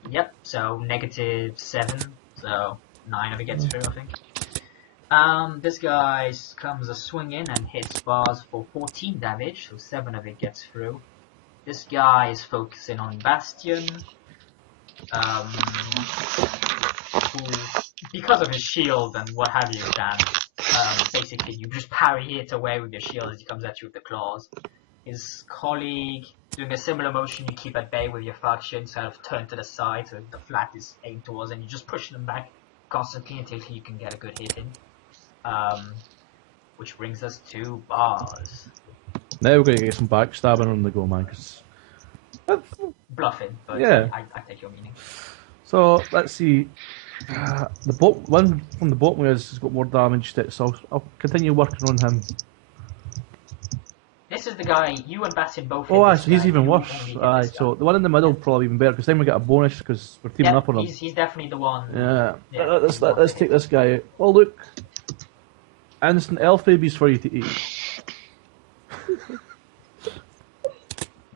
Yep, so -7, so 9 of it gets through, I think. This guy comes a swing in and hits bars for 14 damage, so 7 of it gets through. This guy is focusing on Bastion, who, because of his shield and what have you, Dan, basically you just parry it away with your shield as he comes at you with the claws. His colleague, doing a similar motion you keep at bay with your faction, sort of turn to the side so the flat is aimed towards, and you just push them back constantly until you can get a good hit in. Which brings us to bars. Now we're going to get some backstabbing on the go, man. Cause... Bluffing, but yeah. I take your meaning. So, let's see. The one from the bottom has got more damage to it, so I'll continue working on him. This is the guy, you and Bastion both hit. Oh, this so he's guy, even you worse. only hit Aye, this so guy. the one in the middle probably even better, because then we get a bonus because we're teaming up on him. He's definitely the one. Yeah. Yeah, Let's take this guy out. Oh, look. Instant elf babies for you to eat.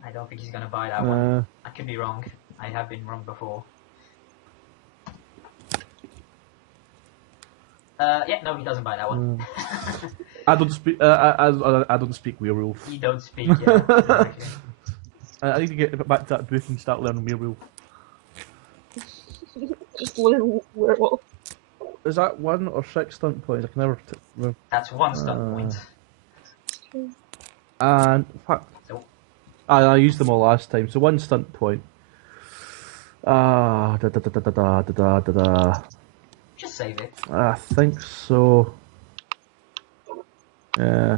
I don't think he's gonna buy that one. I could be wrong. I have been wrong before. Yeah, no, he doesn't buy that one. I don't speak. I don't speak werewolf. You don't speak. Yeah, exactly. I need to get back to that book and start learning werewolf. Just learn werewolf. Is that 1 or 6 stunt points? I can never remember. That's 1 stunt point. And fuck. So. I used them all last time. So 1 stunt point. Just save it. I think so. Yeah,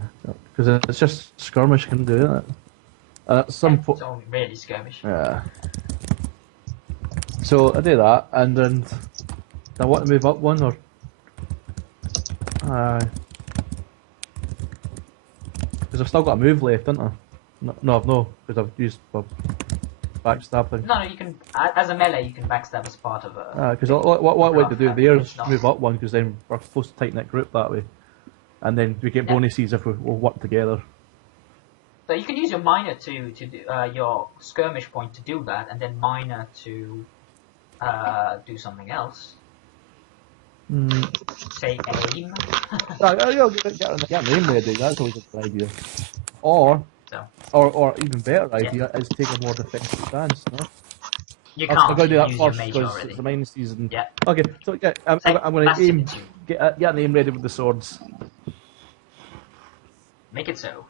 because it's just skirmish can do it. At some point. It's only really skirmish. Yeah. So I do that, and then I want to move up 1 or. Because I've still got a move left, haven't I? No, I've no, because I've used my backstab thing. No, you can, as a melee, you can backstab as part of a... Because what I want to do there is move up 1, because then we're close to tight-knit group that way. And then we get bonuses if we all work together. So you can use your minor to do, your skirmish point to do that, and then minor to do something else. Say aim. Get an aim ready, that's always a good idea. Or even better idea is take a more defensive stance, no? You can't. I'm going to do that use first your mage because already. it's the minuses and... Yeah. Okay, so yeah, I'm going to aim, get an aim ready with the swords. Make it so.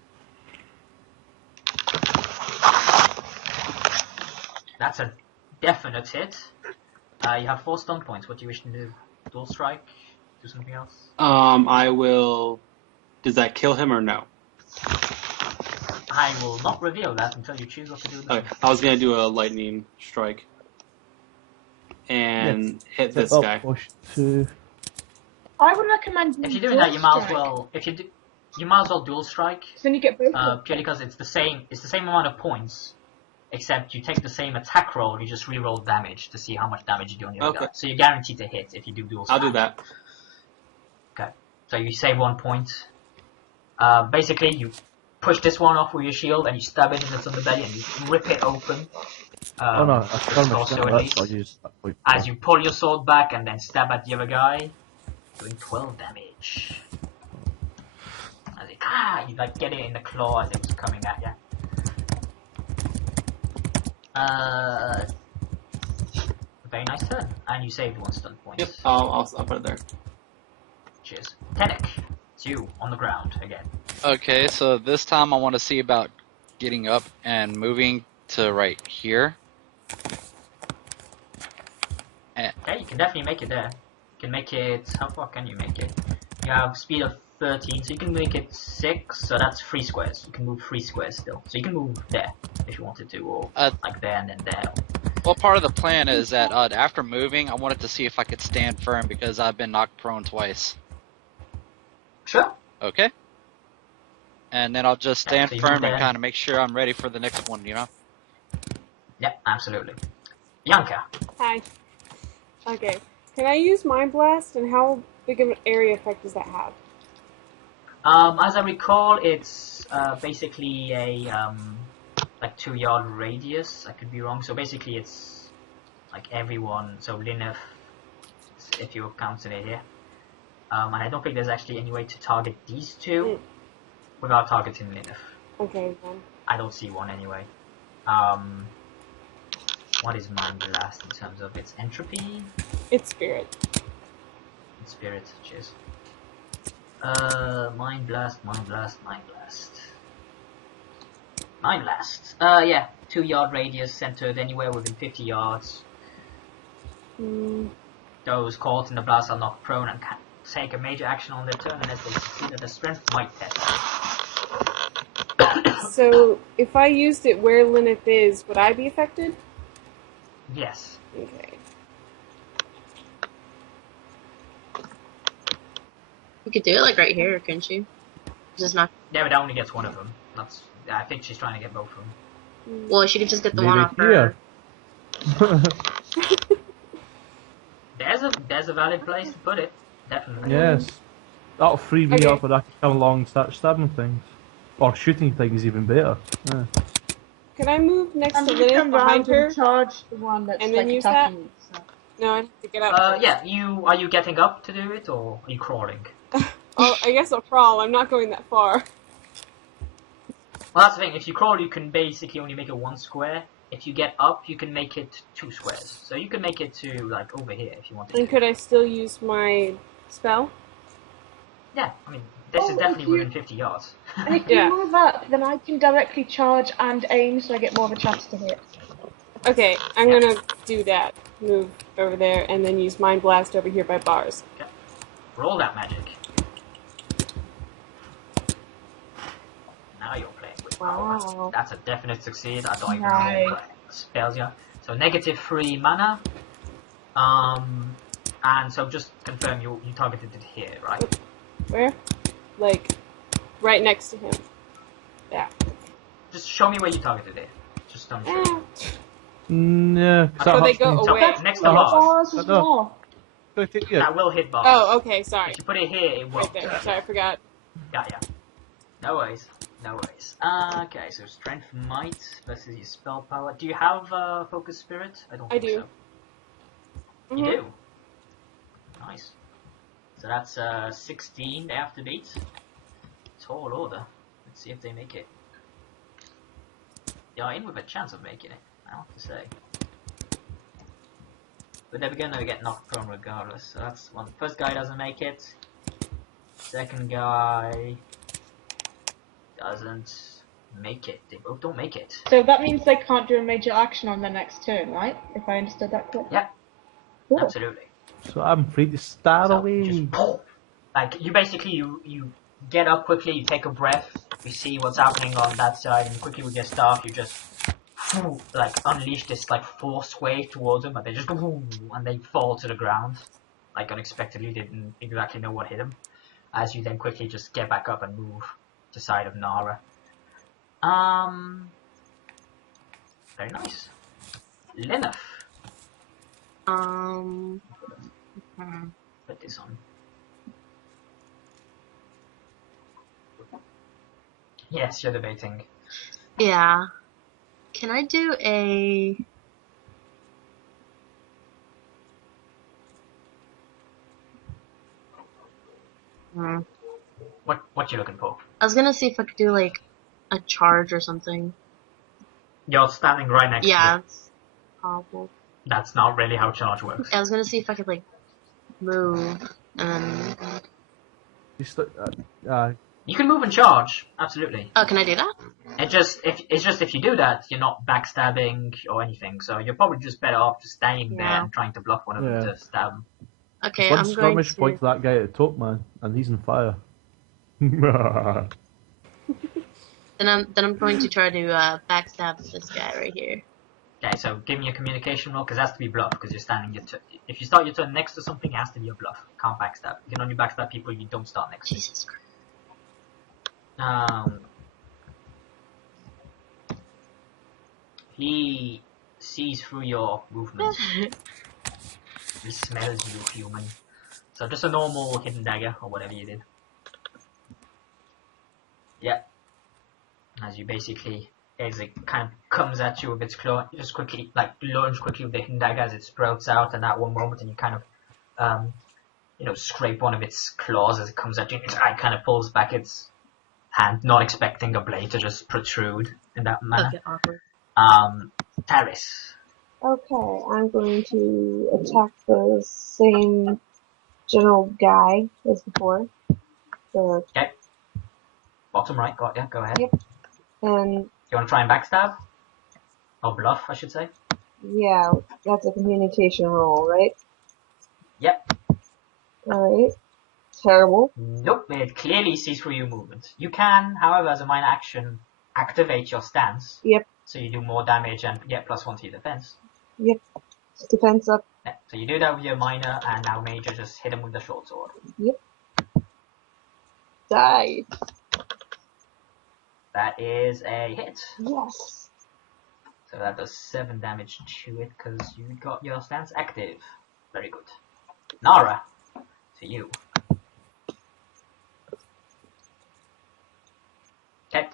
That's a definite hit. You have 4 stun points. What do you wish to do? Dual strike? Do something else? I will... Does that kill him or no? I will not reveal that until you choose what to do. Okay, I was going to do a lightning strike. And hit this guy. I would recommend. If you're doing that, you might as well. You might as well dual strike. Then you get both. Purely because it's the same. It's the same amount of points, except you take the same attack roll. You just re-roll damage to see how much damage you do on the other guy. So you're guaranteed to hit if you do dual strike. I'll do that. Okay. So you save 1 point. Basically, you push this one off with your shield and you stab it in its underbelly and you rip it open. As you pull your sword back and then stab at the other guy, doing 12 damage. As it, you like get it in the claw as it was coming at you. Very nice turn, and you saved 1 stun point. Yep, I'll put it there. Cheers. Tenek, it's you on the ground again. Okay, so this time I want to see about getting up and moving to right here. Okay, you can definitely make it there. You can make it... How far can you make it? You have speed of 13, so you can make it 6, so that's 3 squares. You can move 3 squares still. So you can move there, if you wanted to, or like there and then there. Well, part of the plan is that after moving, I wanted to see if I could stand firm because I've been knocked prone twice. Sure. Okay. And then I'll just stand firm and kind of make sure I'm ready for the next one, you know? Yeah, absolutely. Yanka. Hi. Okay. Can I use Mind Blast, and how big of an area effect does that have? As I recall, it's basically a like 2-yard radius. I could be wrong. So basically, it's like everyone. So Lineth, if you're counting it here, and I don't think there's actually any way to target these two without targeting Lineth. Okay, then. I don't see one anyway. What is Mind Blast in terms of its entropy? It's spirit. It's spirit, cheers. Mind Blast, Mind Blast, Mind Blast. Mind Blast. Yeah, 2-yard radius centered anywhere within 50 yards. Those caught in the blast are knocked prone and can take a major action on their turn unless they succeed at a strength might test. So, if I used it where Lineth is, would I be affected? Yes. Okay. You could do it like right here, couldn't you? Just not. Yeah, but that only gets one of them. That's. I think she's trying to get both of them. Well, she could just get the Maybe one off her. There's a valid place to put it. Definitely. Yes. That'll free me Okay. up and I can come along and start stabbing things. Or shooting things even better. Yeah. Could I move next And to you Lineth come behind round her? and charge the one that's And then like use attacking you. So. No, I have to get up. Yeah. Are you getting up to do it, or are you crawling? Oh, I guess I'll crawl. I'm not going that far. Well, that's the thing. If you crawl, you can basically only make it 1 square. If you get up, you can make it 2 squares. So you can make it to like over here if you want to. And could I still use my spell? Yeah, I mean, this is Oh, definitely if you- within 50 yards. And if Yeah. you move up, then I can directly charge and aim, so I get more of a chance to hit. Okay, I'm gonna do that. Move over there and then use Mind Blast over here by bars. Roll that magic. Now you're playing with power. Wow. That's a definite succeed. I don't even know Nice. what spells you. So -3 mana. And so just confirm you targeted it here, right? Where? Like, right next to him. Yeah. Just show me where you targeted it. Just don't show. Eh. No, because So that they helps go me. So away. next to Oh, bars. Bars as No. well. Yeah. That will hit bars. Oh, okay, sorry. If you put it here, it won't. Right there. Sorry, I forgot. Yeah. No worries. No worries. Okay, so strength might versus your spell power. Do you have focus spirit? I don't I think do. so. You do? Nice. So that's 16 they have to beat. Tall order. Let's see if they make it. They are in with a chance of making it, I have to say. But they're gonna get knocked prone regardless. So that's one. First guy doesn't make it. Second guy doesn't make it. They both don't make it. So that means they can't do a major action on their next turn, right? If I understood that correctly. Yeah. Cool. Absolutely. So I'm free to start So away. just like you basically you get up quickly, you take a breath, you see what's happening on that side, and quickly with your staff you just like unleash this like force wave towards them, and they just and they fall to the ground like unexpectedly. They didn't exactly know what hit them. As you then quickly just get back up and move to the side of Nara. Very nice. Lineth. Put this on. Yes, you're debating. Yeah. Can I do a... What you looking for? I was gonna see if I could do like a charge or something. You're standing right next to Yeah, it. it's possible. That's not really how charge works. I was gonna see if I could like move and... You You can move and charge, absolutely. Oh, can I do that? It's just if you do that, you're not backstabbing or anything. So you're probably just better off just standing there Yeah. and trying to bluff one of them Yeah. to stab them. Okay, one I'm going skirmish to... point to that guy at the top, man, and he's on fire. Then I'm going to try to backstab this guy right here. Okay, so give me a communication roll because it has to be bluff because you're standing your turn. If you start your turn next to something, it has to be a bluff. Can't backstab. You can only backstab people you don't start next to. Jesus Christ. He sees through your movement. He smells you, human. So just a normal hidden dagger or whatever you did. Yeah. As you basically as it kind of comes at you with its claw. You just quickly, like, lunge quickly with the hidden dagger as it sprouts out in that one moment, and you kind of, scrape one of its claws as it comes at you. It kind of pulls back its hand, not expecting a blade to just protrude in that manner. Okay, awkward. Taris. Okay, I'm going to attack the same general guy as before. Okay. Bottom right, go ahead. Yep. And You want to try and backstab? Or bluff, I should say. yeah, that's a communication roll, right? Yep. Alright. Terrible. Nope, it clearly sees through your movement. You can, however, as a minor action, activate your stance. Yep. So you do more damage and get +1 to your defense. Yep. Defense up. Yeah, so you do that with your minor, and now major, just hit him with the short sword. Yep. Die. That is a hit. Yes. So that does 7 damage to it, because you got your stance active. Very good. Nara, to you. Okay.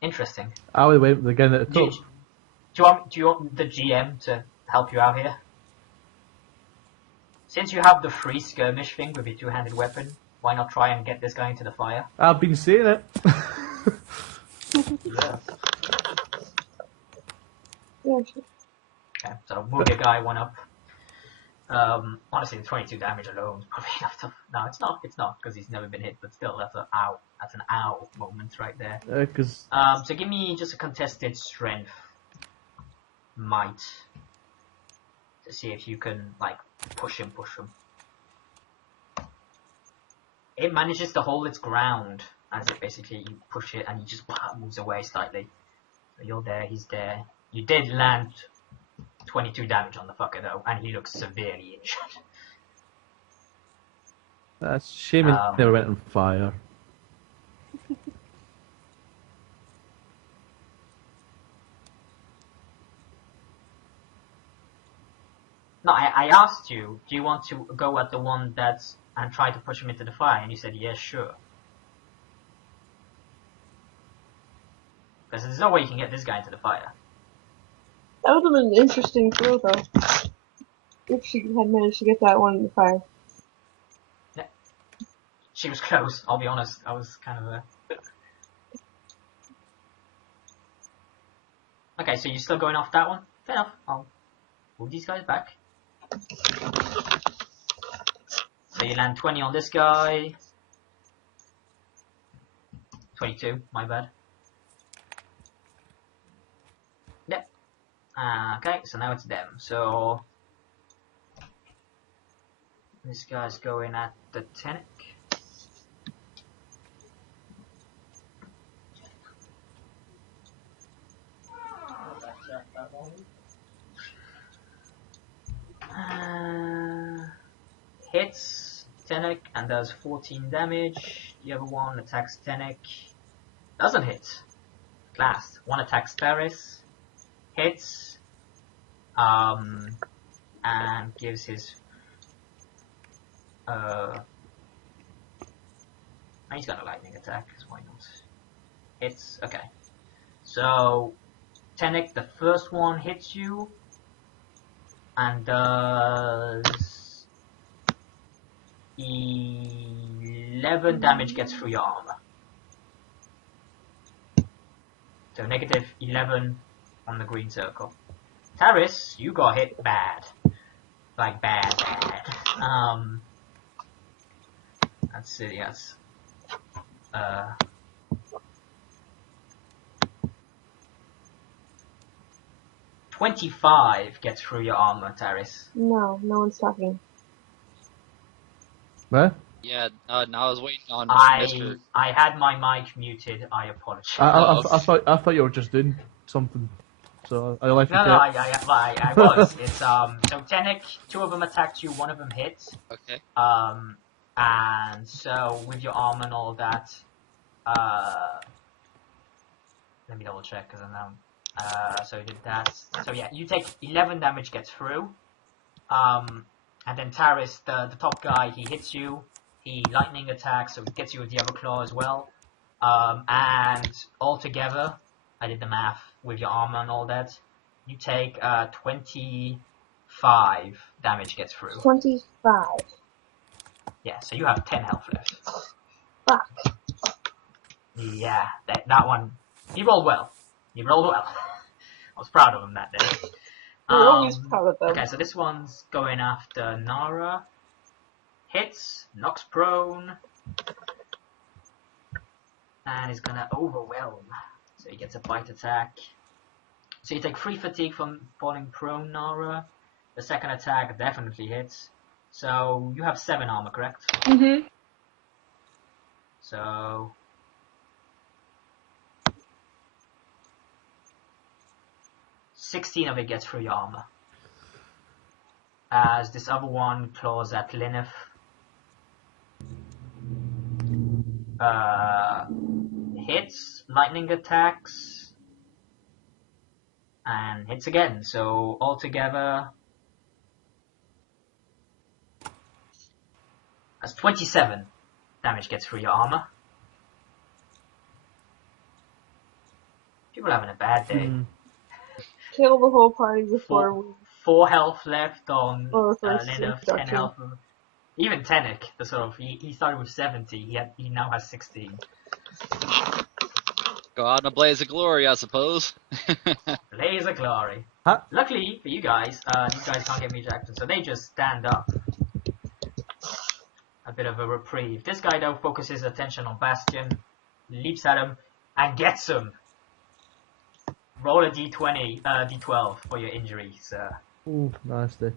Interesting. I would wait again at the top. Do you want the GM to help you out here? Since you have the free skirmish thing with your two-handed weapon, why not try and get this guy into the fire? I've been saying it. Yeah. Yeah. Okay, so move your guy one up. Honestly, the 22 damage alone is probably enough to... No, it's not, because he's never been hit, but still, that's an ow. That's an ow moment right there. Because So give me just a contested strength might to see if you can, like, push him. It manages to hold its ground as it basically, you push it and he just moves away slightly. So you're there, he's there. You did land 22 damage on the fucker though, and he looks severely injured. that's a shame he never went on fire. No, I asked you, do you want to go at the one that's and try to push him into the fire? And you said, yes, sure. Because there's no way you can get this guy into the fire. That would have been an interesting throw, though. If she had managed to get that one in the fire. Yeah. She was close, I'll be honest. I was kind of a... Okay, so you're still going off that one? Fair enough. I'll move these guys back. So you land 20 on this guy. 22, my bad. Yep. Okay, so now it's them. So this guy's going at the Tenic. Hits Tenic and does 14 damage. The other one attacks Tenic. Doesn't hit. Last. One attacks Taris. Hits. And gives his... he's got a lightning attack, why not? Hits. Okay. So, Tenic, the first one hits you. And does 11 damage gets through your armor. So negative 11 on the green circle. Taris, you got hit bad. Like bad. Let's see, yes. 25 gets through your armor, Taris. No one's talking. What? Yeah, no, I was waiting on Mr. I had my mic muted. I apologize. I thought you were just doing something. So I left No, I was. It's so Tenic, 2 of them attacked you, 1 of them hit. Okay. And so with your armor and all that, let me double check because I know. So you did that. So yeah, you take 11 damage gets through. And then Taris, the top guy, he hits you. He lightning attacks, so it gets you with the other claw as well. And altogether, I did the math with your armor and all that. You take 25 damage gets through. 25. Yeah, so you have 10 health left. Fuck. Yeah, that one. You rolled well. You rolled well. I was proud of him that day. We're always proud of them. Okay, so this one's going after Nara. Hits, knocks prone, and is gonna overwhelm. So he gets a bite attack. So you take 3 fatigue from falling prone, Nara. The second attack definitely hits. So you have 7 armor, correct? Mm-hmm. So 16 of it gets through your armor. As this other one claws at Lineth. Hits, lightning attacks, and hits again. So altogether, that's 27 damage gets through your armor. People are having a bad day. Kill the whole party before we... 4 health left on first Lineth, 10 introduction. health. Even Tenek, the sort of he started with 70. He now has 16. Go out in a blaze of glory, I suppose. Blaze of glory. Huh? Luckily for you guys, these guys can't get me Jackson, so they just stand up. A bit of a reprieve. This guy though focuses attention on Bastion, leaps at him, and gets him. Roll a d20, d12 for your injury, sir. Ooh, nasty.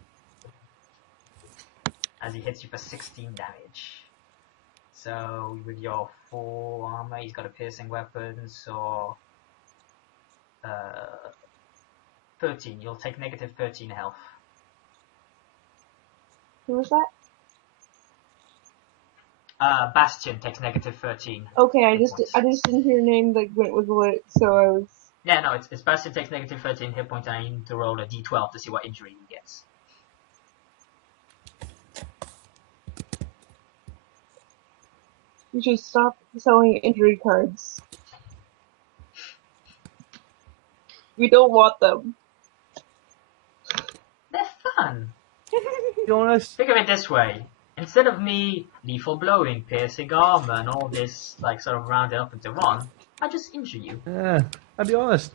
As he hits you for 16 damage. So with your 4 armor, he's got a piercing weapon, so 13. You'll take negative 13 health. Who was that? Bastion takes negative 13. Okay, I hit just points. didn't hear your name like when it was lit, so I was... Yeah, no, it's Bastion takes negative 13 hit points, and I need to roll a d12 to see what injury he gets. You should stop selling injury cards. We don't want them. They're fun. To be honest, Think of it this way. Instead of me lethal blowing, piercing armor, and all this, like, sort of round it up into one, I just injure you. yeah, I'll be honest.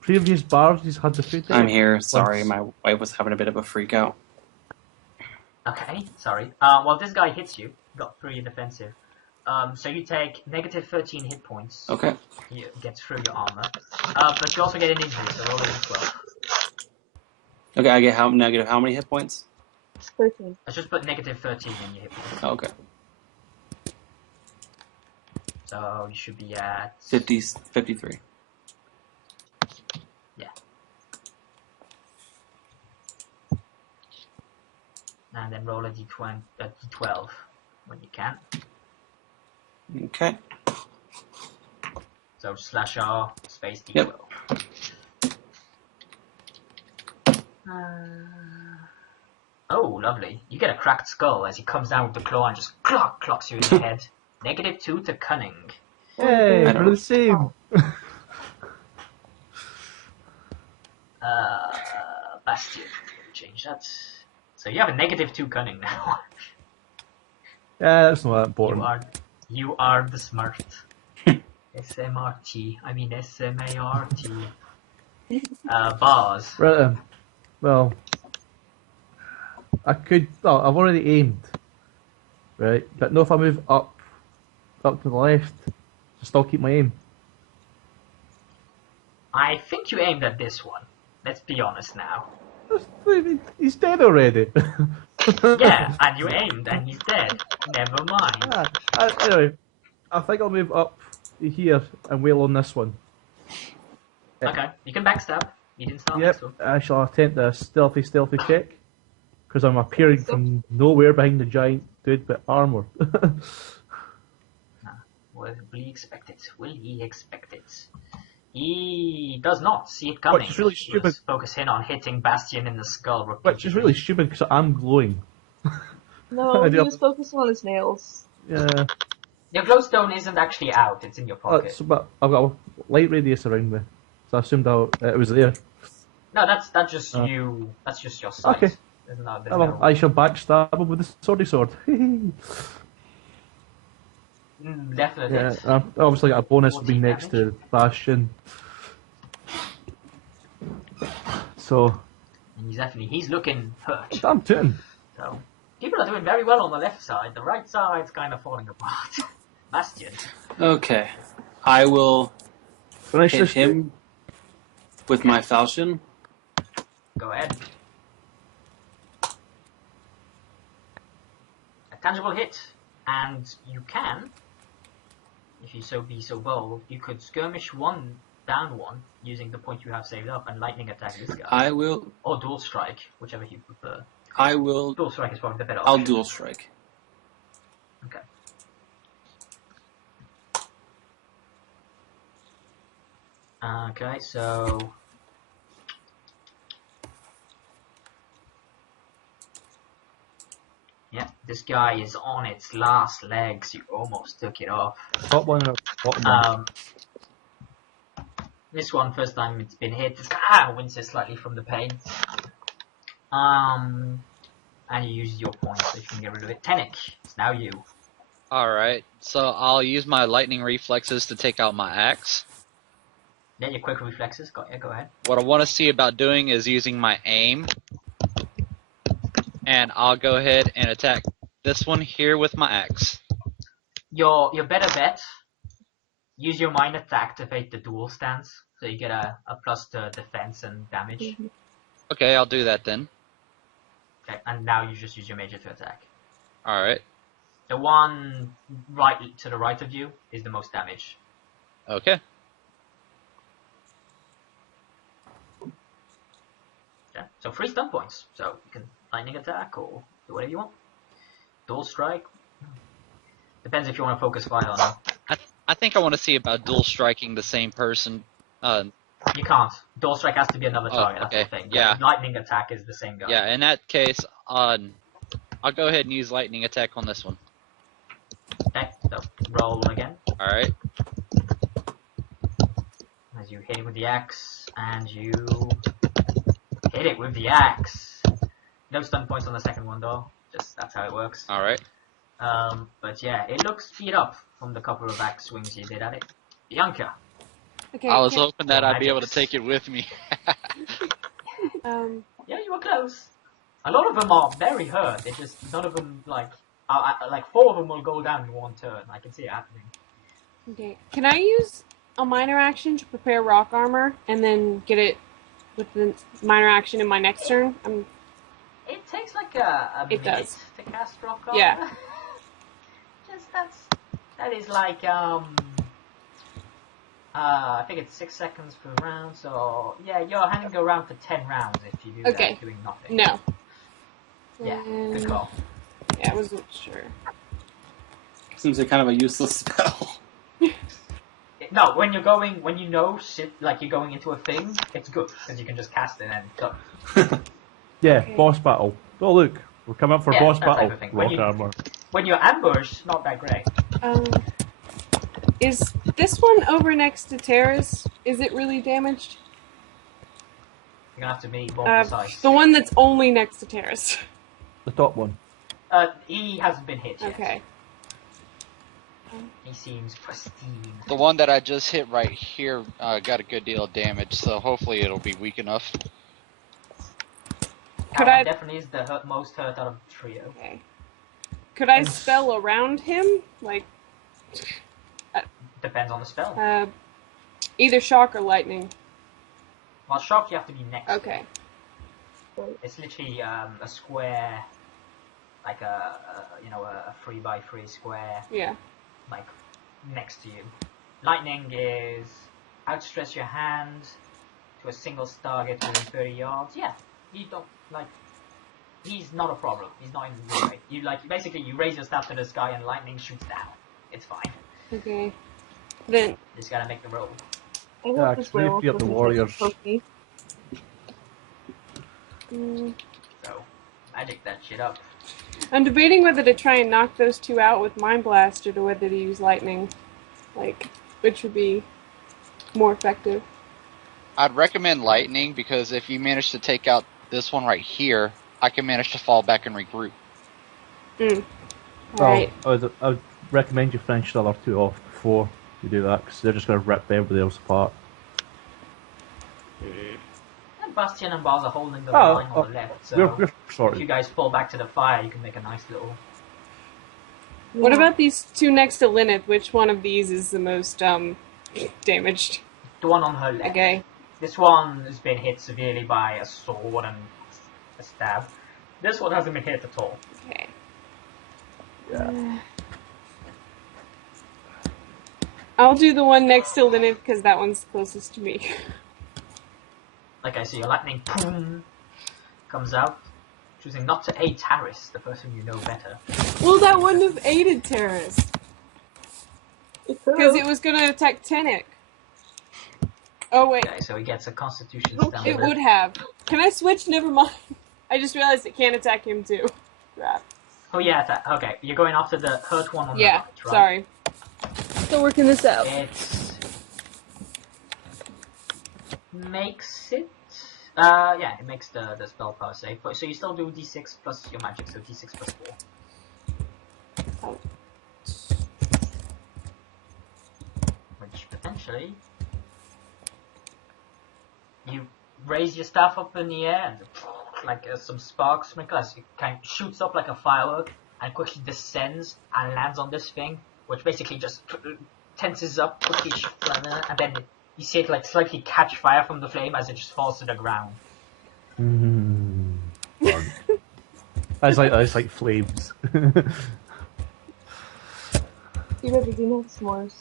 Previous bars he's had the food. I'm here. Sorry, my wife was having a bit of a freak out. Okay, sorry. Well, this guy hits you. Got 3 in defensive. So you take negative 13 hit points. Okay. He gets through your armor. But you also get an injury, so roll a d12. Okay, I get how negative how many hit points? 13. Let's just put negative 13 in your hit points. Oh, okay. So you should be at 53. Yeah. And then roll a d12 when you can. Okay. So slash R space d12. Yep. Oh, lovely. You get a cracked skull as he comes down with the claw and just clocks you in the head. Negative 2 to cunning. Hey, I don't we're the same. Bastion. Change that. So you have a negative 2 cunning now. Yeah, that's not that important. You are the smart. SMRT. I mean SMART. Bars. Right then. Well, I've already aimed. Right? But no, if I move up to the left, I still keep my aim. I think you aimed at this one. Let's be honest now. He's dead already. Yeah, and you aimed and he's dead. Never mind. Anyway, I think I'll move up here and wail on this one. Okay, you can backstab. You didn't start Yep, this one. I shall attempt a stealthy check. Because I'm appearing from nowhere behind the giant dude with armor. Will he expect it? Will he expect it? He does not see it coming. Which is really He stupid. was focusing on hitting Bastion in the skull repeatedly. Which is really stupid because I'm glowing. No, I he do- was focused on his nails. Yeah. Your glowstone isn't actually out; it's in your pocket. But I've got a light radius around me, so I assumed it was there. No, that's just you. That's just your sight. Okay. There's no. Well, I shall backstab him with the swordy sword. Definitely. Yeah, I've obviously got a bonus for being next to Bastion. So. He's looking hurt. I'm tooting. So people are doing very well on the left side. The right side's kind of falling apart. Bastion. Okay. I will Finish hit this him with my falchion. Go ahead. A tangible hit, and you can, if you be so bold, you could skirmish down one using the point you have saved up and lightning attack this guy. I will. Or dual strike, whichever you prefer. I will. Dual strike is probably the better I'll option. dual strike. Okay. Okay, so yeah, this guy is on its last legs. You almost took it off. Top one or bottom one? This one, first time it's been hit, winces slightly from the pain. And you use your point, so you can get rid of it. Tenik, it's now you. Alright, so I'll use my lightning reflexes to take out my axe. Yeah, your quick reflexes, go ahead. What I want to see about doing is using my aim. And I'll go ahead and attack this one here with my axe. Your better bet, use your minor to activate the dual stance, so you get a plus to defense and damage. Okay, I'll do that then. Okay, and now you just use your major to attack. Alright. The one right to the right of you is the most damage. Okay. Okay, so 3 stun points. So you can lightning attack or do whatever you want. Dual strike. Depends if you want to focus fire or not. I think I want to see about dual striking the same person. You can't. Dual strike has to be another target. okay. That's the thing. Yeah. Lightning attack is the same guy. Yeah, in that case, I'll go ahead and use lightning attack on this one. Okay, so roll again. Alright. As you hit it with the axe, and you hit it with the axe. No stun points on the second one though. Just that's how it works. Alright. But yeah, it looks beat up from the couple of axe swings you did at it. Bianca. Okay. I was hoping that I'd be able to take it with me. Yeah, you were close. A lot of them are very hurt. It's just none of them like 4 of them will go down in one turn. I can see it happening. Okay. Can I use a minor action to prepare rock armor and then get it with the minor action in my next turn? It takes like a It minute does. to cast rock armor. Yeah. That is like I think it's 6 seconds per round. So yeah, you're hanging around for 10 rounds if you do that doing nothing. No. Yeah, good call. Yeah, I wasn't sure. Seems like kind of a useless spell. No, when you're going into a thing, it's good because you can just cast it and go. Yeah, Okay. boss battle. Oh look, we're coming up for Yeah, boss that type battle. of thing. Rock armor. When you're ambushed, not that great. Is this one over next to Terrace? Is it really damaged? You're gonna have to be more precise. The one that's only next to Terrace. The top one. He hasn't been hit yet. Okay. He seems pristine. The one that I just hit right here got a good deal of damage, so hopefully it'll be weak enough. Could I definitely is the most hurt out of the trio. Okay. Could I spell around him? Like Depends on the spell. either shock or lightning. Well, shock you have to be next. Okay. It's literally a square, like a 3x3 square. Yeah. Like next to you. Lightning is outstretch your hand to a single target within 30 yards. Yeah, you don't like. He's not a problem. He's not in the way. You basically you raise your staff to the sky and lightning shoots down. It's fine. Okay. Then You just gotta make the roll. I Yeah, want 'cause this we werewolf beat up the looking warriors. pokey. So magic that shit up. I'm debating whether to try and knock those two out with Mind Blast or whether to use Lightning. Like, which would be more effective. I'd recommend lightning because if you manage to take out this one right here, I can manage to fall back and regroup. Well, Right. I would recommend you finish the other two off before you do that, because they're just going to rip everybody else apart. And Bastian and Bars are holding the line on the left, so we're sorry. if you guys fall back to the fire, you can make a nice little... What about these two next to Lyneth? Which one of these is the most damaged? The one on her left. Okay. This one has been hit severely by a sword and a stab. This one hasn't been hit at all. Okay. Yeah. I'll do the one next to Lyneth because that one's closest to me. Okay, so your lightning boom comes out, choosing not to aid Taris, the person you know better. Well, that wouldn't have aided Terrace. Because it was going to attack Tenek. Oh, wait. Okay, so he gets a Constitution stamp. It would have. Can I switch? Never mind. I just realized it can't attack him, too. Crap. Oh, yeah, okay. You're going after the hurt one on the right, right? Sorry. Still working this out. It makes it... yeah, it makes the spell power save. But, so you still do d6 plus your magic, so d6 plus 4. Oh. Which, potentially... You raise your staff up in the air and like some sparks sprinkle as it kind of shoots up like a firework and quickly descends and lands on this thing, which basically just tenses up quickly, and then you see it like slightly catch fire from the flame as it just falls to the ground. Fun. That's like flames. You better do not s'mores.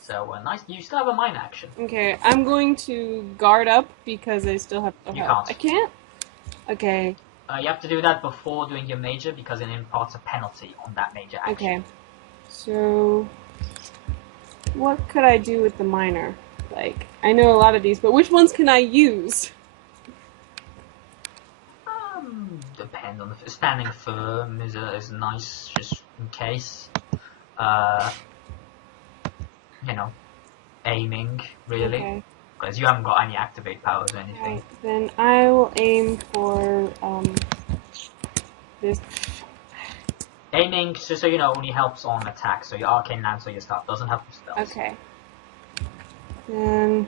So nice. You still have a mine action. Okay, I'm going to guard up because I still have... You can't. I can't? Okay. You have to do that before doing your major because it imparts a penalty on that major action. Okay. So, what could I do with the minor? Like, I know a lot of these, but which ones can I use? Depends on the standing firm is nice just in case. You know, aiming really, because you haven't got any activate powers or anything. Right, then I will aim for this. Aiming, so you know, only helps on attack. So your arcane lance or your staff doesn't help with spells. Okay. Then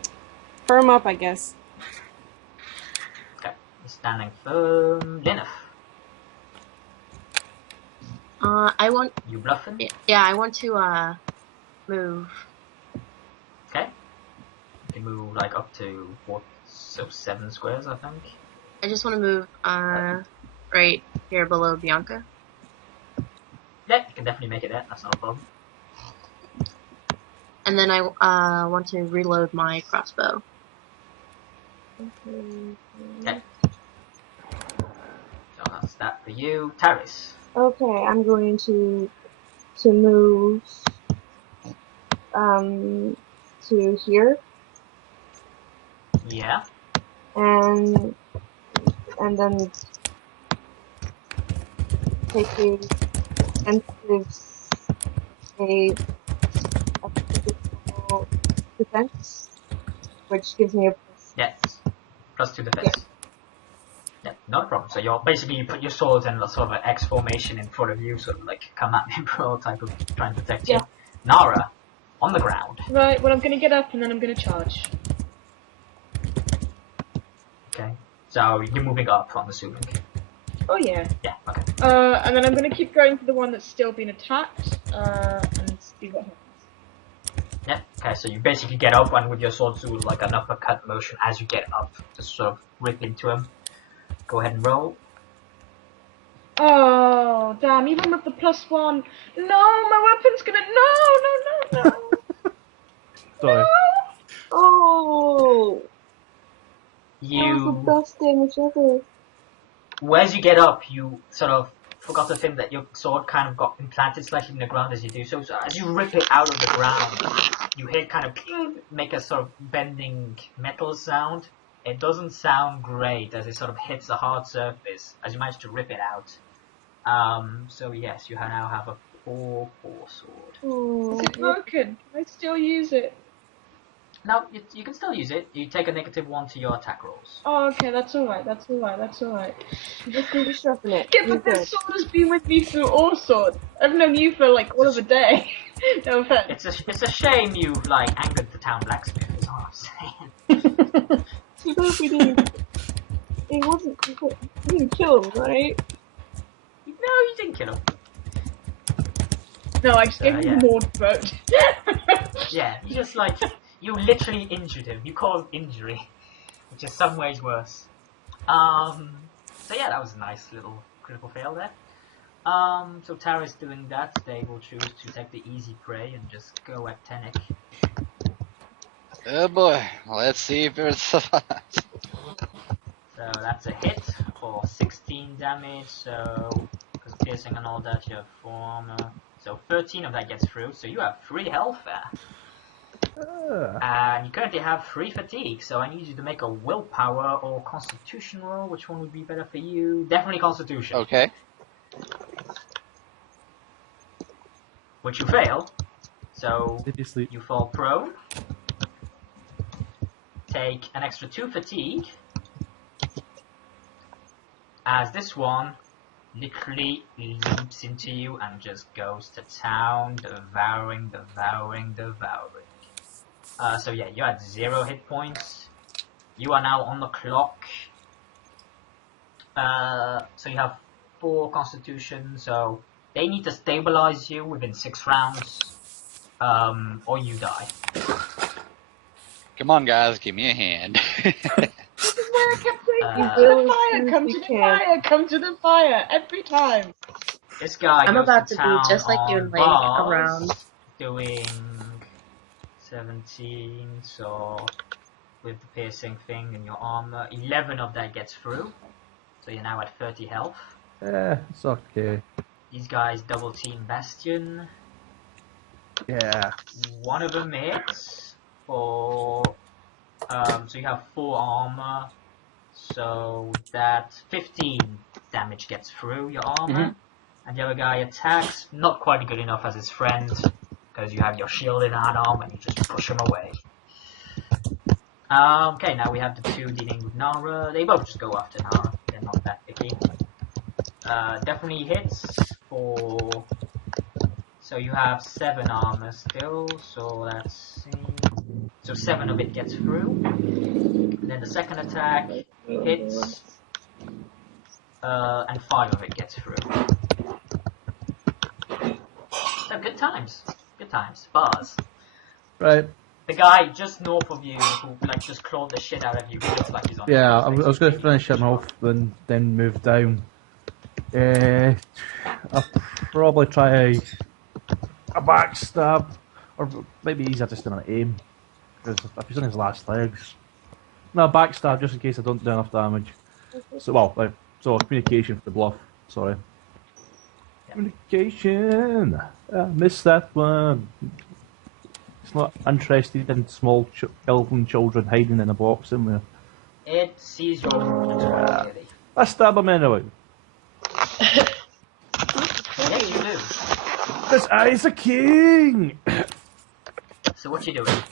firm up, I guess. Okay, standing firm. Lyneth. I want. You bluffing? Yeah, I want to move. Okay. You move like up to 7 squares, I think. I just want to move right here below Bianca. Yeah, you can definitely make it there. That's not a problem. And then I want to reload my crossbow. Okay. So that's that for you, Taris. Okay, I'm going to move to here. Yeah. And then take a defensive save of physical defense, which gives me a plus. Yes. Plus 2 defense. Yeah, not a problem. So you're basically, you put your swords in a sort of an X formation in front of you, sort of like come at me, bro, type of trying to protect you. Nara, on the ground. Right, well I'm gonna get up and then I'm gonna charge. Okay. So you're moving up, I'm assuming. Oh yeah. Yeah, okay. And then I'm gonna keep going for the one that's still being attacked, and see what happens. Yeah, okay, so you basically get up and with your sword do like an uppercut motion as you get up to sort of rip into him. Go ahead and roll. Oh, damn, even with the +1. No, my weapon's gonna... No. Sorry. No. Oh! That was the You, best damage ever. as you get up, you sort of forgot to think that your sword kind of got implanted slightly in the ground as you do so. So as you rip it out of the ground, you hear kind of make a sort of bending metal sound. It doesn't sound great as it sort of hits the hard surface as you manage to rip it out. So yes, you now have a 4/4 sword. Is it broken? Can I still use it? Now, you can still use it. You take a -1 to your attack rolls. Oh, okay, that's alright, that's alright, that's alright. You just need to sharpen it. Yeah, You're but this good. sword has been with me through all sorts. I've known you for like all of a day. No offense. It's a shame you've like angered the town blacksmith. Is all I'm saying. Too bad we didn't. It wasn't. We didn't kill him, right? No, you didn't kill him. No, I just gave him yeah. the Lord throat. Yeah, you just like you literally injured him. You caused injury, which is some ways worse. So yeah, that was a nice little critical fail there. So Tara's doing that. They will choose to take the easy prey and just go at Tenek. Oh boy, let's see if it survives. So that's a hit for 16 damage. So because piercing and all that, you have 4 armor. So 13 of that gets through. So you have 3 health there. And you currently have 3 fatigue, so I need you to make a willpower or constitution roll. Which one would be better for you? Definitely constitution. Okay. Which you fail. So Did you sleep? you fall prone. Take an extra 2 fatigue. As this one literally leaps into you and just goes to town, devouring. So yeah, you had 0 hit points. You are now on the clock. So you have 4 constitution, so they need to stabilize you within 6 rounds, or you die. Come on, guys, give me a hand. This is where I kept saying, You come to the fire, come to the fire, every time. This guy I'm goes about to to town be just like you on in like bars, around. doing 17, so with the piercing thing and your armor, 11 of that gets through, so you're now at 30 health. It's okay. These guys double team Bastion. Yeah. One of them hits for, so you have 4 armor, so that 15 damage gets through your armor. And the other guy attacks, not quite good enough as his friend, because you have your shield in hand arm and you just push him away. Okay, now we have the 2 dealing with Nara. They both just go after Nara, they're not that picky. Definitely hits for... So you have 7 armor still, so that's... So 7 of it gets through. And then the second attack hits, and 5 of it gets through. So good times. Good times. Bars. Right. The guy just north of you who like just clawed the shit out of you, he looks like he's on Yeah, I the was going to finish him off, then move down. I'll probably try a backstab, or maybe easier just an aim, because if he's on his last legs. No, backstab just in case I don't do enough damage. So so communication for the bluff. Sorry. Communication. I missed that one. It's not interested in small elven children hiding in a box somewhere. It sees your movements quite clearly. I stab him anyway. Yes, you do. Because I's a king! So what you doing?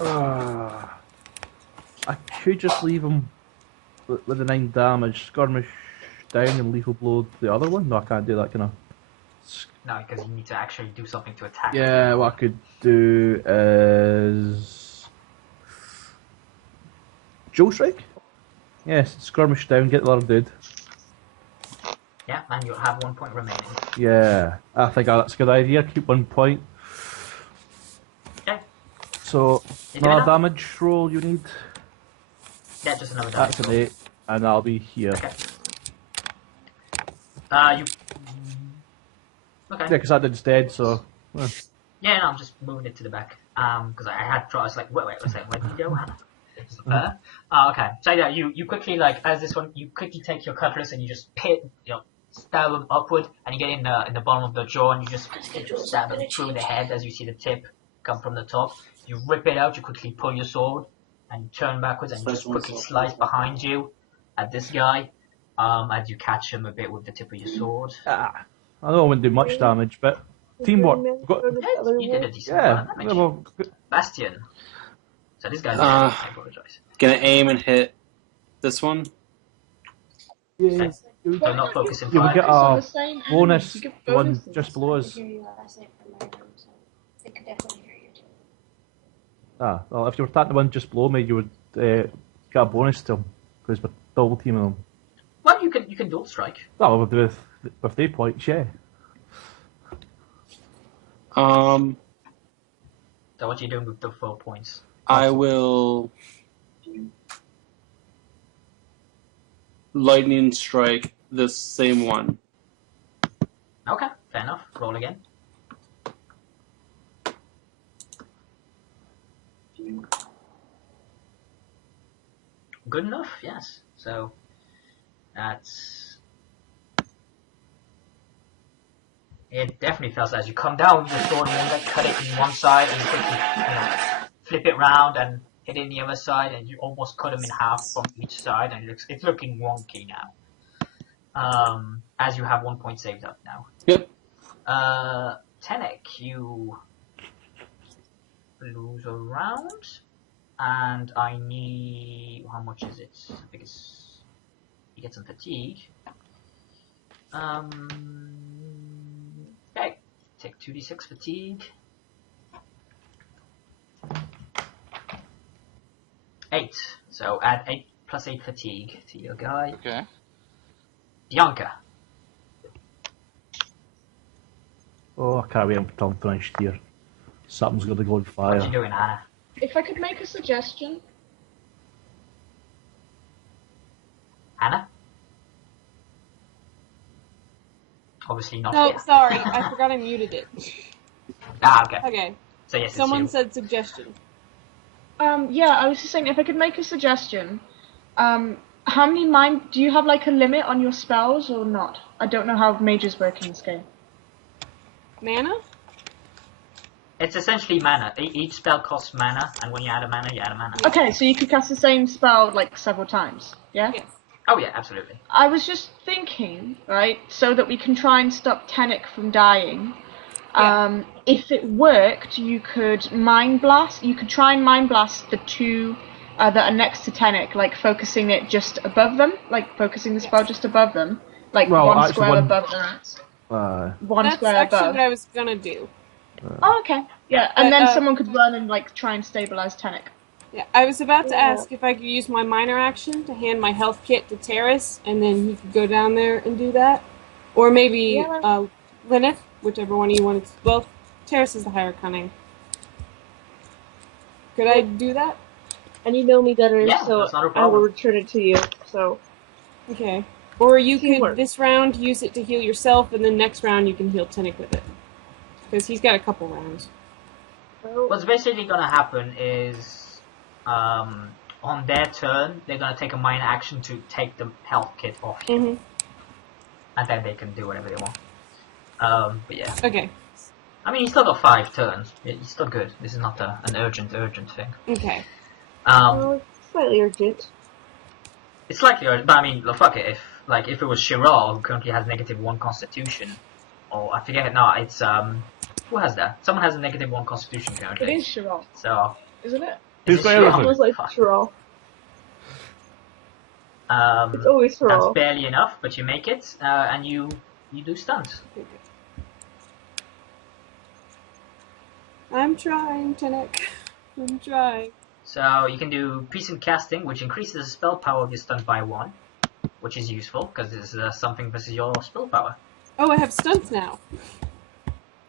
I could just leave him with the 9 damage, skirmish down and lethal blow the other one. No, I can't do that, can I? No, because you need to actually do something to attack. Yeah, what I could do is... Joe Strike? Yes, skirmish down, get the other dude. Yeah, and you'll have 1 point remaining. Yeah, I think that's a good idea. Keep 1 point. Okay. So, another damage roll you need. Yeah, just another damage. That's an 8, and I'll be here. Okay. You... Okay. Yeah, because that dude's dead, so... Yeah, no, I'm just moving it to the back. Because I had tried, I was like, wait a second, where did you go? It's there. Okay. So yeah, you quickly, like, as this one, you quickly take your cutlass and you just stab him upward, and you get in the bottom of the jaw, and you just stab him through the head as you see the tip come from the top. You rip it out, you quickly pull your sword, and you turn backwards, and you just quickly slice behind you at this guy. as you catch him a bit with the tip of your sword. Ah, I know I wouldn't do much damage, but teamwork. We've got, Yeah, you did a decent yeah, amount of damage. well, Bastion. So this guy's Uh, I apologize. Gonna aim and hit this one. yeah, you So not focusing you would fire. get Focus on a the same enemies. bonus, You get the one bonuses. just below us. Ah, well, if you were attacking the one just below me, you would get a bonus to him, because we're double teaming them. Well, you can dual strike. Well, with 8 points, yeah. Um, So what are you doing with the 4 points? I will lightning strike this same one. Okay, fair enough. Roll again. Good enough, yes. So that's it. Definitely feels as you come down with your sword and you like cut it in one side and quickly, flip it round and hit it in the other side, and you almost cut him in half from each side, and it's looking wonky now. As you have 1 point saved up now. Yep. Tenek, you lose a round, and I need... how much is it? I think it's... you get some fatigue. Okay, take 2d6 fatigue. 8, so add 8 plus 8 fatigue to your guy. Okay. Bianca. Oh, I can't wait until I'm finished here. Something's going to go on fire. What you doing, Hannah? If I could make a suggestion. Hannah? Obviously not No, here. sorry, I forgot I muted it. Ah, okay. Okay, So yes, someone it's you. said suggestion. Yeah, I was just saying, if I could make a suggestion, how many do you have like a limit on your spells or not? I don't know how mages work in this game. Mana? It's essentially mana. Each spell costs mana, and when you add a mana, you add a mana. Okay, so you could cast the same spell like several times, yeah? Yes. Oh yeah, absolutely. I was just thinking, right, so that we can try and stop Tenek from dying. Yeah. If it worked, you could mind blast. You could try and mind blast the two that are next to Tenek, like focusing it just above them, like focusing the spell just above them, like Well, one actually, square one- above that. One That's square actually above. what I was gonna do. Oh, okay. Yeah, But, and then someone could run and like try and stabilize Tenek. Yeah, I was about to ask if I could use my minor action to hand my health kit to Terrace, and then he could go down there and do that. Or maybe Lyneth, whichever one you wanted to. Well, Terrace is the higher cunning. Could I do that? And you know me better, Yeah, so that's not a I will problem. return it to you. So Okay. Or you Teamwork. could, this round, use it to heal yourself, and then next round you can heal Tenek with it. Because he's got a couple rounds. What's basically gonna happen is, on their turn, they're gonna take a minor action to take the health kit off you, Mm-hmm. and then they can do whatever they want. But yeah. Okay. I mean, he's still got 5 turns. He's still good. This is not an urgent thing. Okay. Slightly urgent. It's slightly urgent, but I mean, look, fuck it. If it was Shiral, who currently has -1 Constitution, or I forget, no, it's who has that? Someone has a -1 Constitution It currently. is Shiral, So isn't it? Who's is it got Shiral? everything? It was like Fuck. Tyrell. It's always That's Tyrell. barely enough, but you make it, and you do stuns. I'm trying, Tenek. I'm trying. So you can do Puissant Casting, which increases the spell power of your stun by 1, which is useful because it's something versus your spell power. Oh, I have stunts now.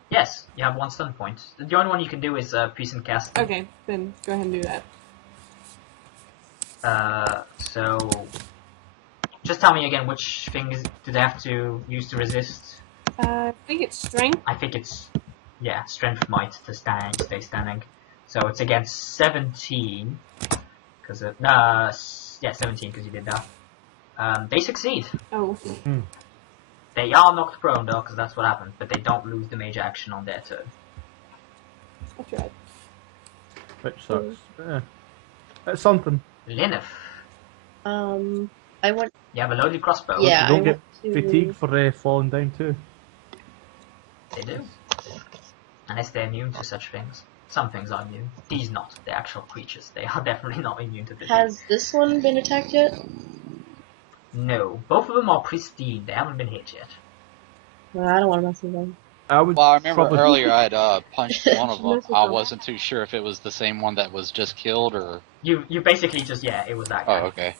Yes, you have 1 stun point. The only one you can do is Puissant Casting. Okay, then go ahead and do that. So just tell me again, which things do they have to use to resist? I think it's strength. I think it's, yeah, Strength Might to stay standing. So it's against 17, because 17 because you did that. They succeed. Oh. They are knocked prone though, because that's what happened, but they don't lose the major action on their turn. I tried. Which sucks. Yeah. It's something. Lyneth. I went. You have a loaded crossbow. Yeah, You don't I get went to. fatigue for falling down too. They do. Unless they're immune to such things. Some things are immune. These not. They're actual creatures. They are definitely not immune to fatigue. Has this one been attacked yet? No. Both of them are pristine. They haven't been hit yet. Well, I don't want to mess with them. I remember probably... earlier I had punched one of them. Mess with I them. wasn't too sure if it was the same one that was just killed or... You basically just, yeah, it was that guy. Oh, okay.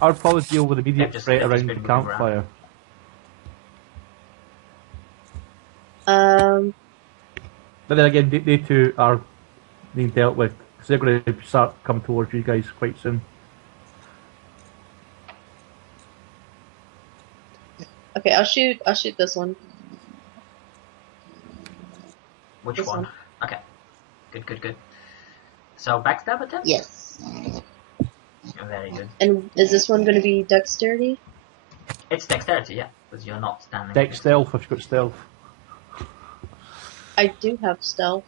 I would probably deal with immediate They've threat just around been the moving campfire. But then again, they two are being dealt with, because they're going to start coming towards you guys quite soon. Okay, I'll shoot this one. Which This one? one. Okay. Good. So, backstab attempt? Yes. Very good. And is this one going to be dexterity? It's dexterity, yeah, because you're not standing. Dex stealth, if you've got stealth. I do have stealth.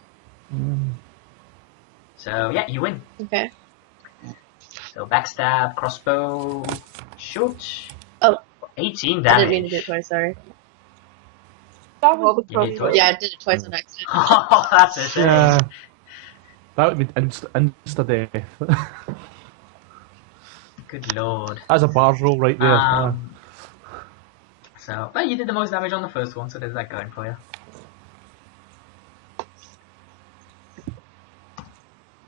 So, yeah, you win. Okay. So, backstab, crossbow, shoot. Oh. 18 I damage. didn't mean to do it twice, sorry. That Roll was the You did crossbow. twice? Yeah, I did it twice on accident. Oh, that's a shame. Yeah. That would be insta-death. Good lord. That's a bar's roll right there. So, but you did the most damage on the first one, so there's that going for you.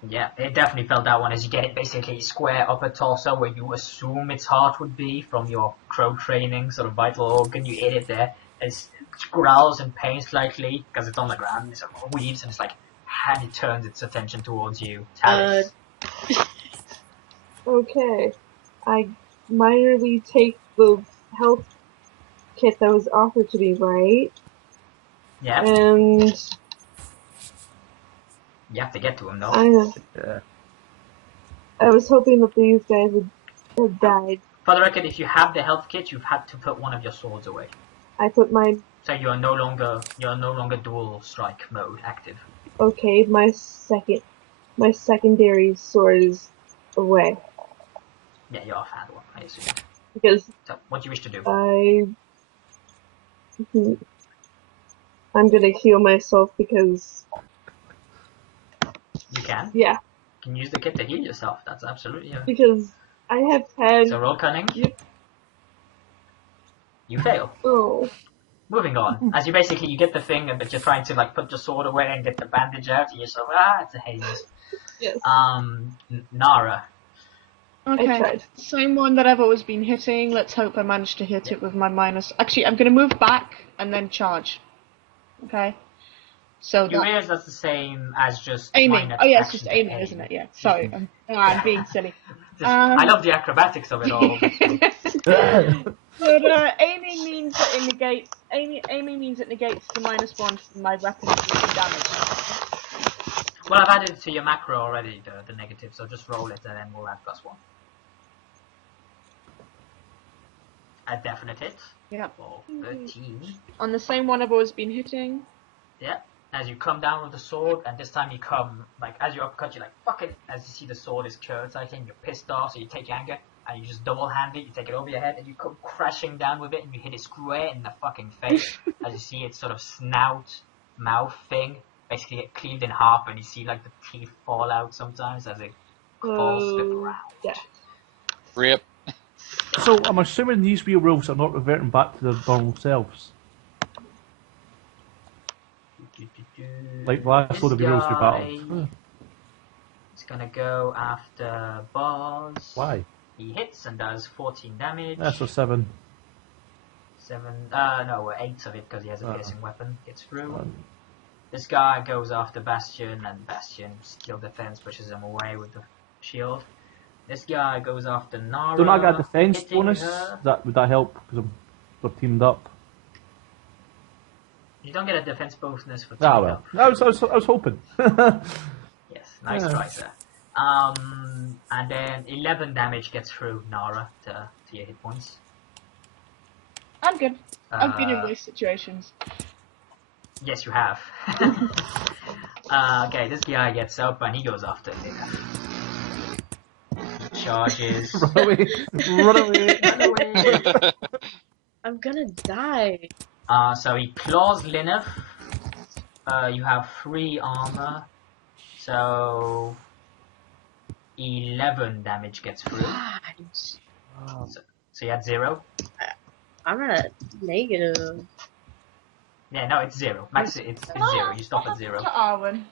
Yeah, it definitely felt that one as you get it basically square upper torso where you assume its heart would be from your crow training, sort of vital organ. You hit it there. It growls in pain slightly because it's on the ground. It sort of weaves and it's like, and it turns its attention towards you. Talis. Okay. I minorly take the health kit that was offered to me, right? Yeah, And you have to get to him though. Yeah. I was hoping that these guys would have died. For the record, if you have the health kit, you've had to put one of your swords away. I put my So you are no longer dual strike mode active. okay, my secondary sword is away. Yeah, you're off-hand one, I assume. Because So, what do you wish to do? I'm gonna heal myself because You can. yeah, You can use the kit to heal yourself. That's absolutely yeah. because I have 10. So roll cunning. Yep. You fail. Oh. Moving on. As you basically you get the thing, but you're trying to like put your sword away and get the bandage out, and you're sort of it's a haze. Yes. Nara. I Okay, tried. same one that I've always been hitting. Let's hope I manage to hit it with my minus. Actually, I'm going to move back and then charge. Okay? So You that... realize that's the same as just Aiming. minus Oh yeah, it's action just to aiming, aim. isn't it? Yeah. Sorry, I'm being silly. I love the acrobatics of it all. But aiming means that it negates. Aiming means it negates the -1 from my weapon's damage. Well, I've added it to your macro already, the negative, so just roll it and then we'll add +1. A definite hit. Yep. For 13. On the same one I've always been hitting. Yeah. As you come down with the sword, and this time you come, like, as you uppercut, you're like, fuck it. As you see the sword is curved, I think you're pissed off, so you take your anger, and you just double-hand it, you take it over your head, and you come crashing down with it, and you hit it square in the fucking face, as you see its sort of snout, mouth thing, basically get cleaved in half, and you see, like, the teeth fall out sometimes as it falls slip around. Yeah. Rip. So I'm assuming these werewolves are not reverting back to their normal selves. Like the last load of werewolves we battled. It's gonna go after Boz. Why? He hits and does 14 damage. That's a 7. 8 of it because he has a piercing weapon. Gets through. This guy goes after Bastion, and Bastion's skill defense pushes him away with the shield. This guy goes after Nara. Don't I get a defense hitting bonus? her. Would that help? Because we're teamed up. You don't get a defense bonus for Ah, teaming well. up. I was hoping. Yes, nice Yeah. try, sir. And then 11 damage gets through Nara to your hit points. I'm good. I've been in worse situations. Yes, you have. Okay, this guy gets up and he goes after Nina. charges. Run away! Run away! Run away. I'm gonna die. So he claws Lineth. You have 3 armor, so 11 damage gets through. God. So you had 0. I'm at negative. Yeah, no, it's 0. Max, it's 0. You stop at 0. To Arwen.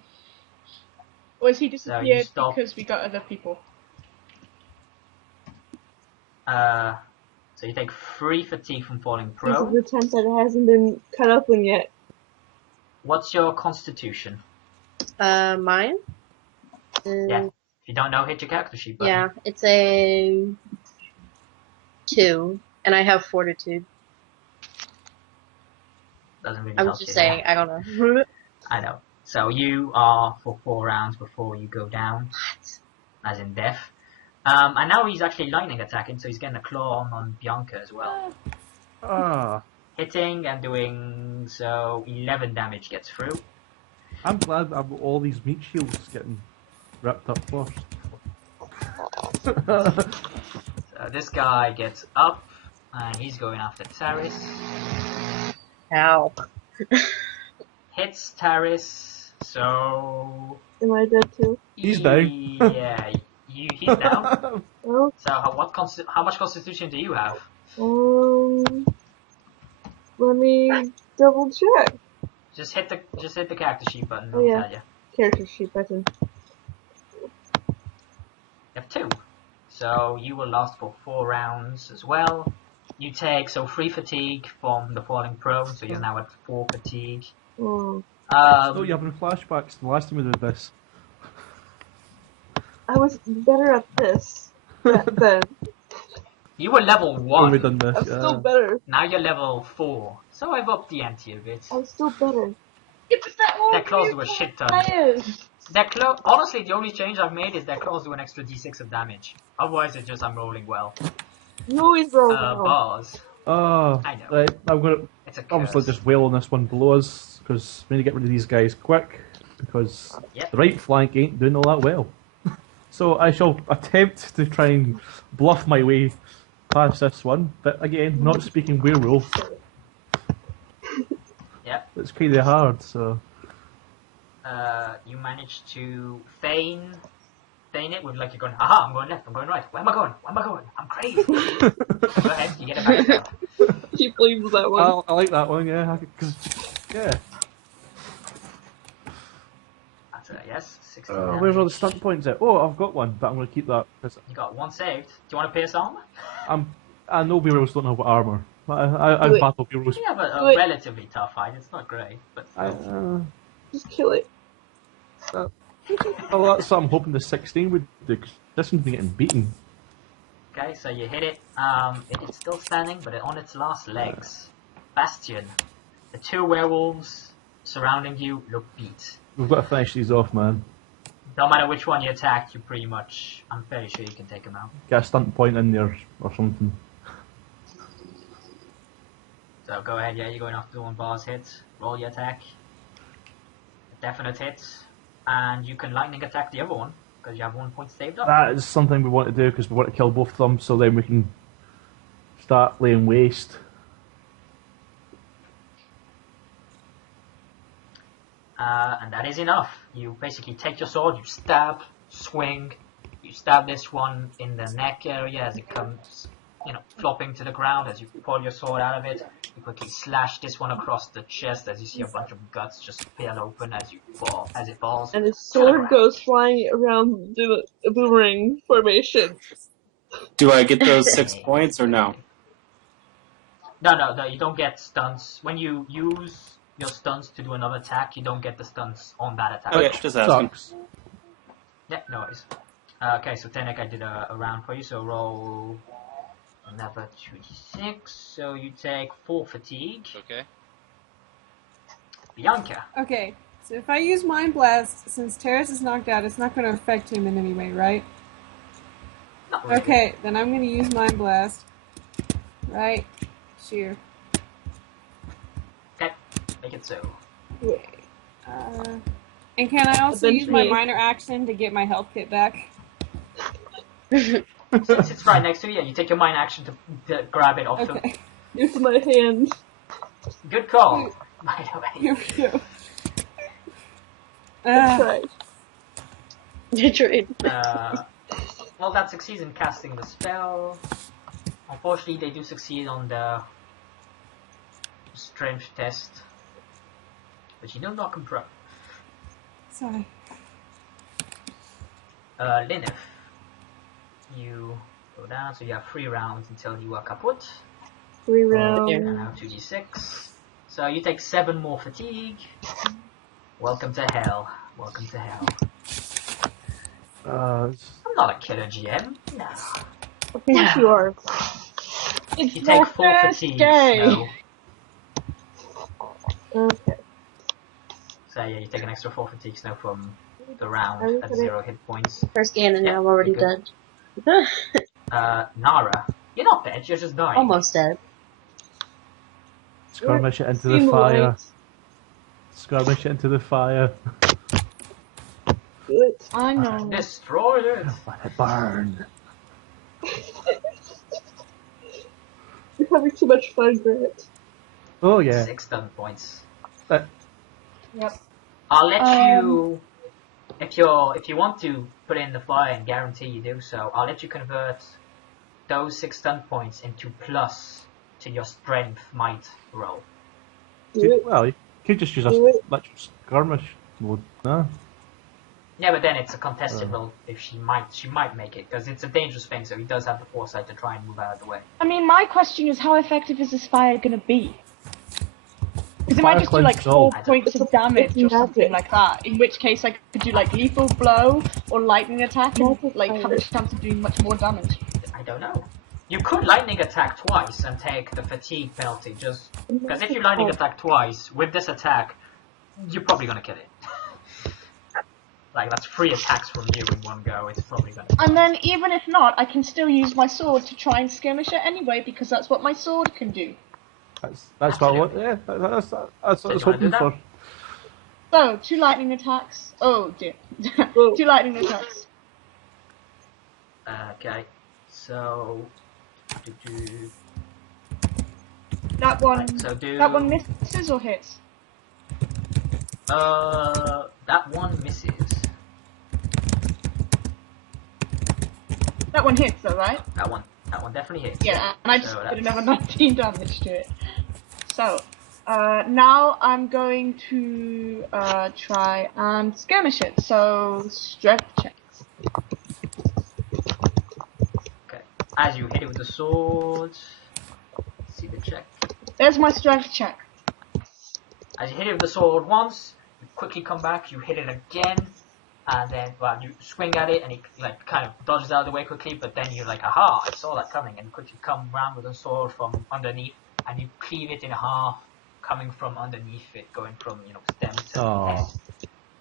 Or has he disappeared stop- because we got other people? So you take 3 fatigue from falling This is prone. the tent that hasn't been cut open yet. What's your constitution? Mine? Yeah. If you don't know, hit your character sheet button. Yeah, it's a 2, and I have fortitude. Doesn't really I help was just you saying, there. I don't know. I know. So you are for 4 rounds before you go down. As in death. And now he's actually lightning attacking, so he's getting a claw on Bianca as well. Ah, Hitting and doing, so 11 damage gets through. I'm glad I've got all these meat shields getting wrapped up first. So this guy gets up, and he's going after Taris. Ow. Hits Taris, so... Am I dead too? He's down. Yeah, he's down. Oh, So how much constitution do you have? let me double check. Just hit the character sheet button, Oh, I'll yeah. tell you. Character sheet button. You have 2. So you will last for 4 rounds as well. You take 3 fatigue from the falling prone, so you're now at 4 fatigue. Oh, Oh, you're having flashbacks to the last time we did this. I was better at this then. You were level When we 1. done this, I'm still better. Now you're level 4. So I've upped the ante a bit. I'm still better. Their claws do a shit ton. Honestly, the only change I've made is their claws do an extra d6 of damage. Otherwise, it's just I'm rolling well. You always roll well. Bars. Oh, I know. right, I'm gonna It's a obviously curse. just wail on this one below us, because we need to get rid of these guys quick, because Yep. the right flank ain't doing all that well. So I shall attempt to try and bluff my way past this one, but again, not speaking werewolf, Yep. it's kind of hard, so... You managed to feign it with like you're going, aha, I'm going left, I'm going right. Where am I going? Where am I going? I'm crazy. Go ahead, you get it back yourself. He believes that one. I like that one, yeah, yeah. That's a yes. 16 Where's all the damage. stunt points at? Oh, I've got one, but I'm going to keep that, because You got 1 saved. Do you want to pierce armor? I know werewolves don't have armour. I've Wait. battled werewolves. You have a Wait. relatively tough fight. It's not great, but still. Just kill it. Well, that's what I'm hoping the 16 would do, 'cause this one's been getting beaten. Okay, so you hit it. It is still standing, but on its last legs. Bastion. The 2 werewolves surrounding you look beat. We've got to finish these off, man. No matter which one you attack, you pretty much... I'm fairly sure you can take them out. Get a stunt point in there or something. So go ahead, yeah, you're going after the one bars hit. Roll your attack. A definite hit. And you can lightning attack the other one, because you have 1 point saved up. That is something we want to do, because we want to kill both of them, so then we can start laying waste. And that is enough. You basically take your sword, you stab, swing, you stab this one in the neck area as it comes, flopping to the ground. As you pull your sword out of it, you quickly slash this one across the chest as you see a bunch of guts just peel open as it falls. And his sword goes flying around the boomerang formation. Do I get those 6 points or no? No, you don't get stunts. When you use your stunts to do another attack, you don't get the stunts on that attack. Okay, just asking. Sucks. Yeah, no worries. Okay, so Tenek, I did a round for you, so roll another 2d6, so you take 4 fatigue. Okay. Bianca. Okay, so if I use Mind Blast, since Terrace is knocked out, it's not going to affect him in any way, right? Not really. Okay, then I'm going to use Mind Blast. Right here. Okay, make it so. Wait. And can I also Avenge use my me. minor action to get my health kit back? Since it's right next to you, you take your mine action to grab it off him. Okay. Use my hand. Good call, by the way. Here we go. Ah. Tried. You tried. Well, that succeeds in casting the spell. Unfortunately, they do succeed on the strength test, but you do not confront. Sorry. Lineth, you go down, so you have 3 rounds until you are kaput. 3 And rounds. now 2d6. So you take 7 more fatigue. Welcome to hell. Welcome to hell. I'm not a killer GM. No. Okay, yes, you are. It's You my take 4 first fatigue. day. No. Okay. So yeah, you take an extra 4 fatigue snow from the round at 0 hit points. First scan and Yeah, I'm already you're dead. Nara, you're not dead, you're just dying. Almost dead. Skirmish it into Seen the fire. light. Skirmish it into the fire. Do it. I know. Destroy it! Let it burn. You're having too much fun, Grant. Oh yeah. 6 stun points. Yep. I'll let you, if you want to put in the fire and guarantee you do so, I'll let you convert those 6 stun points into plus to your strength might roll. Do it. Well, you could just use a Do it. literal skirmish mode. No. Yeah, but then it's a contested roll if she might make it, because it's a dangerous thing, so he does have the foresight to try and move out of the way. I mean, my question is, how effective is this fire going to be? Because it Fire might just do like cleanse 4 all. points of damage it's or something magic. like that. In which case, I could do like lethal blow or lightning attack and Magic like have a fire. chance of doing much more damage. I don't know. You could lightning attack twice and take the fatigue penalty, just because if you lightning attack twice with this attack, you're probably gonna kill it. Like that's 3 attacks from you in one go. It's probably gonna. And then even if not, I can still use my sword to try and skirmish it anyway because that's what my sword can do. That's what I want. Yeah, that's what I was So do you wanna hoping do that? for. So 2 lightning attacks. Oh dear. Whoa. 2 lightning attacks. Okay, so. That one. Right, so do. That one misses or hits? That one misses. That one hits though, right? That one definitely hits. Yeah, and I just So did that's- another 19 damage to it. So, now I'm going to try and skirmish it. So, strength check. Okay. As you hit it with the sword, see the check. There's my strength check. As you hit it with the sword once, you quickly come back, you hit it again, and then, well, you swing at it, and it, like, kind of dodges out of the way quickly, but then you're like, aha, I saw that coming, and quickly come round with the sword from underneath, and you cleave it in half, coming from underneath it, going from, stem to head.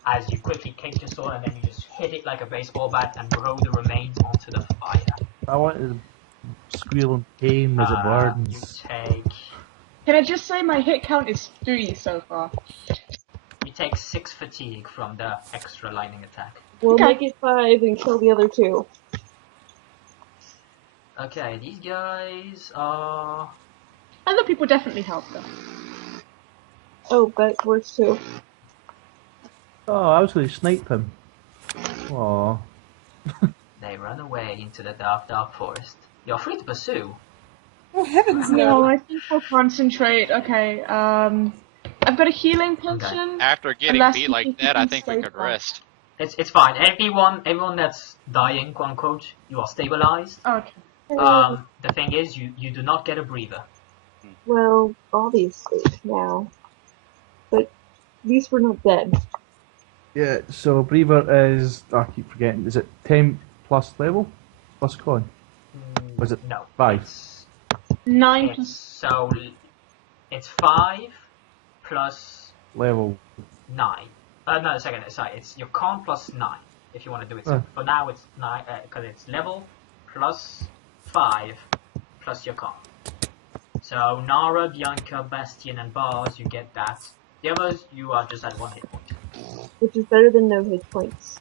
As you quickly kick your sword, and then you just hit it like a baseball bat, and throw the remains onto the fire. I want to squeal in pain as it You burns. take... Can I just say my hit count is 3 so far? You take 6 fatigue from the extra lightning attack. We'll Okay. make it 5 and kill the other 2. Okay, these guys are... Other people definitely help though. Oh, but worse too. Oh, I was going to snipe him. Aww. They run away into the dark, dark forest. You're free to pursue. Oh heavens No, no! I think I'll concentrate. Okay, I've got a healing potion. After getting Unless beat you like think you that, I can think we stay could far. rest. It's fine. Everyone that's dying, quote unquote, you are stabilized. Okay. The thing is, you do not get a breather. Well, obviously, now. But at least we're not dead. Yeah, so Breather is... I keep forgetting. Is it 10 plus level? Plus con? Was it No. 5? It's, 9 it's, plus. so it's 5 plus Level. 9. No, second. Sorry, it's your con plus 9. If you want to do it. So for now, it's 9 because it's level plus 5 plus your con. So Nara, Bianca, Bastion, and Bars, you get that. The others, you are just at 1 hit point. Which is better than no hit points.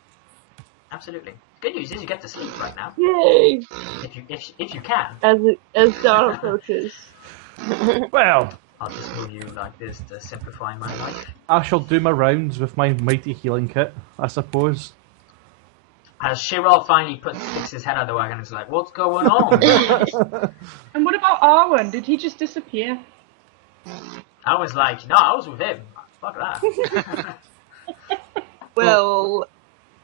Absolutely. Good news is you get to sleep right now. Yay! If you can. As dawn approaches. Well, I'll just move you like this to simplify my life. I shall do my rounds with my mighty healing kit, I suppose. As Shirol finally sticks his head out of the wagon and is like, what's going on? And what about Arwen? Did he just disappear? I was like, no, I was with him. Fuck that. Well,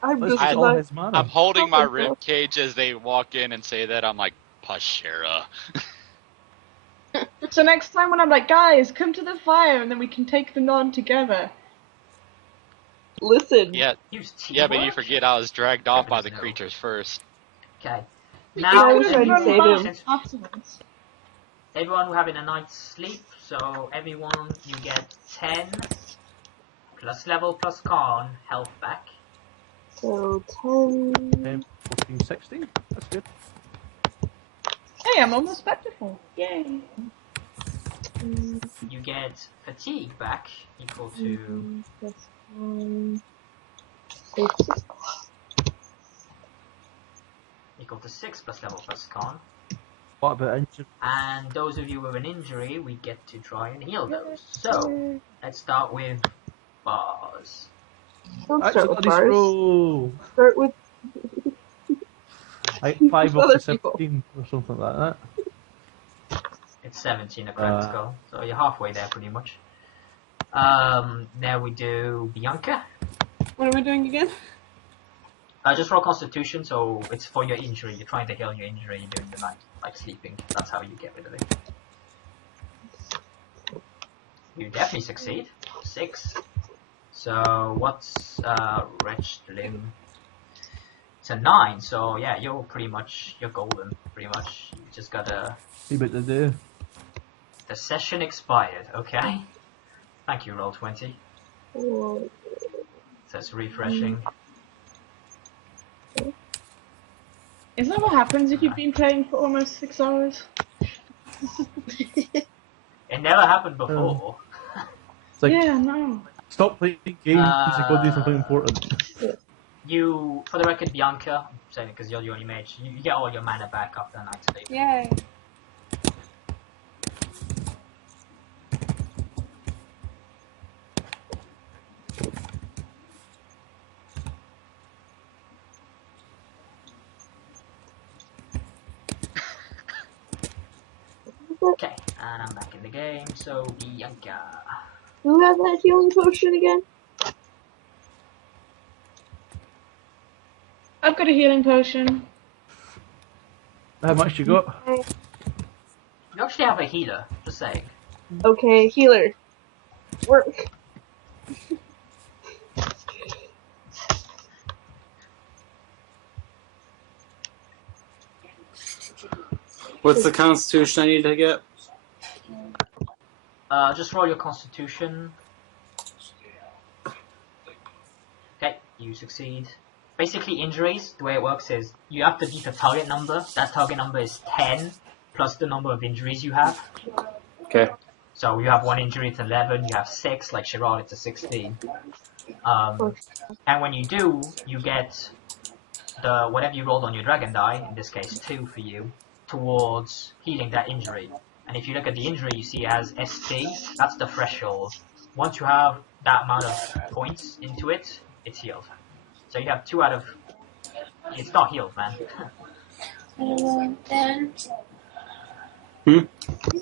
I'm just I- like, his mana. I'm holding my Okay. rib cage as they walk in and say that. I'm like, Pashera. So next time when I'm like, guys, come to the fire and then we can take them on together. listen. Yeah, Use yeah, but you teamwork? forget I was dragged off by the No. creatures first. Okay. I Now, was trying to save him. Afterwards. everyone having a night's sleep, so everyone, you get 10 plus level plus con health back. So 10. 14, 16? That's good. Hey, I'm almost back to full. Yay. You get fatigue back, equal to Plus 1. 6. 6 plus level plus con. What about injured? And those of you with an injury, we get to try and heal those. So, let's start with bars. Don't Actually, start with bloody bars. scroll. Start with Like 5 Other up to people. 17 or something like that. It's 17 a credit skull, so you're halfway there pretty much. There we do Bianca. What are we doing again? Just roll Constitution, so it's for your injury. You're trying to heal your injury during the night, like sleeping. That's how you get rid of it. You definitely succeed. 6. So what's wretched limb? It's a 9. So yeah, you're golden. Pretty much. You just gotta. See what to do. The session expired. Okay. Thank you, Roll20. 4. So it's refreshing. Isn't that what happens if you've been playing for almost 6 hours? It never happened before. It's like, Yeah, no. stop playing games and go do something important. You, for the record, Bianca, I'm saying it because you're the only mage, you get all your mana back after a night's sleep. Yay. Okay, and I'm back in the game, so Bianca. Who has that healing potion again? I've got a healing potion. How much you got? You actually have a healer, just saying. Okay, healer. Work. What's the constitution I need to get? Just roll your constitution. Okay, you succeed. Basically, injuries, the way it works is you have to beat a target number. That target number is 10 plus the number of injuries you have. Okay. So you have 1 injury, it's 11. You have 6, like Shiral, it's a 16. And when you do, you get the whatever you rolled on your dragon die, in this case 2 for you, towards healing that injury. And if you look at the injury, you see it has ST. That's the threshold. Once you have that amount of points into it, it's healed. So you have 2 out of... It's not healed, man. Then, Hmm?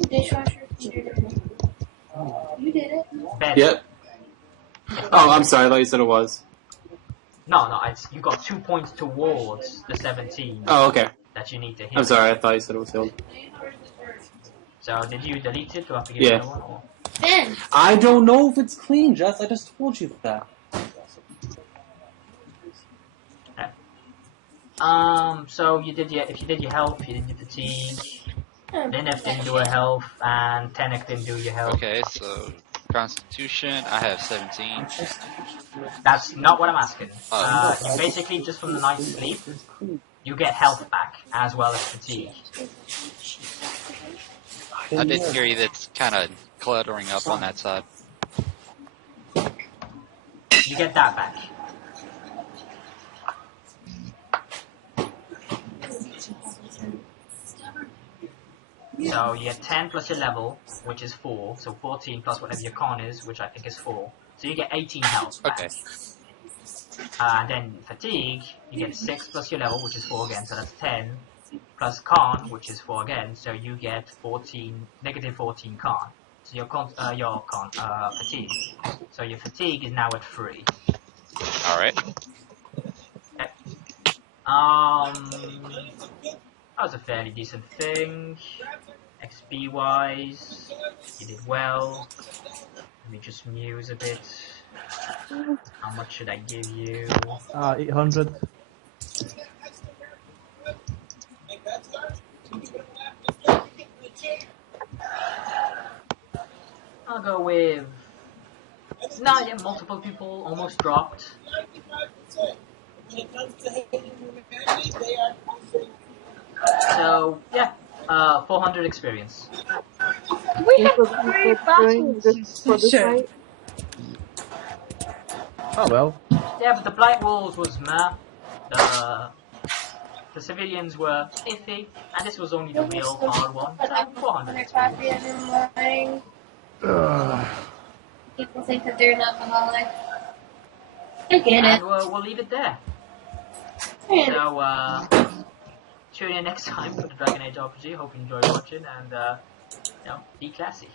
dishwasher. You did it. Bed. Yep. Oh, I'm sorry. I thought you said it was. No, it's you got 2 points towards the 17 Oh, okay. that you need to heal. I'm sorry. I thought you said it was healed. So did you delete it? Do I have to give Yeah. you another one? Or? Ben. I don't know if it's clean, Jess. I just told you that. So you did if you did your health, you did your fatigue. Lineth didn't do a health, and Tenek didn't do your health. Okay, so Constitution, I have 17. That's not what I'm asking. Oh. You basically, just from the night's sleep, you get health back, as well as fatigue. I did hear you that's kind of cluttering up on that side. You get that back. So you get 10 plus your level, which is 4, so 14 plus whatever your con is, which I think is 4. So you get 18 health back. Okay. Then fatigue, you get 6 plus your level, which is 4 again, so that's 10, plus con, which is 4 again, so you get 14, negative 14 con. So your fatigue. So your fatigue is now at 3. Alright. Okay. That was a fairly decent thing. XP wise, you did well. Let me just muse a bit. How much should I give you? 800. I'll go with... No, yeah, multiple people almost dropped. So, yeah, 400 experience. We had 3 battles for this night. Oh well. Yeah, but the Blight Walls was meh. The civilians were iffy, and this was only the real hard one. So 400 experience. People think that they're not alcoholic. I get And it. we'll leave it there. So, tune in next time for the Dragon Age RPG. Hope you enjoy watching, and, be classy.